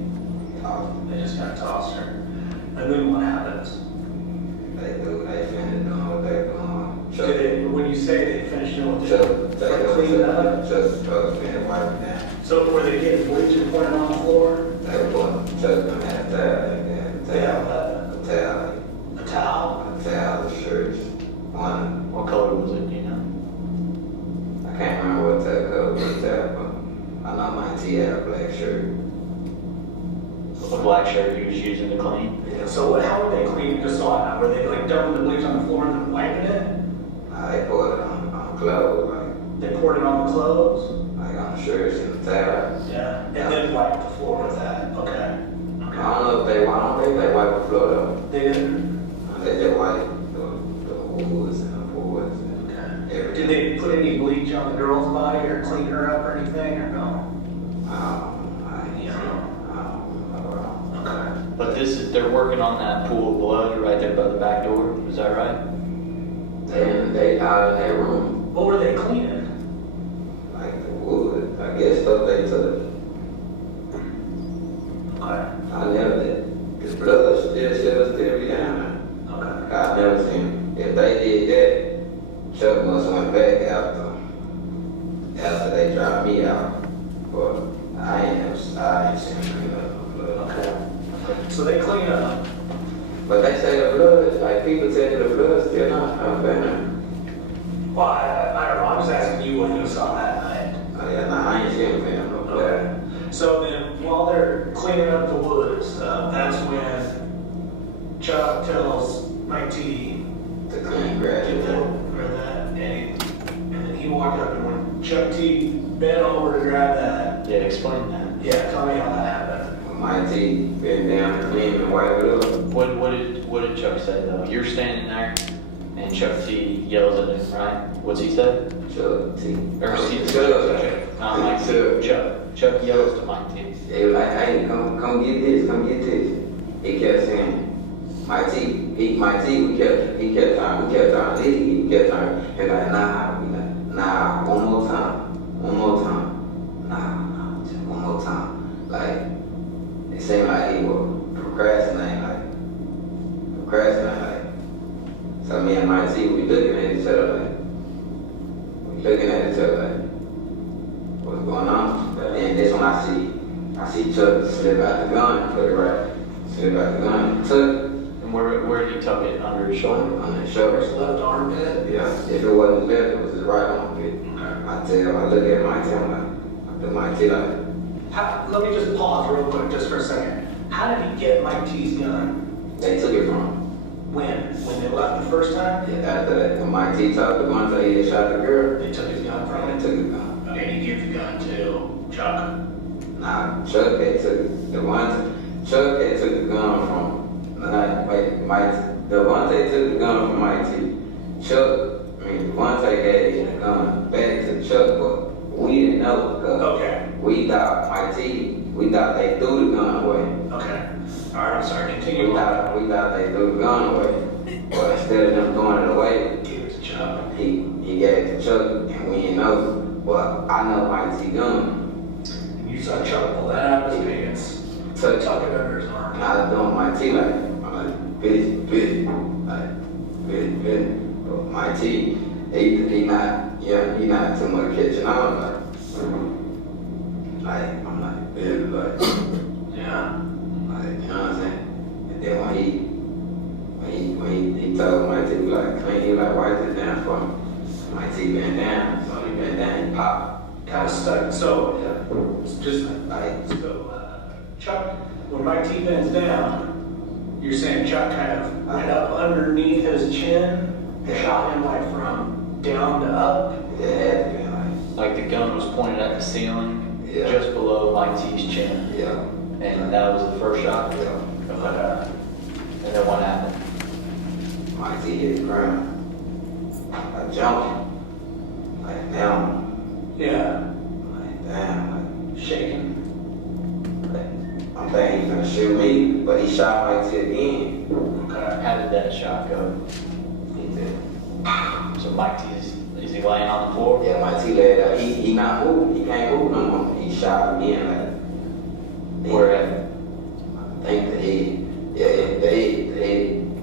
They just kind of toss her. And then what happens? They finished doing what they doing. Do they, when you say they finish doing what Chuck, they clean it up? Just finished wiping down. So were they getting bleach and pouring it on the floor? They were putting Chuck them had a They have towel. A towel. a towel? A towel, a shirt. One. What color was it, do you know? I can't remember what that color was that, but I know my T had a black shirt. A black shirt he was using to clean? Yeah, so how were they cleaning? Just so I know, were they like dumping the bleach on the floor and then wiping it? They poured it on clothes, like They poured it on the clothes? on the shirts and the towel. Yeah. And then wiped the floor with that? Okay. I don't know if I don't think they wiped the floor though. They didn't? They just wiped the woods and the boards and Okay. everything. Did they put any bleach on the girl's body or clean her up or anything, or no? Okay. But they're working on that pool of blood right there by the back door, is that right? They out in their room, What were they cleaning? like the wood. I guess stuff they took. Okay. I never did. The blood still be down Okay. there. I never seen. If they did that, Chuck must went back after they dropped me out. But I ain't seen him clean up the blood. Okay. So they clean up. But they say the blood, like people tell you the blood still not found. Well, I don't know. I'm just asking you what you saw that night. Oh yeah, nah, I ain't seen him found no blood. Okay. So then, while they're cleaning up the woods, that's when Chuck tells Mike T To clean grass. get that, grab that, and then he walked up, and when Chuck T bent over to grab that, Yeah, explain that. yeah, tell me how that happened. My T been down, clean and wipe it up. What did Chuck say though? You're standing there and Chuck T yells at him, right? What's he say? Chuck T. Or Chuck. Not Mike T. Chuck yells to Mike T. They were like, hey, come get this, come get this. He kept saying, my T, he kept trying to leave, he kept trying, he like, nah, one more time, nah, just one more time. Like, it seemed like he was procrastinating. So me and my T, we looking at each other like, what's going on? And that's when I see Chuck slip out the gun and put it right. Slip out the gun and took. And where did he tuck it? Under his shoulder? On his shoulder. His left armpit? Yeah. If it wasn't left, it was his right armpit. I look at my T, I'm like, I do my T like. Let me just pause real quick, just for a second. How did he get Mike T's gun? They took it from him. When? When they left the first time? Yeah, after that, when Mike T talked to one day, he had shot the girl. They took his gun from him? They took his gun. And he gave the gun to Chuck? Nah, Chuck had took the gun from. Devontae took the gun from Mike T. Devontae gave the gun back to Chuck, but we didn't know because we thought they threw the gun away. Okay. All right, I'm sorry. Continue. We thought they threw the gun away, but instead of them throwing it away, Give it to Chuck. he gave it to Chuck, and we didn't know. Well, I know Mike T gun. And you saw Chuck pull that out of his pants. Tuck it under his arm. And I was doing my T like, busy. But my T, he not too much catching on. I'm like, busy, like, Yeah. like, you know what I'm saying? And then when he told my T, like, clean, he like, wipe it down for me. My T bent down, so he bent down, he popped. Kind of stuck. So, just like, Chuck, when Mike T bends down, you're saying Chuck kind of went up underneath his chin, shot him like from down to up? Yeah, it had to be Like the gun was pointed at the ceiling, just below Mike T's chin. Yeah. And that was the first shot? Yeah. Okay. And then what happened? Mike T hit the ground. I jumped. Like, down. Yeah. Like, damn. Like, shaking. Like, I'm thinking he's gonna shoot me, but he shot Mike T again. Okay. How did that shot go? He did. So Mike T is he laying on the floor? Yeah, Mike T laid out. He not moving. He can't move no more. He shot again. Like, where at? I think the head. Yeah, the head.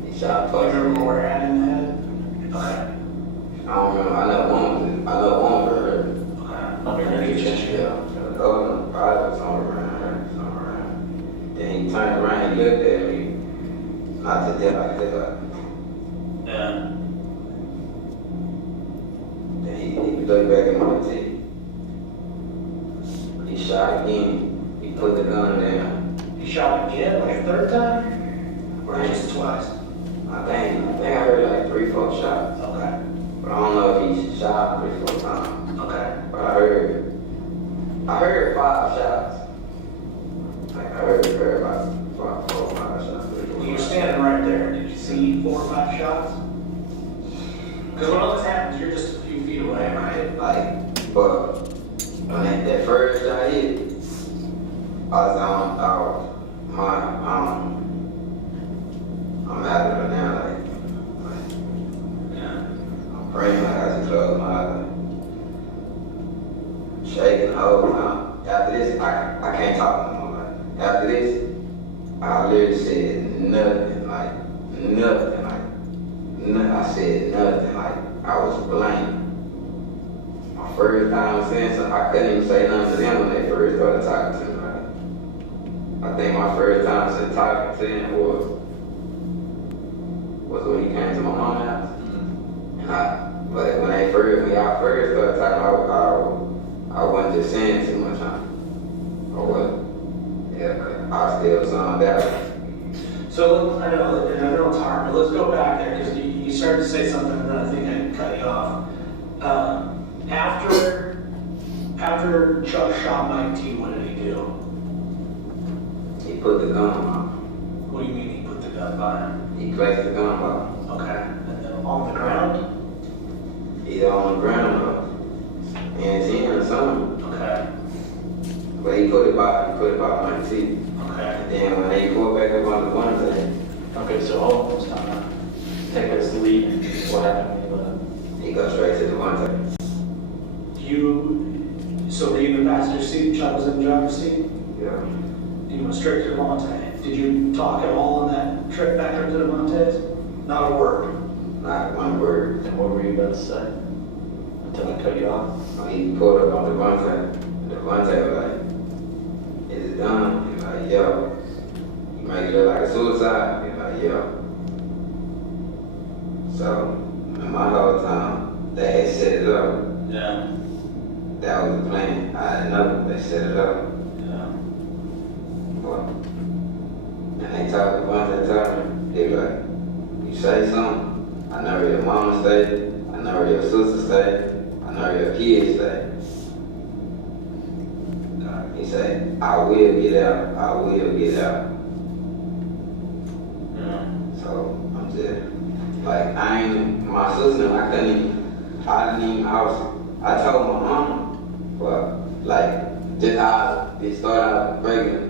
He shot Do you twice. remember where it had in the head? Okay. I don't remember. I know one for her. Okay. Underneath your chin. Yeah. The other one probably was somewhere around her. Somewhere around. Then he turned around and looked at me. Not to death like that. Yeah. Then he looked back at my T. He shot again. He put the gun down. He shot again, like a third time? Or just twice? I think I heard like 3-4 shots. Okay. But I don't know if he shot 3-4 times. Okay. But I heard 5 shots. Like I heard about 4 or 5 shots. You were standing right there. Did you see 4 or 5 shots? Because when all this happens, you're just a few feet away, right? Like, but when that first shot hit, I'm out of it now, like, Yeah. I'm praying like I just close my eyes, shaking the whole time. After this, I can't talk no more. Like, after this, I literally said nothing, I said nothing, like, I was blank. My first time saying something, I couldn't even say nothing to them when they first started talking to me. Like, I think my first time since talking to them was when he came to my mom's house. And but when y'all first started talking, I wasn't just saying too much. I wasn't. Yeah, but I still zoned out. So I know it's hard, but let's go back there because you started to say something and then I think I cut you off. After Chuck shot Mike T, what did he do? He put the gun on. What do you mean he put the gun by him? He placed the gun by him. Okay, and then on the ground? Either on the ground or in his hand or something. Okay, But he put it by my teeth. okay. And then when they pulled back up on the one thing, Okay, so hold on, let's time out. Take us to lead and what happened when you left. he go straight to the one thing. So were you in the passenger seat, Chuck was in the driver's seat? Yeah. You went straight to Devontae. Did you talk at all on that trip back up to Devontae's? Not a word. Not one word. And what were you about to say? Until I cut you off? When he pulled up on the one thing, the one thing was like, is it done? He's like, yo. You make it look like a suicide? He's like, yo. So, in my whole time, they had set it up. Yeah. That was the plan. I didn't know they set it up. Yeah. What? And they talked a bunch of times. They like, you say something, I know where your mama stay, I know where your sister stay, I know where your kids stay. He said, I will get out, I will get out. Yeah. So I'm just like, my sister, I told my mama, but like, just how it started out breaking.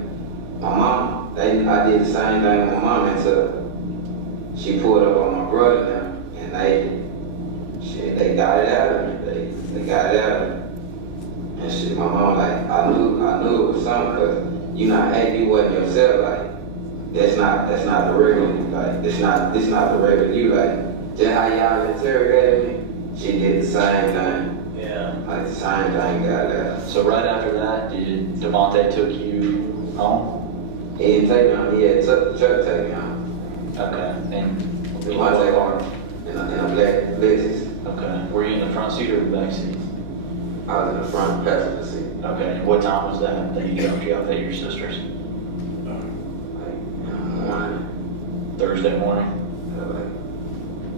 My mom, I did the same thing with my mom until she pulled up on my brother now, and they got it out of me. They got it out of me. And shit, my mom like, I knew it was something, cause you not acting, you wasn't yourself. Like, that's not the regular, like, this not the regular you. Like, just how y'all interrogated me, she did the same thing. Yeah. Like the same thing got out. So right after that, did Devontae took you home? He didn't take me home. He had took the truck take me home. Okay, and The one take car in a black Lexus. okay, were you in the front seat or the back seat? I was in the front passenger seat. Okay, and what time was that you dropped you off at your sister's? Like in the morning, Thursday morning? like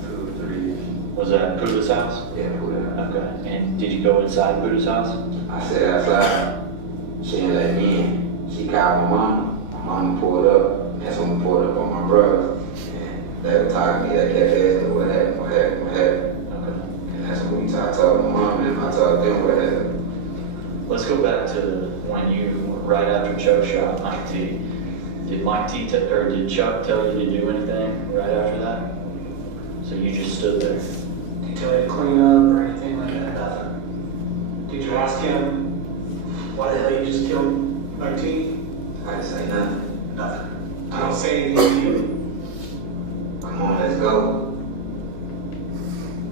2, 3. Was that Puda's house? Yeah, who that? Okay, and did you go inside Puda's house? I sat outside. She didn't let me in. She called my mama. My mama pulled up. And that's when we pulled up on my brother. And they were talking to me. They kept asking me what happened. Okay. And that's when I told my mom and I told them what happened. Let's go back to when you, right after Joe shot Mike T. Did Chuck tell you to do anything right after that? So you just stood there? Did he tell you to clean up or anything like that? Nothing. Did you ask him why the hell you just killed Mike T? I didn't say nothing. Nothing. I don't say anything to you. Come on, let's go.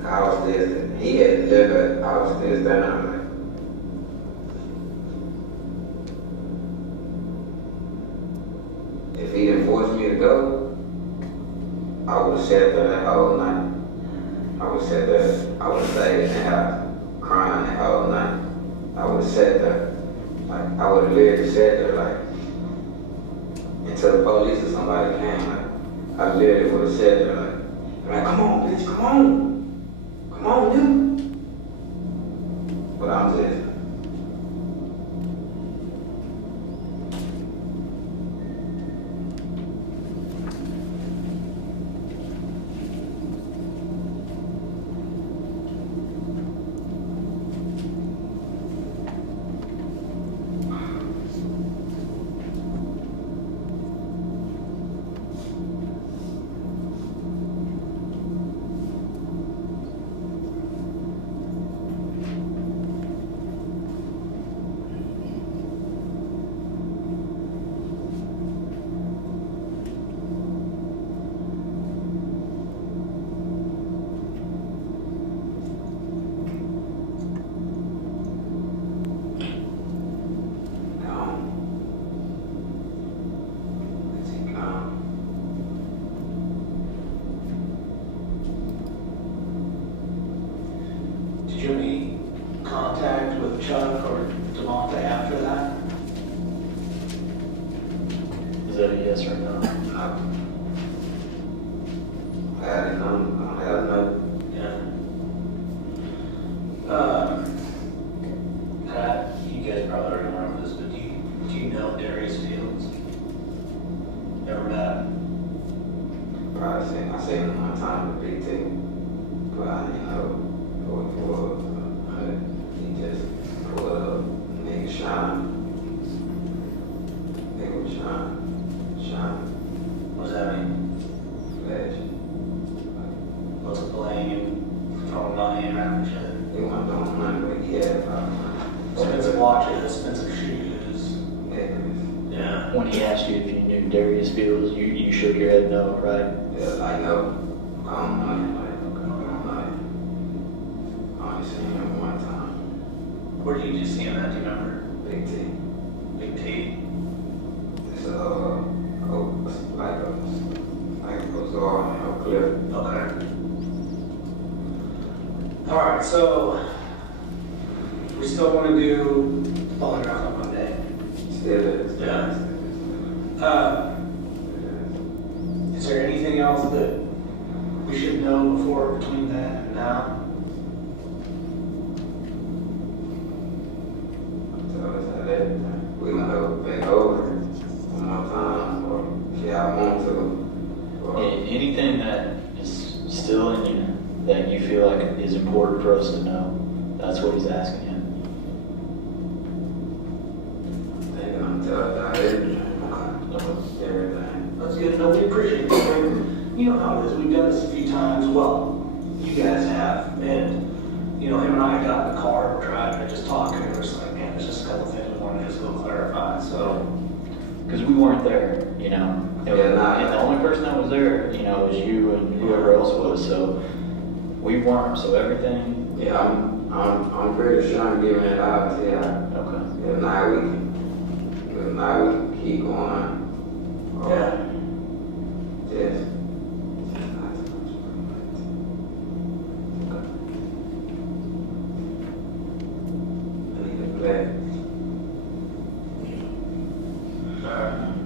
I was still, he had left, but I was still standing there like, if he didn't force me to go, I would have sat there that whole night. I would have sat there, I would have stayed in the house, crying that whole night. I would have sat there, like, I would have literally sat there, like, until the police or somebody came, like, I literally would have sat there, like, come on, bitch, come on. Come on, dude. But I'm just, Did you have any contact with Chuck or Devontae after that? Is that a yes or no? I had none, I had none. Yeah. Pat, you guys probably already remember this, but do you know Darius Fields? probably seen, I seen him one time with Big T, but I didn't know who it was. But he just pulled up, nigga shine. Nigga was shine. What does that mean? Flash. What's it playing? Throwing money around and shit. He wasn't throwing money, but he had money. Expensive watches, expensive shoes. Yeah. When he asked you if you knew Darius Fields, you shook your head no, right? Yeah, I know. I don't know. I only seen him one time. Where did you just see him at? Do you remember? Big T. Big T. It's like a bazaar in Oak Cliff. Okay. All right, so we still want to do polygraph on Monday. Still is. Yeah. Is there anything else that we should know before between then and now? So it's like that. We gonna go back over one more time, or if y'all want to. Or, Anything that is still in you that you feel like is important for us to know, that's what he's asking you. they gonna tell us everything. Everything. That's good. No, we appreciate it. You know how it is. We've done this a few times. Well, you guys have. And, you know, him and I got in the car and we're driving and just talking. And we're just like, man, there's just a couple things we want to just go clarify. So, Because we weren't there, you know. And the only person that was there, you know, was you and whoever else was. So we weren't. So everything. Yeah, I'm pretty sure I'm giving it out. Yeah. Okay. If not, we can keep going. Or yeah. just. I need a black.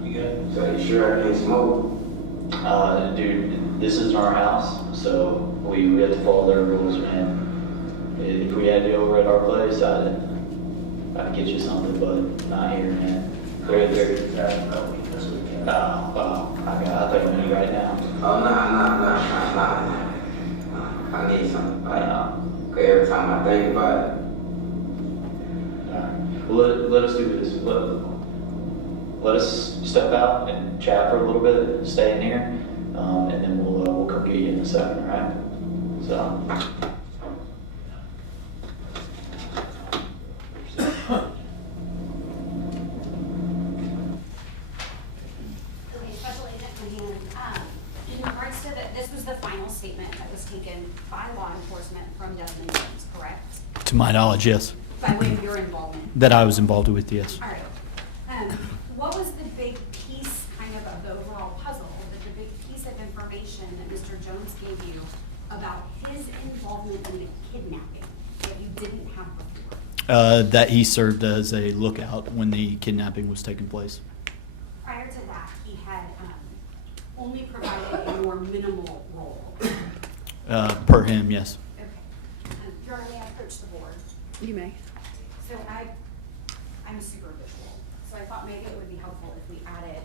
You good? So you sure I can't smoke? Dude, this isn't our house, so we have to follow their rules, man. If we had you over at our place, I'd get you something, but not here, man. They're This weekend. I thought you meant right now. Oh, nah. I need something. Cause every time I think about it, Well, let us do this. Let us step out and chat for a little bit, stay in here, and then we'll come get you in a second, all right? So. Okay, Special Agent Mahan, in regards to this was the final statement that was taken by law enforcement from Desmond Jones, correct? To my knowledge, yes. By way of your involvement? That I was involved with, yes. All right. What was the big piece kind of the overall puzzle, the big piece of information that Mr. Jones gave you about his involvement in the kidnapping that you didn't have before? That he served as a lookout when the kidnapping was taking place. Prior to that, he had only provided a more minimal role. Per him, yes. Okay. Your Honor, may I approach the board? You may. So I'm super visual, so I thought maybe it would be helpful if we added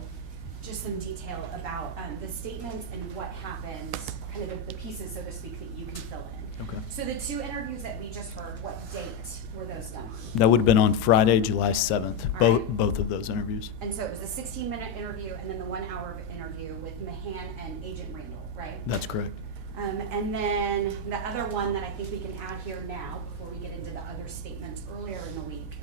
just some detail about the statements and what happened, kind of the pieces, so to speak, that you can fill in. Okay. So the two interviews that we just heard, what date were those done on? That would have been on Friday, July 7th, All right. both of those interviews. And so it was a 16-minute interview and then the 1 hour interview with Mahan and Agent Randle, right? That's correct. And then the other one that I think we can add here now, before we get into the other statements earlier in the week,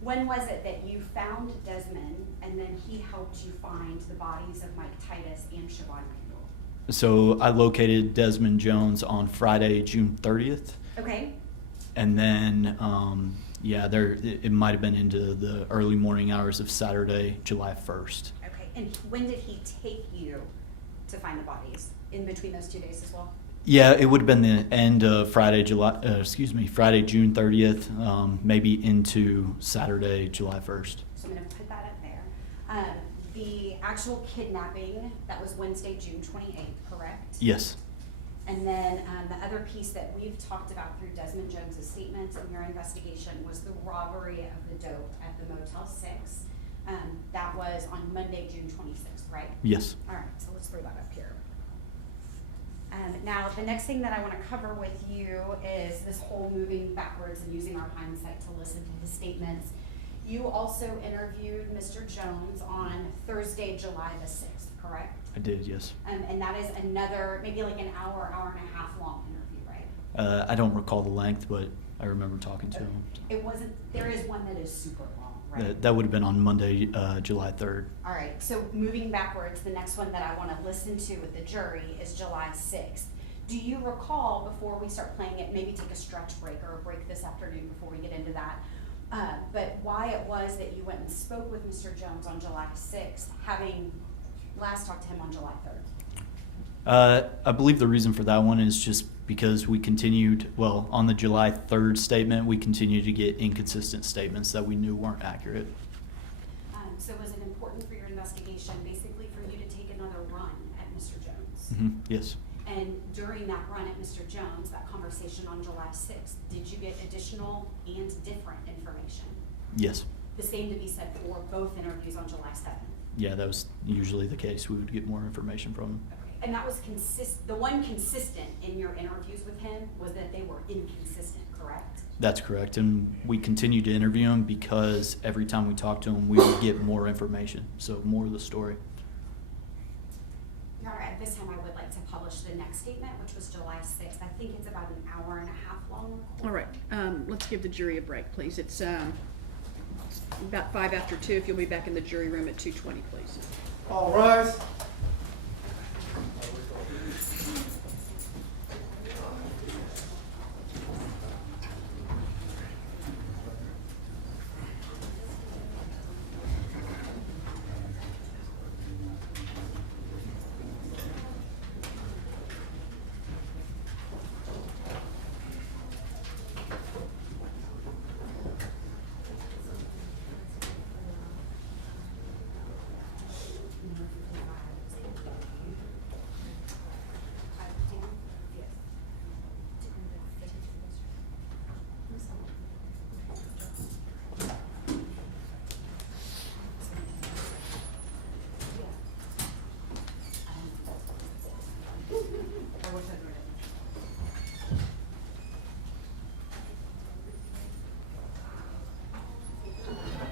when was it that you found Desmond and then he helped you find the bodies of Mike Titus and Shavon Randle? So I located Desmond Jones on Friday, June 30th. Okay. And then, it might have been into the early morning hours of Saturday, July 1st. Okay, and when did he take you to find the bodies? In between those 2 days as well? Yeah, it would have been the end of Friday, Friday, June 30th, maybe into Saturday, July 1st. So I'm gonna put that up there. The actual kidnapping, that was Wednesday, June 28th, correct? Yes. And then the other piece that we've talked about through Desmond Jones's statements in your investigation was the robbery of the dope at the Motel 6. That was on Monday, June 26th, right? Yes. All right, so let's throw that up here. Now, the next thing that I want to cover with you is this whole moving backwards and using our hindsight to listen to his statements. You also interviewed Mr. Jones on Thursday, July the 6th, correct? I did, yes. And that is another, maybe like an hour, hour and a half long interview, right? I don't recall the length, but I remember talking to him. It wasn't, there is one that is super long, right? That would have been on Monday, July 3rd. All right, so moving backwards, the next one that I want to listen to with the jury is July 6th. Do you recall, before we start playing it, maybe take a stretch break or a break this afternoon before we get into that, but why it was that you went and spoke with Mr. Jones on July 6th, having last talked to him on July 3rd? I believe the reason for that one is just because we continued, well, on the July 3rd statement, we continued to get inconsistent statements that we knew weren't accurate. So was it important for your investigation basically for you to take another run at Mr. Jones? Mm-hmm. Yes. And during that run at Mr. Jones, that conversation on July 6th, did you get additional and different information? Yes. The same to be said for both interviews on July 7th? Yeah, that was usually the case. We would get more information from him. Okay. And that was the one consistent in your interviews with him was that they were inconsistent, correct? That's correct. And we continued to interview him because every time we talked to him, we would get more information. So more of the story. All right, at this time I would like to publish the next statement, which was July 6th. I think it's about an hour and a half long. All right, let's give the jury a break, please. It's about 5 after 2. If you'll be back in the jury room at 2:20, please. All rise.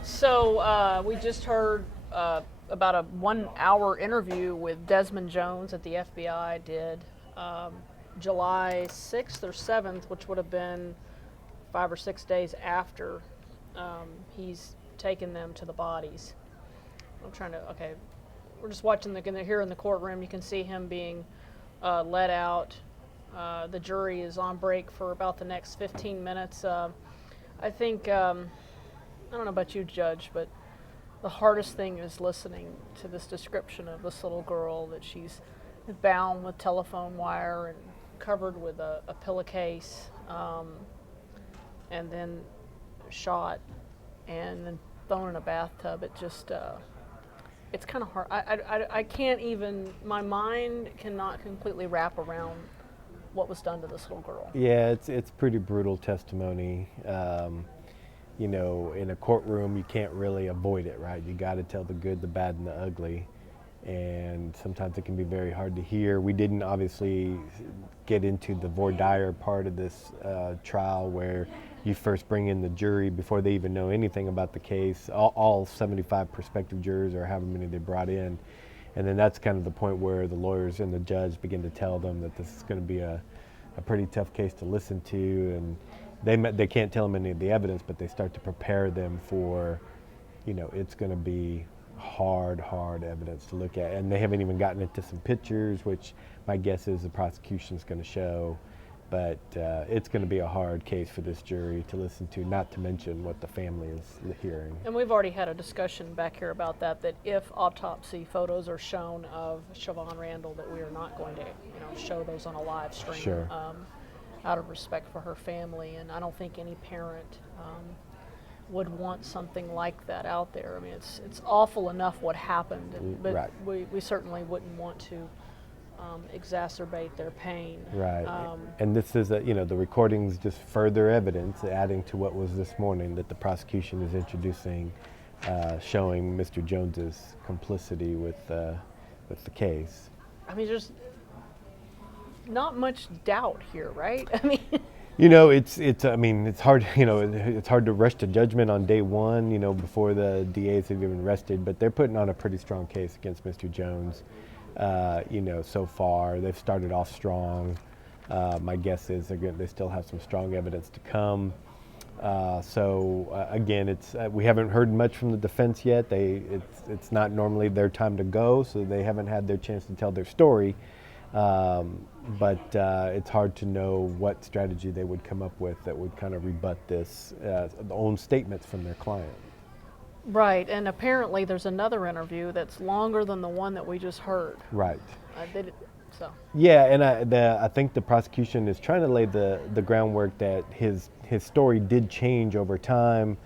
So we just heard about a 1 hour interview with Desmond Jones that the FBI did July 6th or 7th, which would have been 5 or 6 days after he's taken them to the bodies. I'm trying to, okay, we're just watching here in the courtroom. You can see him being let out. The jury is on break for about the next 15 minutes. I think, I don't know about you, Judge, but the hardest thing is listening to this description of this little girl that she's bound with telephone wire and covered with a pillowcase, and then shot and then thrown in a bathtub. It just, it's kind of hard. I can't even, my mind cannot completely wrap around what was done to this little girl. Yeah, it's pretty brutal testimony. You know, in a courtroom, you can't really avoid it, right? You got to tell the good, the bad, and the ugly. And sometimes it can be very hard to hear. We didn't obviously get into the voir dire part of this trial where you first bring in the jury before they even know anything about the case, all 75 prospective jurors or however many they brought in. And then that's kind of the point where the lawyers and the judge begin to tell them that this is going to be a pretty tough case to listen to, and they can't tell them any of the evidence, but they start to prepare them for, you know, it's going to be hard evidence to look at. And they haven't even gotten into some pictures, which my guess is the prosecution's going to show. But it's going to be a hard case for this jury to listen to, not to mention what the family is hearing. And we've already had a discussion back here about that if autopsy photos are shown of Shavon Randle, that we are not going to, show those on a live stream. Sure. Out of respect for her family, and I don't think any parent would want something like that out there. I mean, it's awful enough what happened, but Right. we certainly wouldn't want to exacerbate their pain. Right. And this is, the recording's just further evidence, adding to what was this morning, that the prosecution is introducing, showing Mr. Jones's complicity with the case. I mean, there's not much doubt here, right? I mean, You know, it's hard, it's hard to rush to judgment on day one, before the DAs have even arrested, but they're putting on a pretty strong case against Mr. Jones, so far. They've started off strong. My guess is they still have some strong evidence to come. Again, we haven't heard much from the defense yet. It's not normally their time to go, so they haven't had their chance to tell their story. But it's hard to know what strategy they would come up with that would kind of rebut this, the own statements from their client. right, and apparently there's another interview that's longer than the one that we just heard. Right. So. Yeah, and I think the prosecution is trying to lay the groundwork that his story did change over time.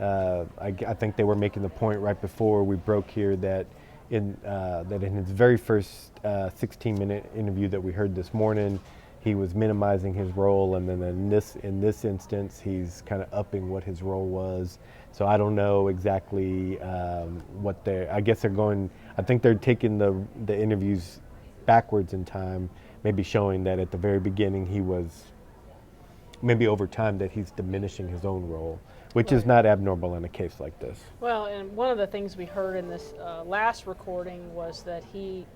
I think they were making the point right before we broke here that in his very first 16-minute interview that we heard this morning, he was minimizing his role, and then in this instance, he's kind of upping what his role was. So I don't know exactly what I guess they're going. I think they're taking the interviews backwards in time, maybe showing that at the very beginning he was, maybe over time that he's diminishing his own role, which is not abnormal in a case like this. Well, and one of the things we heard in this last recording was that he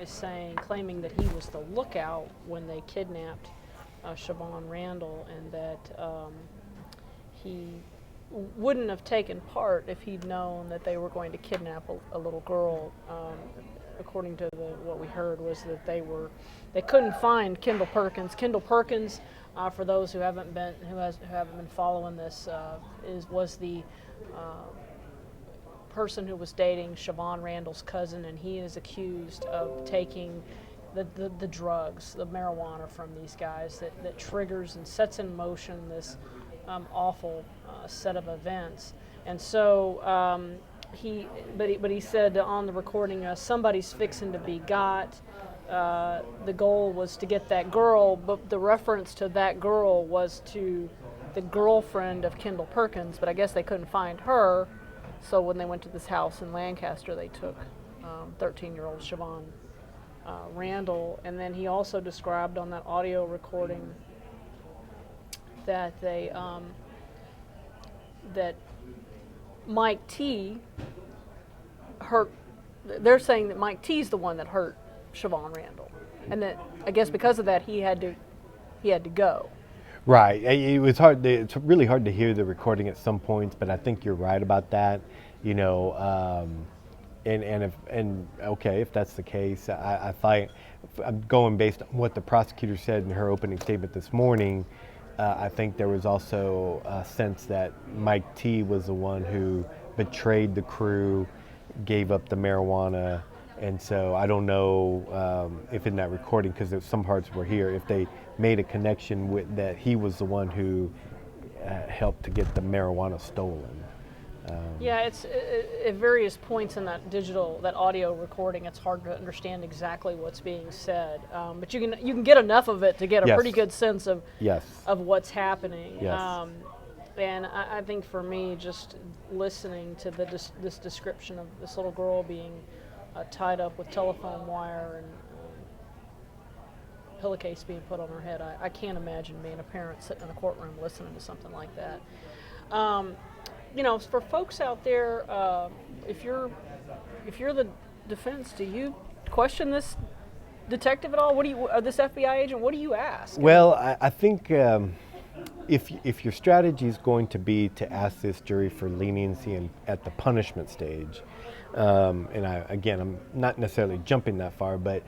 is claiming that he was the lookout when they kidnapped Shavon Randle, and that he wouldn't have taken part if he'd known that they were going to kidnap a little girl. According to what we heard, was that they couldn't find Kendall Perkins. Kendall Perkins, for those who haven't been following this, was the person who was dating Shavon Randle's cousin, and he is accused of taking the drugs, the marijuana from these guys that triggers and sets in motion this awful set of events. And so he said on the recording, somebody's fixing to be got. The goal was to get that girl, but the reference to that girl was to the girlfriend of Kendall Perkins, but I guess they couldn't find her, so when they went to this house in Lancaster, they took 13-year-old Shavon Randle. And then he also described on that audio recording that that Mike T hurt. They're saying that Mike T's the one that hurt Shavon Randle, and that I guess because of that he had to go. Right. It was hard. It's really hard to hear the recording at some points, but I think you're right about that. And if that's the case, I find I'm going based on what the prosecutor said in her opening statement this morning. I think there was also a sense that Mike T was the one who betrayed the crew, gave up the marijuana, and so I don't know if in that recording, because some parts were here, if they made a connection with that he was the one who helped to get the marijuana stolen. Yeah, it's at various points in that audio recording, it's hard to understand exactly what's being said, but you can get enough of it to get a pretty good sense of what's happening. Yes. And I think for me, just listening to this description of this little girl being tied up with telephone wire and pillowcase being put on her head, I can't imagine being a parent sitting in a courtroom listening to something like that. For folks out there, if you're the defense, do you question this detective at all? This FBI agent? What do you ask? Well, I think if your strategy is going to be to ask this jury for leniency at the punishment stage, and I'm not necessarily jumping that far, but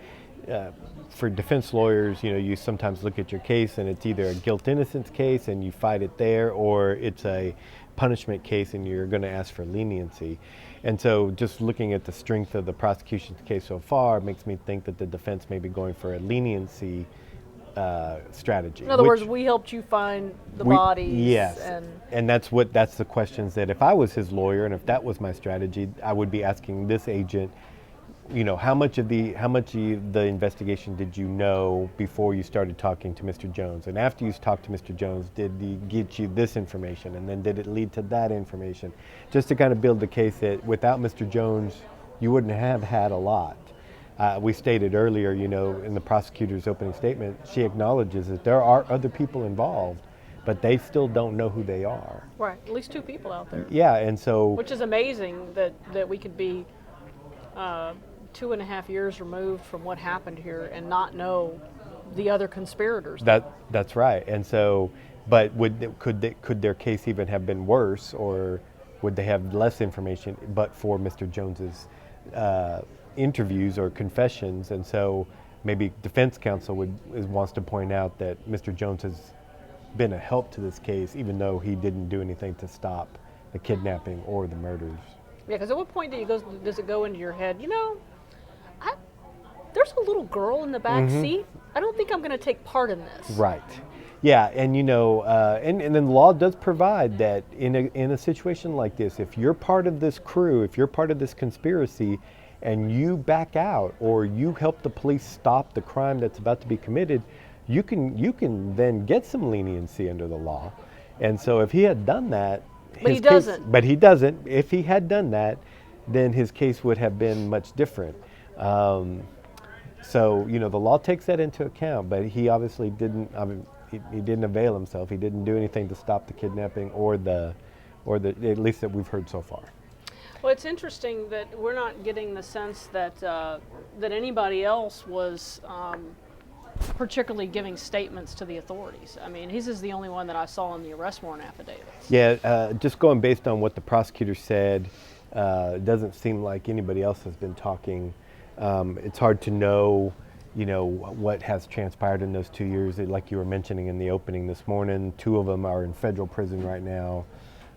for defense lawyers, you sometimes look at your case and it's either a guilt-innocence case and you fight it there, or it's a punishment case and you're going to ask for leniency. And so just looking at the strength of the prosecution's case so far makes me think that the defense may be going for a leniency strategy. In other words, we helped you find the bodies. Yes, and that's the questions that if I was his lawyer and if that was my strategy, I would be asking this agent, how much of the investigation did you know before you started talking to Mr. Jones? And after you talked to Mr. Jones, did he get you this information? And then did it lead to that information? Just to kind of build the case that without Mr. Jones, you wouldn't have had a lot. we stated earlier, in the prosecutor's opening statement, she acknowledges that there are other people involved, but they still don't know who they are. Right, at least 2 people out there. Yeah, and so... Which is amazing that we could be 2.5 years removed from what happened here and not know the other conspirators. That's right. And so, but could their case even have been worse, or would they have less information but for Mr. Jones's interviews or confessions? And so maybe defense counsel wants to point out that Mr. Jones has been a help to this case, even though he didn't do anything to stop the kidnapping or the murders. Yeah, because at what point does it go into your head, there's a little girl in the back seat. I don't think I'm going to take part in this. Right. Yeah, and and then the law does provide that in a situation like this, if you're part of this crew, if you're part of this conspiracy, and you back out or you help the police stop the crime that's about to be committed, you can then get some leniency under the law. And so if he had done that, but he doesn't. But he doesn't. If he had done that, then his case would have been much different. So the law takes that into account, but he obviously didn't. He didn't avail himself. He didn't do anything to stop the kidnapping or the at least that we've heard so far. Well, it's interesting that we're not getting the sense that that anybody else was particularly giving statements to the authorities. I mean, his is the only one that I saw in the arrest warrant affidavits. Yeah, just going based on what the prosecutor said, it doesn't seem like anybody else has been talking. It's hard to know, what has transpired in those 2 years. Like you were mentioning in the opening this morning, 2 of them are in federal prison right now,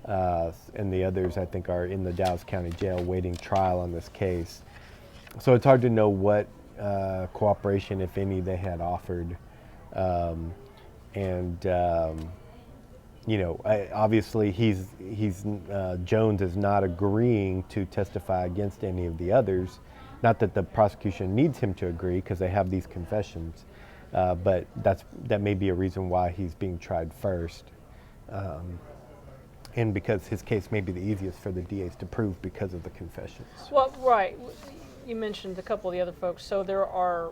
and the others, I think, are in the Dallas County Jail waiting trial on this case. So it's hard to know what cooperation, if any, they had offered. Obviously Jones is not agreeing to testify against any of the others. Not that the prosecution needs him to agree, because they have these confessions, but that may be a reason why he's being tried first, and because his case may be the easiest for the DAs to prove because of the confessions. Well, right. You mentioned a couple of the other folks. So there are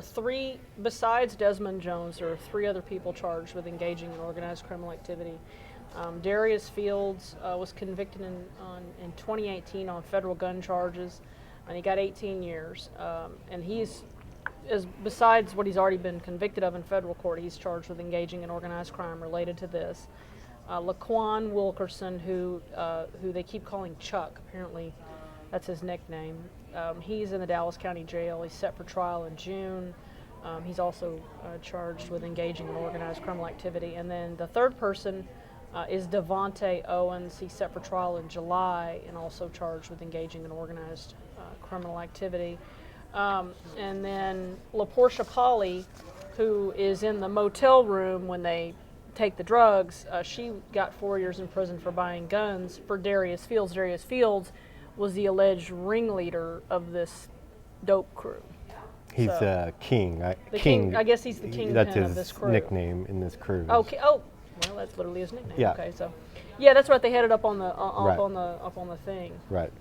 3, besides Desmond Jones, there are 3 other people charged with engaging in organized criminal activity. Darius Fields was convicted in 2018 on federal gun charges, and he got 18 years. And besides what he's already been convicted of in federal court, he's charged with engaging in organized crime related to this. Laquan Wilkerson, who they keep calling Chuck, apparently that's his nickname. He's in the Dallas County Jail. He's set for trial in June. He's also charged with engaging in organized criminal activity. And then the third person is Devontae Owens. He's set for trial in July and also charged with engaging in organized criminal activity. And then LaPortia Polly, who is in the motel room when they take the drugs, she got 4 years in prison for buying guns for Darius Fields. Darius Fields was the alleged ringleader of this dope crew. He's King. King. I guess he's the kingpin of this crew. That's his nickname in this crew. Okay. Oh, well, that's literally his nickname. Yeah. Okay. So, yeah, that's right. They had it up on the Right. up on the thing. Right.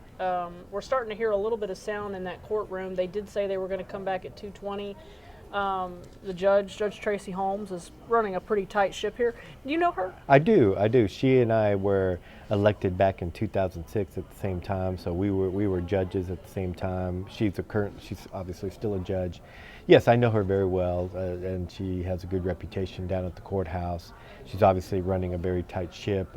We're starting to hear a little bit of sound in that courtroom. They did say they were going to come back at 2:20. The Judge Tracy Holmes, is running a pretty tight ship here. Do you know her? I do. She and I were elected back in 2006 at the same time, so we were judges at the same time. She's obviously still a judge. Yes, I know her very well, and she has a good reputation down at the courthouse. She's obviously running a very tight ship.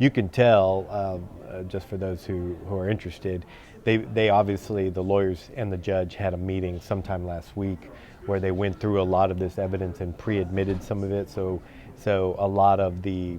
You can tell, just for those who are interested, they obviously, the lawyers and the judge had a meeting sometime last week where they went through a lot of this evidence and pre-admitted some of it. So a lot of the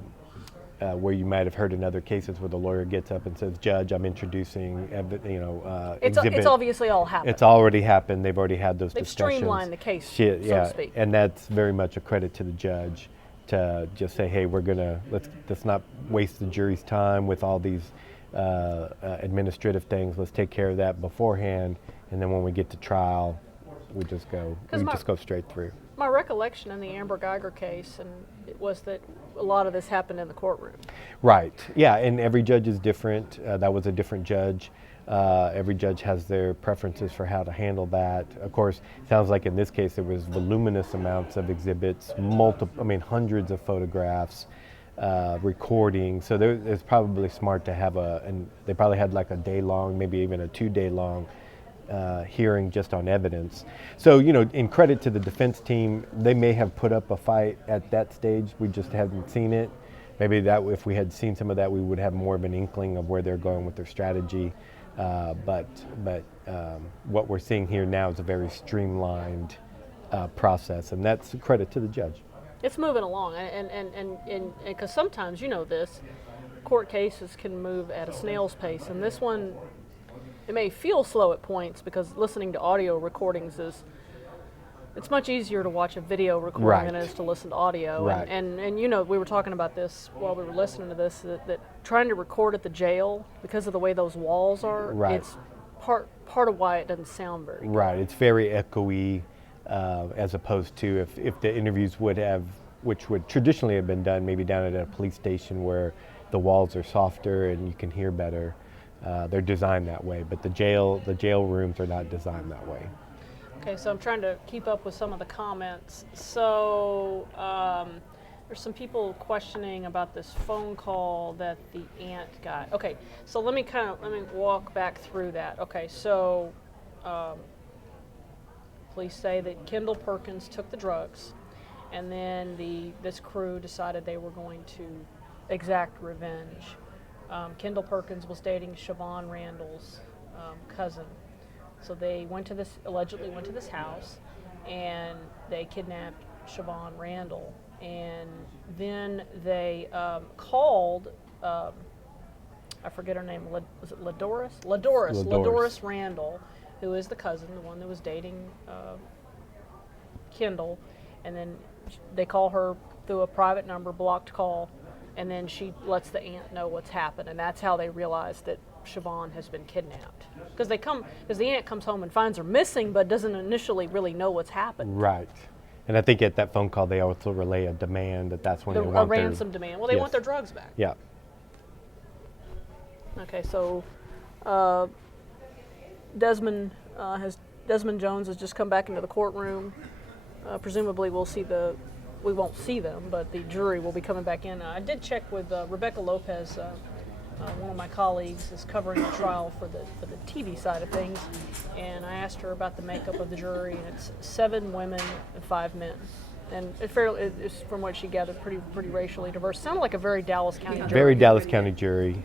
where you might have heard in other cases where the lawyer gets up and says, "Judge, I'm introducing, exhibit." It's obviously all happened. It's already happened. They've already had those They've discussions. streamlined the case, so to speak. And that's very much a credit to the judge to just say, "Hey, let's not waste the jury's time with all these administrative things. Let's take care of that beforehand, and then when we get to trial, we just go straight through." My recollection in the Amber Geiger case, and it was that a lot of this happened in the courtroom. Right. Yeah, and every judge is different. That was a different judge. Every judge has their preferences for how to handle that. Of course, it sounds like in this case there was voluminous amounts of exhibits, hundreds of photographs, recording. So it's probably smart to have and they probably had like a day-long, maybe even a 2-day-long hearing just on evidence. So, in credit to the defense team, they may have put up a fight at that stage. We just haven't seen it. Maybe that if we had seen some of that, we would have more of an inkling of where they're going with their strategy. But what we're seeing here now is a very streamlined process, and that's a credit to the judge. It's moving along, and because sometimes, this, court cases can move at a snail's pace, and this one, it may feel slow at points because listening to audio recordings it's much easier to watch a video recording than it is to listen to audio. Right. And we were talking about this while we were listening to this, that trying to record at the jail, because of the way those walls are, it's part of why it doesn't sound very good. Right, it's very echoey, as opposed to if the interviews which would traditionally have been done maybe down at a police station where the walls are softer and you can hear better. They're designed that way, but the jail rooms are not designed that way. Okay, so I'm trying to keep up with some of the comments. So there's some people questioning about this phone call that the aunt got. Okay, so let me walk back through that. Okay, so police say that Kendall Perkins took the drugs, and then this crew decided they were going to exact revenge. Kendall Perkins was dating Shavon Randle's cousin. So they allegedly went to this house, and they kidnapped Shavon Randle. And then they called, I forget her name, was it Ladoris? Ladoris Randle, who is the cousin, the one that was dating Kendall. And then they call her through a private number, blocked call, and then she lets the aunt know what's happened. And that's how they realize that Shavon has been kidnapped. Because the aunt comes home and finds her missing, but doesn't initially really know what's happened. Right. And I think at that phone call, they also relay a demand that's when they want a ransom demand. Well, they want their drugs back. Yeah. Okay, so Desmond Jones has just come back into the courtroom. Presumably, we won't see them, but the jury will be coming back in. I did check with Rebecca Lopez. One of my colleagues is covering the trial for the TV side of things, and I asked her about the makeup of the jury, and it's 7 women and 5 men, and it's from what she gathered pretty racially diverse. Sounded like a very Dallas County jury. Very Dallas County jury,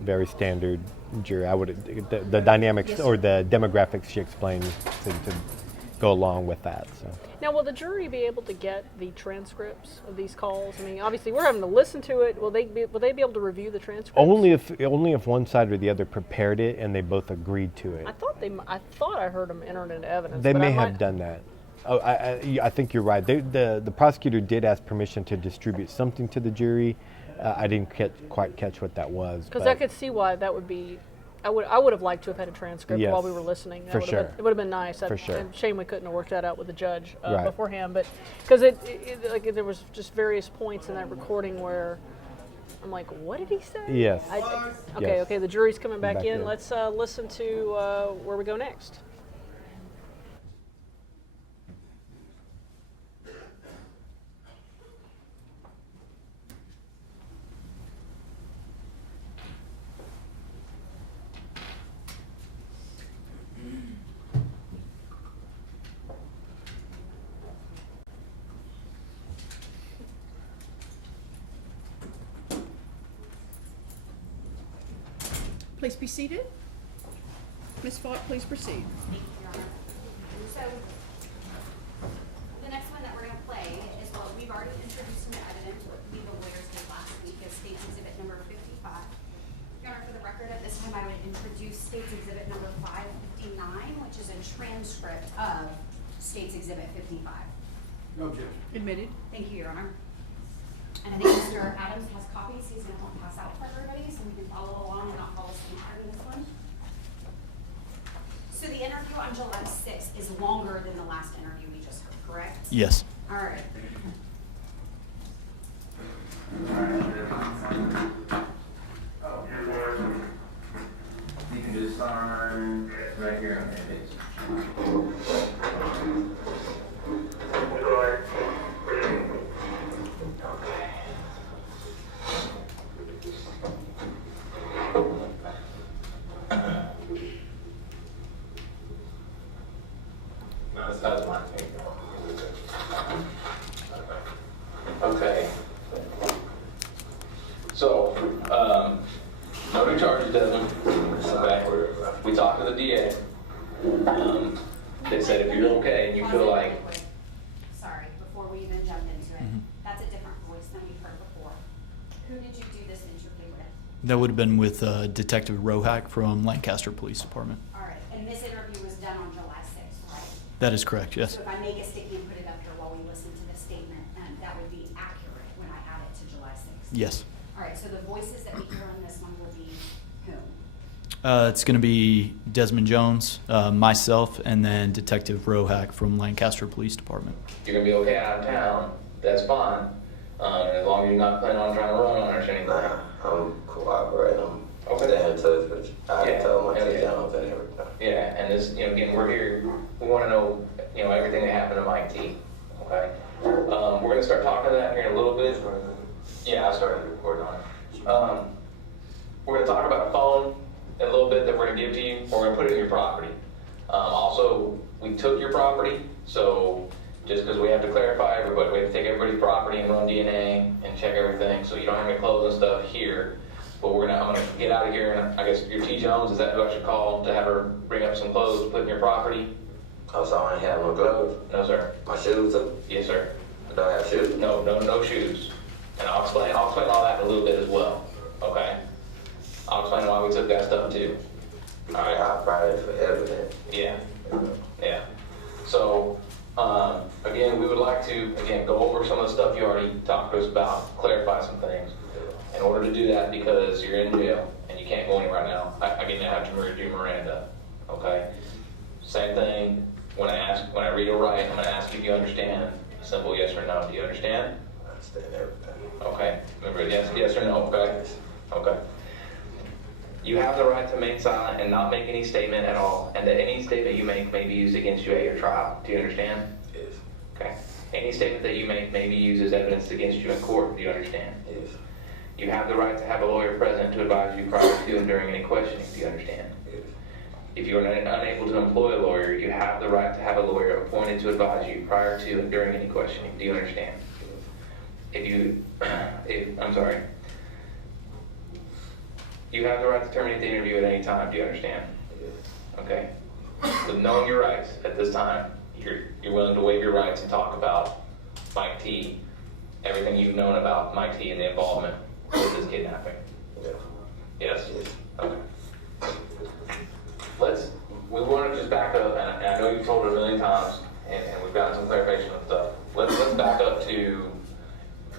very standard jury. The dynamics or the demographics she explained seem to go along with that. So. Now, will the jury be able to get the transcripts of these calls? I mean, obviously, we're having to listen to it. Will they be able to review the transcripts? Only if one side or the other prepared it and they both agreed to it. I thought I heard them enter it into evidence. They may have done that. Oh, I think you're right. The prosecutor did ask permission to distribute something to the jury. I didn't quite catch what that was. Because I could see why that would be. I would have liked to have had a transcript while we were listening. For sure. It would have been nice. For sure. And shame we couldn't have worked that out with the judge beforehand. But because there was just various points in that recording where I'm like, what did he say? Yes. Okay. The jury's coming back in. Let's listen to where we go next. Please be seated. Ms. Falk, please proceed. Thank you, Your Honor. So, the next one that we're going to play is, well, we've already introduced some evidence what legal lawyers did last week as State's Exhibit number 55. Your Honor, for the record, at this time I would introduce State's Exhibit number 559, which is a transcript of State's Exhibit 55. No objection. Admitted. Thank you, Your Honor. And I think Mr. Adams has copies he's going to help pass out for everybody so we can follow along and not fall asleep during this one. So the interview on July 6th is longer than the last interview we just heard, correct? Yes. All right. sign right here on the page. No, that's mine. Okay. So, no new charges, Desmond. Okay. We talked to the DA. They said if you're okay and you feel like, Sorry, before we even jump into it, that's a different voice than we've heard before. Who did you do this interview with? That would have been with Detective Rohack from Lancaster Police Department. All right, and this interview was done on July 6th, right? That is correct, yes. So if I make a sticky and put it up here while we listen to the statement, that would be accurate when I add it to July 6th? Yes. All right, so the voices that we hear on this one will be whom? It's going to be Desmond Jones, myself, and then Detective Rohack from Lancaster Police Department. you're gonna be okay out of town, that's fine. As long as you're not planning on trying to run on us or anything. Nah, I'm cooperating. I'm Okay. staying in touch with you. I Yeah. tell my Okay. T-Jones and everything. Yeah, and this, again, we're here, we wanna know, everything that happened to Mike T, okay? We're gonna start talking to that here in a little bit. Yeah, I started recording on it. We're gonna talk about a phone in a little bit that we're gonna give to you, we're gonna put it in your property. Also, we took your property, so just because we have to clarify everybody, we have to take everybody's property and run DNA and check everything, so you don't have any clothes and stuff here. But I'm gonna get out of here, and I guess your T. Jones, is that who I should call to have her bring up some clothes to put in your property? Oh, so I ain't have no gloves? No, sir. My shoes? Yes, sir. I don't have shoes? No shoes. And I'll explain all that in a little bit as well, okay? I'll explain why we took that stuff too. All right? I probably for evidence. Yeah. So, again, we would like to, go over some of the stuff you already talked to us about, clarify some things. In order to do that, because you're in jail and you can't go anywhere right now, I have to do Miranda, okay? Same thing, when I read it right, I'm gonna ask you if you understand, a simple yes or no. Do you understand? I understand everything. Okay, remember, yes or no, okay? Okay. You have the right to remain silent and not make any statement at all, and that any statement you make may be used against you at your trial. Do you understand? Yes. Okay. Any statement that you make may be used as evidence against you in court. Do you understand? Yes. You have the right to have a lawyer present to advise you prior to and during any questioning. Do you understand? Yes. If you are unable to employ a lawyer, you have the right to have a lawyer appointed to advise you prior to and during any questioning. Do you understand? You have the right to terminate the interview at any time. Do you understand? Yes. Okay. With knowing your rights at this time, you're willing to waive your rights and talk about Mike T, everything you've known about Mike T and the involvement with this kidnapping. Yeah. Yes? Yes. Okay. We want to just back up, and I know you've told it a million times, and we've gotten some clarification of stuff. Let's back up to,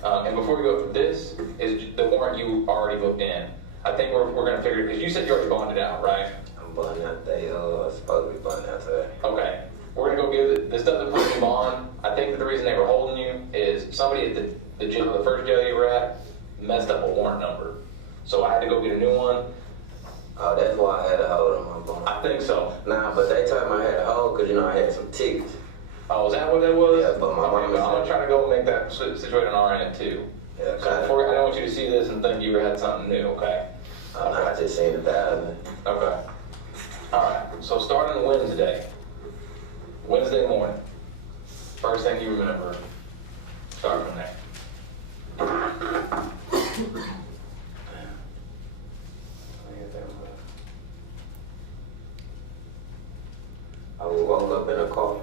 and before we go, this is the warrant you already booked in. I think we're going to figure, because you said you already bonded out, right? I'm bonding out. They supposed to be bonding out today. Okay. We're going to go give it, this doesn't put you bond. I think that the reason they were holding you is somebody at the jail, the first jail you were at, messed up a warrant number. So I had to go get a new one. Oh, that's why I had to hold on my bond. I think so. Nah, but they told me I had to hold because, I had some tickets. Oh, is that what that was? Yeah, but my mama I'm going to try to go make that situation on our end too. Yeah, So before, I don't want you to see this and think you had something new, okay? I just seen 1,000. Okay. All right. So starting Wednesday morning, first thing you remember, start from there. I woke up in a car.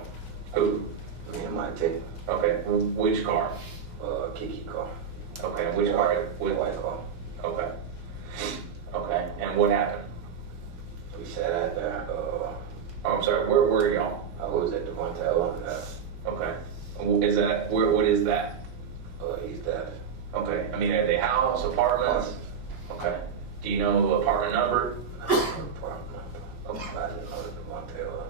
Who? Me and my team. Okay. Which car? Kiki car. Okay. Which car? White car. Okay. Okay. And what happened? We sat out there. Oh, I'm sorry. Where were y'all? I was at the one tower house. Okay. Is that what is that? East Dallas. Okay. I mean, are they house, apartments? Okay. Do you know apartment number? Apartment number. I didn't know the one tower.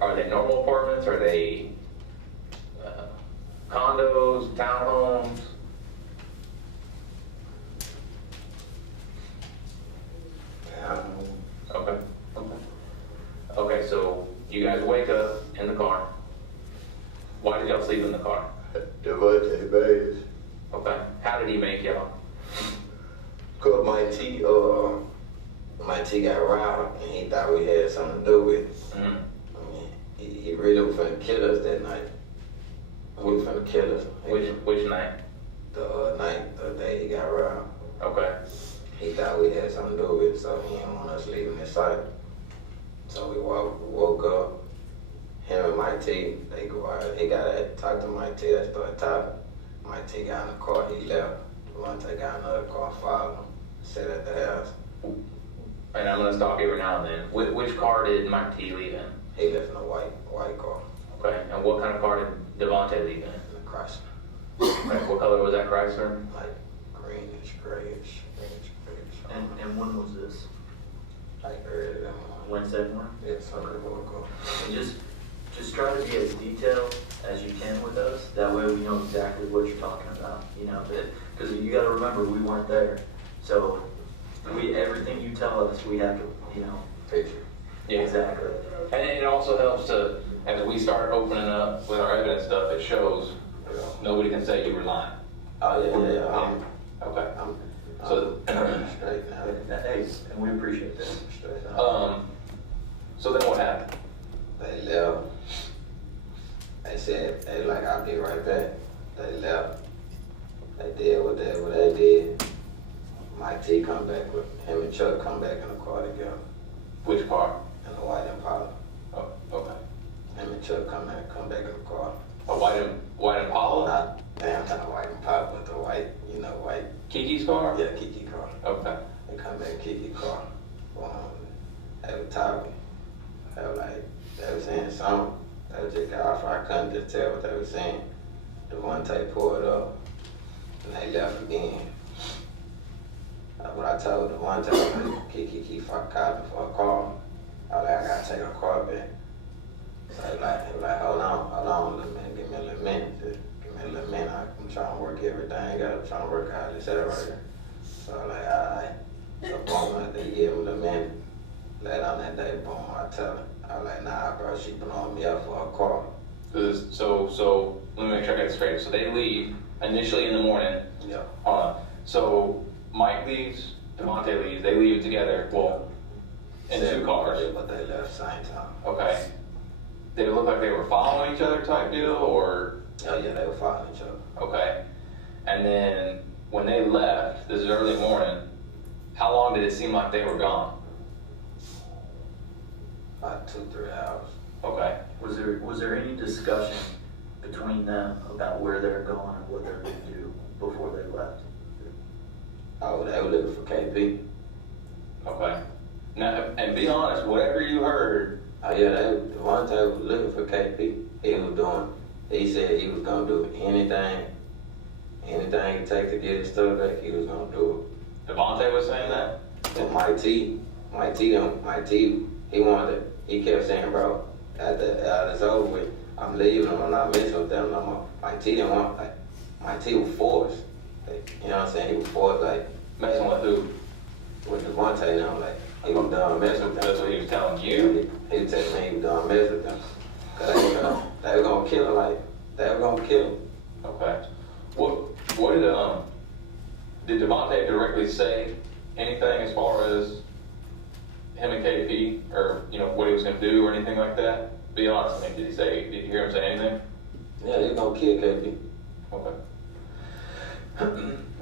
Are they normal apartments? Are they condos, townhomes? I don't know. Okay. Okay. You guys wake up in the car. Why did y'all sleep in the car? Devontae Bays. Okay. How did he make y'all? Cause my T got robbed and he thought we had something to do with it. Mm-hmm. I mean, he really was finna kill us that night. He was finna kill us. Which night? The day he got robbed. Okay. He thought we had something to do with it, so he didn't want us leaving his sight. So we woke up. Him and Mike T, they go out. He got to talk to Mike T. They started talking. Mike T got in the car. He left. Devontae got in another car, followed him, sat at the house. And I'm gonna stop every now and then. Which car did Mike T leave in? He left in a white car. Okay. And what kind of car did Devontae leave in? In a Chrysler. Okay. What color was that Chrysler? Like greenish, grayish. And when was this? Like early in the morning. Wednesday morning? Yeah, Sunday woke up. And just try to be as detailed as you can with us. That way we know exactly what you're talking about. You know, because you got to remember we weren't there, so everything you tell us we have to, you know, Picture. Yeah. Exactly. And it also helps to, as we start opening up with our evidence stuff, it shows nobody can say you were lying. Oh yeah. Okay. So straight now. Hey, and we appreciate that. Straight now. So then what happened? They left. They said, they like, I'll be right back. They left. They did what they did. Mike T come back with him and Chuck come back in the car together. Which car? In the white Impala. Oh, okay. Him and Chuck come back in the car. A white Impala? Not damn kind of white Impala, but the white, white. Kiki's car? Yeah, Kiki car. Okay. They come back in Kiki car. They were talking. They were saying something. They were just got off. I couldn't just tell what they were saying. Devontae pulled up, and they left again. When I told Devontae, like, Kiki fuck calling for a car. I was like, I gotta take her car back. So he was like, hold on, little man, give me a little minute. Just give me a little minute. I'm trying to work everything out. I'm trying to work out this out right here. So I was like, all right. So boom, after he gave him the minute. Later on that day, boom, I tell her. I was like, nah, bro, she blowing me up for a car. So let me make sure I get this straight. So they leave initially in the morning. Yeah. So Mike leaves, Devontae leaves. They leave together. Well, in two cars. But they left same time. Okay. Did it look like they were following each other type deal, or? Oh yeah, they were following each other. Okay. And then when they left, this is early morning. How long did it seem like they were gone? About 2-3 hours. Okay. Was there any discussion between them about where they're going and what they're going to do before they left? Oh, they were looking for KP. Okay. Now, and be honest, whatever you heard. Oh yeah, Devontae was looking for KP. He said he was gonna do anything it take to get his stuff back, he was gonna do it. Devontae was saying that? And Mike T, he kept saying, bro, after it's over with, I'm leaving them, I'm not messing with them no more. Mike T didn't want, Mike T was forced. You know what I'm saying? He was forced, Messing with who? With Devontae now, he was done messing with them. That's what he was telling you? He was telling me he was done messing with them. Cause they were gonna kill him, they were gonna kill him. Okay. What did Devontae directly say anything as far as him and KP, or what he was gonna do or anything like that? Be honest, did you hear him say anything? Yeah, he was gonna kill KP. Okay.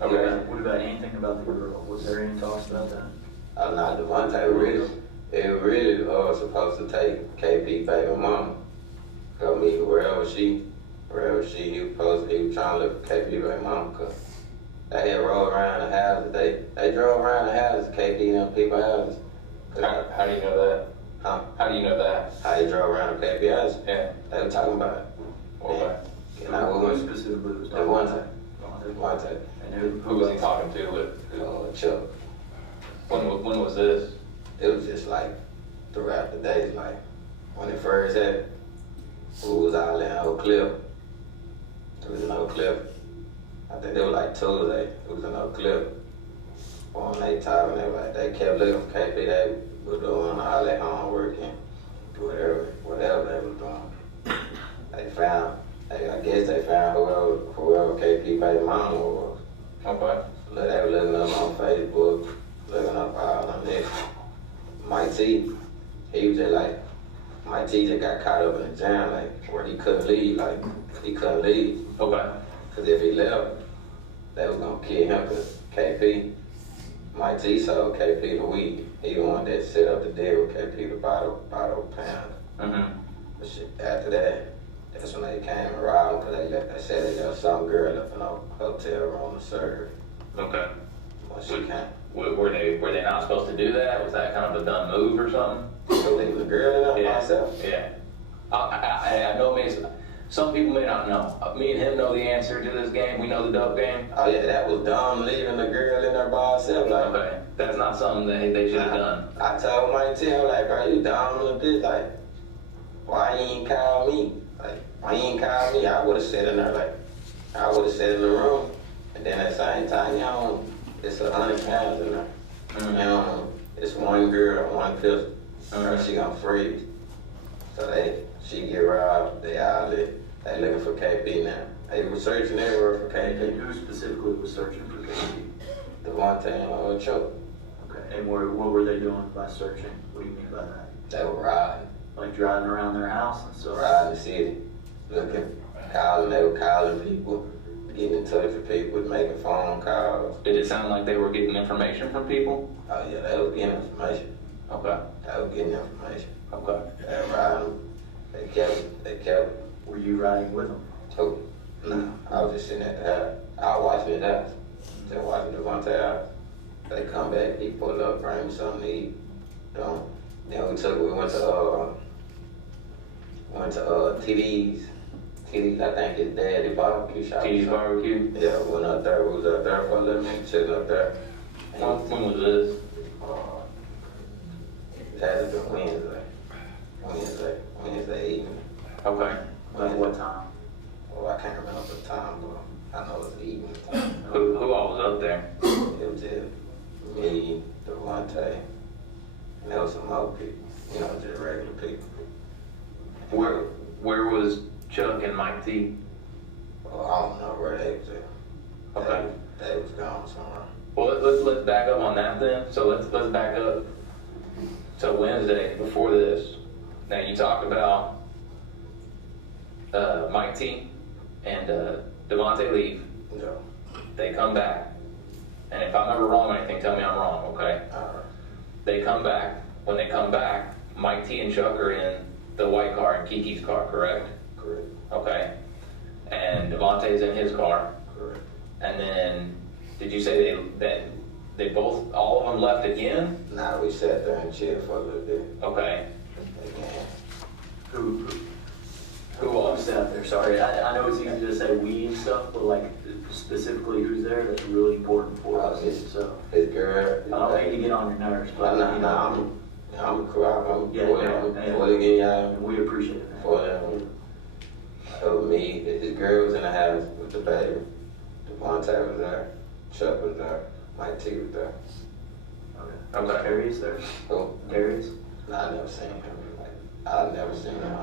Okay. What about anything about the girl? Was there any talks about that? Nah, Devontae really supposed to take KP baby mama. Go meet wherever she, he was trying to look for KP baby mama, cause they had rolled around the houses. They drove around the houses, KP and them people's houses. How do you know that? Huh? How do you know that? How they drove around the KP houses? Yeah. They were talking about it. Okay. And I was Specifically was talking about Devontae. And Who was he talking to with? Chuck. When was this? It was just throughout the days, when it first happened. We was all in Oak Cliff. It was in Oak Cliff. I think it was Tuesday. It was in Oak Cliff. When they talking, they kept looking for KP. They were doing all that homework and whatever KP baby mama was. Okay. Look, they were looking up on Facebook, looking up all on this. Mike T, he was just like, Mike T just got caught up in the jam, like, where he couldn't leave, Okay. Cause if he left, they was gonna kill him, cause KP, Mike T sold KP the weed. He the one that set up the deal with KP the bottle pound. Mm-hmm. But shit, after that, that's when they came around, cause they said they left some girl up in a hotel room to serve. Okay. When she came. Were they not supposed to do that? Was that kind of a dumb move or something? So leave the girl in there myself. Yeah. I know some people may not know. Me and him know the answer to this game. We know the dope game. Oh yeah, that was dumb leaving the girl in there by herself. Like, Okay. That's not something that they should have done. I told Mike T, I'm like, bro, you dumb little bitch. Like, why you ain't call me? Like, why you ain't call me? I would've sat in there, like, I would've sat in the room. And then at the same time, you know, it's 100 pounds in there. Mm-hmm. You know, it's one girl, one pistol. Or she gonna freeze. So she get robbed, they looking for KP now. They were searching everywhere for KP. Who specifically was searching for KP? The one thing on choke. Okay, and what were they doing by searching? What do you mean by that? They were riding. Like driving around their house and stuff? Riding the city. Looking, they were calling people, getting in touch with people, making phone calls. Did it sound like they were getting information from people? Oh yeah, they were getting information. Okay. They were getting information. Okay. They were riding. They kept. Were you riding with them? Oh, no, I was just sitting at the house. I was watching it house. Just watching Devontae house. They come back, he pulled up, bring me something to eat. Then we went to TD's. TD's, I think his daddy barbecue shop. TD's barbecue? Yeah, we went up there. We was up there for a little minute, chilling up there. When was this? That had been Wednesday evening. Okay. Like what time? Well, I can't remember the time, but I know it was evening time. Who all was up there? It was just me, Devontae, and there was some more people. You know, just regular people. Where was Chuck and Mike T? Well, I don't know where they was at. Okay. They was gone somewhere. Well, let's back up on that then. So let's back up to Wednesday before this. Now you talked about Mike T and Devontae leave. Yeah. They come back, and if I'm ever wrong on anything, tell me I'm wrong, okay? Alright. They come back. When they come back, Mike T and Chuck are in the white car in Kiki's car, correct? Correct. Okay. And Devontae's in his car. Correct. And then, did you say that they both, all of them left again? Nah, we sat there and chilled for a little bit. Okay. Again. Who all sat there? Sorry, I know it's easy to say we and stuff, but like specifically who's there, that's really important for us. So His girl. I don't hate to get on your nerves, but I'm cool. I'm Yeah, again, y'all. and we appreciate it, man. For them. It was me. His girl was in the house with the baby. Devontae was there. Chuck was there. Mike T was there. Okay. Was Darius there? Who? Darius? Nah, I never seen him. I never seen him.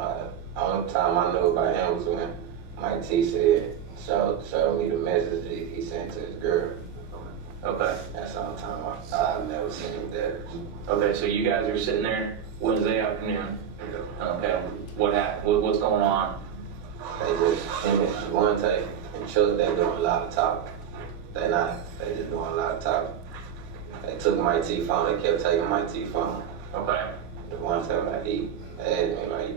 Only time I knew about him was when Mike T showed me the message that he sent to his girl. Okay. That's the only time I've never seen him there. Okay, so you guys are sitting there Wednesday afternoon. Okay. What happened? What's going on? They just, him and Devontae and Chuck, they doing a lot of talking. They just doing a lot of talking. They took Mike T phone, they kept taking Mike T phone. Okay. Devontae, like, he asked me, like,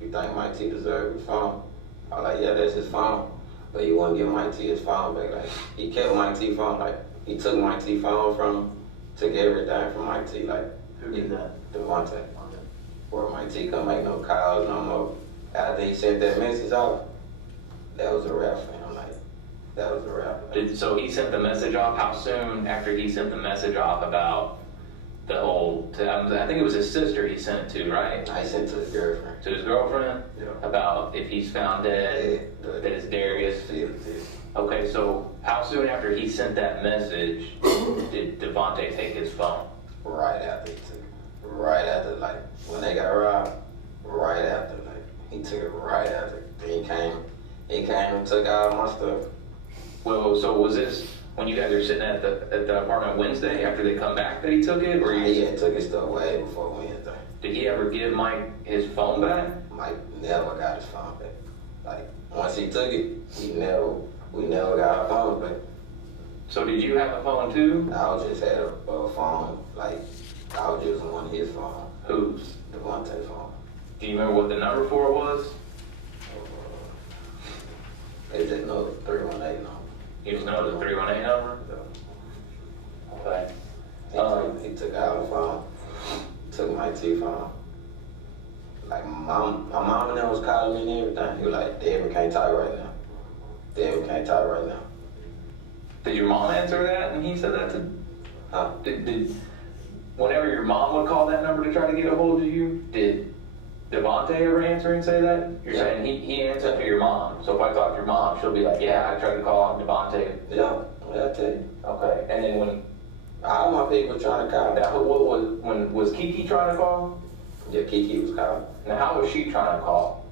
you think Mike T deserves his phone? I was like, yeah, that's his phone. But he wouldn't give Mike T his phone back. Like, he kept Mike T phone, like, he took Mike T phone from him, took everything from Mike T, like. Who did that? Devontae. Where Mike T couldn't make no calls no more. After he sent that message off, that was a wrap for him, like, that was a wrap. So he sent the message off. How soon after he sent the message off about the whole, I think it was his sister he sent it to, right? I sent it to his girlfriend. To his girlfriend? Yeah. About if he's found dead, that it's Darius. Yeah. Okay, so how soon after he sent that message did Devontae take his phone? Right after he took it. Right after, like, when they got robbed, right after, like, he took it right after. Then he came and took all my stuff. Well, so was this when you guys are sitting at the apartment Wednesday after they come back that he took it, or He had took his stuff way before Wednesday. did he ever give Mike his phone back? Mike never got his phone back. Like, once he took it, we never got our phones back. So did you have a phone too? I was just had a phone, like, I was using one of his phone. Whose? Devontae's phone. Do you remember what the number for it was? They just know the 318 number. You just know the 318 number? Okay. He took out the phone, took my T phone. Like, my mom and them was calling me and everything. He was like, Dad, we can't talk right now. Dad, we can't talk right now. Did your mom answer that and he said that to? Huh? Did whenever your mom would call that number to try to get a hold of you, did Devontae ever answer and say that? You're saying he answered to your mom. So if I talk to your mom, she'll be like, yeah, I tried to call Devontae. Yeah, I tell you. Okay. And then when all my people trying to call. now, when was Kiki trying to call? Yeah, Kiki was calling. Now how was she trying to call?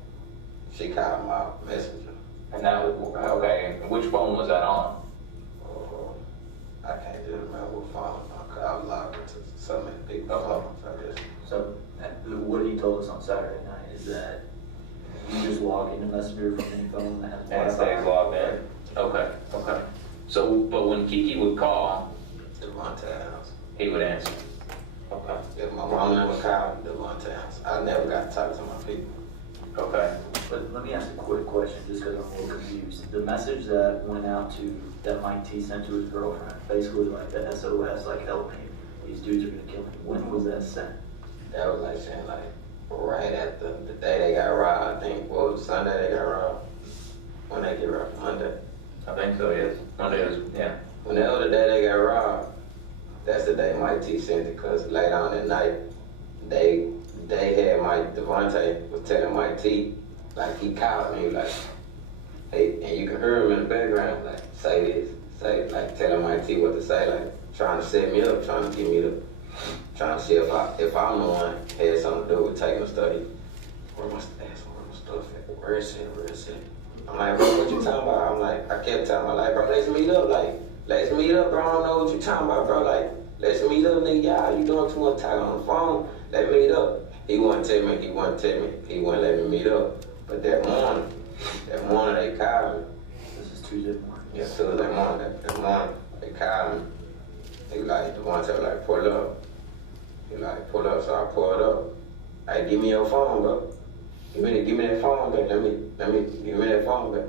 She called my messenger. And that was okay. And which phone was that on? I can't just remember what phone. I was logged into so many people's phones. I guess. So, what he told us on Saturday night is that you just log into Messenger from any phone that has And Wi-Fi. stays logged in. Okay. Okay. So, but when Kiki would call, Devontae house. he would answer. Okay. If my mom never called Devontae house, I never got to talk to my people. Okay. But let me ask a quick question, just because I'm a little confused. The message that went out that Mike T sent to his girlfriend, basically like the SOS, like help me, these dudes are gonna kill me. When was that sent? That was like saying like right after the day they got robbed. I think what was Sunday they got robbed. When they get robbed, Monday. I think so. Yes. Monday was Whenever the day they got robbed, that's the day Mike T sent it. Cause later on that night, they had Devontae was telling Mike T, like he called me like, hey, and you can hear him in the background like say this, say like telling Mike T what to say, like trying to set me up, trying to get me to. Trying to see if I'm the one had something to do with taking the study. Where my stuff at? Where is it? I'm like, bro, what you talking about? I'm like, I kept telling my like, bro, let's meet up. Like, let's meet up, bro. I don't know what you talking about, bro. Like, let's meet up, nigga. Y'all, you doing too much talking on the phone. Let's meet up. He wouldn't tell me. He wouldn't let me meet up. But that morning they called me. This is Tuesday morning. Yeah, Tuesday morning. That morning they called me. He was like, Devontae was like, pull up. He like, pull up, so I pulled up. Hey, give me your phone, bro. Give me that phone back. Let me give me that phone back.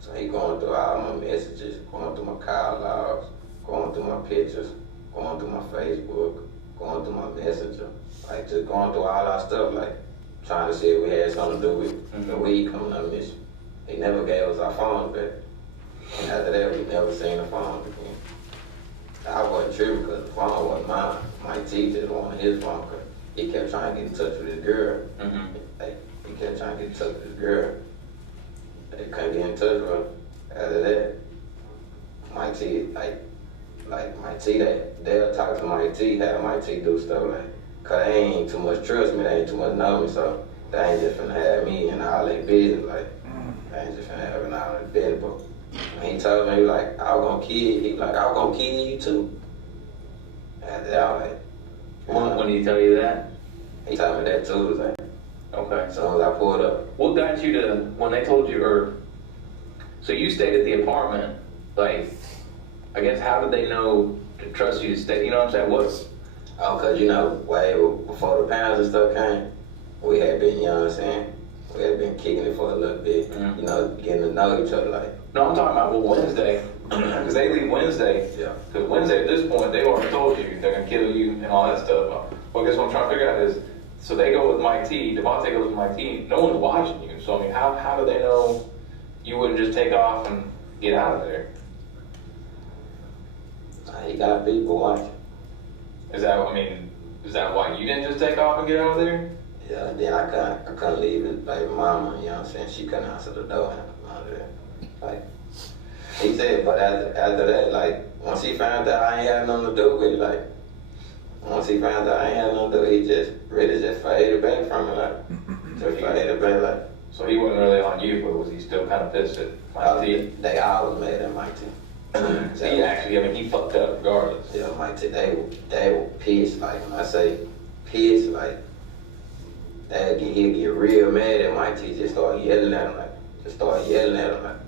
So he going through all my messages, going through my call logs, going through my pictures, going through my Facebook, going through my messenger, like just going through all our stuff, like trying to see if we had something to do with the weed coming up mission. He never gave us our phones back. And after that, we never seen the phone again. I wasn't tripping because the phone wasn't mine. My teacher wanted his phone because he kept trying to get in touch with his girl. Like, he kept trying to get in touch with his girl. They couldn't get in touch with her. After that, Mike T, like Mike T, they'll talk to Mike T, have Mike T do stuff like, cause they ain't too much trust me, they ain't too much know me, so they ain't just finna have me in all their business, like, they ain't just finna have me in all their business, but when he told me, like, I was gonna kill you, he was like, I was gonna kill you too. After that, I was like, when did he tell you that? He told me that Tuesday. Okay. As soon as I pulled up. What got you to, when they told you, or, so you stayed at the apartment, like, I guess how did they know to trust you to stay, you know what I'm saying? Oh, cause you know, way before the pounds and stuff came, we had been, you know what I'm saying? We had been kicking it for a little bit, you know, getting to know each other, like. No, I'm talking about Wednesday, because they leave Wednesday. Yeah. Because Wednesday at this point, they've already told you they're gonna kill you and all that stuff. Well, I guess what I'm trying to figure out is, so they go with Mike T, Devontae goes with Mike T, no one's watching you. So I mean, how do they know you wouldn't just take off and get out of there? He got people watching. Is that why you didn't just take off and get out of there? Yeah, then I couldn't leave his baby mama, you know what I'm saying? She couldn't answer the door out there. Like, he said, but after that, like, once he found out I ain't had nothing to do with it, like, once he found out I ain't had nothing to do with it, he just really just faded back from it, like, just faded back, like. So he wasn't really on you, but was he still kind of pissed at Mike T? They always mad at Mike T. He actually, I mean, he fucked up regardless. Yeah, Mike T, they were pissed. Like, when I say pissed, like, he'd get real mad at Mike T, just start yelling at him, like,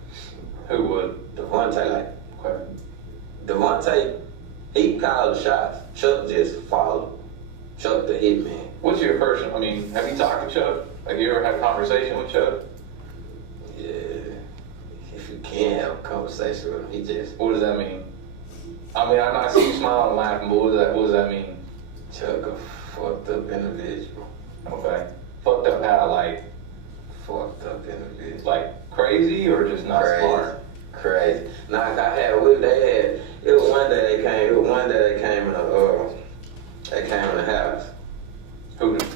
Who would? Devontae, like, Okay. Devontae, he called the shots. Chuck just followed. Chuck the hitman. What's your personal, I mean, have you talked to Chuck? Like, you ever had a conversation with Chuck? Yeah, if you can't have a conversation with him, he just, What does that mean? I mean, I see you smiling and laughing, but what does that mean? Chuck a fucked up individual. Okay. Fucked up how, like Fucked up individual. crazy or just not Crazy. smart? Crazy. Nah, it was one day they came in the house. Who did?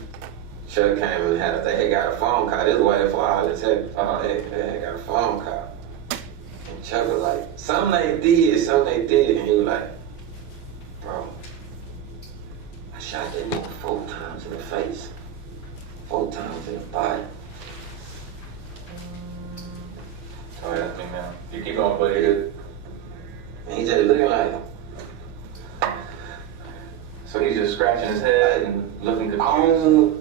Chuck came in the house. They had got a phone call. This is way before all this happened. Uh-huh. They had got a phone call. And Chuck was like, something they did. And he was like, bro, I shot that nigga 4 times in the face. 4 times in the body. Oh, yeah, I mean, man. You keep on playing good. And he just looking like, So he's just scratching his head and looking confused.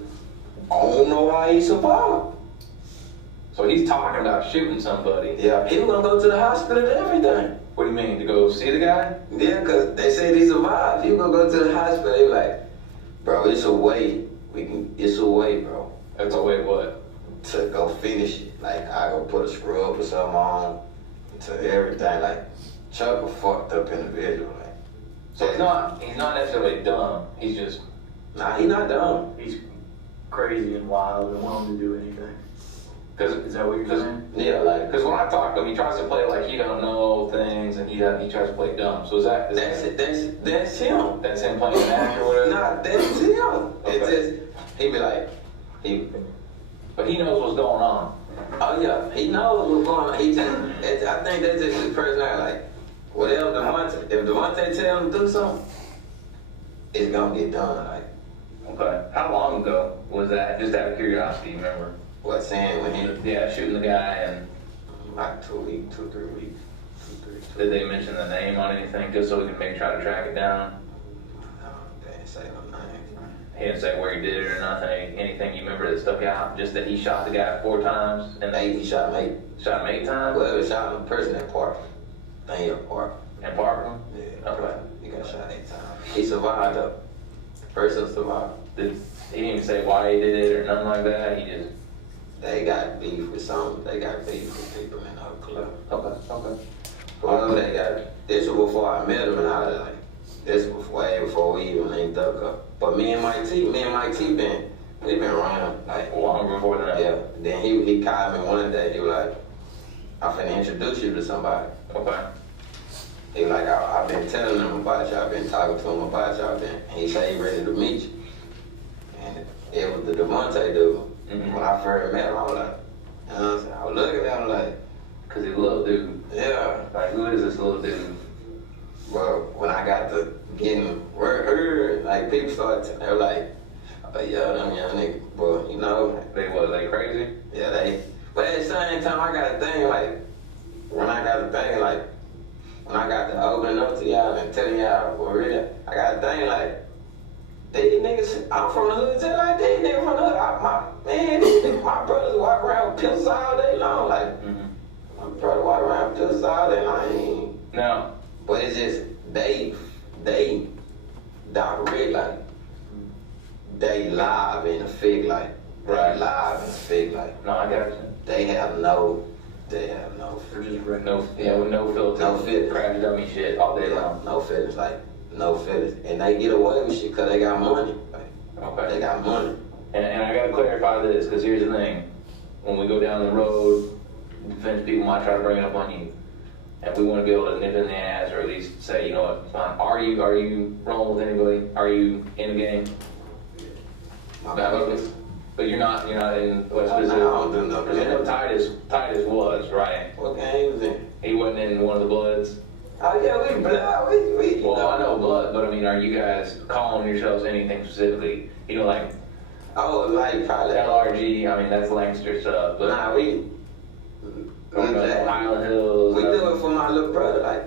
I don't know how he survived. So he's talking about shooting somebody. Yeah, he was gonna go to the hospital and everything. What do you mean? To go see the guy? Yeah, cause they said he survived. He was gonna go to the hospital. They were like, bro, it's a way. It's a way, bro. That's a way what? To go finish it. Like, I go put a scrub or something on to everything. Like, Chuck a fucked up individual. Like, So he's not necessarily dumb. He's just, nah, he not dumb. He's crazy and wild and willing to do anything. is that what you're saying? Yeah, like, Because when I talk to him, he tries to play like he don't know things and he tries to play dumb. So that's him. That's him playing an act or whatever? Nah, that's him. Okay. It's just, he be like, But he knows what's going on. oh yeah, he knows what's going on. He just, I think that's just his personality. Like, whatever if Devontae tell him to do something, it's gonna get done. Like, Okay. How long ago was that? Just out of curiosity, you remember? what, saying when he, Yeah, shooting the guy and like 2 weeks, 2, 3 weeks. did they mention the name on anything just so we can maybe try to track it down? No, they didn't say no name. He didn't say where he did it or nothing. Anything you remember that stuck out? Just that he shot the guy 4 times and He shot me. shot him 8 times Well, he shot the person at Park. Thing at Park. and parked him? Yeah. Okay. He got shot 8 times. He survived though. The person survived. He didn't even say why he did it or nothing like that. He just They got beef with people in our club. okay. Whoever they got. This was before I met him and I was like, this was way before we even linked up. But me and Mike T we've been around like Long before that. yeah. Then he called me one day. He was like, I'm finna introduce you to somebody. Okay. He was like, I've been telling him about you. I've been talking to him about you. He said he ready to meet you. And it was the Devontae dude. Mm-hmm. When I first met him, I was like, you know what I'm saying? I was looking at him like, Cause he's a little dude. yeah. Like who is this little dude? Well, when I got to getting heard, like people started, they were like, oh yeah, them young niggas, but you know, They crazy? yeah, they. But at the same time, I got a thing like, when I got to opening up to y'all and telling y'all for real, I got a thing like, these niggas, I'm from the hood, just like these niggas from the hood. These niggas, my brothers walk around with pistols all day long, like, my brother walk around with pistols all day long. No. But it's just, they direct, like, they live in the fig, like, Right. live in the fig, like, No, I got you. they have no They're just no filter. No filter. Crap dummy shit all day yeah, long. no feelings, like, no feelings. And they get away with shit because they got money, like, Okay. they got money. And I gotta clarify this, because here's the thing. When we go down the road, defense people might try to bring it up on you. And we want to be able to nip it in the ass, or at least say, you know what, fine. Are you rolling with anybody? Are you in the game? But you're not in what specific? I don't do no Because I know Titus was, right? What game was in? He wasn't in one of the Bloods. Oh yeah, we blood, we Well, I know Blood, but I mean, are you guys calling yourselves anything specifically? You know, like oh, like probably. LRG, I mean, that's Lancaster stuff, but Nah, we Highland Hills. do it for my little brother, like,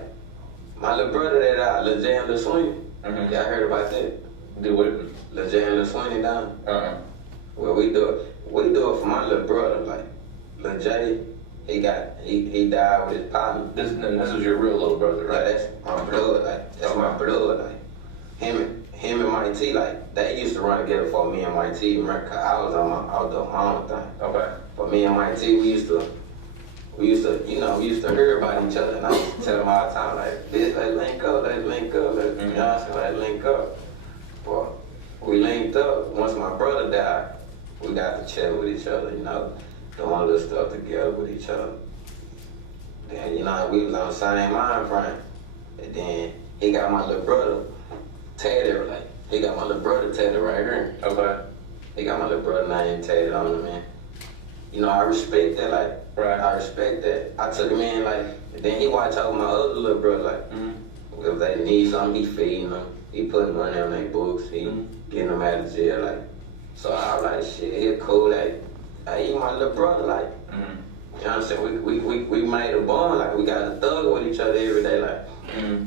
My little brother that Lil J and Lil Sweeney. Mm-hmm. Y'all heard about that? Do what? Lil J and Lil Sweeney down. Well, we do it for my little brother. Like Lil J, he died with his partner. This was your real little brother, right? Like, that's my blood. Like that's my blood. Like him and Mike T. Like they used to run together for me and Mike T. Remember, 'cause I was doing my own thing. Okay. For me and Mike T, we used to hear about each other, and I used to tell them all the time, like, let's link up, you know what I'm saying, let's link up. Well, we linked up. Once my brother died, we got to chat with each other, you know, doing little stuff together with each other. Then, you know, we was on the same mind frame. And then he got my little brother tatted, like, he got my little brother tatted right here. Okay. He got my little brother name tatted on him, man. You know, I respect that, like, right. I respect that. I took him in, like, then he watched over my other little brother, like, if they need something, he feeding them. He putting money on their books. He getting them out of jail, like. So I was like, shit, he cool, like, hey, he my little brother, like. You know what I'm saying? We made a bond, like, we got to thug with each other every day, like.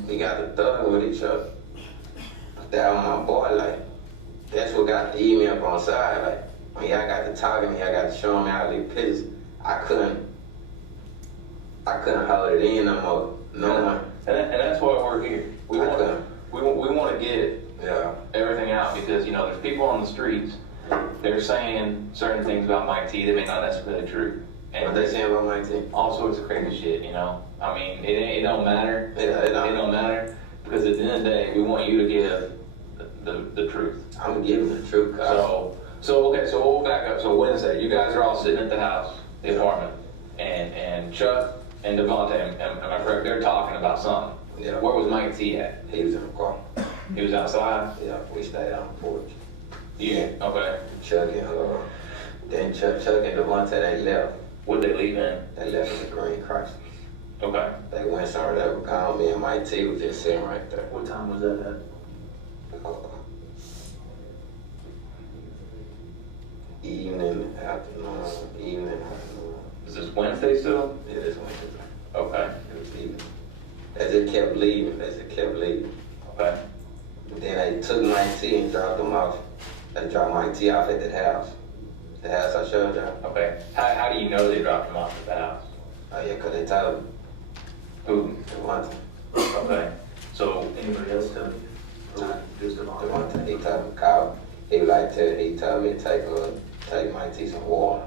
We got to thug with each other. That was my boy, like, that's what got the email up on the side, like. When y'all got to talking, y'all got to show me all these pictures. I couldn't hold it in no more. No one. And that's why we're here. We want to get everything out because, you know, there's people on the streets, they're saying certain things about Mike T that may not necessarily be true. And what they saying about Mike T? All sorts of crazy shit, you know. I mean, it don't matter. It don't matter because at the end of the day, we want you to give the truth. I'm giving the truth. So we'll back up. So Wednesday, you guys are all sitting at the house, the apartment, and Chuck and Devontae, am I correct? They're talking about something. Yeah. Where was Mike T at? He was in the car. He was outside? Yeah, we stayed on the porch. Yeah, okay. Chuck and Devontae, they left. What'd they leave in? They left in the green Chrysler. Okay. They went somewhere that was gone. Me and Mike T was just sitting right there. What time was that at? Evening, afternoon. Is this Wednesday still? Yeah, this Wednesday. Okay. It was evening. They just kept leaving. Okay. Then they took Mike T and dropped him off. They dropped Mike T off at that house. The house I showed y'all. Okay. How do you know they dropped him off at the house? Oh yeah, 'cause they told me. Who? Devontae. Okay. So Anybody else tell you? Just Devontae, he told me to call. He told me to take Mike T some water.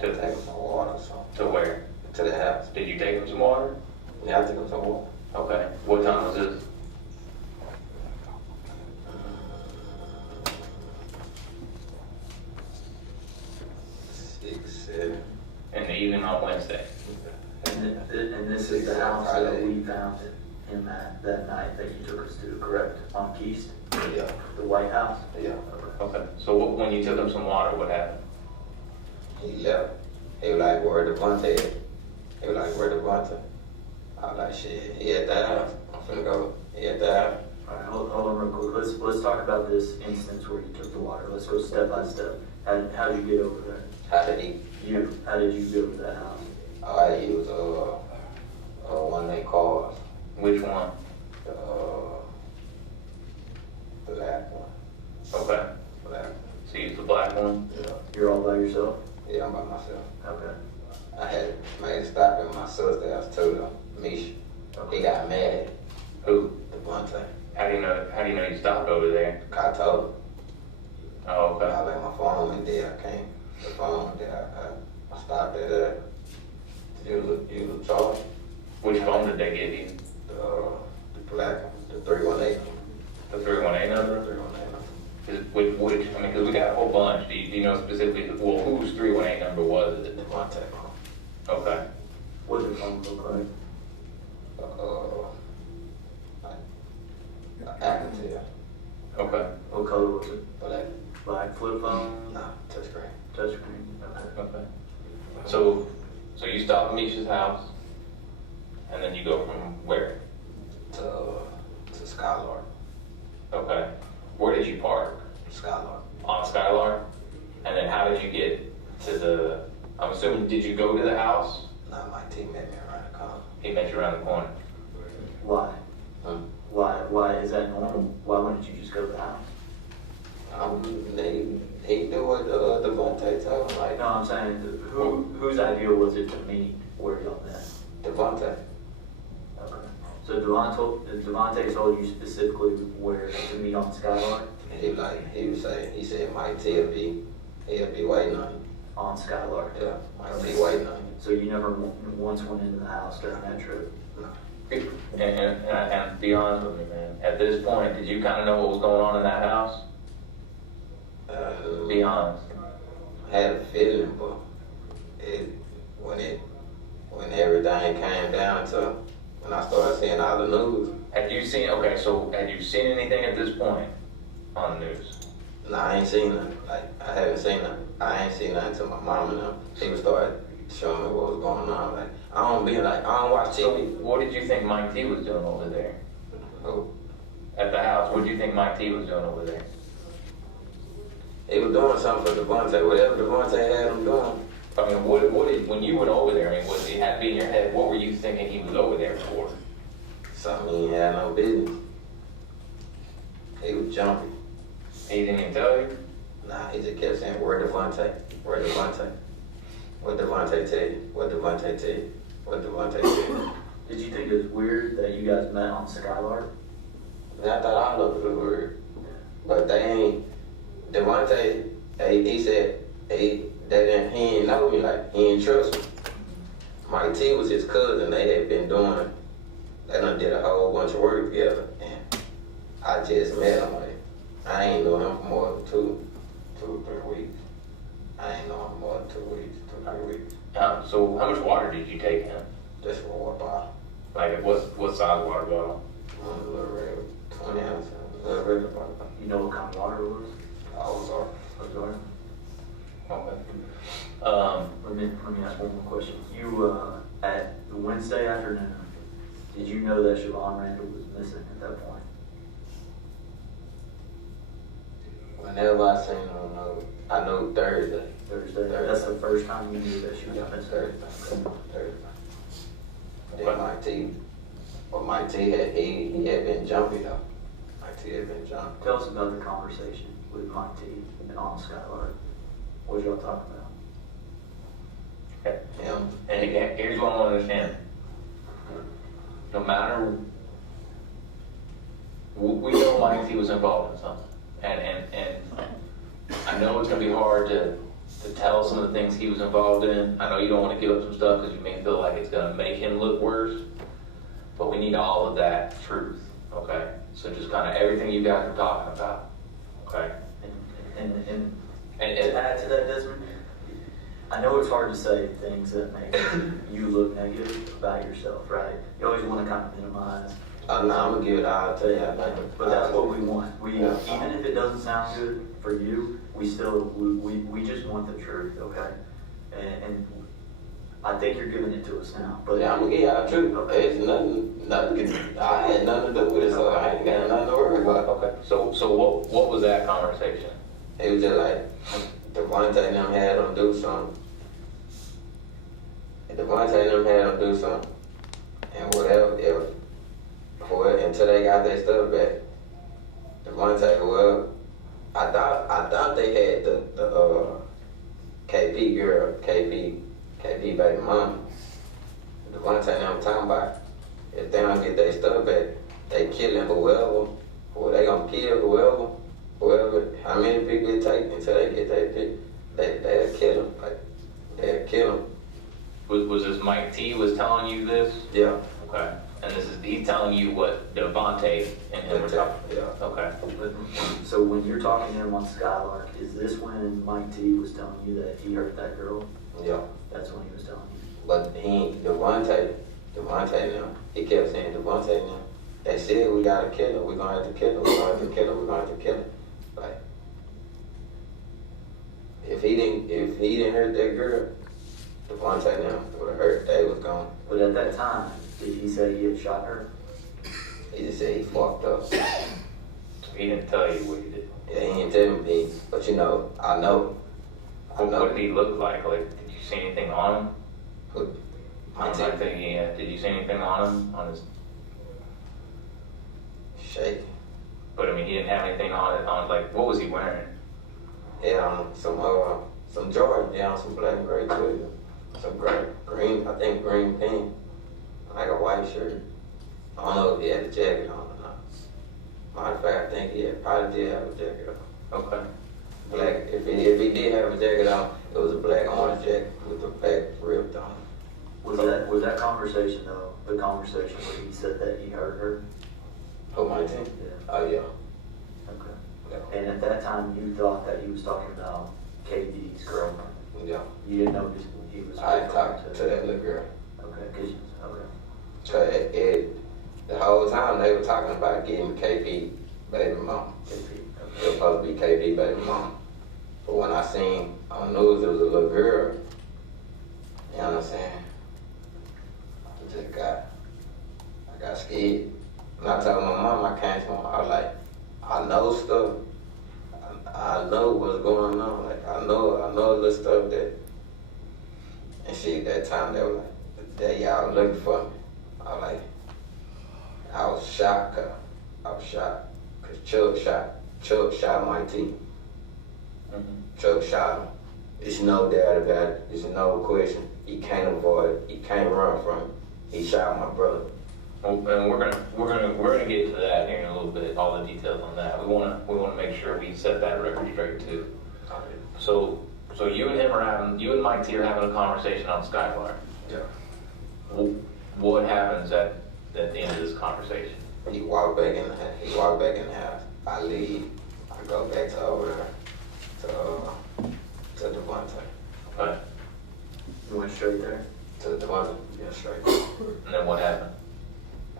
Take him some water or something. to where? To the house. Did you take him some water? Yeah, I took him some water. Okay. What time was this? In the evening on Wednesday. And this is the house that we found him at that night that you took us to, correct? On Keast? Yeah. The White House? Yeah. Okay. So when you took him some water, what happened? He left. He was like, where Devontae at? He was like, where Devontae? I was like, shit, he at the house. I'm finna go. He at the house. Alright, hold on real quick. Let's talk about this instance where you took the water. Let's go step by step. How did you get over there? How did he? How did you go to that house? I used one of their cars. Which one? The black one. Okay. Black. So you used the black one? Yeah. You're all by yourself? Yeah, I'm by myself. Okay. I had made a stop at my sister's house too, though. Misha. He got mad. Who? Devontae. How do you know you stopped over there? I told him. Oh, okay. I left my phone and then I came. The phone, then I stopped at use a charge. Which phone did they give you? The black one, the 318. The 318 number? 318 number. Which, I mean, because we got a whole bunch. Do you know specifically, well, whose 318 number was it? Devontae. Okay. What did the phone look like? Alcatel. Okay. What color was it? Black. Black flip phone? Nah, touchscreen. Touchscreen? Okay. Okay. So you stop at Misha's house, and then you go from where? To Skylark. Okay. Where did you park? Skylark. On Skylark? And then how did you get to the, I'm assuming, did you go to the house? Nah, my team met me around the corner. He met you around the corner. Why? Huh? Why is that normal? Why wouldn't you just go to the house? He knew what Devontae told him, like, No, I'm saying, whose idea was it to meet where y'all met? Devontae. Okay. So Devontae told you specifically where to meet on Skylark? He said Mike T he'll be waiting on you. On Skylark? Yeah, Mike T waiting on you. So you never once went into the house during that trip? And be honest with me, man, at this point, did you kind of know what was going on in that house? Be honest. I had a feeling, but when everything came down to when I started seeing all the news. Had you seen anything at this point on the news? No, I ain't seen nothing. Like, I haven't seen nothing. I ain't seen nothing till my mom and them. She would start showing me what was going on. Like, I don't watch So TV. what did you think Mike T was doing over there? Who? At the house, what did you think Mike T was doing over there? He was doing something for Devontae. Whatever Devontae had him doing. I mean, when you went over there, I mean, was it had to be in your head, what were you thinking he was over there for? Something he had no business. He was jumpy. He didn't even tell you? Nah, he just kept saying, where Devontae? Where Devontae? What Devontae tell you? What Devontae tell you? What Devontae tell you? Did you think it was weird that you guys met on Skylark? And I thought all of it was weird. But they ain't, Devontae, he said, he ain't know me, like, he ain't trust me. Mike T was his cousin. They done did a whole bunch of work together. And I just met him, like, I ain't known him for more than two or 3 weeks. I ain't known him more than 2 weeks, 2 or 3 weeks. So how much water did you take him? Just for a water bottle. Like, what size water bottle? A little red, 20 ounces, a little red bottle. You know what kind of water it was? Ozark. Okay. Let me ask one more question. You, at Wednesday afternoon, did you know that Shavon Randle was missing at that point? Whenever I seen him, I know Thursday. Thursday? That's the first time you knew that she was missing? Thursday. Then Mike T had been jumpy though. Mike T had been jumpy. Tell us about the conversation with Mike T and on Skylark. What was y'all talking about? Him. And again, here's what I want to understand. No matter, we know Mike T was involved in something. And I know it's going to be hard to tell some of the things he was involved in. I know you don't want to give up some stuff because you may feel like it's going to make him look worse. But we need all of that truth, okay? So just kind of everything you guys are talking about, okay? And to add to that, Desmond, I know it's hard to say things that make you look negative about yourself, right? You always want to kind of minimize. No, I'm gonna give it all to you. But that's what we want. Even if it doesn't sound good for you, we just want the truth, okay? And I think you're giving it to us now. But yeah, I'm gonna give y'all the truth. Okay. It's nothing. I had nothing to do with it, so I ain't got nothing to worry about. Okay. So what was that conversation? It was just like Devontae and them had them do something. And whatever, until they got their stuff back. Devontae, well, I thought they had the KP girl, KP baby mama. Devontae and them talking about if they don't get their stuff back, they killing whoever, or they gonna kill whoever, how many people it take until they get their pick, they'll kill them. Like, they'll kill them. Was this Mike T was telling you this? Yeah. Okay. And he's telling you what Devontae and him were talking? Yeah. Okay. So when you're talking to him on Skylark, is this when Mike T was telling you that he hurt that girl? Yeah. That's when he was telling you. But Devontae and them, he kept saying Devontae and them, they said we gotta kill her, we're gonna have to kill her, we're gonna have to kill her, we're gonna have to kill her. Like, if he didn't hurt that girl, Devontae and them would have hurt, they was gone. But at that time, did he say he had shot her? He just said he fucked up. So he didn't tell you what he did? Yeah, he didn't tell me, but you know, I know. What did he look like? Like, did you see anything on him? Who? Did you see anything on him? On his? shaking. But I mean, he didn't have anything on it, like, what was he wearing? He had on some Jordan, yeah, some black and gray tweed, some green, I think green pink, like a white shirt. I don't know if he had a jacket on or not. Matter of fact, I think he probably did have a jacket on. Okay. Black, if he did have a jacket on, it was a black orange jacket with the black ribbed on it. Was that conversation though, the conversation where he said that he heard her? Who, my team? Yeah. Oh, yeah. Okay. Yeah. And at that time, you thought that he was talking about KD's girlfriend? Yeah. You didn't know he was I referring talked to that little girl. Okay, okay. So the whole time they were talking about getting KP baby mama. It was supposed to be KP baby mama. But when I seen on the news it was a little girl, you know what I'm saying? I got scared. When I told my mom, I came to her, I was like, I know stuff. I know what's going on. Like, I know a little stuff that, and she, that time they were like, that y'all looking for me. I was like, I was shocked, cause Chuck shot my team. Chuck shot him. There's no doubt about it. There's no question. He can't avoid it. He can't run from it. He shot my brother. Well, and we're gonna get to that here in a little bit, all the details on that. We wanna make sure we set that record straight too. So you and Mike T are having a conversation on Skyfire. Yeah. What happens at the end of this conversation? He walked back in the house. I leave. I go back to over there to Devontae. Okay. You went straight there? To Devontae. Yeah, straight. And then what happened?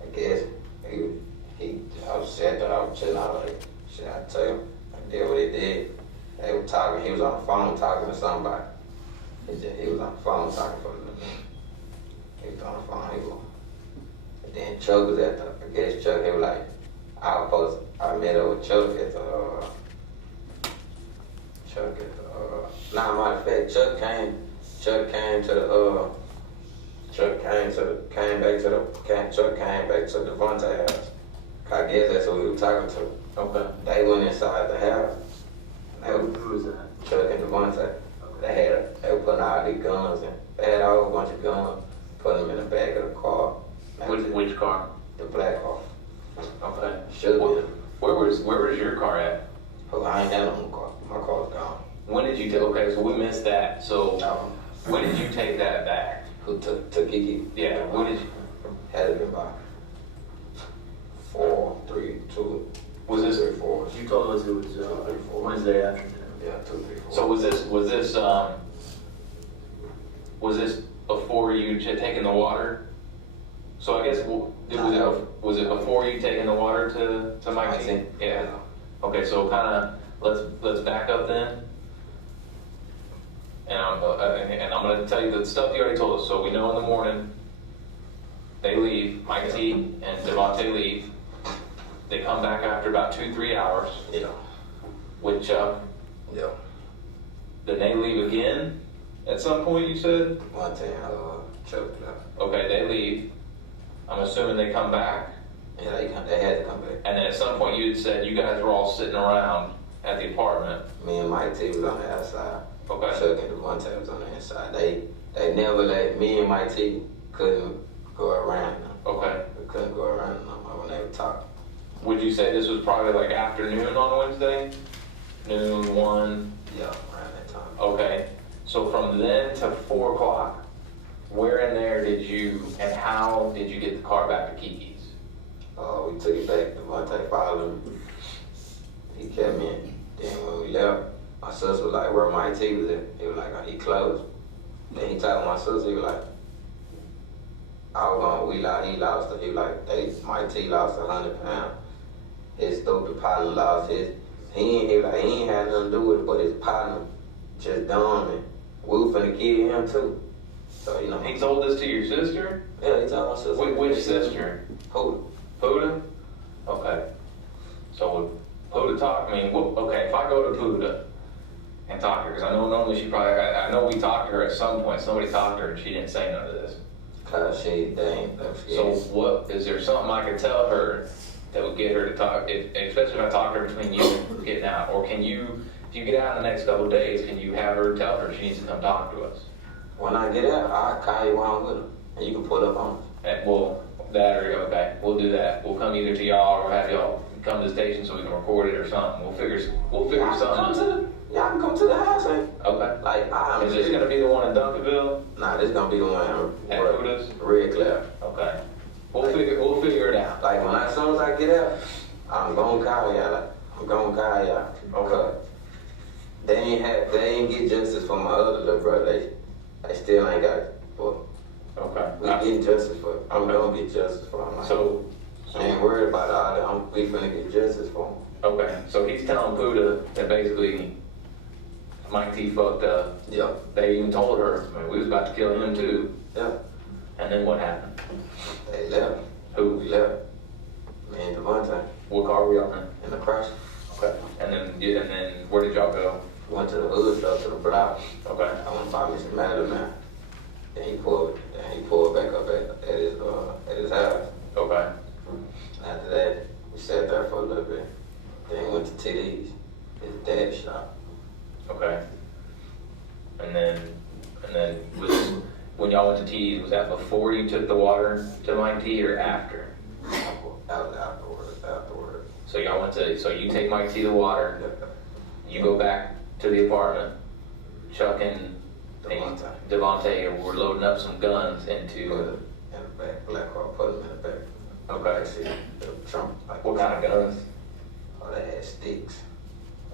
I guess I was sad that I was chilling out like, shit, I tell him. I did what he did. They were talking, he was on the phone talking to somebody. He was on the phone talking for a little minute. He was on the phone, and then Chuck was at I guess Chuck, he was like, I met up with Chuck at matter of fact, Chuck came back to Devontae's house. I guess that's who we were talking to. Okay. They went inside the house. Who was that? Chuck and Devontae. They were putting all these guns in. They had a whole bunch of guns, putting them in the back of the car. Which car? The black car. Okay. Should be. Where was your car at? Oh, I ain't had no car. My car's gone. When did you take? Okay, so we missed that. So when did you take that back? Who took Kiki? Yeah. When did you? Had it been by 4, 3, 2. Was this 3, 4? You told us it was Wednesday afternoon. Yeah, 2, 3, 4. So was this before you had taken the water? So I guess was it before you taken the water to Mike T? Yeah. Okay, so kind of let's back up then. And I'm going to tell you the stuff you already told us. So we know in the morning they leave, Mike T and Devontae leave. They come back after about 2-3 hours. Yeah. With Chuck. Yeah. Then they leave again at some point, you said? One time, Chuck left. Okay, they leave. I'm assuming they come back. Yeah, they had to come back. And then at some point you had said you guys were all sitting around at the apartment. Me and Mike T was on the outside. Okay. Chuck and Devontae was on the inside. They never let me and Mike T couldn't go around them. Okay. We couldn't go around them when they were talking. Would you say this was probably like afternoon on Wednesday? Noon, 1? Yeah, around that time. Okay. So from then to 4 o'clock, where in there did you and how did you get the car back to Kiki's? We took it back. Devontae followed me. He kept me in. Then when we left, my sister was like, where Mike T was at? He was like, he closed. Then he told my sister, he was like, he lost it. He was like, Mike T lost 100 pounds. His stupid partner lost his. He ain't had nothing to do with it, but his partner just dumb and we were finna kill him too. So, you know. He told this to your sister? Yeah, he told my sister. Which sister? Huda. Huda? Okay. So Huda talked, okay, if I go to Huda and talk to her, because I know normally I know we talked to her at some point, somebody talked to her and she didn't say none of this. Cause they ain't. So what, is there something I could tell her that would get her to talk, especially if I talk to her between you and getting out? Or can you, if you get out in the next couple of days, can you have her tell her she needs to come talk to us? When I get out, I'll call you while I'm with her, and you can pull up on us. Well, that or, okay, we'll do that. We'll come either to y'all or have y'all come to the station so we can record it or something. We'll figure something out. Y'all can come to the house, man. Okay. Like, I'm Is this gonna be the one in Duncanville? Nah, this gonna be the one At Huda's? Red Cloud. Okay. We'll figure it out. Like, as soon as I get out, I'm gonna call y'all. Like, I'm gonna call y'all. Okay. They ain't get justice for my other little brother. They still ain't got it. But Okay. we getting justice for him. I'm gonna get justice for him. So I ain't worried about all that. We finna get justice for him. okay, so he's telling Puda that basically Mike T fucked up. Yeah. They even told her, I mean, we was about to kill him too. Yeah. And then what happened? They left. Who? We left. Me and Devontae. What car were y'all in? In the crash. Okay. And then where did y'all go? Went to the hood stuff, to the block. Okay. I went to buy me some Madeleine. Then he pulled back up at his house. Okay. After that, we sat there for a little bit. Then we went to TD's, his dad's shop. Okay. And then when y'all went to TD's, was that before you took the water to Mike T or after? Afterward. So you take Mike T the water, you go back to the apartment, Chuck and Devontae were loading up some guns into... In the back, black car, put them in the back. Okay. See, the Trump, like, What kind of guns? Oh, they had sticks.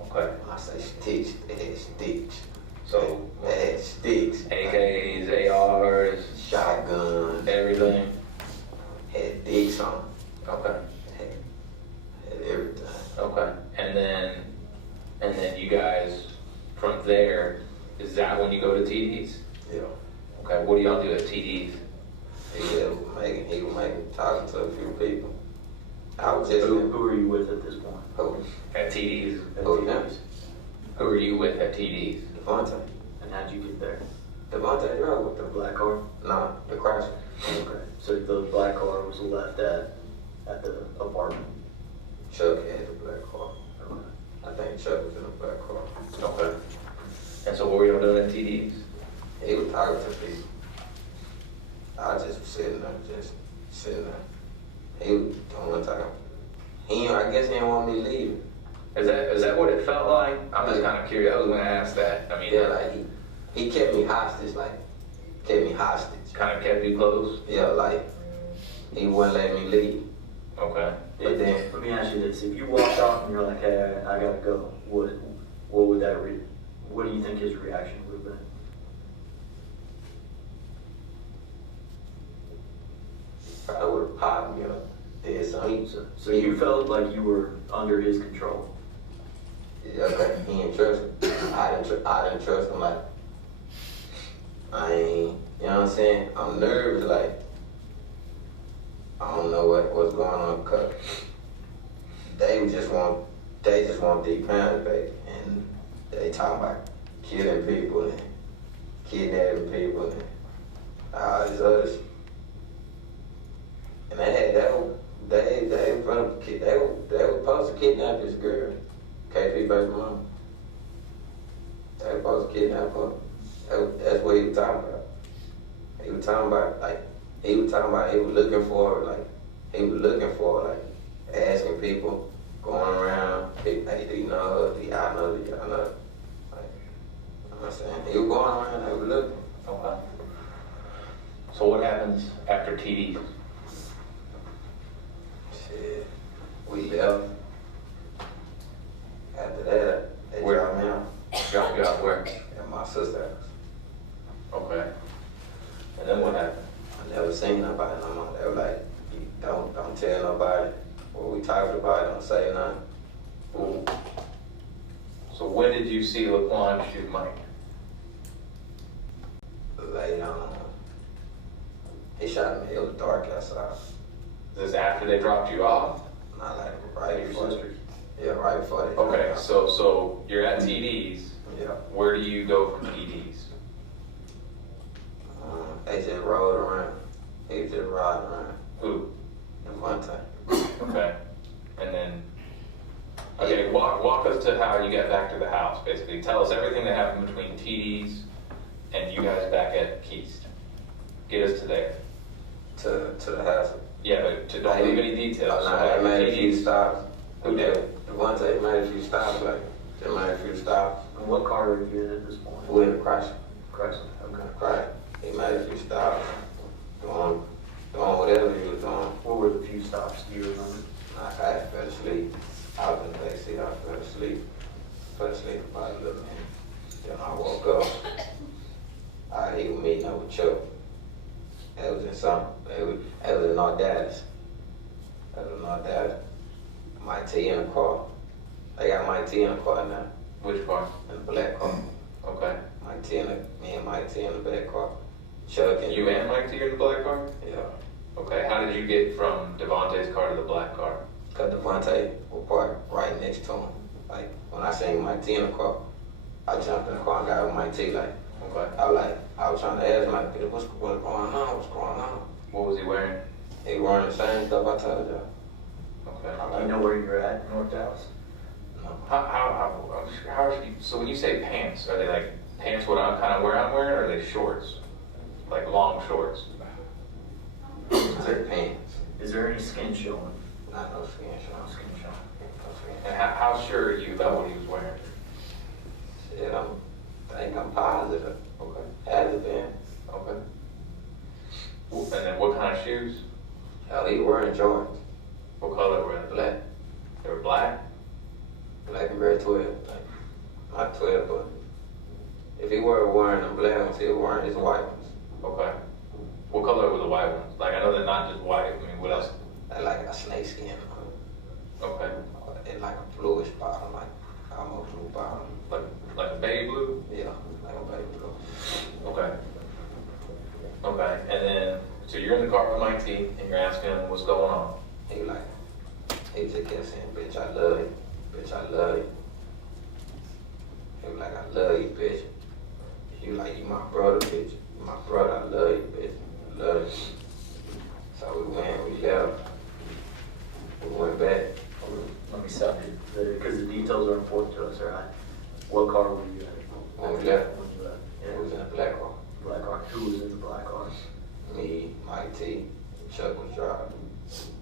Okay. When I say sticks, they had sticks. So They had sticks. AKs, ARs, Shotguns. everything. Had dicks on them. Okay. Had everything. Okay. And then you guys, from there, is that when you go to TD's? Yeah. Okay. What do y'all do at TD's? He was making, talking to a few people. I was just Who are you with at this point? Who? At TD's. Who? Who are you with at TD's? Devontae. And how'd you get there? Devontae drove with The them. black car? Nah, the crash. Okay. So the black car was left at the apartment? Chuck had the black car. Okay. I think Chuck was in the black car. Okay. And so what were y'all doing at TD's? He was talking to people. I was just sitting there. He was doing time. I guess he didn't want me leaving. Is that what it felt like? I'm just kind of curious. I was going to ask that. I mean, Yeah, like he kept me hostage, kind of kept you close. Yeah, like he wouldn't let me leave. Okay. But then Let me ask you this: if you walked off and you're like, "Hey, I gotta go," what would that what do you think his reaction would have been? I would have popped me up. Did something. So you felt like you were under his control. Yeah, okay. He didn't trust me. I didn't trust him. Like I ain't, you know what I'm saying? I'm nervous. Like I don't know what's going on. Cause they just want these pounds back, and they talking about killing people and kidnapping people and all this other shit. And they were supposed to kidnap this girl, KP baby mama. They were supposed to kidnap her. That's what he was talking about. He was talking about he was looking for her, asking people, going around, hey, do you know her? Do y'all know her? Like, you know what I'm saying? He was going around, they were looking. Okay. So what happens after TD? Shit, we left. After that, they dropped me off. Dropped you out where? At my sister's house. Okay. And then what happened? I never seen nobody no more. They were like, don't tell nobody what we talked about, don't say nothing. Ooh. So when did you see Laquan shoot Mike? Late on. He shot me, it was dark outside. Is this after they dropped you off? Not like right before. Sisters? Yeah, right before they Okay, dropped me so you're at TD's. Yeah. Where do you go from TD's? They just rode around. He was just riding around. Who? In one time. Okay. And then, okay, walk us to how you got back to the house, basically. Tell us everything that happened between TD's and you guys back at Keast. Get us to there. To the house. Yeah, but don't leave any details. So I made a few TD's, stops. who did? The one day made a few stops, like, they made a few stops. And what car were you in at this point? We in the crash. Chrysler, okay. Right. He made a few stops. Doing whatever he was doing. What were the few stops, do you remember? I fell asleep. I was in the backseat. I fell asleep. Fell asleep about a little minute. Then I woke up. He was meeting up with Chuck. That was in something. That was in North Dallas. Mike T in the car. They got Mike T in the car now. Which car? In the black car. Okay. Me and Mike T in the black car. Chuck and You and Mike T are in the black car? Yeah. Okay, how did you get from Devontae's car to the black car? Cause Devontae was parked right next to him. Like, when I seen Mike T in the car, I jumped in the car and got with Mike T, like, Okay. I was trying to ask him, like, what's going on? What was he wearing? He wearing the same stuff I told you. Okay. Do you know where you're at in North Dallas? So when you say pants, are they like pants what I'm kind of where I'm wearing, or are they shorts? Like long shorts? They're pants. Is there any skin showing? Not no skin showing. No skin showing. And how sure are you about what he was wearing? Shit, I think I'm positive. Okay. Hasn't been. Okay. And then what kind of shoes? Hell, he wearing Jordans. What color were they? Black. They were black? Black and gray 12. Like, not 12, but if he were wearing them black ones, he was wearing his white ones. Okay. What color were the white ones? Like, I know they're not just white. I mean, what else? They like a snake skin. Okay. And like a bluish bottom, like almost blue bottom. Like a baby blue? Yeah, like a baby blue. Okay. Okay. And then, so you're in the car with Mike T, and you're asking him what's going on. He just kept saying, bitch, I love you. Bitch, I love you. He was like, I love you, bitch. He was like, you my brother, bitch. You my brother, I love you, bitch. I love you. So we left. We went back. Let me stop you, because the details are important to us, all right? What car were you in? When we left, When you left? it was in a black car. Black car. Who was in the black car? Me, Mike T, Chuck was driving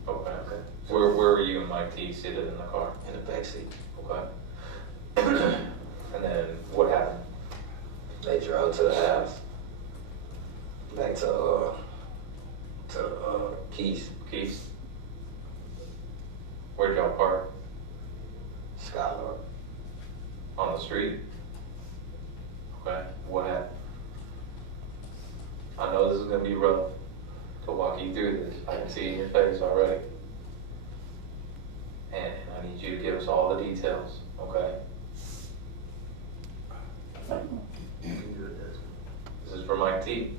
Okay. Okay. Where were you and Mike T seated in the car? in the backseat. Okay. And then what happened? They drove to the house. Back to Keys. Keys. Where'd y'all park? Skylar. On the street? Okay. What happened? I know this is gonna be rough to walk you through this. I can see it in your face already. And I need you to give us all the details, okay? You can do it, Desmond. This is for Mike T.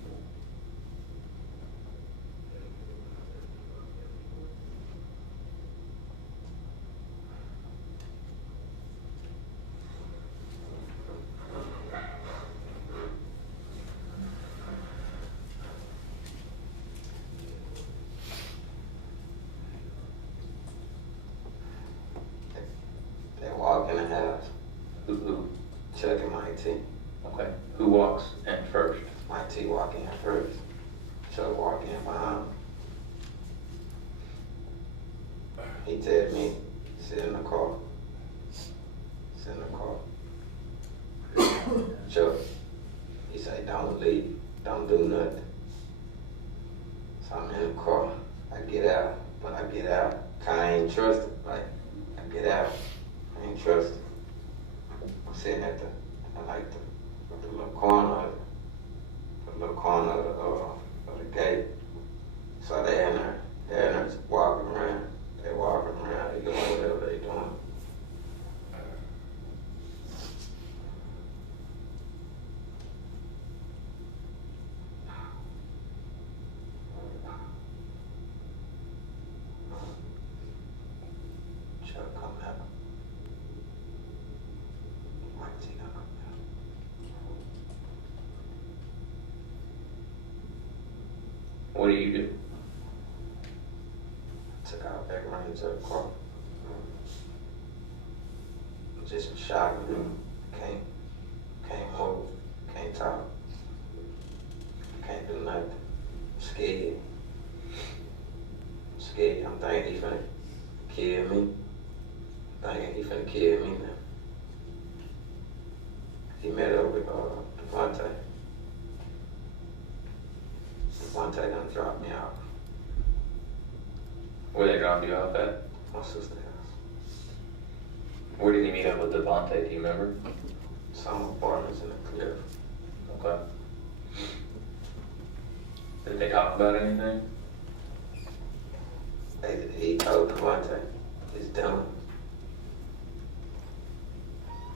They walk in the house. Who? Chuck and Mike T. Okay. Who walks in first? Mike T walk in first. Chuck walk in behind. He tell me, sit in the car. Sit in the car. Chuck, he say, don't leave. Don't do nothing. So I'm in the car. I get out. But I get out. I ain't trust it. Like, I get out. I ain't trust it. I'm sitting at the little corner of the gate. So they're in there just walking around. They walking around, they doing whatever they doing. Chuck come out. Mike T come out. What do you do? Took out back running to the car. just shot me. Can't move, can't talk, can't do nothing. Scared. Scared. I'm thinking he finna kill me. Thinking he finna kill me now. He met up with Devontae. Devontae done dropped me off. Where they dropped you off at? My sister's house. Where did you meet up with Devontae? Do you remember? Some apartments in the cliff. Okay. Did they talk about anything? He told Devontae, he's done.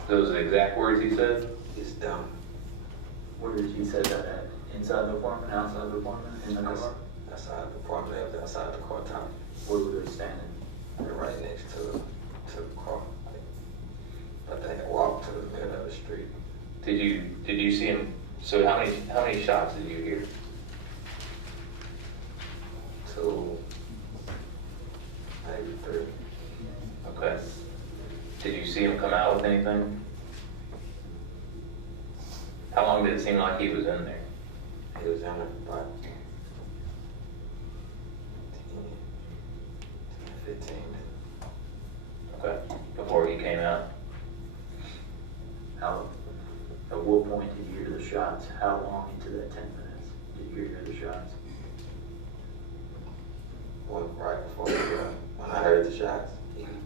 Those are the exact words he said? He's done. Where did you say that at? Inside the apartment, outside the apartment, in the car? Outside the apartment, they was outside the courthouse. Where were they standing? They're right next to the car. But they walked to the middle of the street. Did you see him? So how many shots did you hear? 2, maybe 3. Okay. Did you see him come out with anything? How long did it seem like he was in there? He was in there about 10, 15 minutes. Okay. Before he came out? At what point did you hear the shots? How long into that 10 minutes did you hear the shots? Right before when I heard the shots,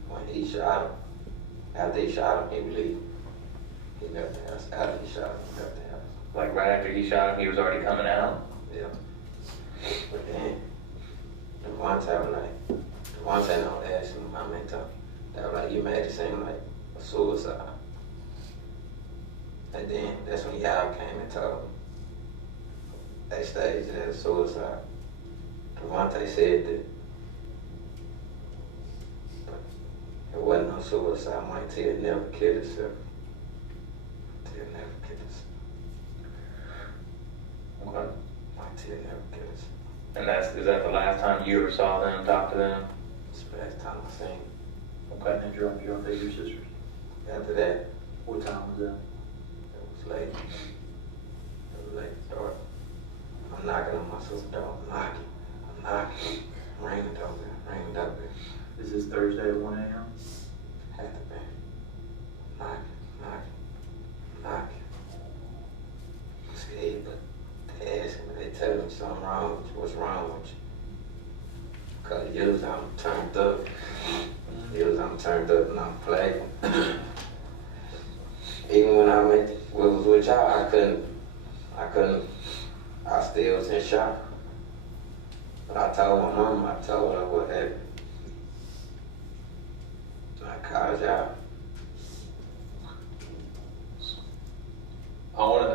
when he shot him, after he shot him, he would leave. He left the house. After he shot him, he left the house. Like right after he shot him, he was already coming out? Yeah. But then, Devontae don't ask him how many times. They were like, you made it seem like a suicide. And then that's when y'all came and told him they staged it as a suicide. Devontae said that it wasn't no suicide. Mike T had never killed himself. T had never killed himself. Okay. Mike T had never killed himself. And is that the last time you ever saw them, talk to them? It's the last time I seen him. Okay. And they dropped you off at your sister's? After that, What time was that? it was late. It was late. Dark. I'm knocking on my sister's door. I'm knocking. Ring the doorbell. Is this Thursday at 1 a.m.? Had to be. Knocking. I'm scared, but they ask me, they tell me something wrong with you. What's wrong with you? Cause usually I'm turned up. And I'm playing. Even when I was with y'all, I still was in shock. But I told my mom, I told her what happened. I called y'all.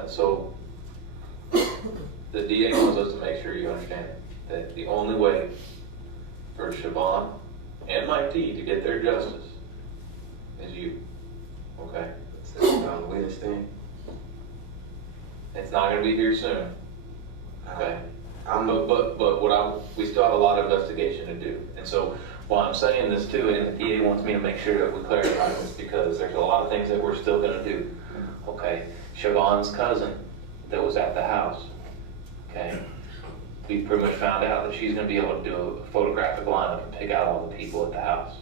So the DA wants us to make sure you understand that the only way for Shavon and Mike T to get their justice is you. Okay? So you on the witness stand? It's not gonna be here soon. Okay? I'm But we still have a lot of investigation to do. And so while I'm saying this too, and the DA wants me to make sure that we clarify this because there's a lot of things that we're still gonna do. Okay? Shavon's cousin that was at the house, okay? We pretty much found out that she's gonna be able to do a photographic lineup and pick out all the people at the house.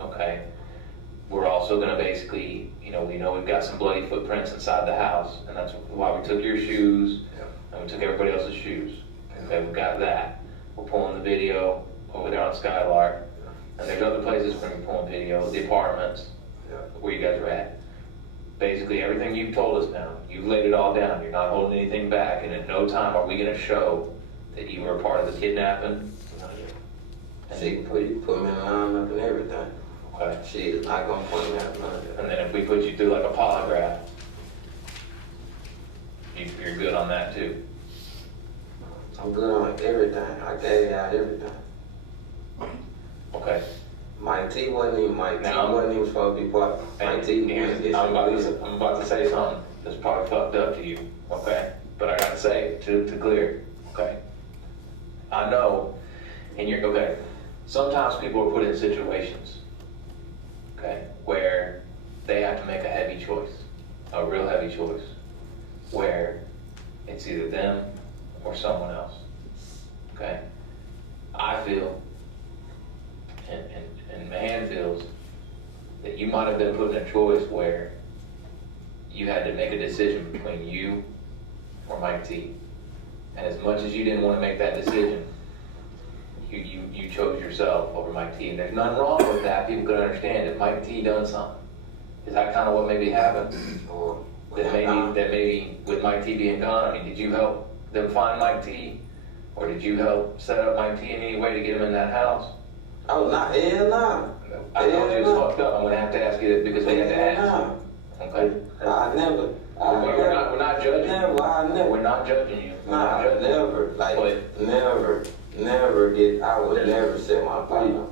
Okay? We're also gonna basically, we know we've got some bloody footprints inside the house, and that's why we took your shoes, and we took everybody else's shoes. Okay, we've got that. We're pulling the video over there on Skylark, and there's other places where we're pulling video, the apartments, where you guys are at. Basically, everything you've told us now, you've laid it all down. You're not holding anything back, and at no time are we gonna show that you were a part of the kidnapping. She can put me in the lineup and everything. Okay. She is not gonna put me out none of that. And then if we put you through like a polygraph, you're good on that too. I'm good on everything. I gave out everything. Okay. Mike T wasn't even supposed to be part. Mike T I'm about to say something that's probably fucked up to you, okay? But I gotta say it to clear, okay? I know, sometimes people are put in situations, okay, where they have to make a heavy choice, a real heavy choice, where it's either them or someone else, okay? I feel, and Mahan feels, that you might have been put in a choice where you had to make a decision between you or Mike T. And as much as you didn't want to make that decision, you chose yourself over Mike T. And there's nothing wrong with that. People could understand if Mike T done something. Is that kind of what maybe happened? Or That maybe with Mike T being gone, I mean, did you help them find Mike T? Or did you help set up Mike T in any way to get him in that house? Oh, not hell no. I told you it's fucked up. I'm gonna have to ask you that because we have to ask. Okay? I never. We're not judging you. Never. I never. We're not judging you. We're Nah, not judging you. never. Like But- never get. I would never set my partner.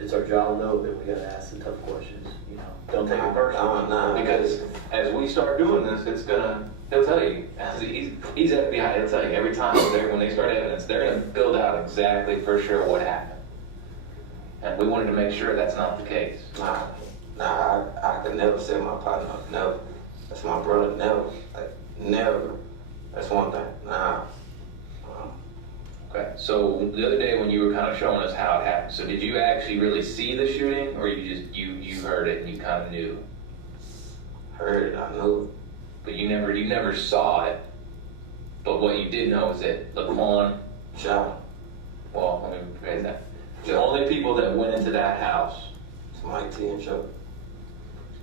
It's our job though that we gotta ask the tough questions, you know, don't take it personally. Nah. Because as we start doing this, he'll tell you, he's FBI, he'll tell you every time when they start evidence, they're gonna build out exactly for sure what happened. And we wanted to make sure that's not the case. Nah, I could never set my partner up. Never. That's my brother. Never. Like, never. That's one thing. Nah. Okay, so the other day when you were kind of showing us how it happened, so did you actually really see the shooting, or you heard it and you kind of knew? Heard it, I knew. But you never saw it. But what you did know is that Laquan shot. Well, let me rephrase that. The only people that went into that house, it's Mike T and Chuck.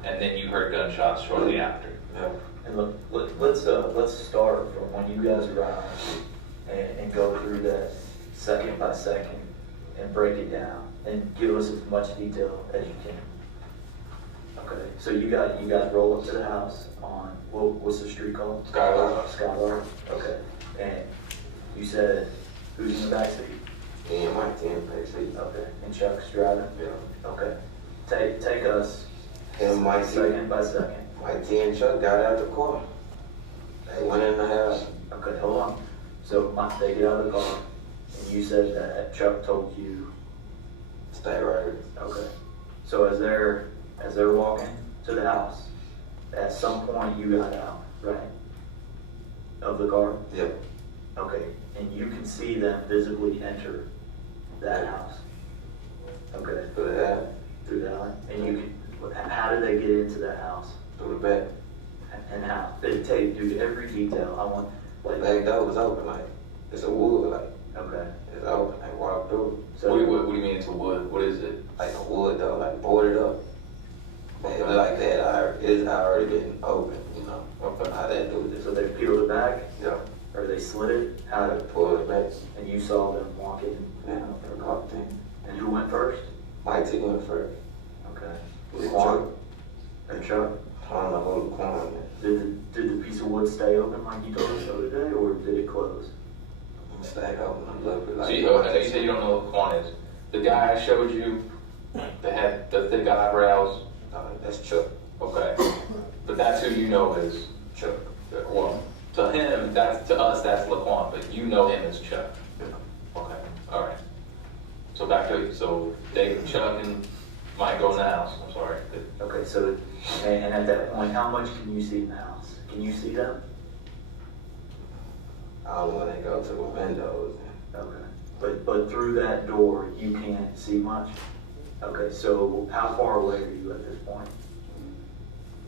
And then you heard gunshots shortly after. Yeah. And look, let's start from when you guys arrived and go through that second by second and break it down and give us as much detail as you can. Okay, so you guys roll up to the house on, what's the street called? Skylar. Okay, and you said, who's in the back seat? Me and Mike T in the back seat. Okay, and Chuck's driving? Yeah. Okay, take us and Mike second by second. Mike T and Chuck got out the car. They went in the house. Okay, hold on. So they get out of the car, and you said that Chuck told you stay right. Okay. So as they're walking to the house, at some point you got out, right? Of the car? Yep. Okay. And you can see them visibly enter that house. Okay. Through the alley. Through the alley. And you can, how did they get into that house? Through the back. And how? They take, dude, every detail. I want, like, back door was open, like, it's a wood, like. Okay. It's open, they walk through. So what do you mean it's a wood? What is it? Like a wood door, like boarded up. They like that, it's already been open, you know. Okay. How that do this. So they peeled it back? Yeah. Or they slid it? How did it pull it back? And you saw them walk in? Yeah, they walked in. And who went first? Mike T went first. Okay. With Chuck. And Chuck? I don't know who the corner is. Did the piece of wood stay open like you told us the other day, or did it close? Stayed open a little bit. Like, I know you said you don't know who Laquan is. The guy I showed you that had the thick eyebrows. That's Chuck. Okay. But that's who you know as Chuck. Well, to him, to us, that's Laquan, but you know him as Chuck. Yeah. Okay. All right. So back to Dave, Chuck, and Mike go in the house. I'm sorry. Okay, so, and at that point, how much can you see in the house? Can you see them? When they go to the windows. Okay. But through that door, you can't see much? Okay, so how far away are you at this point?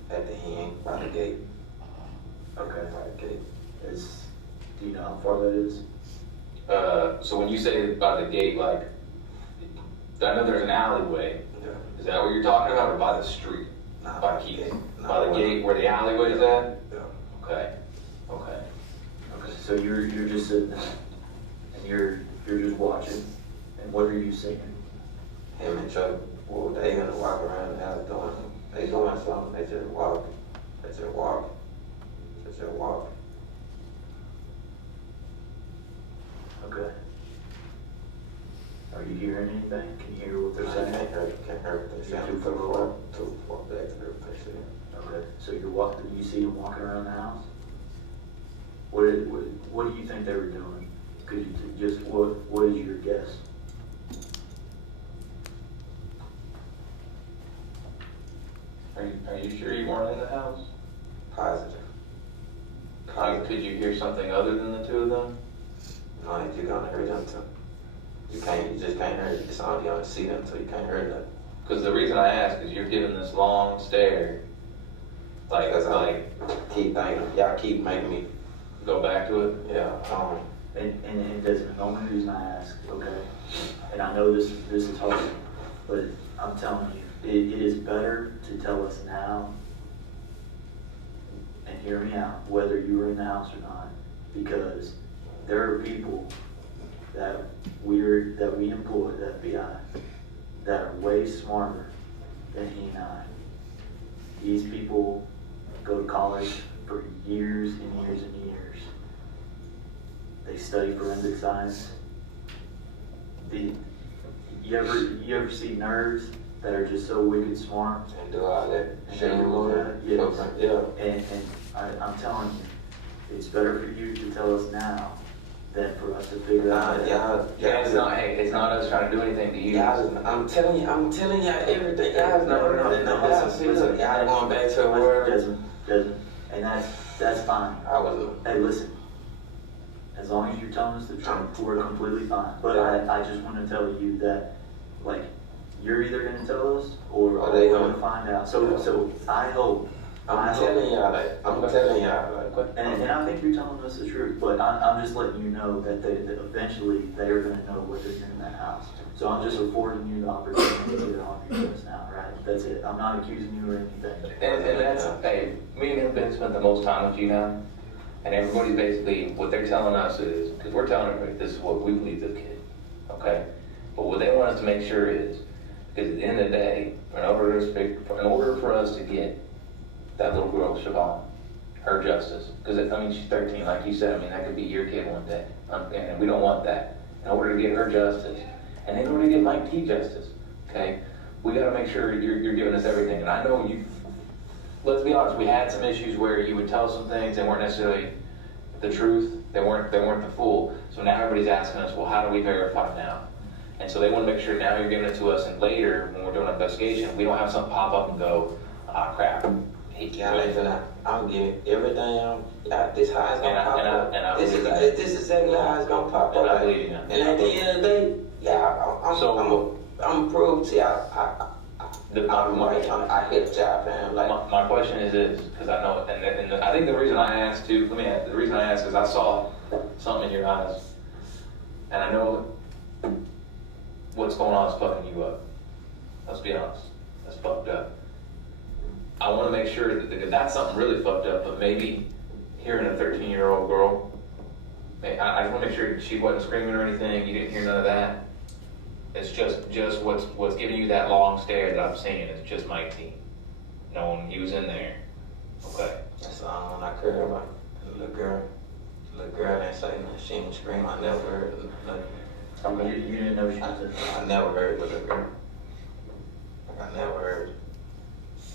At the end, by the gate. Okay. By the gate. Do you know how far that is? So when you say by the gate, like, I know there's an alleyway. Yeah. Is that what you're talking about, or by the street? Nah, by the gate. By the gate where the alleyway is at? Yeah. Okay. Okay. Okay, so you're just sitting there, and you're just watching, and what are you seeing? Him and Chuck, well, they gonna walk around the house doing something. They doing something, they just walk. They just walk. They just walk. Okay. Are you hearing anything? Can you hear what they're I saying? can't hear what they're saying. Too far away? Too far back to hear what they're saying. Okay, so you see them walking around the house? What do you think they were doing? Could you just, what is your guess? Are you you sure you weren't in the house? Positive. Could you hear something other than the two of them? No, you're gonna hear them too. You just can't hear it. It's only gonna see them so you can't hear them. Because the reason I ask is you're giving this long stare. Because I keep thinking, y'all keep making me go back to it. Yeah. And Desmond, the only reason I ask, okay, and I know this is hard, but I'm telling you, it is better to tell us now, and hear me out, whether you were in the house or not, because there are people that we employ, the FBI, that are way smarter than he and I. These people go to college for years and years and years. They study forensic science. You ever see nerds that are just so wicked smart? And do all that. And they do all that? Yes. Yeah. And I'm telling you, it's better for you to tell us now than for us to figure out. It's not us trying to do anything to you. I'm telling y'all everything. Y'all going back to where Desmond, and that's fine. Hey, listen. As long as you're telling us the truth, we're completely fine. But I just want to tell you that, like, you're either going to tell us or we're going to find out. So I hope. I'm telling y'all. And I think you're telling us the truth, but I'm just letting you know that eventually they're going to know what they're doing in that house. So I'm just affording you the opportunity to get it off your chest now, right? That's it. I'm not accusing you or anything. And that's, hey, me and him have been spent the most time with you now, and everybody's basically, what they're telling us is, because we're telling everybody, this is what we believe this kid, okay? But what they want us to make sure is, because at the end of the day, in order for us to get that little girl, Shavon, her justice, because I mean, she's 13, like you said, I mean, that could be your kid one day, and we don't want that. In order to get her justice, and in order to get Mike T justice, okay, we got to make sure you're giving us everything. And I know you, let's be honest, we had some issues where you would tell some things that weren't necessarily the truth, they weren't the full. So now everybody's asking us, well, how do we verify now? And so they want to make sure now you're giving it to us, and later, when we're doing an investigation, we don't have something pop up and go, ah, crap. I'm giving everything. This how it's gonna pop up. This is exactly how it's gonna pop up. And I believe you. And at the end of the day, I'm approved. See, I hit job, man. My question is this, because I know, and I think the reason I asked too, the reason I asked is I saw something in your eyes, and I know what's going on is fucking you up. Let's be honest, that's fucked up. I want to make sure that that's something really fucked up, but maybe hearing a 13-year-old girl, I just want to make sure she wasn't screaming or anything, you didn't hear none of that. It's just what's giving you that long stare that I'm seeing is just Mike T. Knowing he was in there. Okay. That's the only one I care about. The little girl didn't say nothing. She didn't scream. I never heard nothing. You didn't know she was in there? I never heard the little girl. I never heard.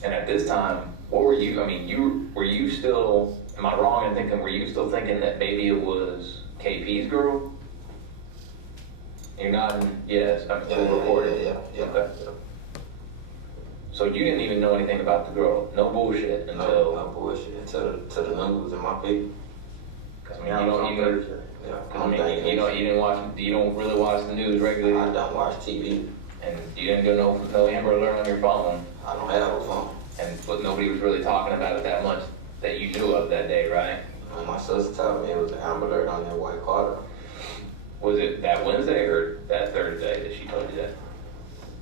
And at this time, what were you, I mean, were you still, am I wrong in thinking, were you still thinking that maybe it was KP's girl? You're nodding yes, I'm still recording. Yeah. Okay. So you didn't even know anything about the girl, no bullshit until... No bullshit, until the news in my people. Cause I mean, you don't really watch the news regularly. I don't watch TV. And you didn't go no Amber Alert on your phone. I don't have a phone. But nobody was really talking about it that much that you knew of that day, right? My sister told me it was an Amber Alert on that white Carter. Was it that Wednesday or that Thursday that she told you that?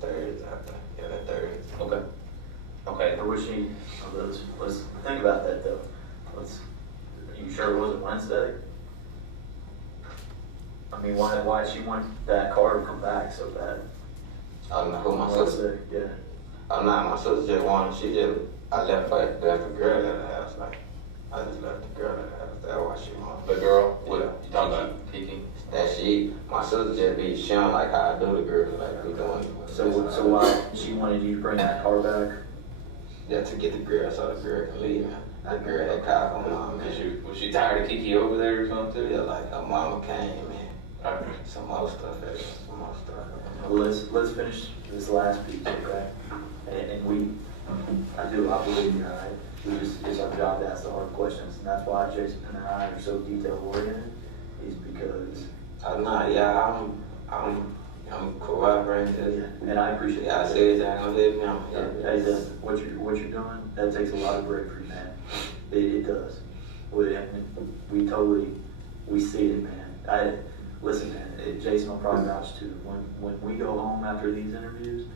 Thursday, I think. Yeah, that Thursday. Okay. Or was she? Let's think about that though. You sure it wasn't Wednesday? I mean, why she want that car to come back so bad? I don't know who my sister. Yeah. I'm not. My sister just wanted. I left the girl at the house. Like, I just left the girl at the house. That's why she wanted. The girl? What you talking about? Kiki? My sister just be showing like how I do the girl. Like we doing. So why she wanted you to bring that car back? Yeah, to get the girl so the girl can leave, man. That girl had caught her mom, man. Was she tired of Kiki over there or something too? Yeah, like her mama came, man. Okay. Some more stuff. Well, let's finish this last piece, okay? And I do, I believe you, all right? It's our job to ask the hard questions, and that's why Jason and I are so detail oriented, is because. I'm cooperating. Yeah, and I appreciate Yeah, I that. said it, I'm gonna live now. Hey, what you're doing, that takes a lot of bravery, man. It does. We see it, man. Listen, man, Jason will probably vouch too. When we go home after these interviews,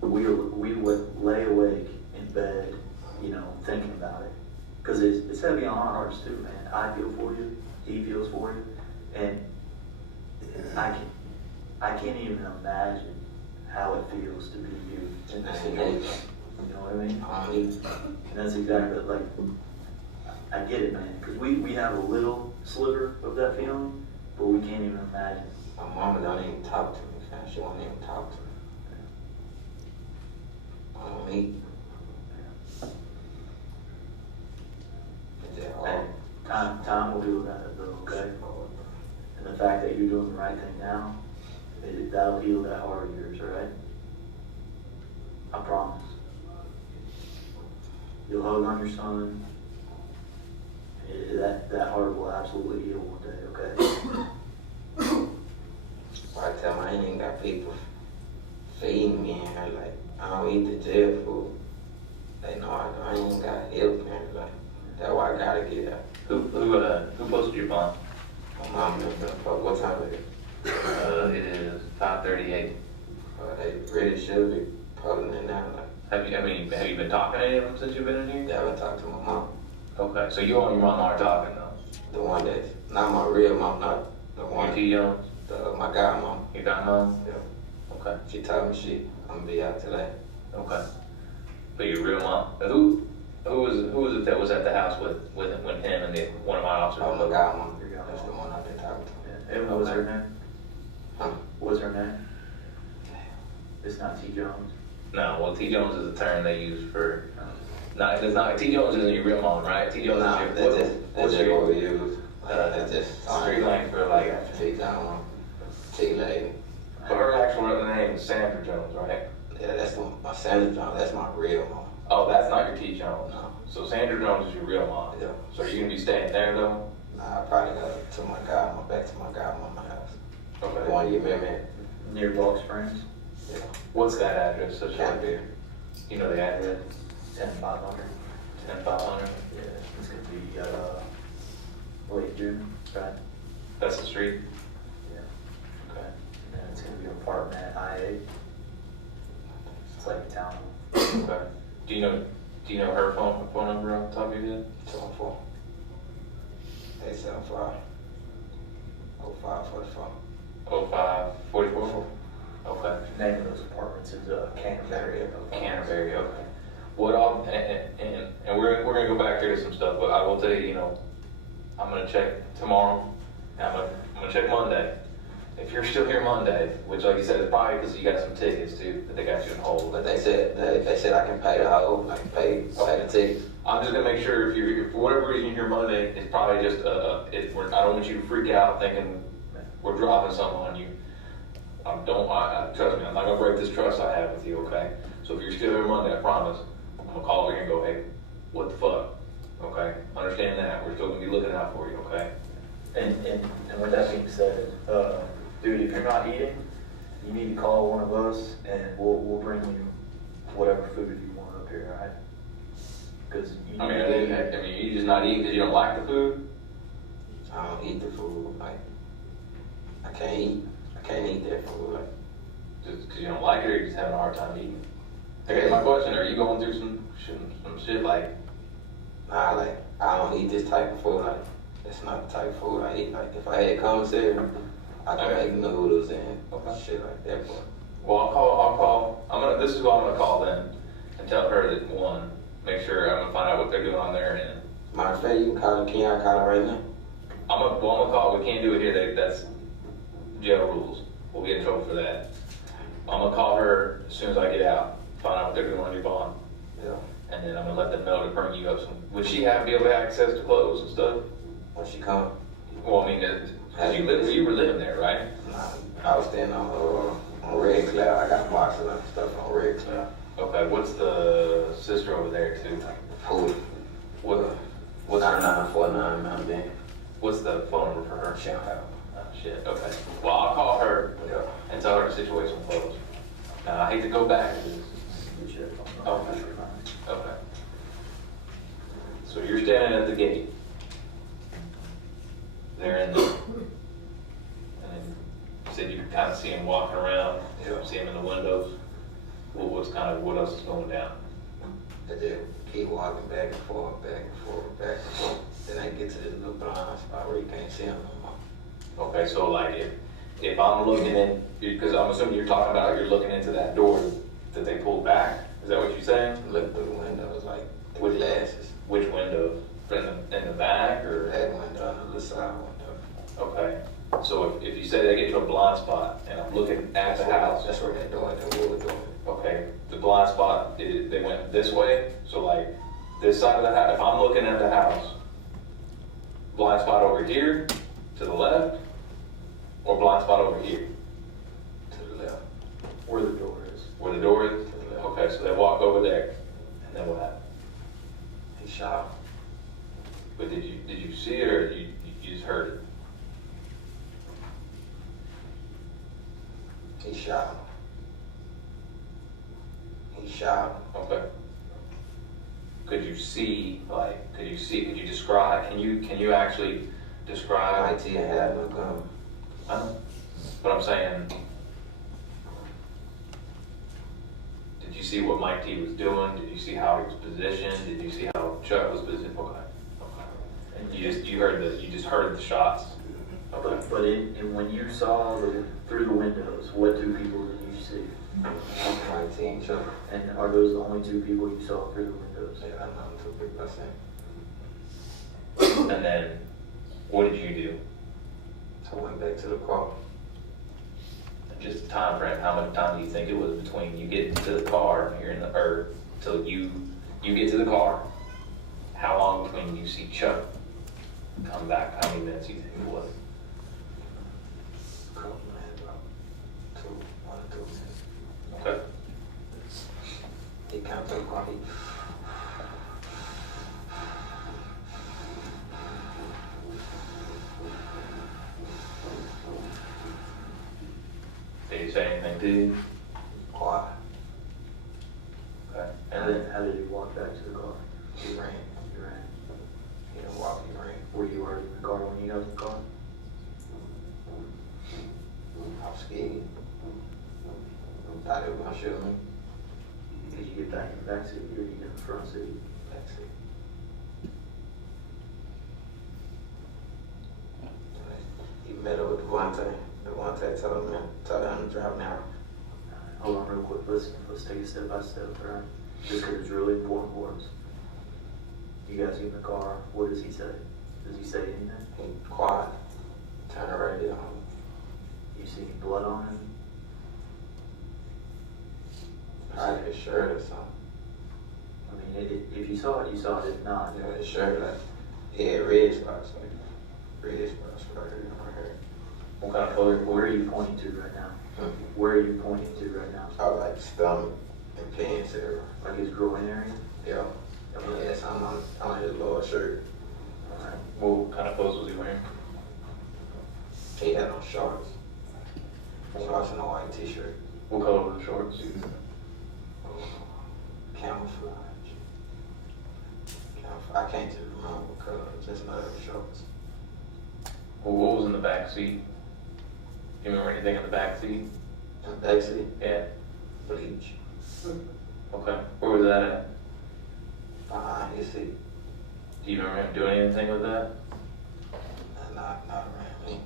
we would lay awake in bed, thinking about it. Cause it's heavy on our hearts too, man. I feel for you, he feels for you, and I can't even imagine how it feels to be you in this situation. You know what I mean? And that's exactly, like, I get it, man, because we have a little sliver of that feeling, but we can't even imagine. My mama don't even talk to me, fam. She won't even talk to me. Me. Hey, time will heal that, though, okay? And the fact that you're doing the right thing now, that'll heal that heart of yours, all right? I promise. You'll hug on your son. That heart will absolutely heal one day, okay? I tell them I ain't even got people feeding me in here. Like, I don't eat the jail food. They know I ain't even got help in here. Like, that's why I gotta get out. Who posted your bond? My mom been what time is it? It is 5:38. They really should be posting it now. Like, Have you been talking to any of them since you've been in here? yeah, I been talking to my mom. Okay, so you and your mom are talking though? The one that's not my real mom, not the one. Your T. Jones? My godmom. Your godmom? Yeah. Okay, She told me I'm gonna be out today. okay. But your real mom? Who was it that was at the house with him and one of my officers? Oh, my godmom. That's the one I've been talking to. Yeah. And what was her name? Huh? What was her name? It's not T. Jones. No, well, T. Jones is a term they use for. No, it's not. T. Jones isn't your real mom, right? T. Jones Nah, is that's your. just what we use. That's just street slang for like. T. Jones, T. Lady. But her actual name is Sandra Jones, right? Yeah, that's my Sandra Jones. That's my real mom. Oh, that's not your T. Jones. No. So Sandra Jones is your real mom. Yeah. So are you gonna be staying there though? Nah, I probably go to my godmom, back to my godmom's house. Okay. The one you met me. Near Bulk Springs? Yeah. What's that address? So Canterbury. you know the address? 10500. 10500. Yeah, it's gonna be late June, right? That's the street. Yeah. Okay. And then it's gonna be an apartment at I-8. It's like a town. Okay. Do you know her phone number off the top of your head? 214 875 0544. 0544. Okay. Name of those apartments is Canterbury. Canterbury. Okay. What I'll and we're gonna go back here to some stuff, but I will tell you, I'm gonna check tomorrow. And I'm gonna check Monday. If you're still here Monday, which like you said is probably because you got some tickets too that they got you in hold. But they said I can pay the whole, I can pay the tickets. I'm just gonna make sure if for whatever reason you're here Monday, it's probably just I don't want you to freak out thinking we're dropping something on you. Trust me, I'm not gonna break this trust I have with you, okay? So if you're still here Monday, I promise, I'm gonna call over here and go, hey, what the fuck? Okay? Understand that. We're still gonna be looking out for you, okay? And with that being said, dude, if you're not eating, you need to call one of us and we'll bring you whatever food you want up here, alright? Because you just not eating because you don't like the food? I don't eat the food. Like, I can't eat that food. Like, Just because you don't like it, or you're just having a hard time eating? I guess my question: are you going through some shit like? nah, like I don't eat this type of food. Like, it's not the type of food I eat. Like, if I had commissary, I could make noodles and shit like that. But Well, I'll call. This is what I'm gonna call then, and tell her that one, make sure I'm gonna find out what they're doing on their end. matter of fact, you can call it. Can I call it right now? I'm gonna call. We can't do it here. That's jail rules. We'll get in trouble for that. I'm gonna call her as soon as I get out. Find out what they're doing on your bond. Yeah. And then I'm gonna let them know to bring you up some. Would she be able to have access to clothes and stuff? When she come? Well, I mean, cause you were living there, right? Nah, I was staying on Red Cloud. I got boxes and stuff on Red Cloud. Okay, what's the sister over there too? Who? What's her 9949 Mountain View. What's the phone number for her? Shit. Oh, shit, okay. Well, I'll call her and tell her the situation closed. Now, I hate to go back to this. Okay. Okay. So you're standing at the gate. They're in there. And then you said you could kind of see him walking around, see him in the windows. Well, what else is going down? They just keep walking back and forth, back and forth, back and forth. Then they get to this little blind spot where you can't see them no more. Okay, so like if I'm looking in, because I'm assuming you're talking about you're looking into that door that they pulled back. Is that what you're saying? Look through the windows, like with glasses. Which window? In the back or? That window, the side window. Okay. So if you say they get to a blind spot and I'm looking at the house. That's where they're doing, they were doing. Okay, the blind spot, they went this way, so like this side of the house, if I'm looking at the house, blind spot over here, to the left, or blind spot over here? To the left. Where the door is. Where the door is? To the left. Okay, so they walk over there, and then what happened? He shot. But did you see it, or you just heard it? He shot him. He shot him. Okay. Could you describe, can you actually describe? IT had no gun. But I'm saying, did you see what Mike T was doing? Did you see how he was positioned? Did you see how Chuck was positioned? Okay. And you just heard the shots. Okay. But when you saw through the windows, what two people did you see? 19 Chuck. And are those the only two people you saw through the windows? Yeah, I know two people I seen. And then, what did you do? I went back to the car. Just time frame, how much time do you think it was between you getting to the car here in the earth till you get to the car? How long between you see Chuck come back? How many minutes do you think it was? Couple minutes, about 1 or 2 minutes. Okay. He came to the car. Did he say anything to you? Quiet. Okay. And then how did he walk back to the car? He ran. He ran. He didn't walk, he ran. Were you already in the car when you got in the car? I was scared. Thought they were gonna shoot me. Did you get back in the back seat or did you get in the front seat? Back seat. He met up with Devontae. Devontae told him to drive now. Hold on real quick, let's take it step by step, alright? Just because it's really important for us. You guys get in the car, what does he say? Does he say anything? He quiet. Turn the radio on. You see any blood on him? Probably his shirt or something. I mean, if you saw it, you saw it. If not, You know, his shirt, like, he had red spots, like, red spots right here, right here. What kind of color? where are you pointing to right now? Where are you pointing to right now? I was like stomach and pants area. Like his groin area? Yeah. I mean, yeah, something on his lower shirt. Alright. What kind of clothes was he wearing? He had on shorts. Shorts and a white t-shirt. What color were the shorts? Camouflage. I can't just remember what color, just know the shorts. Well, what was in the back seat? You remember anything in the back seat? In the back seat, Yeah. bleach. Okay. Where was that at? Behind his seat. Do you remember him doing anything with that? Not around me.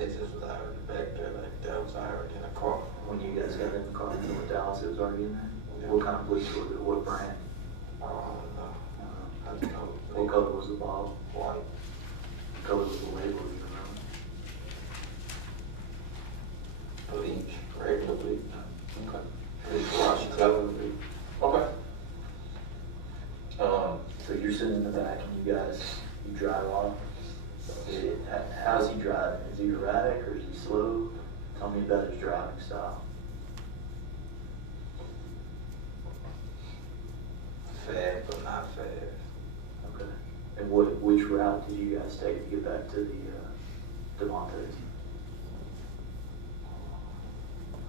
It just was already back there, like that was already in the car. When you guys got in the car with Dallas, it was already in there? Yeah. What kind of bleach was it? What brand? I don't know. I just know. What color was the bottle? White. What color was the label? Do you remember? Bleach. Regular bleach. Okay. Bleach wash, color bleach. Okay. So you're sitting in the back and you drive off. How's he driving? Is he erratic or is he slow? Tell me about his driving style. to the Devontae's?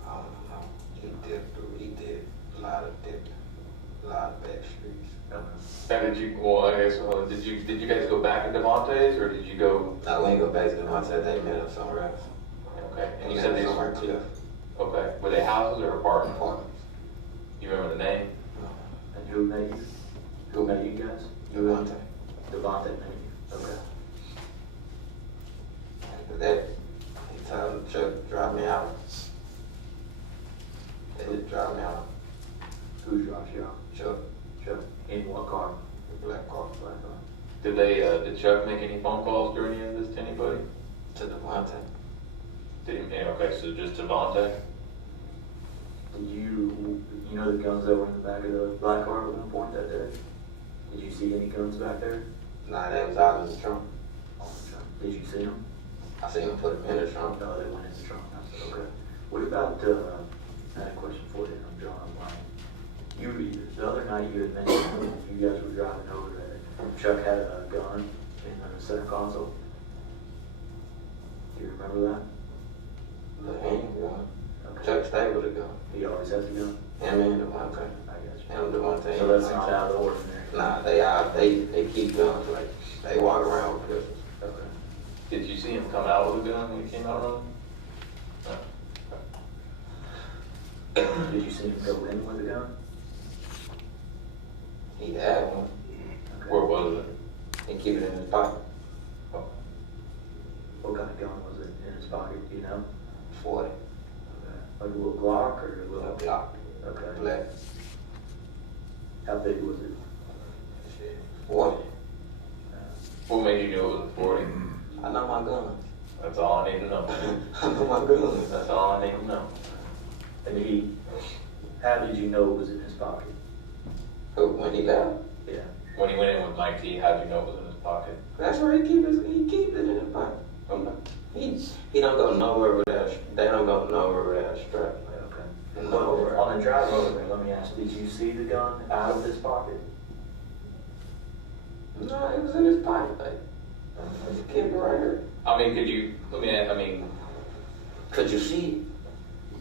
I don't know. He did a lot of back streets. And did you, well, I guess, did you guys go back to Devontae's, or did you go? No, we ain't go back to the Montez. They met up somewhere else. Okay, and you said these somewhere Cliff. okay, were they houses or apartments? Apartments. You remember the name? And who met you? Who met you guys? Devontae. Devontae met you. Okay. After that, he told Chuck to drive me out. They just drive me out. Who dropped you off? Chuck, Chuck. In what car? the black car. Black car. Did Chuck make any phone calls during any of this to anybody? To Devontae. Did he, yeah, okay, so just Devontae? Did you know the guns that were in the back of the black car at one point that day? Did you see any guns back there? Nah, that was out in the trunk. On the trunk. Did you see them? I seen him put them in the trunk. No, they went in the trunk. I said, okay. What about, I had a question for you, I'm drawing a blank. The other night you had mentioned you guys were driving over there. Chuck had a gun in the center console. Do you remember that? The handgun. Okay. Chuck stayed with a gun. He always has a gun? Him and Devontae. I got you. Him and Devontae. So that's not out of the ordinary? Nah, they keep guns, like, they walk around with pistols. Okay. Did you see him come out with a gun when he came out running? No. Did you see him go in with a gun? He had one. Okay. Where was it? He keep it in his pocket. What kind of gun was it in his pocket, do you know? 40. Okay. Like a little Glock or a With little? a Glock. Okay. Black. How big was it? Shit. 40. What made you know it was a 40? I know my guns. That's all I need to know. I know my guns. That's all I need to know. And how did you know it was in his pocket? Who, when he left? Yeah. When he went in with Mike T, how'd you know it was in his pocket? That's where he keep it in his pocket. Okay. He don't go nowhere without, they don't go nowhere without a strap. Okay. Nowhere. On the drive over there, let me ask, did you see the gun out of his pocket? No, it was in his pocket, like, he kept it right here. I mean, could you, let me ask, I mean, Could you see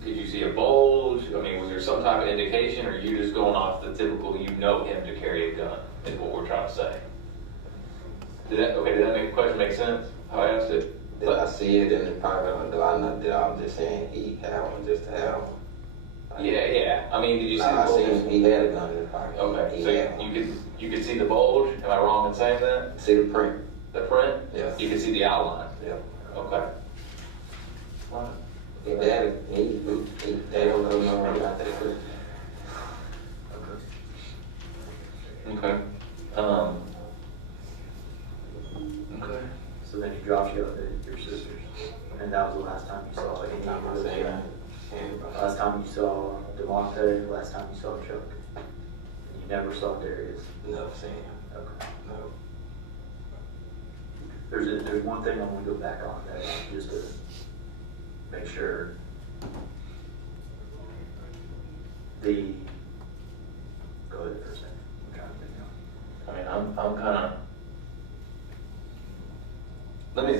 could you see a bulge? I mean, was there some type of indication, or are you just going off the typical, you know him to carry a gun, is what we're trying to say? Did that make the question make sense, how I asked it? Did I see it in the pocket, or do I not, did I'm just saying he had one just to have one? Like, Yeah, I mean, did you see nah, the I seen bulge? he had a gun in his pocket. Okay, He so had one. you could see the bulge, am I wrong in saying that? See the print? The print? Yeah. You could see the outline? Yeah. Okay. He had it, they don't know where he got that gun. Okay. Okay. So then he dropped you off at your sister's, and that was the last time you saw any Anytime I of say them? that, anybody. Last time you saw Devontae, last time you saw Chuck? You never saw Darius? Never seen him. Okay. No. There's one thing I want to go back on that, just to make sure. Go ahead for a second. I'm trying to think now. I mean, I'm kind of. Let me,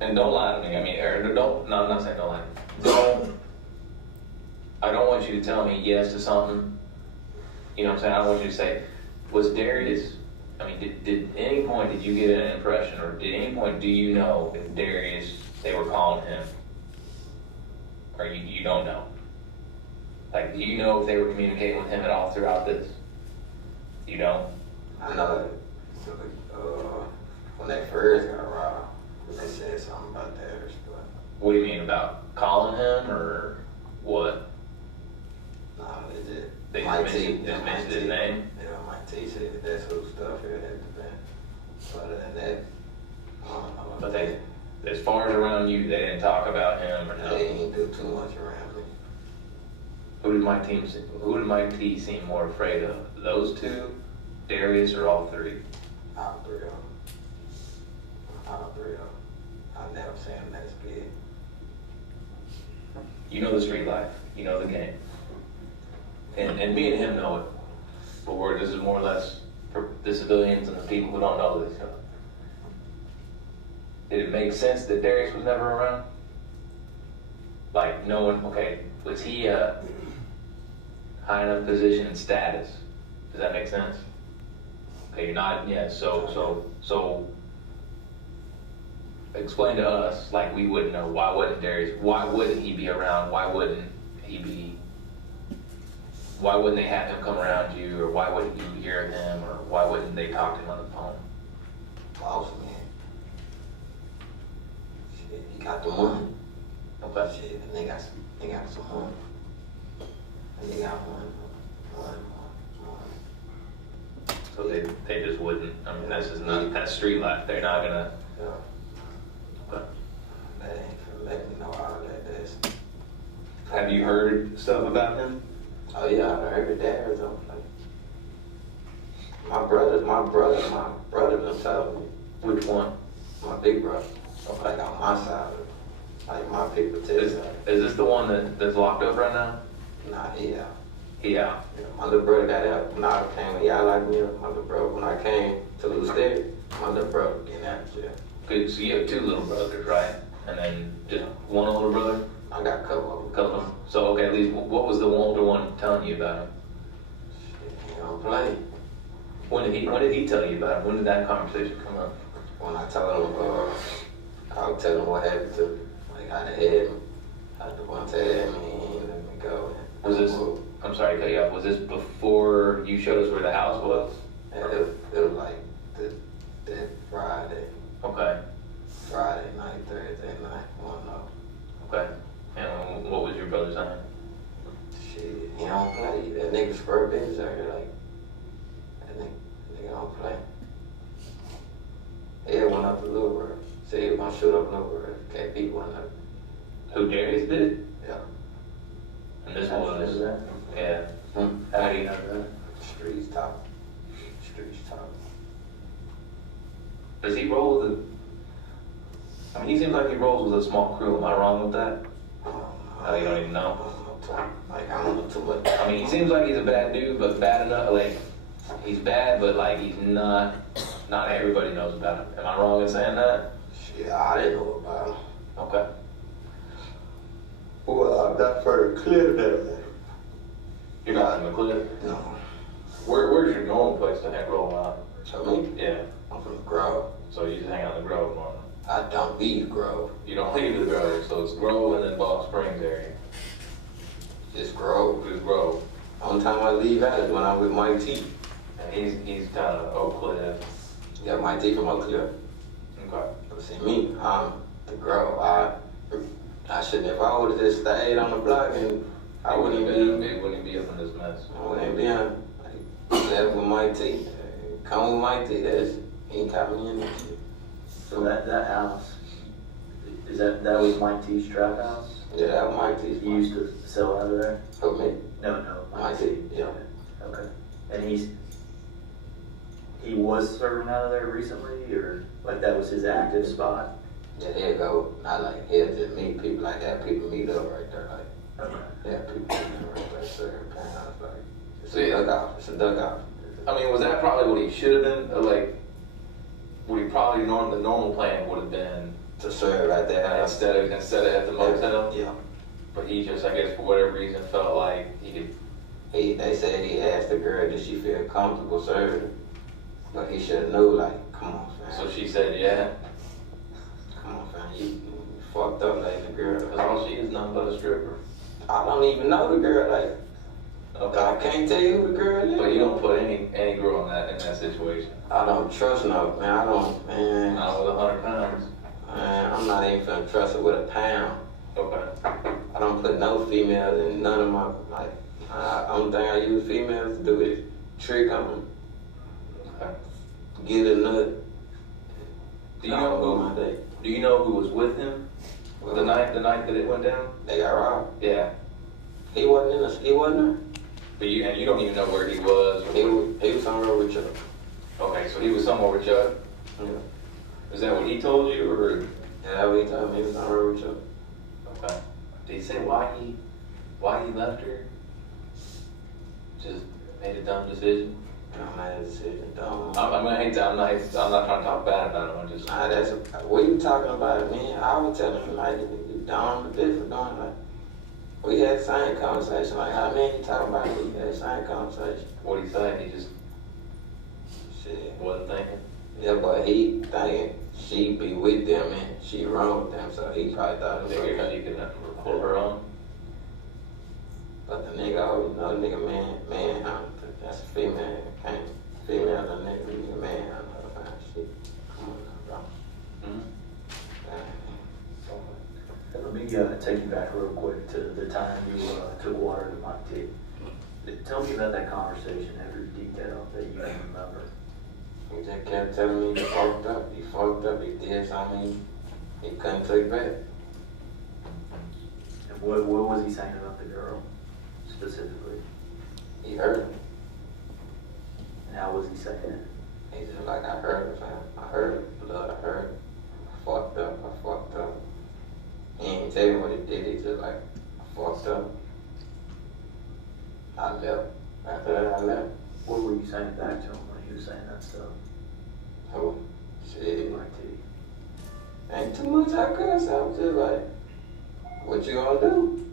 and don't lie to me. I mean, or don't. No, I'm not saying don't lie. Don't. I don't want you to tell me yes to something. You know what I'm saying? I don't want you to say, was Darius? I mean, did at any point did you get an impression, or at any point do you know if Darius they were calling him, or you don't know? Like, do you know if they were communicating with him at all throughout this? You don't? I know when they first got robbed, they said something about theirs, but What do you mean about calling him, or what? nah, they just. They Mike just T, mentioned his name? Yeah, Mike T said that's who stuff here had to be. Other than that, I don't know. But they, as far as around you, they didn't talk about him or They nothing. ain't do too much around me. Who did Mike T seem more afraid of? Those two, Darius, or all three? All three of them. All three of them. I never seen them that scared. You know the street life. You know the game. And me and him know it. But this is more or less for the civilians and the people who don't know this. did it make sense that Darius was never around? Like knowing, okay, was he a high enough position and status? Does that make sense? Okay, you're not, yeah, so explain to us, like we wouldn't know, why wouldn't he be around? Why wouldn't they have him come around you, or why wouldn't you hear him, or why wouldn't they talk to him on the phone? Boss man. Shit, he got the money. Okay. Shit, and they got some money. And they got money. So they just wouldn't, I mean, that's just not, that's street life, they're not gonna. Yeah. Okay. That ain't finna let me know all that. That's, Have you heard stuff about him? oh yeah, I heard that or something. Like, my brother done told me. Which one? My big brother. Like on my side of it. Like my people tell Is me. this the one that's locked up right now? Nah, he out. He out. Yeah, my little brother got out when I came. Y'all like me, my little brother. When I came to Lou State, my little brother getting out of jail. Good, so you have two little brothers, right? And then just one older brother? I got a couple of them. Couple of them. So, okay, at least, what was the older one telling you about him? Shit, he don't play. When did he tell you about him? When did that conversation come up? When I told him, I was telling him what happened to me. Like how they had me. How the one said me, he ain't let me go. Was this, I'm sorry to cut you off, was this before you showed us where the house was? And it was like that Friday. Okay, Friday night, Thursday night, one of okay. And what was your brother saying? shit, he don't play. That nigga spur bitches out here like, that nigga don't play. He went up to Little Bird. Said he was gonna shoot up Little Bird. KP went up. Who, Darius did? Yeah. And this was, yeah. How do you know that? Streets talk. Streets talk. Does he roll with I mean, he seems like he rolls with a small crew, am I wrong with that? Oh, you don't even know? Like, I don't know too much. I mean, he seems like he's a bad dude, but bad enough, like, he's bad, but like, he's not everybody knows about him. Am I wrong in saying that? Shit, I didn't know about him. Okay. Well, I'm not for the clip that. You're not in the clip? No. Where's your normal place to hang roll out? So me? Yeah. I'm from the Grove. So you just hang out in the Grove normally? I don't leave Grove. You don't leave the Grove, so it's Grove and then Ball Springs area. Just Grove. Just Grove. Only time I leave out is when I'm with Mike T. And he's down at Oak Cliff. Yeah, Mike T from Oak Cliff. Okay. But see me, I'm the Grove. I shouldn't, if I would've just stayed on the block and I wouldn't even be up in this mess. I wouldn't be on, like, that with Mike T. Come with Mike T, he got me in this shit. So that house, that was Mike T's trap house? Yeah, that was Mike T's. You used to sell out of there? Who, me? No, Mike T, yeah. Okay. And he was serving out of there recently, or like that was his active spot? Yeah, he'll go, not like he'll just meet people like that. People meet up right there, like, Okay. yeah, people meet up right there, serving pounds, like, it's See, a dugout, it's a dugout. I mean, was that probably what he should have been? Like, would he probably the normal plan would have been To serve right there. instead of at the motel? Yeah. But he just, I guess, for whatever reason, felt like he could. They said he asked the girl, did she feel comfortable serving? But he should know, like, come on, fam. So she said, yeah. Come on, fam, you fucked up like the girl. Because all she is nothing but a stripper. I don't even know the girl, like, Okay. I can't tell you who the girl is. But you don't put any girl in that situation. I don't trust no, man, I don't, man. Not with 100 pounds. Man, I'm not even finna trust her with a pound. Okay. I don't put no females in none of my, like, only thing I use females to do is trick on them, Okay. get a nut. Do you know who was with him the night that it went down? They got robbed. Yeah. He wasn't there. But you don't even know where he was. He was somewhere with Chuck. Okay, so he was somewhere with Chuck. Yeah. Is that what he told you, or? Yeah, that's what he told me. He was somewhere with Chuck. Okay. Did he say why he left her? Just made a dumb decision. Dumbass decision, dumb. I'm not trying to talk bad about him, I'm just. Nah, that's, what you talking about, man? I was telling him, like, you dumb, but this for doing, like, we had the same conversation, like, how many you talking about? We had the same conversation. What'd he say? He just Shit. wasn't thinking? Yeah, but he thinking she be with them and she wrong with them, so he probably thought it was Figured okay. he could pull her on. But the nigga always know the nigga man, that's a female, can't, female, the nigga man, I know the fine shit. Come on now, bro. Let me take you back real quick to the time you took water to Mike T. Tell me about that conversation, every detail that you can remember. He just kept telling me he fucked up, he did something he couldn't take back. And what was he saying about the girl, specifically? He hurt him. And how was he saying it? He just like, I heard him, fam. I heard him, blood, I heard him. I fucked up. He ain't tell me what he did, he just like, I fucked up. I left. After that, I left. What were you saying back to him when he was saying that stuff? Oh, shit. Mike T. Ain't too much I could say. I was just like, what you gonna do?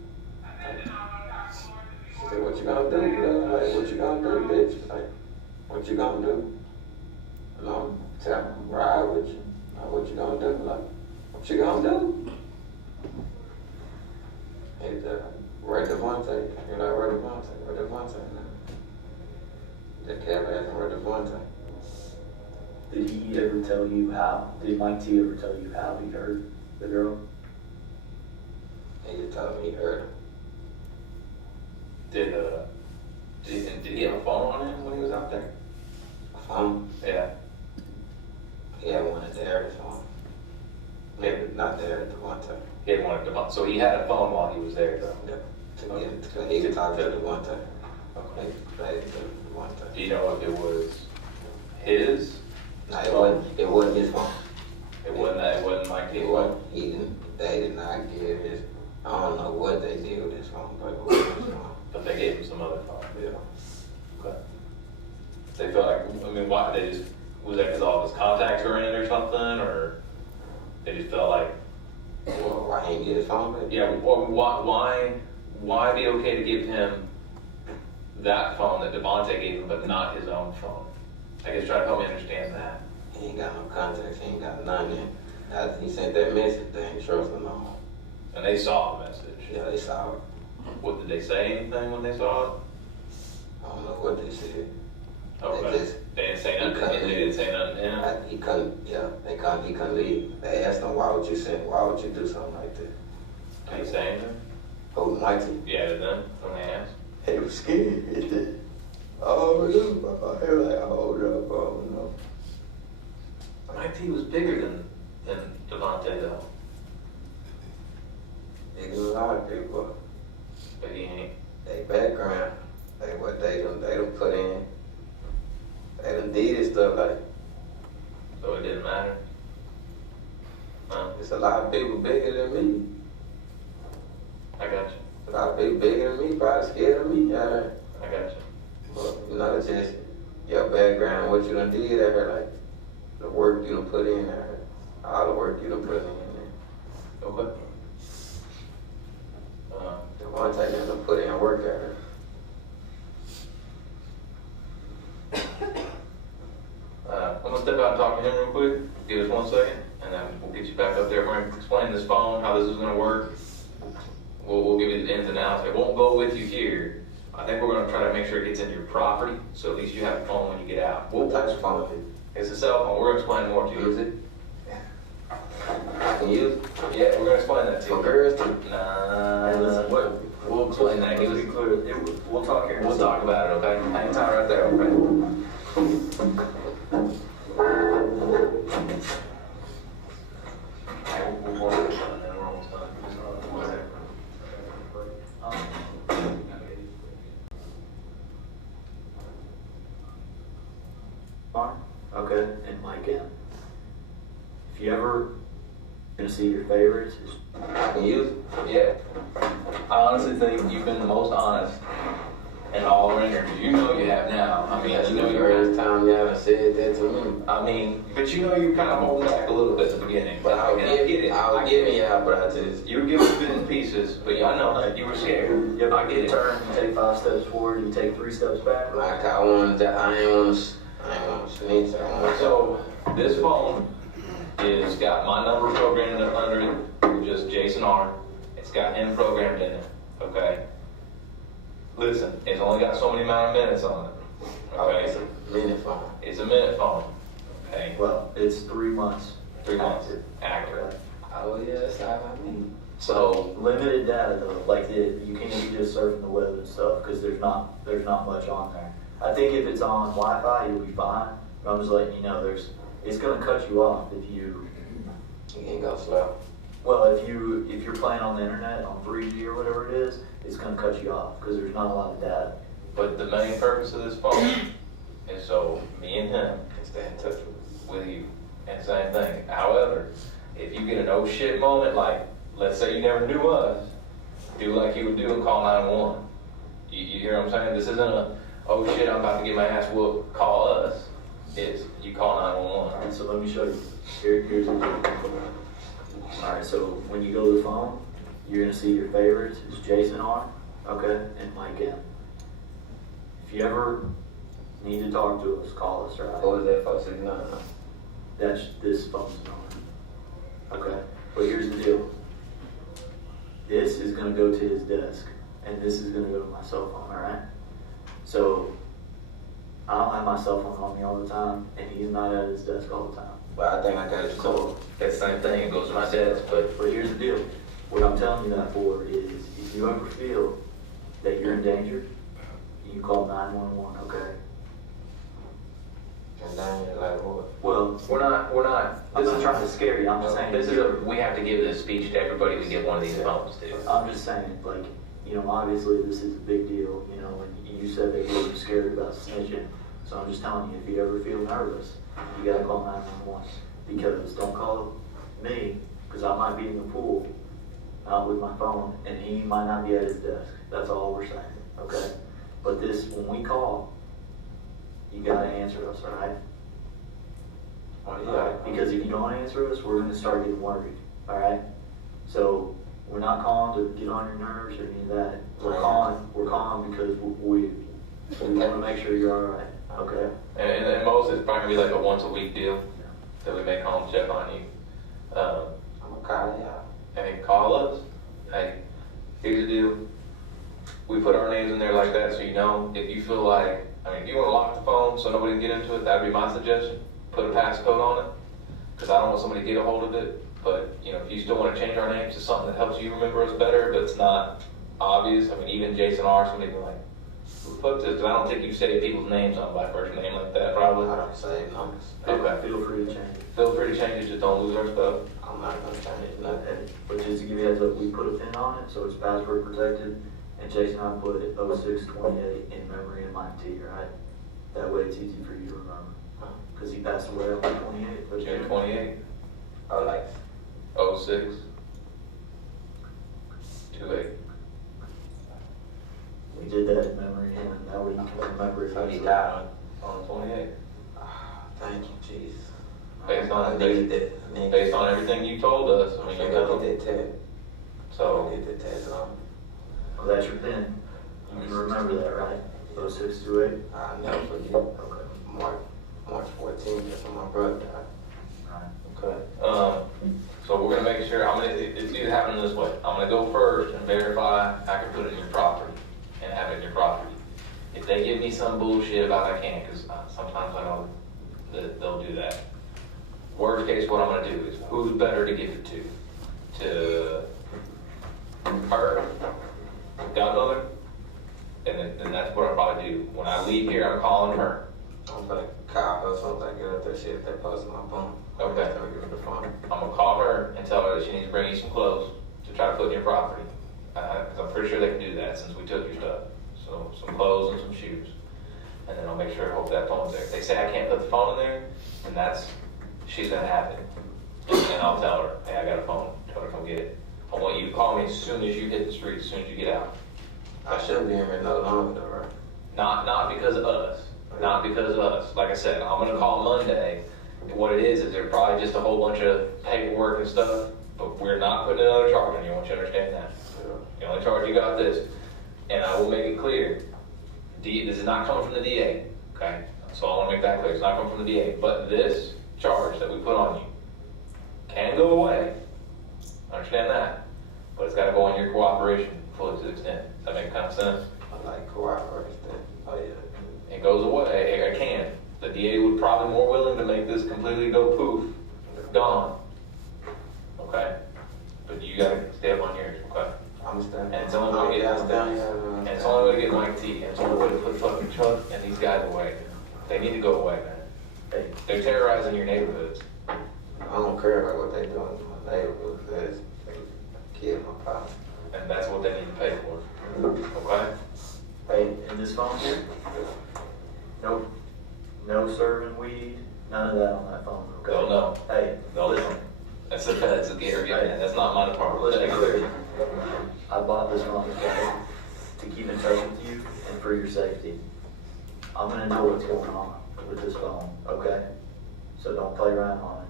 She said, what you gonna do, blood? Like, what you gonna do, bitch? Like, what you gonna do? You know, tell me, ride with you. Like, what you gonna do? Like, what you gonna do? It's right Devontae. You know, right Devontae. That cat asking where Devontae. Did he ever tell you how? Did Mike T ever tell you how he hurt the girl? He just told me he hurt her. Did he have a phone on him when he was out there? A phone? Yeah. He had one at the area phone. Maybe not there at Devontae. He had one at Devontae, so he had a phone while he was there, though. Yeah. He could talk to Devontae. Okay. Devontae. Do you know if it was his? No, it wasn't his phone. It wasn't Mike T. It wasn't. They did not give his. I don't know what they did with his phone, but it wasn't his phone. But they gave him some other phone. Yeah. Okay. They felt like, I mean, why, was that because all of his contacts were in it or something, or they just felt like, Well, why he didn't get his phone back? yeah, or why be okay to give him that phone that Devontae gave him, but not his own phone? I guess try to help me understand that. He ain't got no contacts, he ain't got nothing. He sent that message, they ain't trust him no more. And they saw the message. Yeah, they saw it. What, did they say anything when they saw it? I don't know what they said. Oh, They right. just- They didn't say nothing. They didn't say nothing to him. He couldn't leave. They asked him, why would you do something like that? Did he say anything? Oh, Mikey. Yeah, to them when they asked. He was scared. He did. Oh, no. He was like, hold up, oh, no. Mike T was bigger than Devontae, though. He was a lot of people. But he ain't. They background, what they done put in. They done did stuff like, So it didn't matter. it's a lot of people bigger than me. I got you. A lot of people bigger than me, probably scared of me. I got you. Well, you know, it's just your background, what you done did at her, like the work you done put in at her, all the work you done put in there. Okay. The one time you done put in work at her. I'm gonna step out and talk to him real quick. Give us 1 second, and then we'll get you back up there. We're gonna explain this phone, how this is gonna work. We'll give you the ins and outs. It won't go with you here. I think we're gonna try to make sure it gets into your property, so at least you have a phone when you get out. What type of phone? It's a cell phone. We're gonna explain more to you. Use it? I can use it? Yeah, we're gonna explain that to you. For girls too? Nah. Hey, listen, We'll explain that. Let's be clear, we'll talk here. We'll talk about it, okay? Hang tight right there, okay? Okay, and Mike, if you ever gonna see your favorites, I can use it? Yeah. I honestly think you've been the most honest and hollering, or do you know you have now? I mean, That's you the know first time you haven't said that to me. I mean, but you know you're kind of holding back a little bit at the beginning. But I get it. I was giving y'all, but I just, You were giving bits and pieces, but I know that you were scared. Yep, I get it. turn, you take 5 steps forward, you take 3 steps back. like, I ain't want to snitch. I want to. So this phone is got my number programmed under it, just Jason R. It's got him programmed in it. Okay. Listen, it's only got so many amount of minutes on it. Okay. It's a minute phone. It's a minute phone. Okay. Well, it's 3 months. 3 months. Accurate. Oh yeah, that's all I mean. So Limited data though, like you can't be just surfing the web and stuff because there's not much on there. I think if it's on Wi-Fi, you'll be fine. But I'm just letting you know, it's gonna cut you off if you. You ain't go slow. Well, if you're playing on the internet on 3G or whatever it is, it's gonna cut you off because there's not a lot of data. but the main purpose of this phone is so me and him Can stay in touch with with you. And same thing. However, if you get an oh shit moment, like let's say you never knew us, do like you would do and call 911. You hear what I'm saying? This isn't a oh shit, I'm about to get my ass whooped, call us. It's you call 911. Alright, so let me show you. Here's the deal. Alright, so when you go to the phone, you're gonna see your favorites. It's Jason R, okay, and Mike M. If you ever need to talk to us, call us, right? What was that 469? That's this phone's number. Okay, but here's the deal. This is gonna go to his desk, and this is gonna go to my cell phone, alright? So, I don't have my cell phone on me all the time, and he's not at his desk all the time. But I think I got it So covered. that same thing, it goes to my dad's, but But here's the deal. What I'm telling you that for is, if you ever feel that you're in danger, you call 911, okay? And then you're like, what? Well, we're not, I'm not trying to scare you, I'm just saying. this is we have to give this speech to everybody we get one of these phones to. I'm just saying, like, obviously this is a big deal, and you said that you were scared about snitching. So I'm just telling you, if you ever feel nervous, you gotta call 911. Because don't call me, because I might be in the pool with my phone, and he might not be at his desk. That's all we're saying, okay? But when we call, you gotta answer us, all right? Because if you don't answer us, we're gonna start getting worried, all right? So we're not calling to get on your nerves or any of that. We're calling because we want to make sure you're all right, okay? And most it's probably gonna be like a once a week deal that we make home check on you. I'm gonna call y'all. Hey, call us. Hey, here's the deal. We put our names in there like that so you know. If you feel like, if you want to lock the phone so nobody can get into it, that'd be my suggestion. Put a passcode on it, because I don't want somebody to get a hold of it. But, if you still want to change our names to something that helps you remember us better, but it's not obvious. Even Jason R, somebody be like, who put this? Because I don't think you say people's names on by first name like that, probably. I don't save numbers. Okay. Feel free to change it. Feel free to change it, just don't lose our stuff. I'm not gonna change nothing. But just to give you a heads up, we put a pin on it, so it's password protected. And Jason, I put it 0628 in memory in my T, right? That way it's easy for you to remember. Because he passed away on the 28th of June June. 28, Oh, like, 06, 28. We did that in memory, and that way you can remember it. so he died On 28. Thank you, Jesus. Based I on, needed that. based on everything you told us, I need that tag. So, I need that tag on. Oh, that's your pin. You can remember that, right? 0628? I'll never forget. Okay. March 14th, that's when my brother died. okay. So we're gonna make sure, it's either happening this way. I'm gonna go first and verify I can put it in your property and have it in your property. If they give me some bullshit about I can't, because sometimes I know that they'll do that. Worst case, what I'm gonna do is, who's better to give it to? To her, godmother? And then that's what I'll probably do. When I leave here, I'm calling her. I'm gonna call her as soon as I get up that shit, that post on my phone. Okay. I'm gonna give her the phone. I'm gonna call her and tell her that she needs to bring you some clothes to try to put in your property. Because I'm pretty sure they can do that since we took your stuff. So some clothes and some shoes. And then I'll make sure, hope that phone's there. If they say I can't put the phone in there, then she's gonna have it. And I'll tell her, hey, I got a phone. Tell her to come get it. I want you to call me as soon as you hit the street, as soon as you get out. I should be in here no longer though, right? Not because of us. Not because of us. Like I said, I'm gonna call Monday. What it is there's probably just a whole bunch of paperwork and stuff, but we're not putting another charge on you. I want you to understand that. The only charge you got this. And I will make it clear, this is not coming from the DA, okay? So I wanna make that clear. It's not coming from the DA. But this charge that we put on you can go away. Understand that. But it's gotta go on your cooperation fully to the extent. Does that make kind of sense? I like cooperation. Oh, yeah. It goes away, it can. The DA would probably more willing to make this completely go poof, gone. Okay? But you gotta stay up on yours, okay? I'm standing. And it's the only way to get and it's the only way to get Mike T. And it's the only way to put fucking Chuck and these guys away. They need to go away, man. They're terrorizing your neighborhoods. I don't care about what they doing in my neighborhood. They kill my father. And that's what they need to pay for. Okay? Hey, in this phone here? Nope. No serving weed, none of that on that phone, okay? They'll know. Hey, They'll listen. That's the feds, the Gary, that's not my department. let's be clear. I bought this phone, okay, to keep in touch with you and for your safety. I'm gonna know what's going on with this phone, okay? So don't play around on it.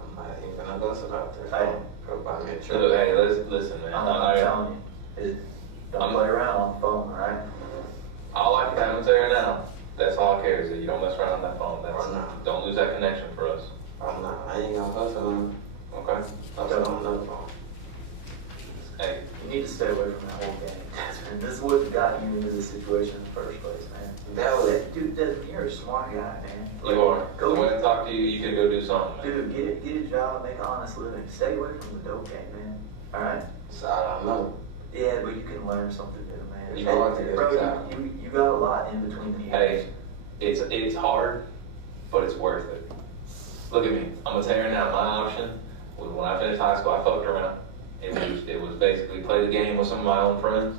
I'm not even gonna go about this. Hey. Go buy me a Look, truck. hey, listen, man. I'm telling you, don't play around on the phone, all right? All I can tell you now, that's all I care is that you don't mess around on that phone. I'm not. Don't lose that connection for us. I'm not. I ain't gonna hustle on. Okay? Hustle on another phone. Hey, You need to stay away from that whole game, Desmond. This is what got you into this situation in the first place, man. That was Dude, Desmond, you're a smart guy, man. you are. Go The way I talk to you, you could go do something, man. Dude, get a job, make an honest living. Stay away from the dope game, man. All right? so I don't know. Yeah, but you can learn something new, man. You know what to do, Bro, exactly. you got a lot in between the years. Hey, it's hard, but it's worth it. Look at me. I'm gonna tell you right now, my option was when I finished high school, I fucked around. It was basically play the game with some of my own friends.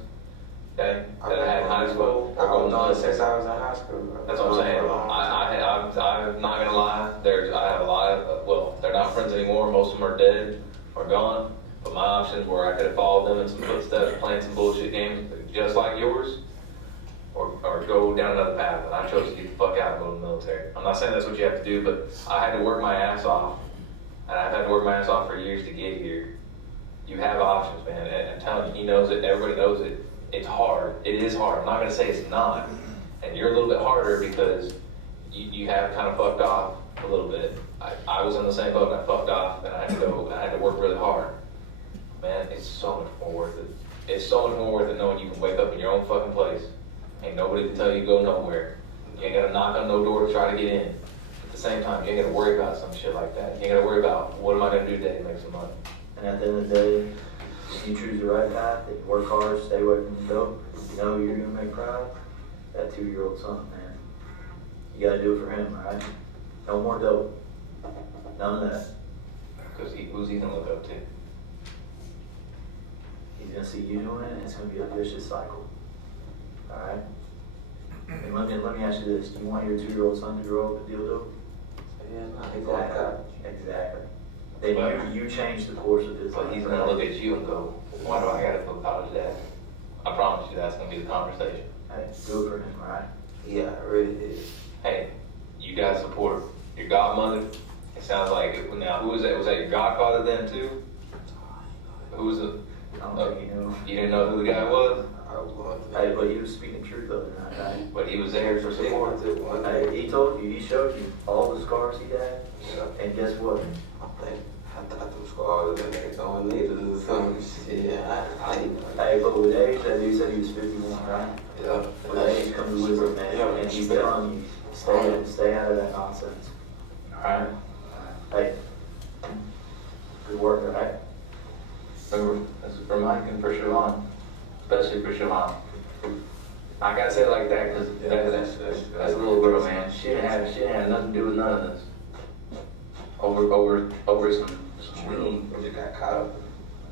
Okay? That I had in high school. I was on since I was in high school. That's what I'm saying. I'm not gonna lie. I have a lot of, well, they're not friends anymore. Most of them are dead or gone. But my options were I could have followed them in some footsteps, playing some bullshit games just like yours, or go down another path. And I chose to get the fuck out and go to the military. I'm not saying that's what you have to do, but I had to work my ass off, and I've had to work my ass off for years to get here. You have options, man. And I'm telling you, he knows it. Everybody knows it. It's hard. It is hard. I'm not gonna say it's not. And you're a little bit harder because you have kind of fucked off a little bit. I was in the same boat. And I fucked off, and I had to go. And I had to work really hard. Man, it's so much more worth it. It's so much more worth it knowing you can wake up in your own fucking place. Ain't nobody can tell you to go nowhere. You ain't gotta knock on no door to try to get in. At the same time, you ain't gotta worry about some shit like that. You ain't gotta worry about what am I gonna do today to make some money. And at the end of the day, if you choose the right path, if you work hard, stay away from the dope, if you know you're gonna make proud, that 2-year-old son, man, you gotta do it for him, all right? No more dope. None of that. Because who's he gonna look up to? He's gonna see you doing it, and it's gonna be a vicious cycle. All right? And let me ask you this: do you want your 2-year-old son to grow up and deal dope? Yeah, he going to college. Exactly. Then you change the course of his life. But he's gonna look at you and go, why do I gotta go to college, Dad? I promise you that's gonna be the conversation. Hey, do it for him, all right? Yeah, I really did. Hey, you got support. Your godmother, it sounds like it. Now, who was that? Was that your godfather then too? Who was it? I don't think you knew. You didn't know who the guy was? I was going to. Hey, but he was speaking truth the other night, right? But he was there for support. Hey, he told you, he showed you all the scars he had. Yeah. And guess what? I thought them scars and niggas on needles or some shit. Hey, but with age, that dude said he was 51, right? Yeah. With age comes wisdom, man. Yeah, and he's respect. telling you, stay out of that nonsense. Alright? Hey. Good work, alright? Remember, this is for Mike and for Shavon, especially for Shavon. I gotta say it like that because that's a little girl, man. She didn't have nothing to do with none of this. Over some weed. We just got caught up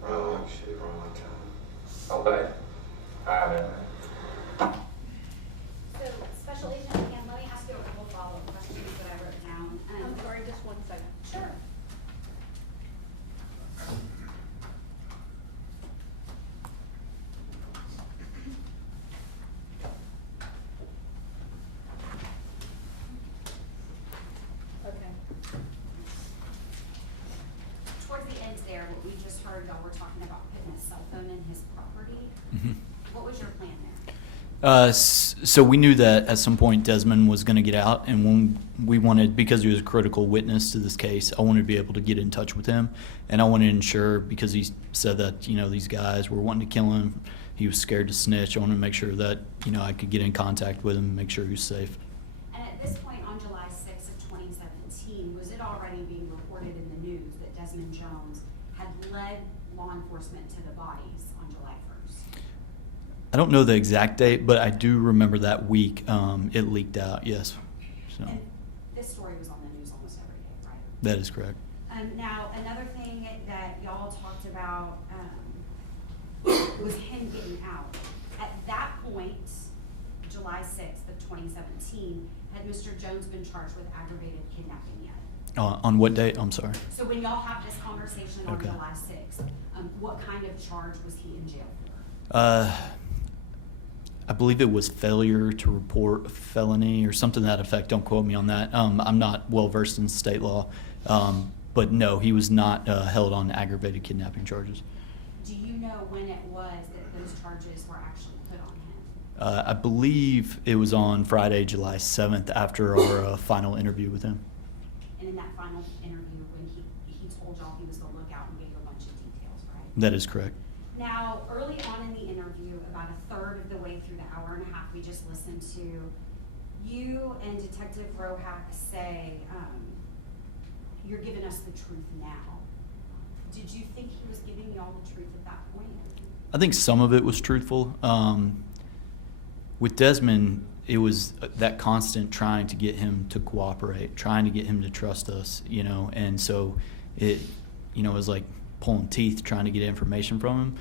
around shit wrong time. Okay. All right, man. So, Special Agent, again, let me ask you a couple follow-up questions that I wrote down. I'm sorry, just one second. Sure. there, what we just heard, y'all were talking about putting a cell phone in his property. What was your plan there? So we knew that at some point Desmond was going to get out, and when we wanted, because he was a critical witness to this case, I wanted to be able to get in touch with him, and I wanted to ensure, because he said that, you know, these guys were wanting to kill him, he was scared to snitch. I wanted to make sure that, you know, I could get in contact with him and make sure he was safe. And at this point, on July 6th of 2017, was it already being reported in the news that Desmond Jones had led law enforcement to the bodies on July 1st? I don't know the exact date, but I do remember that week it leaked out, yes. So And this story was on the news almost every day, right? that is correct. Now, another thing that y'all talked about was him getting out. At that point, July 6th of 2017, had Mr. Jones been charged with aggravated kidnapping yet? On what date? I'm sorry. So when y'all have this conversation on Okay. July 6th, what kind of charge was he in jail for? I believe it was failure to report a felony or something to that effect. Don't quote me on that. I'm not well versed in state law, but no, he was not held on aggravated kidnapping charges. Do you know when it was that those charges were actually put on him? I believe it was on Friday, July 7th, after our final interview with him. And in that final interview, when he told y'all he was the lookout and gave a bunch of details, right? That is correct. Now, early on in the interview, about a third of the way through the hour and a half we just listened to, you and Detective Rohack say, you're giving us the truth now. Did you think he was giving y'all the truth at that point? I think some of it was truthful. With Desmond, it was that constant trying to get him to cooperate, trying to get him to trust us, you know, and so it, you know, it was like pulling teeth trying to get information from him.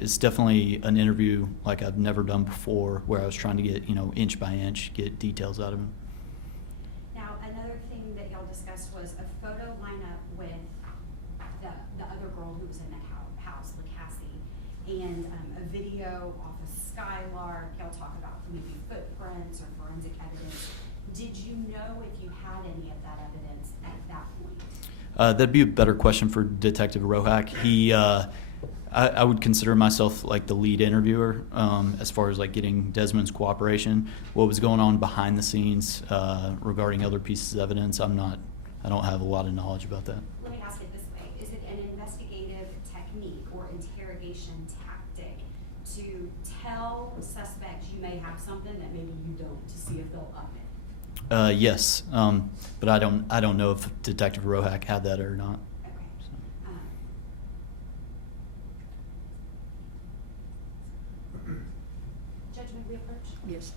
It's definitely an interview like I've never done before, where I was trying to get, you know, inch by inch, get details out of him. Now, another thing that y'all discussed was a photo lineup with the other girl who was in the house, LaCassie, and a video off of Skylark. Y'all talk about maybe footprints or forensic evidence. Did you know if you had any of that evidence at that point? That'd be a better question for Detective Rohack. He, I would consider myself like the lead interviewer as far as like getting Desmond's cooperation. What was going on behind the scenes regarding other pieces of evidence, I don't have a lot of knowledge about that. Let me ask it this way. Is it an investigative technique or interrogation tactic to tell suspects you may have something that maybe you don't, to see if they'll up it? Yes, but I don't know if Detective Rohack had that or not. Okay. Judge, may we approach? Yes.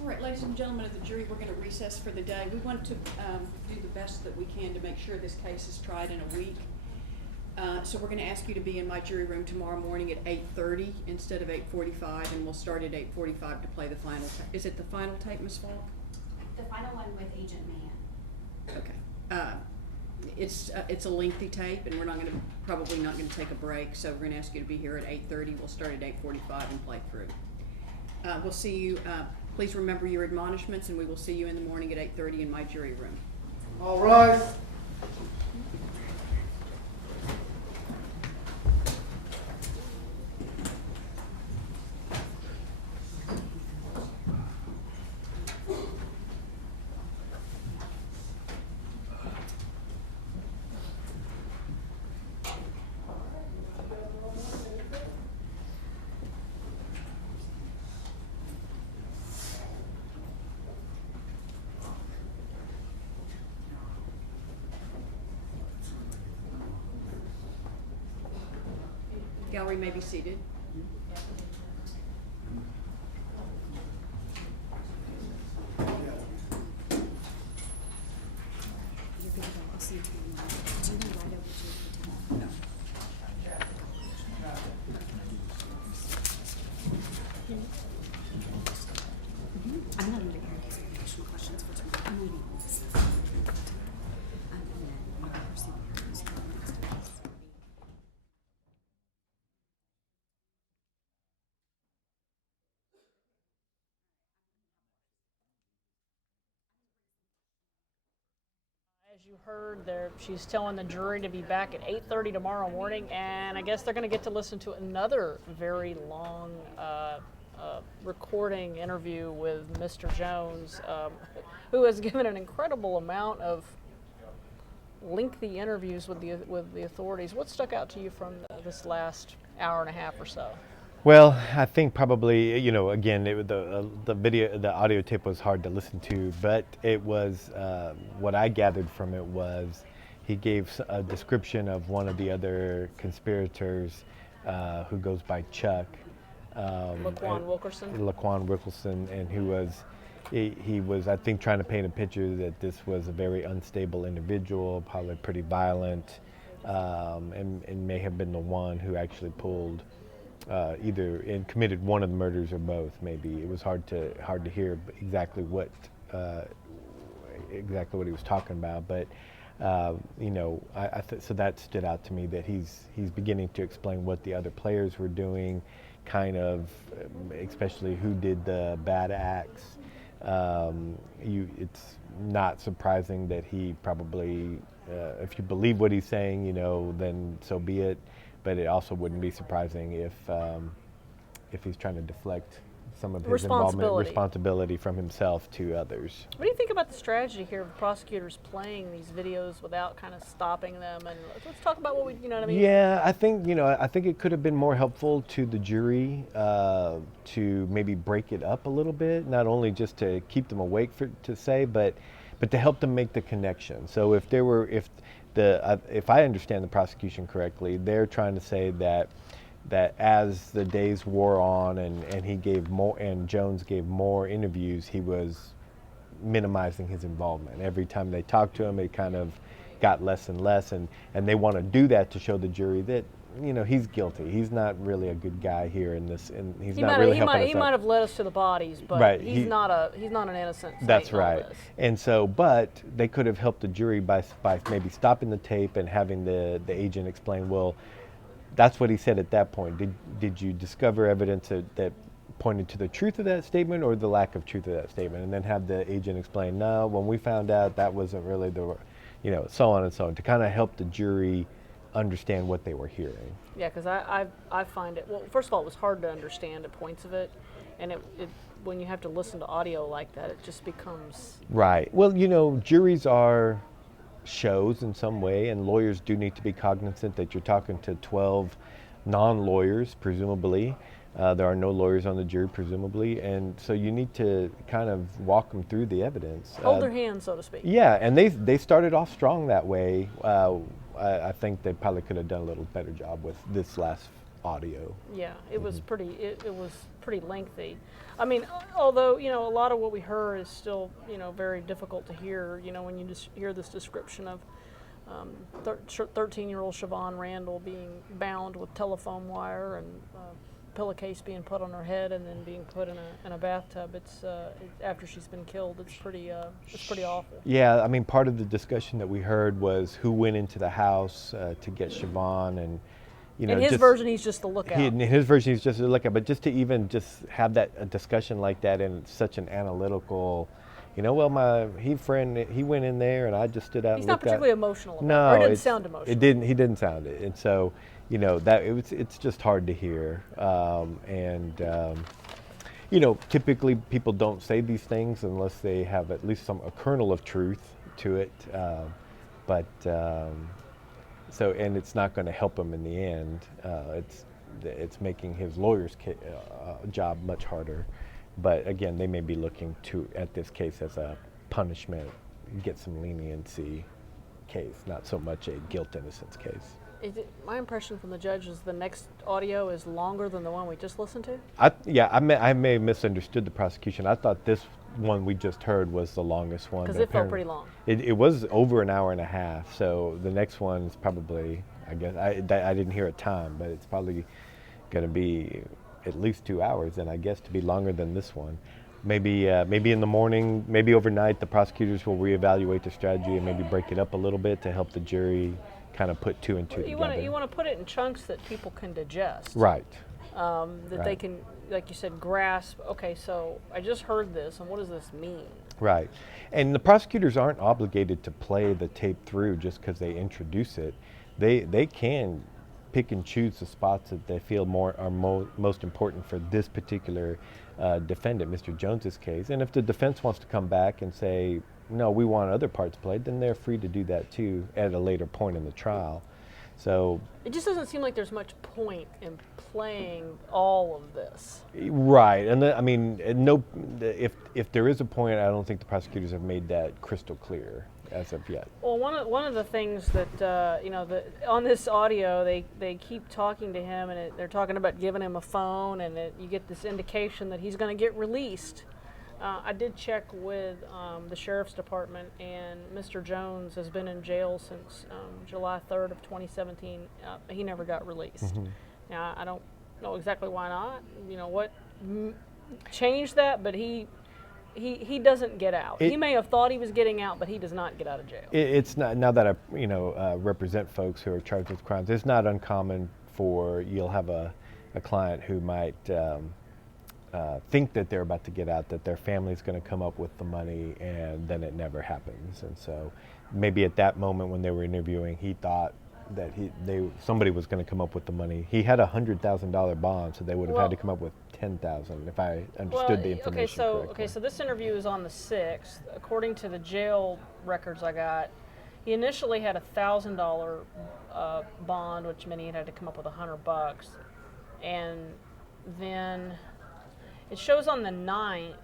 All right, ladies and gentlemen of the jury, we're going to recess for the day. We want to do the best that we can to make sure this case is tried in a week. So we're going to ask you to be in my jury room tomorrow morning at 8:30 instead of 8:45, and we'll start at 8:45 to play the final tape. Is it the final tape, Ms. Falk? The final one with Agent Mann. Okay. It's a lengthy tape, and we're probably not going to take a break, so we're going to ask you to be here at 8:30. We'll start at 8:45 and play through. We'll see you. Please remember your admonishments, and we will see you in the morning at 8:30 in my jury room. All rise. Gallery may be seated. I'm not going to answer additional questions for tomorrow. I'm waiting on this. And then we'll proceed with next steps. As you heard, she's telling the jury to be back at 8:30 tomorrow morning, and I guess they're going to get to listen to another very long recording interview with Mr. Jones, who has given an incredible amount of lengthy interviews with the authorities. What stuck out to you from this last hour and a half or so? Well, I think probably, again, the audio tape was hard to listen to, but it was, what I gathered from it was he gave a description of one of the other conspirators who goes by Chuck. Laquan Wilkerson? Laquan Wilkerson, and he was, I think, trying to paint a picture that this was a very unstable individual, probably pretty violent, and may have been the one who actually pulled either and committed one of the murders or both. Maybe it was hard to hear exactly what he was talking about, but so that stood out to me, that he's beginning to explain what the other players were doing, kind of, especially who did the bad acts. It's not surprising that he probably, if you believe what he's saying, then so be it. But it also wouldn't be surprising if he's trying to deflect some of his responsibility from himself to others. What do you think about the strategy here of prosecutors playing these videos without kind of stopping them? And let's talk about what we, you know what I mean? Yeah, I think it could have been more helpful to the jury to maybe break it up a little bit, not only just to keep them awake to say, but to help them make the connection. So if I understand the prosecution correctly, they're trying to say that as the days wore on and he gave more, and Jones gave more interviews, he was minimizing his involvement. Every time they talked to him, it kind of got less and less, and they want to do that to show the jury that he's guilty. He's not really a good guy here in this, and he's not really helping us out. He might have led us to the bodies, but right. he's not an innocent. That's right. And so, but they could have helped the jury by maybe stopping the tape and having the agent explain, well, that's what he said at that point. Did you discover evidence that pointed to the truth of that statement or the lack of truth of that statement? And then have the agent explain, no, when we found out that wasn't really so on and so on, to kind of help the jury understand what they were hearing. Yeah, because I find it, well, first of all, it was hard to understand at points of it, and it when you have to listen to audio like that, it just becomes... Right. Well, juries are shows in some way, and lawyers do need to be cognizant that you're talking to 12 non-lawyers, presumably. There are no lawyers on the jury, presumably, and so you need to kind of walk them through the evidence. Hold their hand, so to speak. Yeah, and they started off strong that way. I think they probably could have done a little better job with this last audio. Yeah, it was pretty. It was pretty lengthy. I mean, although a lot of what we heard is still very difficult to hear. When you just hear this description of 13-year-old Shavon Randle being bound with telephone wire and pillowcase being put on her head and then being put in a bathtub. It's after she's been killed. It's pretty awful. Yeah, I mean, part of the discussion that we heard was who went into the house to get Shavon, and in his version, he's just the lookout. In his version, he's just the lookout. But just to even just have a discussion like that in such an analytical, well, my friend, he went in there and I just stood out. He's and not looked particularly out. emotional about No, it. Or it didn't sound emotional. He didn't sound it, and so it's just hard to hear. Typically people don't say these things unless they have at least a kernel of truth to it. And it's not going to help him in the end. It's making his lawyer's job much harder. But again, they may be looking at this case as a punishment, get some leniency case, not so much a guilt innocence case. My impression from the judge is the next audio is longer than the one we just listened to. I may have misunderstood the prosecution. I thought this one we just heard was the longest one. Because but it felt apparently- pretty long. It was over an hour and a half. So the next one is probably, I guess, I didn't hear a time, but it's probably going to be at least 2 hours, and I guess to be longer than this one. Maybe in the morning, maybe overnight, the prosecutors will reevaluate their strategy and maybe break it up a little bit to help the jury kind of put two and two You together. want to put it in chunks that people can digest. Right. That they Right. can, like you said, grasp. Okay, so I just heard this, and what does this mean? Right. And the prosecutors aren't obligated to play the tape through just because they introduce it. They can pick and choose the spots that they feel most important for this particular defendant, Mr. Jones's case. And if the defense wants to come back and say, no, we want other parts played, then they're free to do that too at a later point in the trial. So It just doesn't seem like there's much point in playing all of this. right, and I mean, no. If there is a point, I don't think the prosecutors have made that crystal clear as of yet. Well, one of the things that on this audio, they keep talking to him, and they're talking about giving him a phone, and you get this indication that he's going to get released. I did check with the sheriff's department, and Mr. Jones has been in jail since July 3rd of 2017. He never got released. Mhm. Now, I don't know exactly why not. You know what changed that, but he doesn't get out. He may have thought he was getting out, but he does not get out of jail. It's not, now that I represent folks who are charged with crimes, it's not uncommon for you'll have a client who might think that they're about to get out, that their family's going to come up with the money, and then it never happens. And so maybe at that moment when they were interviewing, he thought that somebody was going to come up with the money. He had a $100,000 bond, so they would have had to come up with $10,000 if I understood the information correctly. Okay, so this interview is on the 6th. According to the jail records I got, he initially had a $1,000 bond, which meant he had to come up with $100, and then it shows on the 9th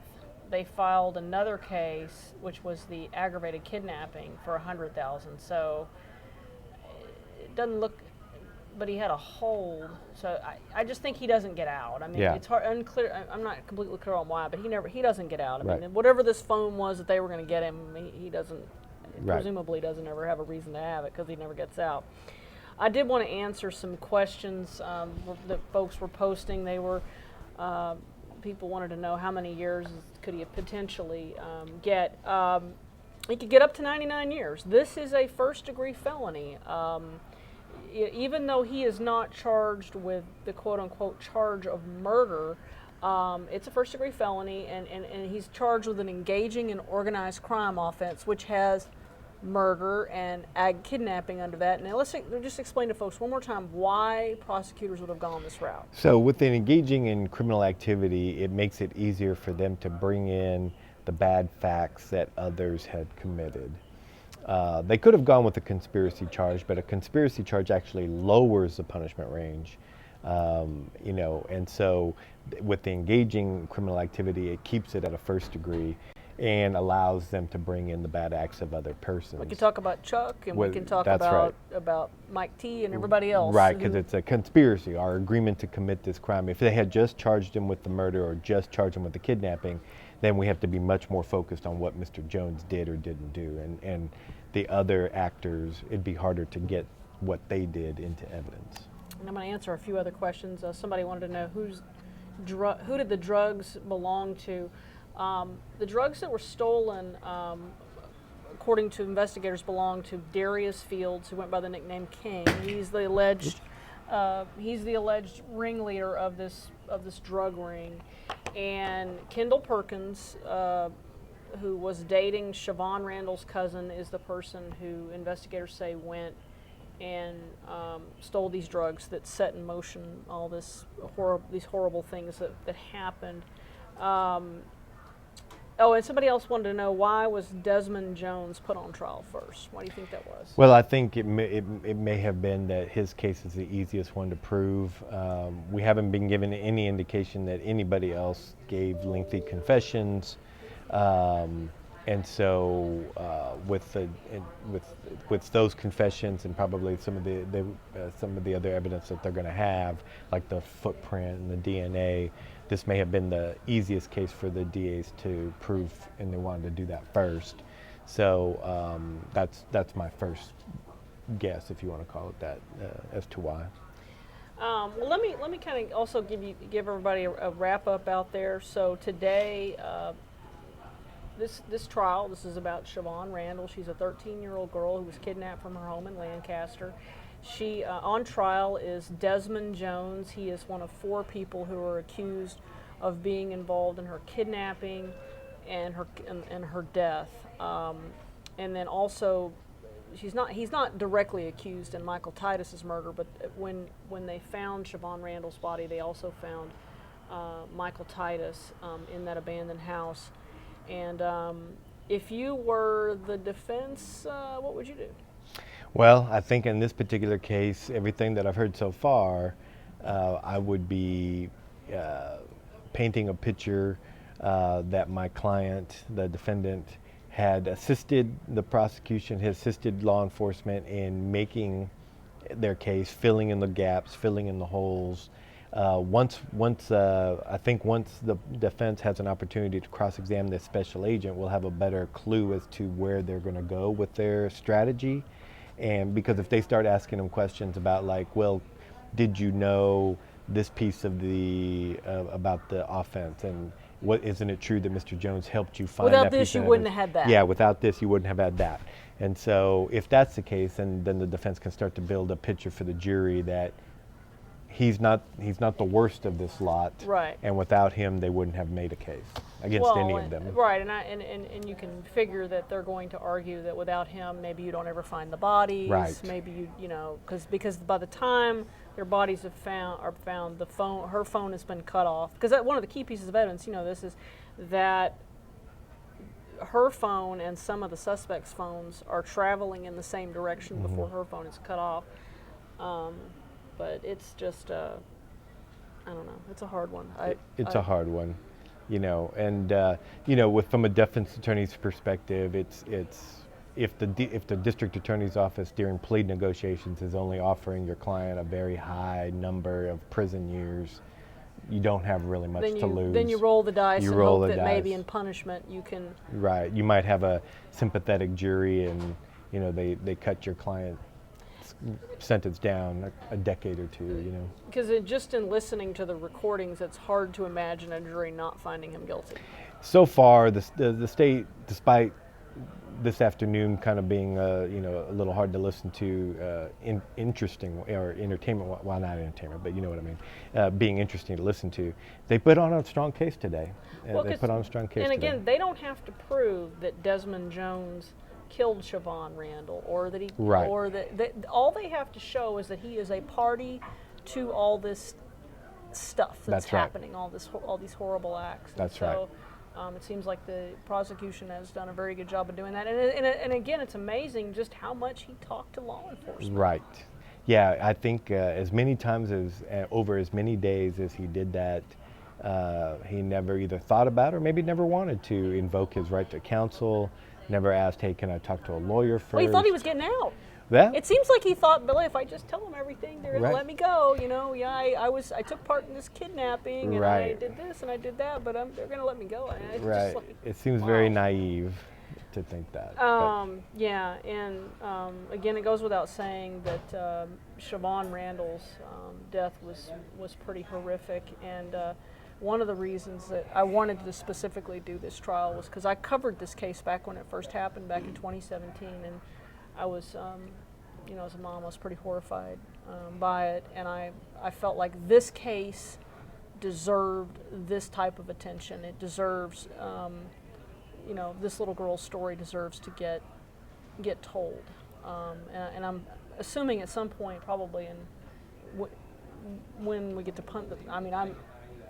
they filed another case, which was the aggravated kidnapping for $100,000. So it doesn't look, but he had a hold. So I just think he doesn't get out. I mean, it's unclear. I'm not completely clear on why, but he doesn't get out. I mean, whatever this phone was that they were going to get him, he doesn't. Presumably doesn't ever have a reason to have it because he never gets out. I did want to answer some questions that folks were posting. They were. People wanted to know how many years could he potentially get. He could get up to 99 years. This is a first-degree felony. Even though he is not charged with the quote-unquote charge of murder, it's a first-degree felony, and he's charged with an engaging in organized crime offense, which has murder and kidnapping under that. Now let's just explain to folks one more time why prosecutors would have gone this route. So with engaging in criminal activity, it makes it easier for them to bring in the bad facts that others had committed. They could have gone with a conspiracy charge, but a conspiracy charge actually lowers the punishment range. And so with the engaging criminal activity, it keeps it at a first degree and allows them to bring in the bad acts of other persons. We can talk about Chuck, and we can talk about Mike T. and everybody else. Right, because it's a conspiracy, our agreement to commit this crime. If they had just charged him with the murder or just charged him with the kidnapping, then we have to be much more focused on what Mr. Jones did or didn't do. And the other actors, it'd be harder to get what they did into evidence. And I'm going to answer a few other questions. Somebody wanted to know who did the drugs belong to. The drugs that were stolen, according to investigators, belong to Darius Fields, who went by the nickname King. He's the alleged ringleader of this drug ring. And Kendall Perkins, who was dating Shavon Randle's cousin, is the person who investigators say went and stole these drugs that set in motion all these horrible things that happened. And somebody else wanted to know, why was Desmond Jones put on trial first? Why do you think that was? Well, I think it may have been that his case is the easiest one to prove. We haven't been given any indication that anybody else gave lengthy confessions. And so with those confessions and probably some of the other evidence that they're going to have, like the footprint and the DNA, this may have been the easiest case for the DAs to prove, and they wanted to do that first. So that's my first guess, if you want to call it that, as to why. Well, let me kind of also give everybody a wrap up out there. So today, this trial, this is about Shavon Randle. She's a 13-year-old girl who was kidnapped from her home in Lancaster. She on trial is Desmond Jones. He is one of 4 people who are accused of being involved in her kidnapping and her death. And then also, he's not directly accused in Michael Titus's murder, but when they found Shavon Randle's body, they also found Michael Titus in that abandoned house. And if you were the defense, what would you do? Well, I think in this particular case, everything that I've heard so far, I would be painting a picture that my client, the defendant, had assisted the prosecution, had assisted law enforcement in making their case, filling in the gaps, filling in the holes. Once the defense has an opportunity to cross-examine this special agent, we'll have a better clue as to where they're going to go with their strategy. And because if they start asking them questions about, like, well, did you know this piece of the about the offense, and isn't it true that Mr. Jones helped you find that piece? Without this, you wouldn't have had that. Yeah, without this, you wouldn't have had that. And so if that's the case, then the defense can start to build a picture for the jury that he's not the worst of this lot. Right. And without him, they wouldn't have made a case against any of them. Right, and you can figure that they're going to argue that without him, maybe you don't ever find the bodies. Right. Maybe because by the time their bodies are found, her phone has been cut off. Because one of the key pieces of evidence, this is that her phone and some of the suspects' phones are traveling in the same direction before her phone is cut off. But it's just, I don't know, it's a hard one. It's a hard one, and from a defense attorney's perspective, it's if the district attorney's office during plea negotiations is only offering your client a very high number of prison years, you don't have really much to lose. Then you roll the dice and hope that maybe in punishment you can. Right, you might have a sympathetic jury, and they cut your client sentence down a decade or two, Because just in listening to the recordings, it's hard to imagine a jury not finding him guilty. So far, the state, despite this afternoon kind of being a little hard to listen to, interesting or entertainment, well, not entertainment, but you know what I mean, being interesting to listen to, they put on a strong case today. They put on a strong case. And again, today, they don't have to prove that Desmond Jones killed Shavon Randle, or that all they have to show is that he is a party to all this stuff that's happening, all these horrible acts. That's right. It seems like the prosecution has done a very good job of doing that, and again, it's amazing just how much he talked to law enforcement. Right. Yeah, I think as many times over as many days as he did that, he never either thought about or maybe never wanted to invoke his right to counsel. Never asked, hey, can I talk to a lawyer first? Well, he thought he was getting out. Yeah. It seems like he thought, Billy, if I just tell them everything, they're going to Right. let me go. I took part in this kidnapping, and I did this and I did that, but they're going to let me go. It's Right. just like, It seems very naive to think that. Yeah, and again, it goes without saying that Shavon Randle's death was pretty horrific, and one of the reasons that I wanted to specifically do this trial was because I covered this case back when it first happened back in 2017, and I was, as a mom, I was pretty horrified by it, and I felt like this case deserved this type of attention. It deserves, this little girl's story deserves to get told, and I'm assuming at some point, probably when we get to punt.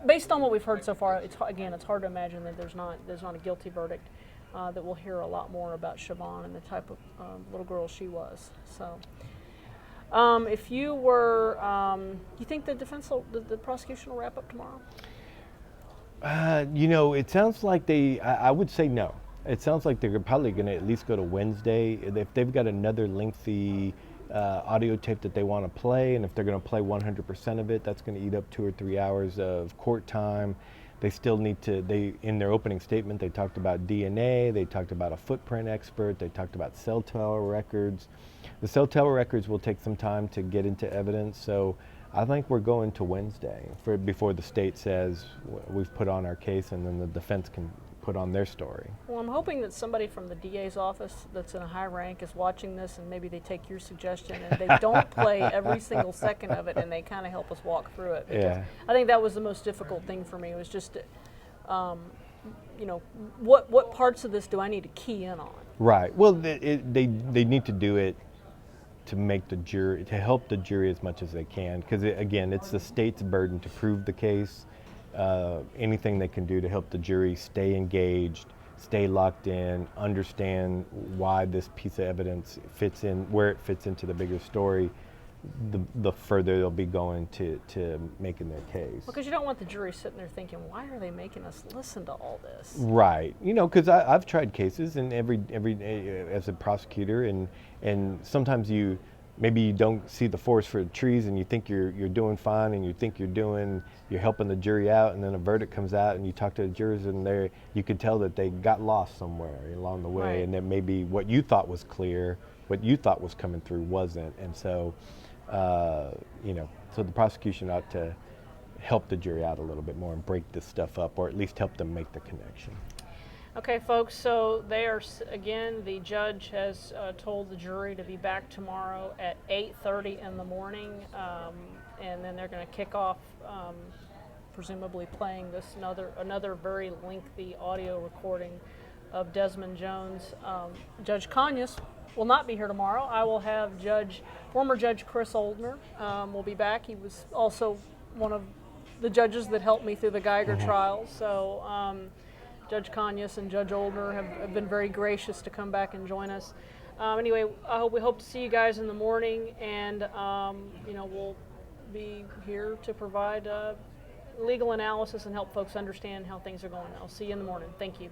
Based on what we've heard so far, it's hard to imagine that there's not a guilty verdict. That we'll hear a lot more about Shavon and the type of little girl she was. So, if you were, you think the prosecution will wrap up tomorrow? It sounds like I would say no. It sounds like they're probably going to at least go to Wednesday. If they've got another lengthy audio tape that they want to play, and if they're going to play 100% of it, that's going to eat up 2 or 3 hours of court time. They still need to, in their opening statement, they talked about DNA, they talked about a footprint expert, they talked about cell tower records. The cell tower records will take some time to get into evidence, so I think we're going to Wednesday before the state says we've put on our case, and then the defense can put on their story. Well, I'm hoping that somebody from the DA's office that's in a high rank is watching this, and maybe they take your suggestion and they don't play every single second of it, and they kind of help us walk through it. Because Yeah. I think that was the most difficult thing for me. It was just, what parts of this do I need to key in on? Right. Well, they need to do it to make the jury, to help the jury as much as they can, because again, it's the state's burden to prove the case. Anything they can do to help the jury stay engaged, stay locked in, understand why this piece of evidence fits in, where it fits into the bigger story, the further they'll be going to making their case. Because you don't want the jury sitting there thinking, why are they making us listen to all this? Right. Because I've tried cases, and every as a prosecutor, and sometimes maybe you don't see the forest for the trees, and you think you're doing fine, and you think you're helping the jury out, and then a verdict comes out, and you talk to the jurors, and you could tell that they got lost somewhere along the way, Right. and that maybe what you thought was clear, what you thought was coming through wasn't, and so so the prosecution ought to help the jury out a little bit more and break this stuff up, or at least help them make the connection. Okay, folks, so again, the judge has told the jury to be back tomorrow at 8:30 in the morning, and then they're going to kick off, presumably playing this another very lengthy audio recording of Desmond Jones. Judge Conyers will not be here tomorrow. I will have former Judge Chris Oldner will be back. He was also one of the judges that helped me through the Geiger trial, so Judge Conyers and Judge Oldner have been very gracious to come back and join us. Anyway, we hope to see you guys in the morning, and we'll be here to provide legal analysis and help folks understand how things are going. I'll see you in the morning. Thank you.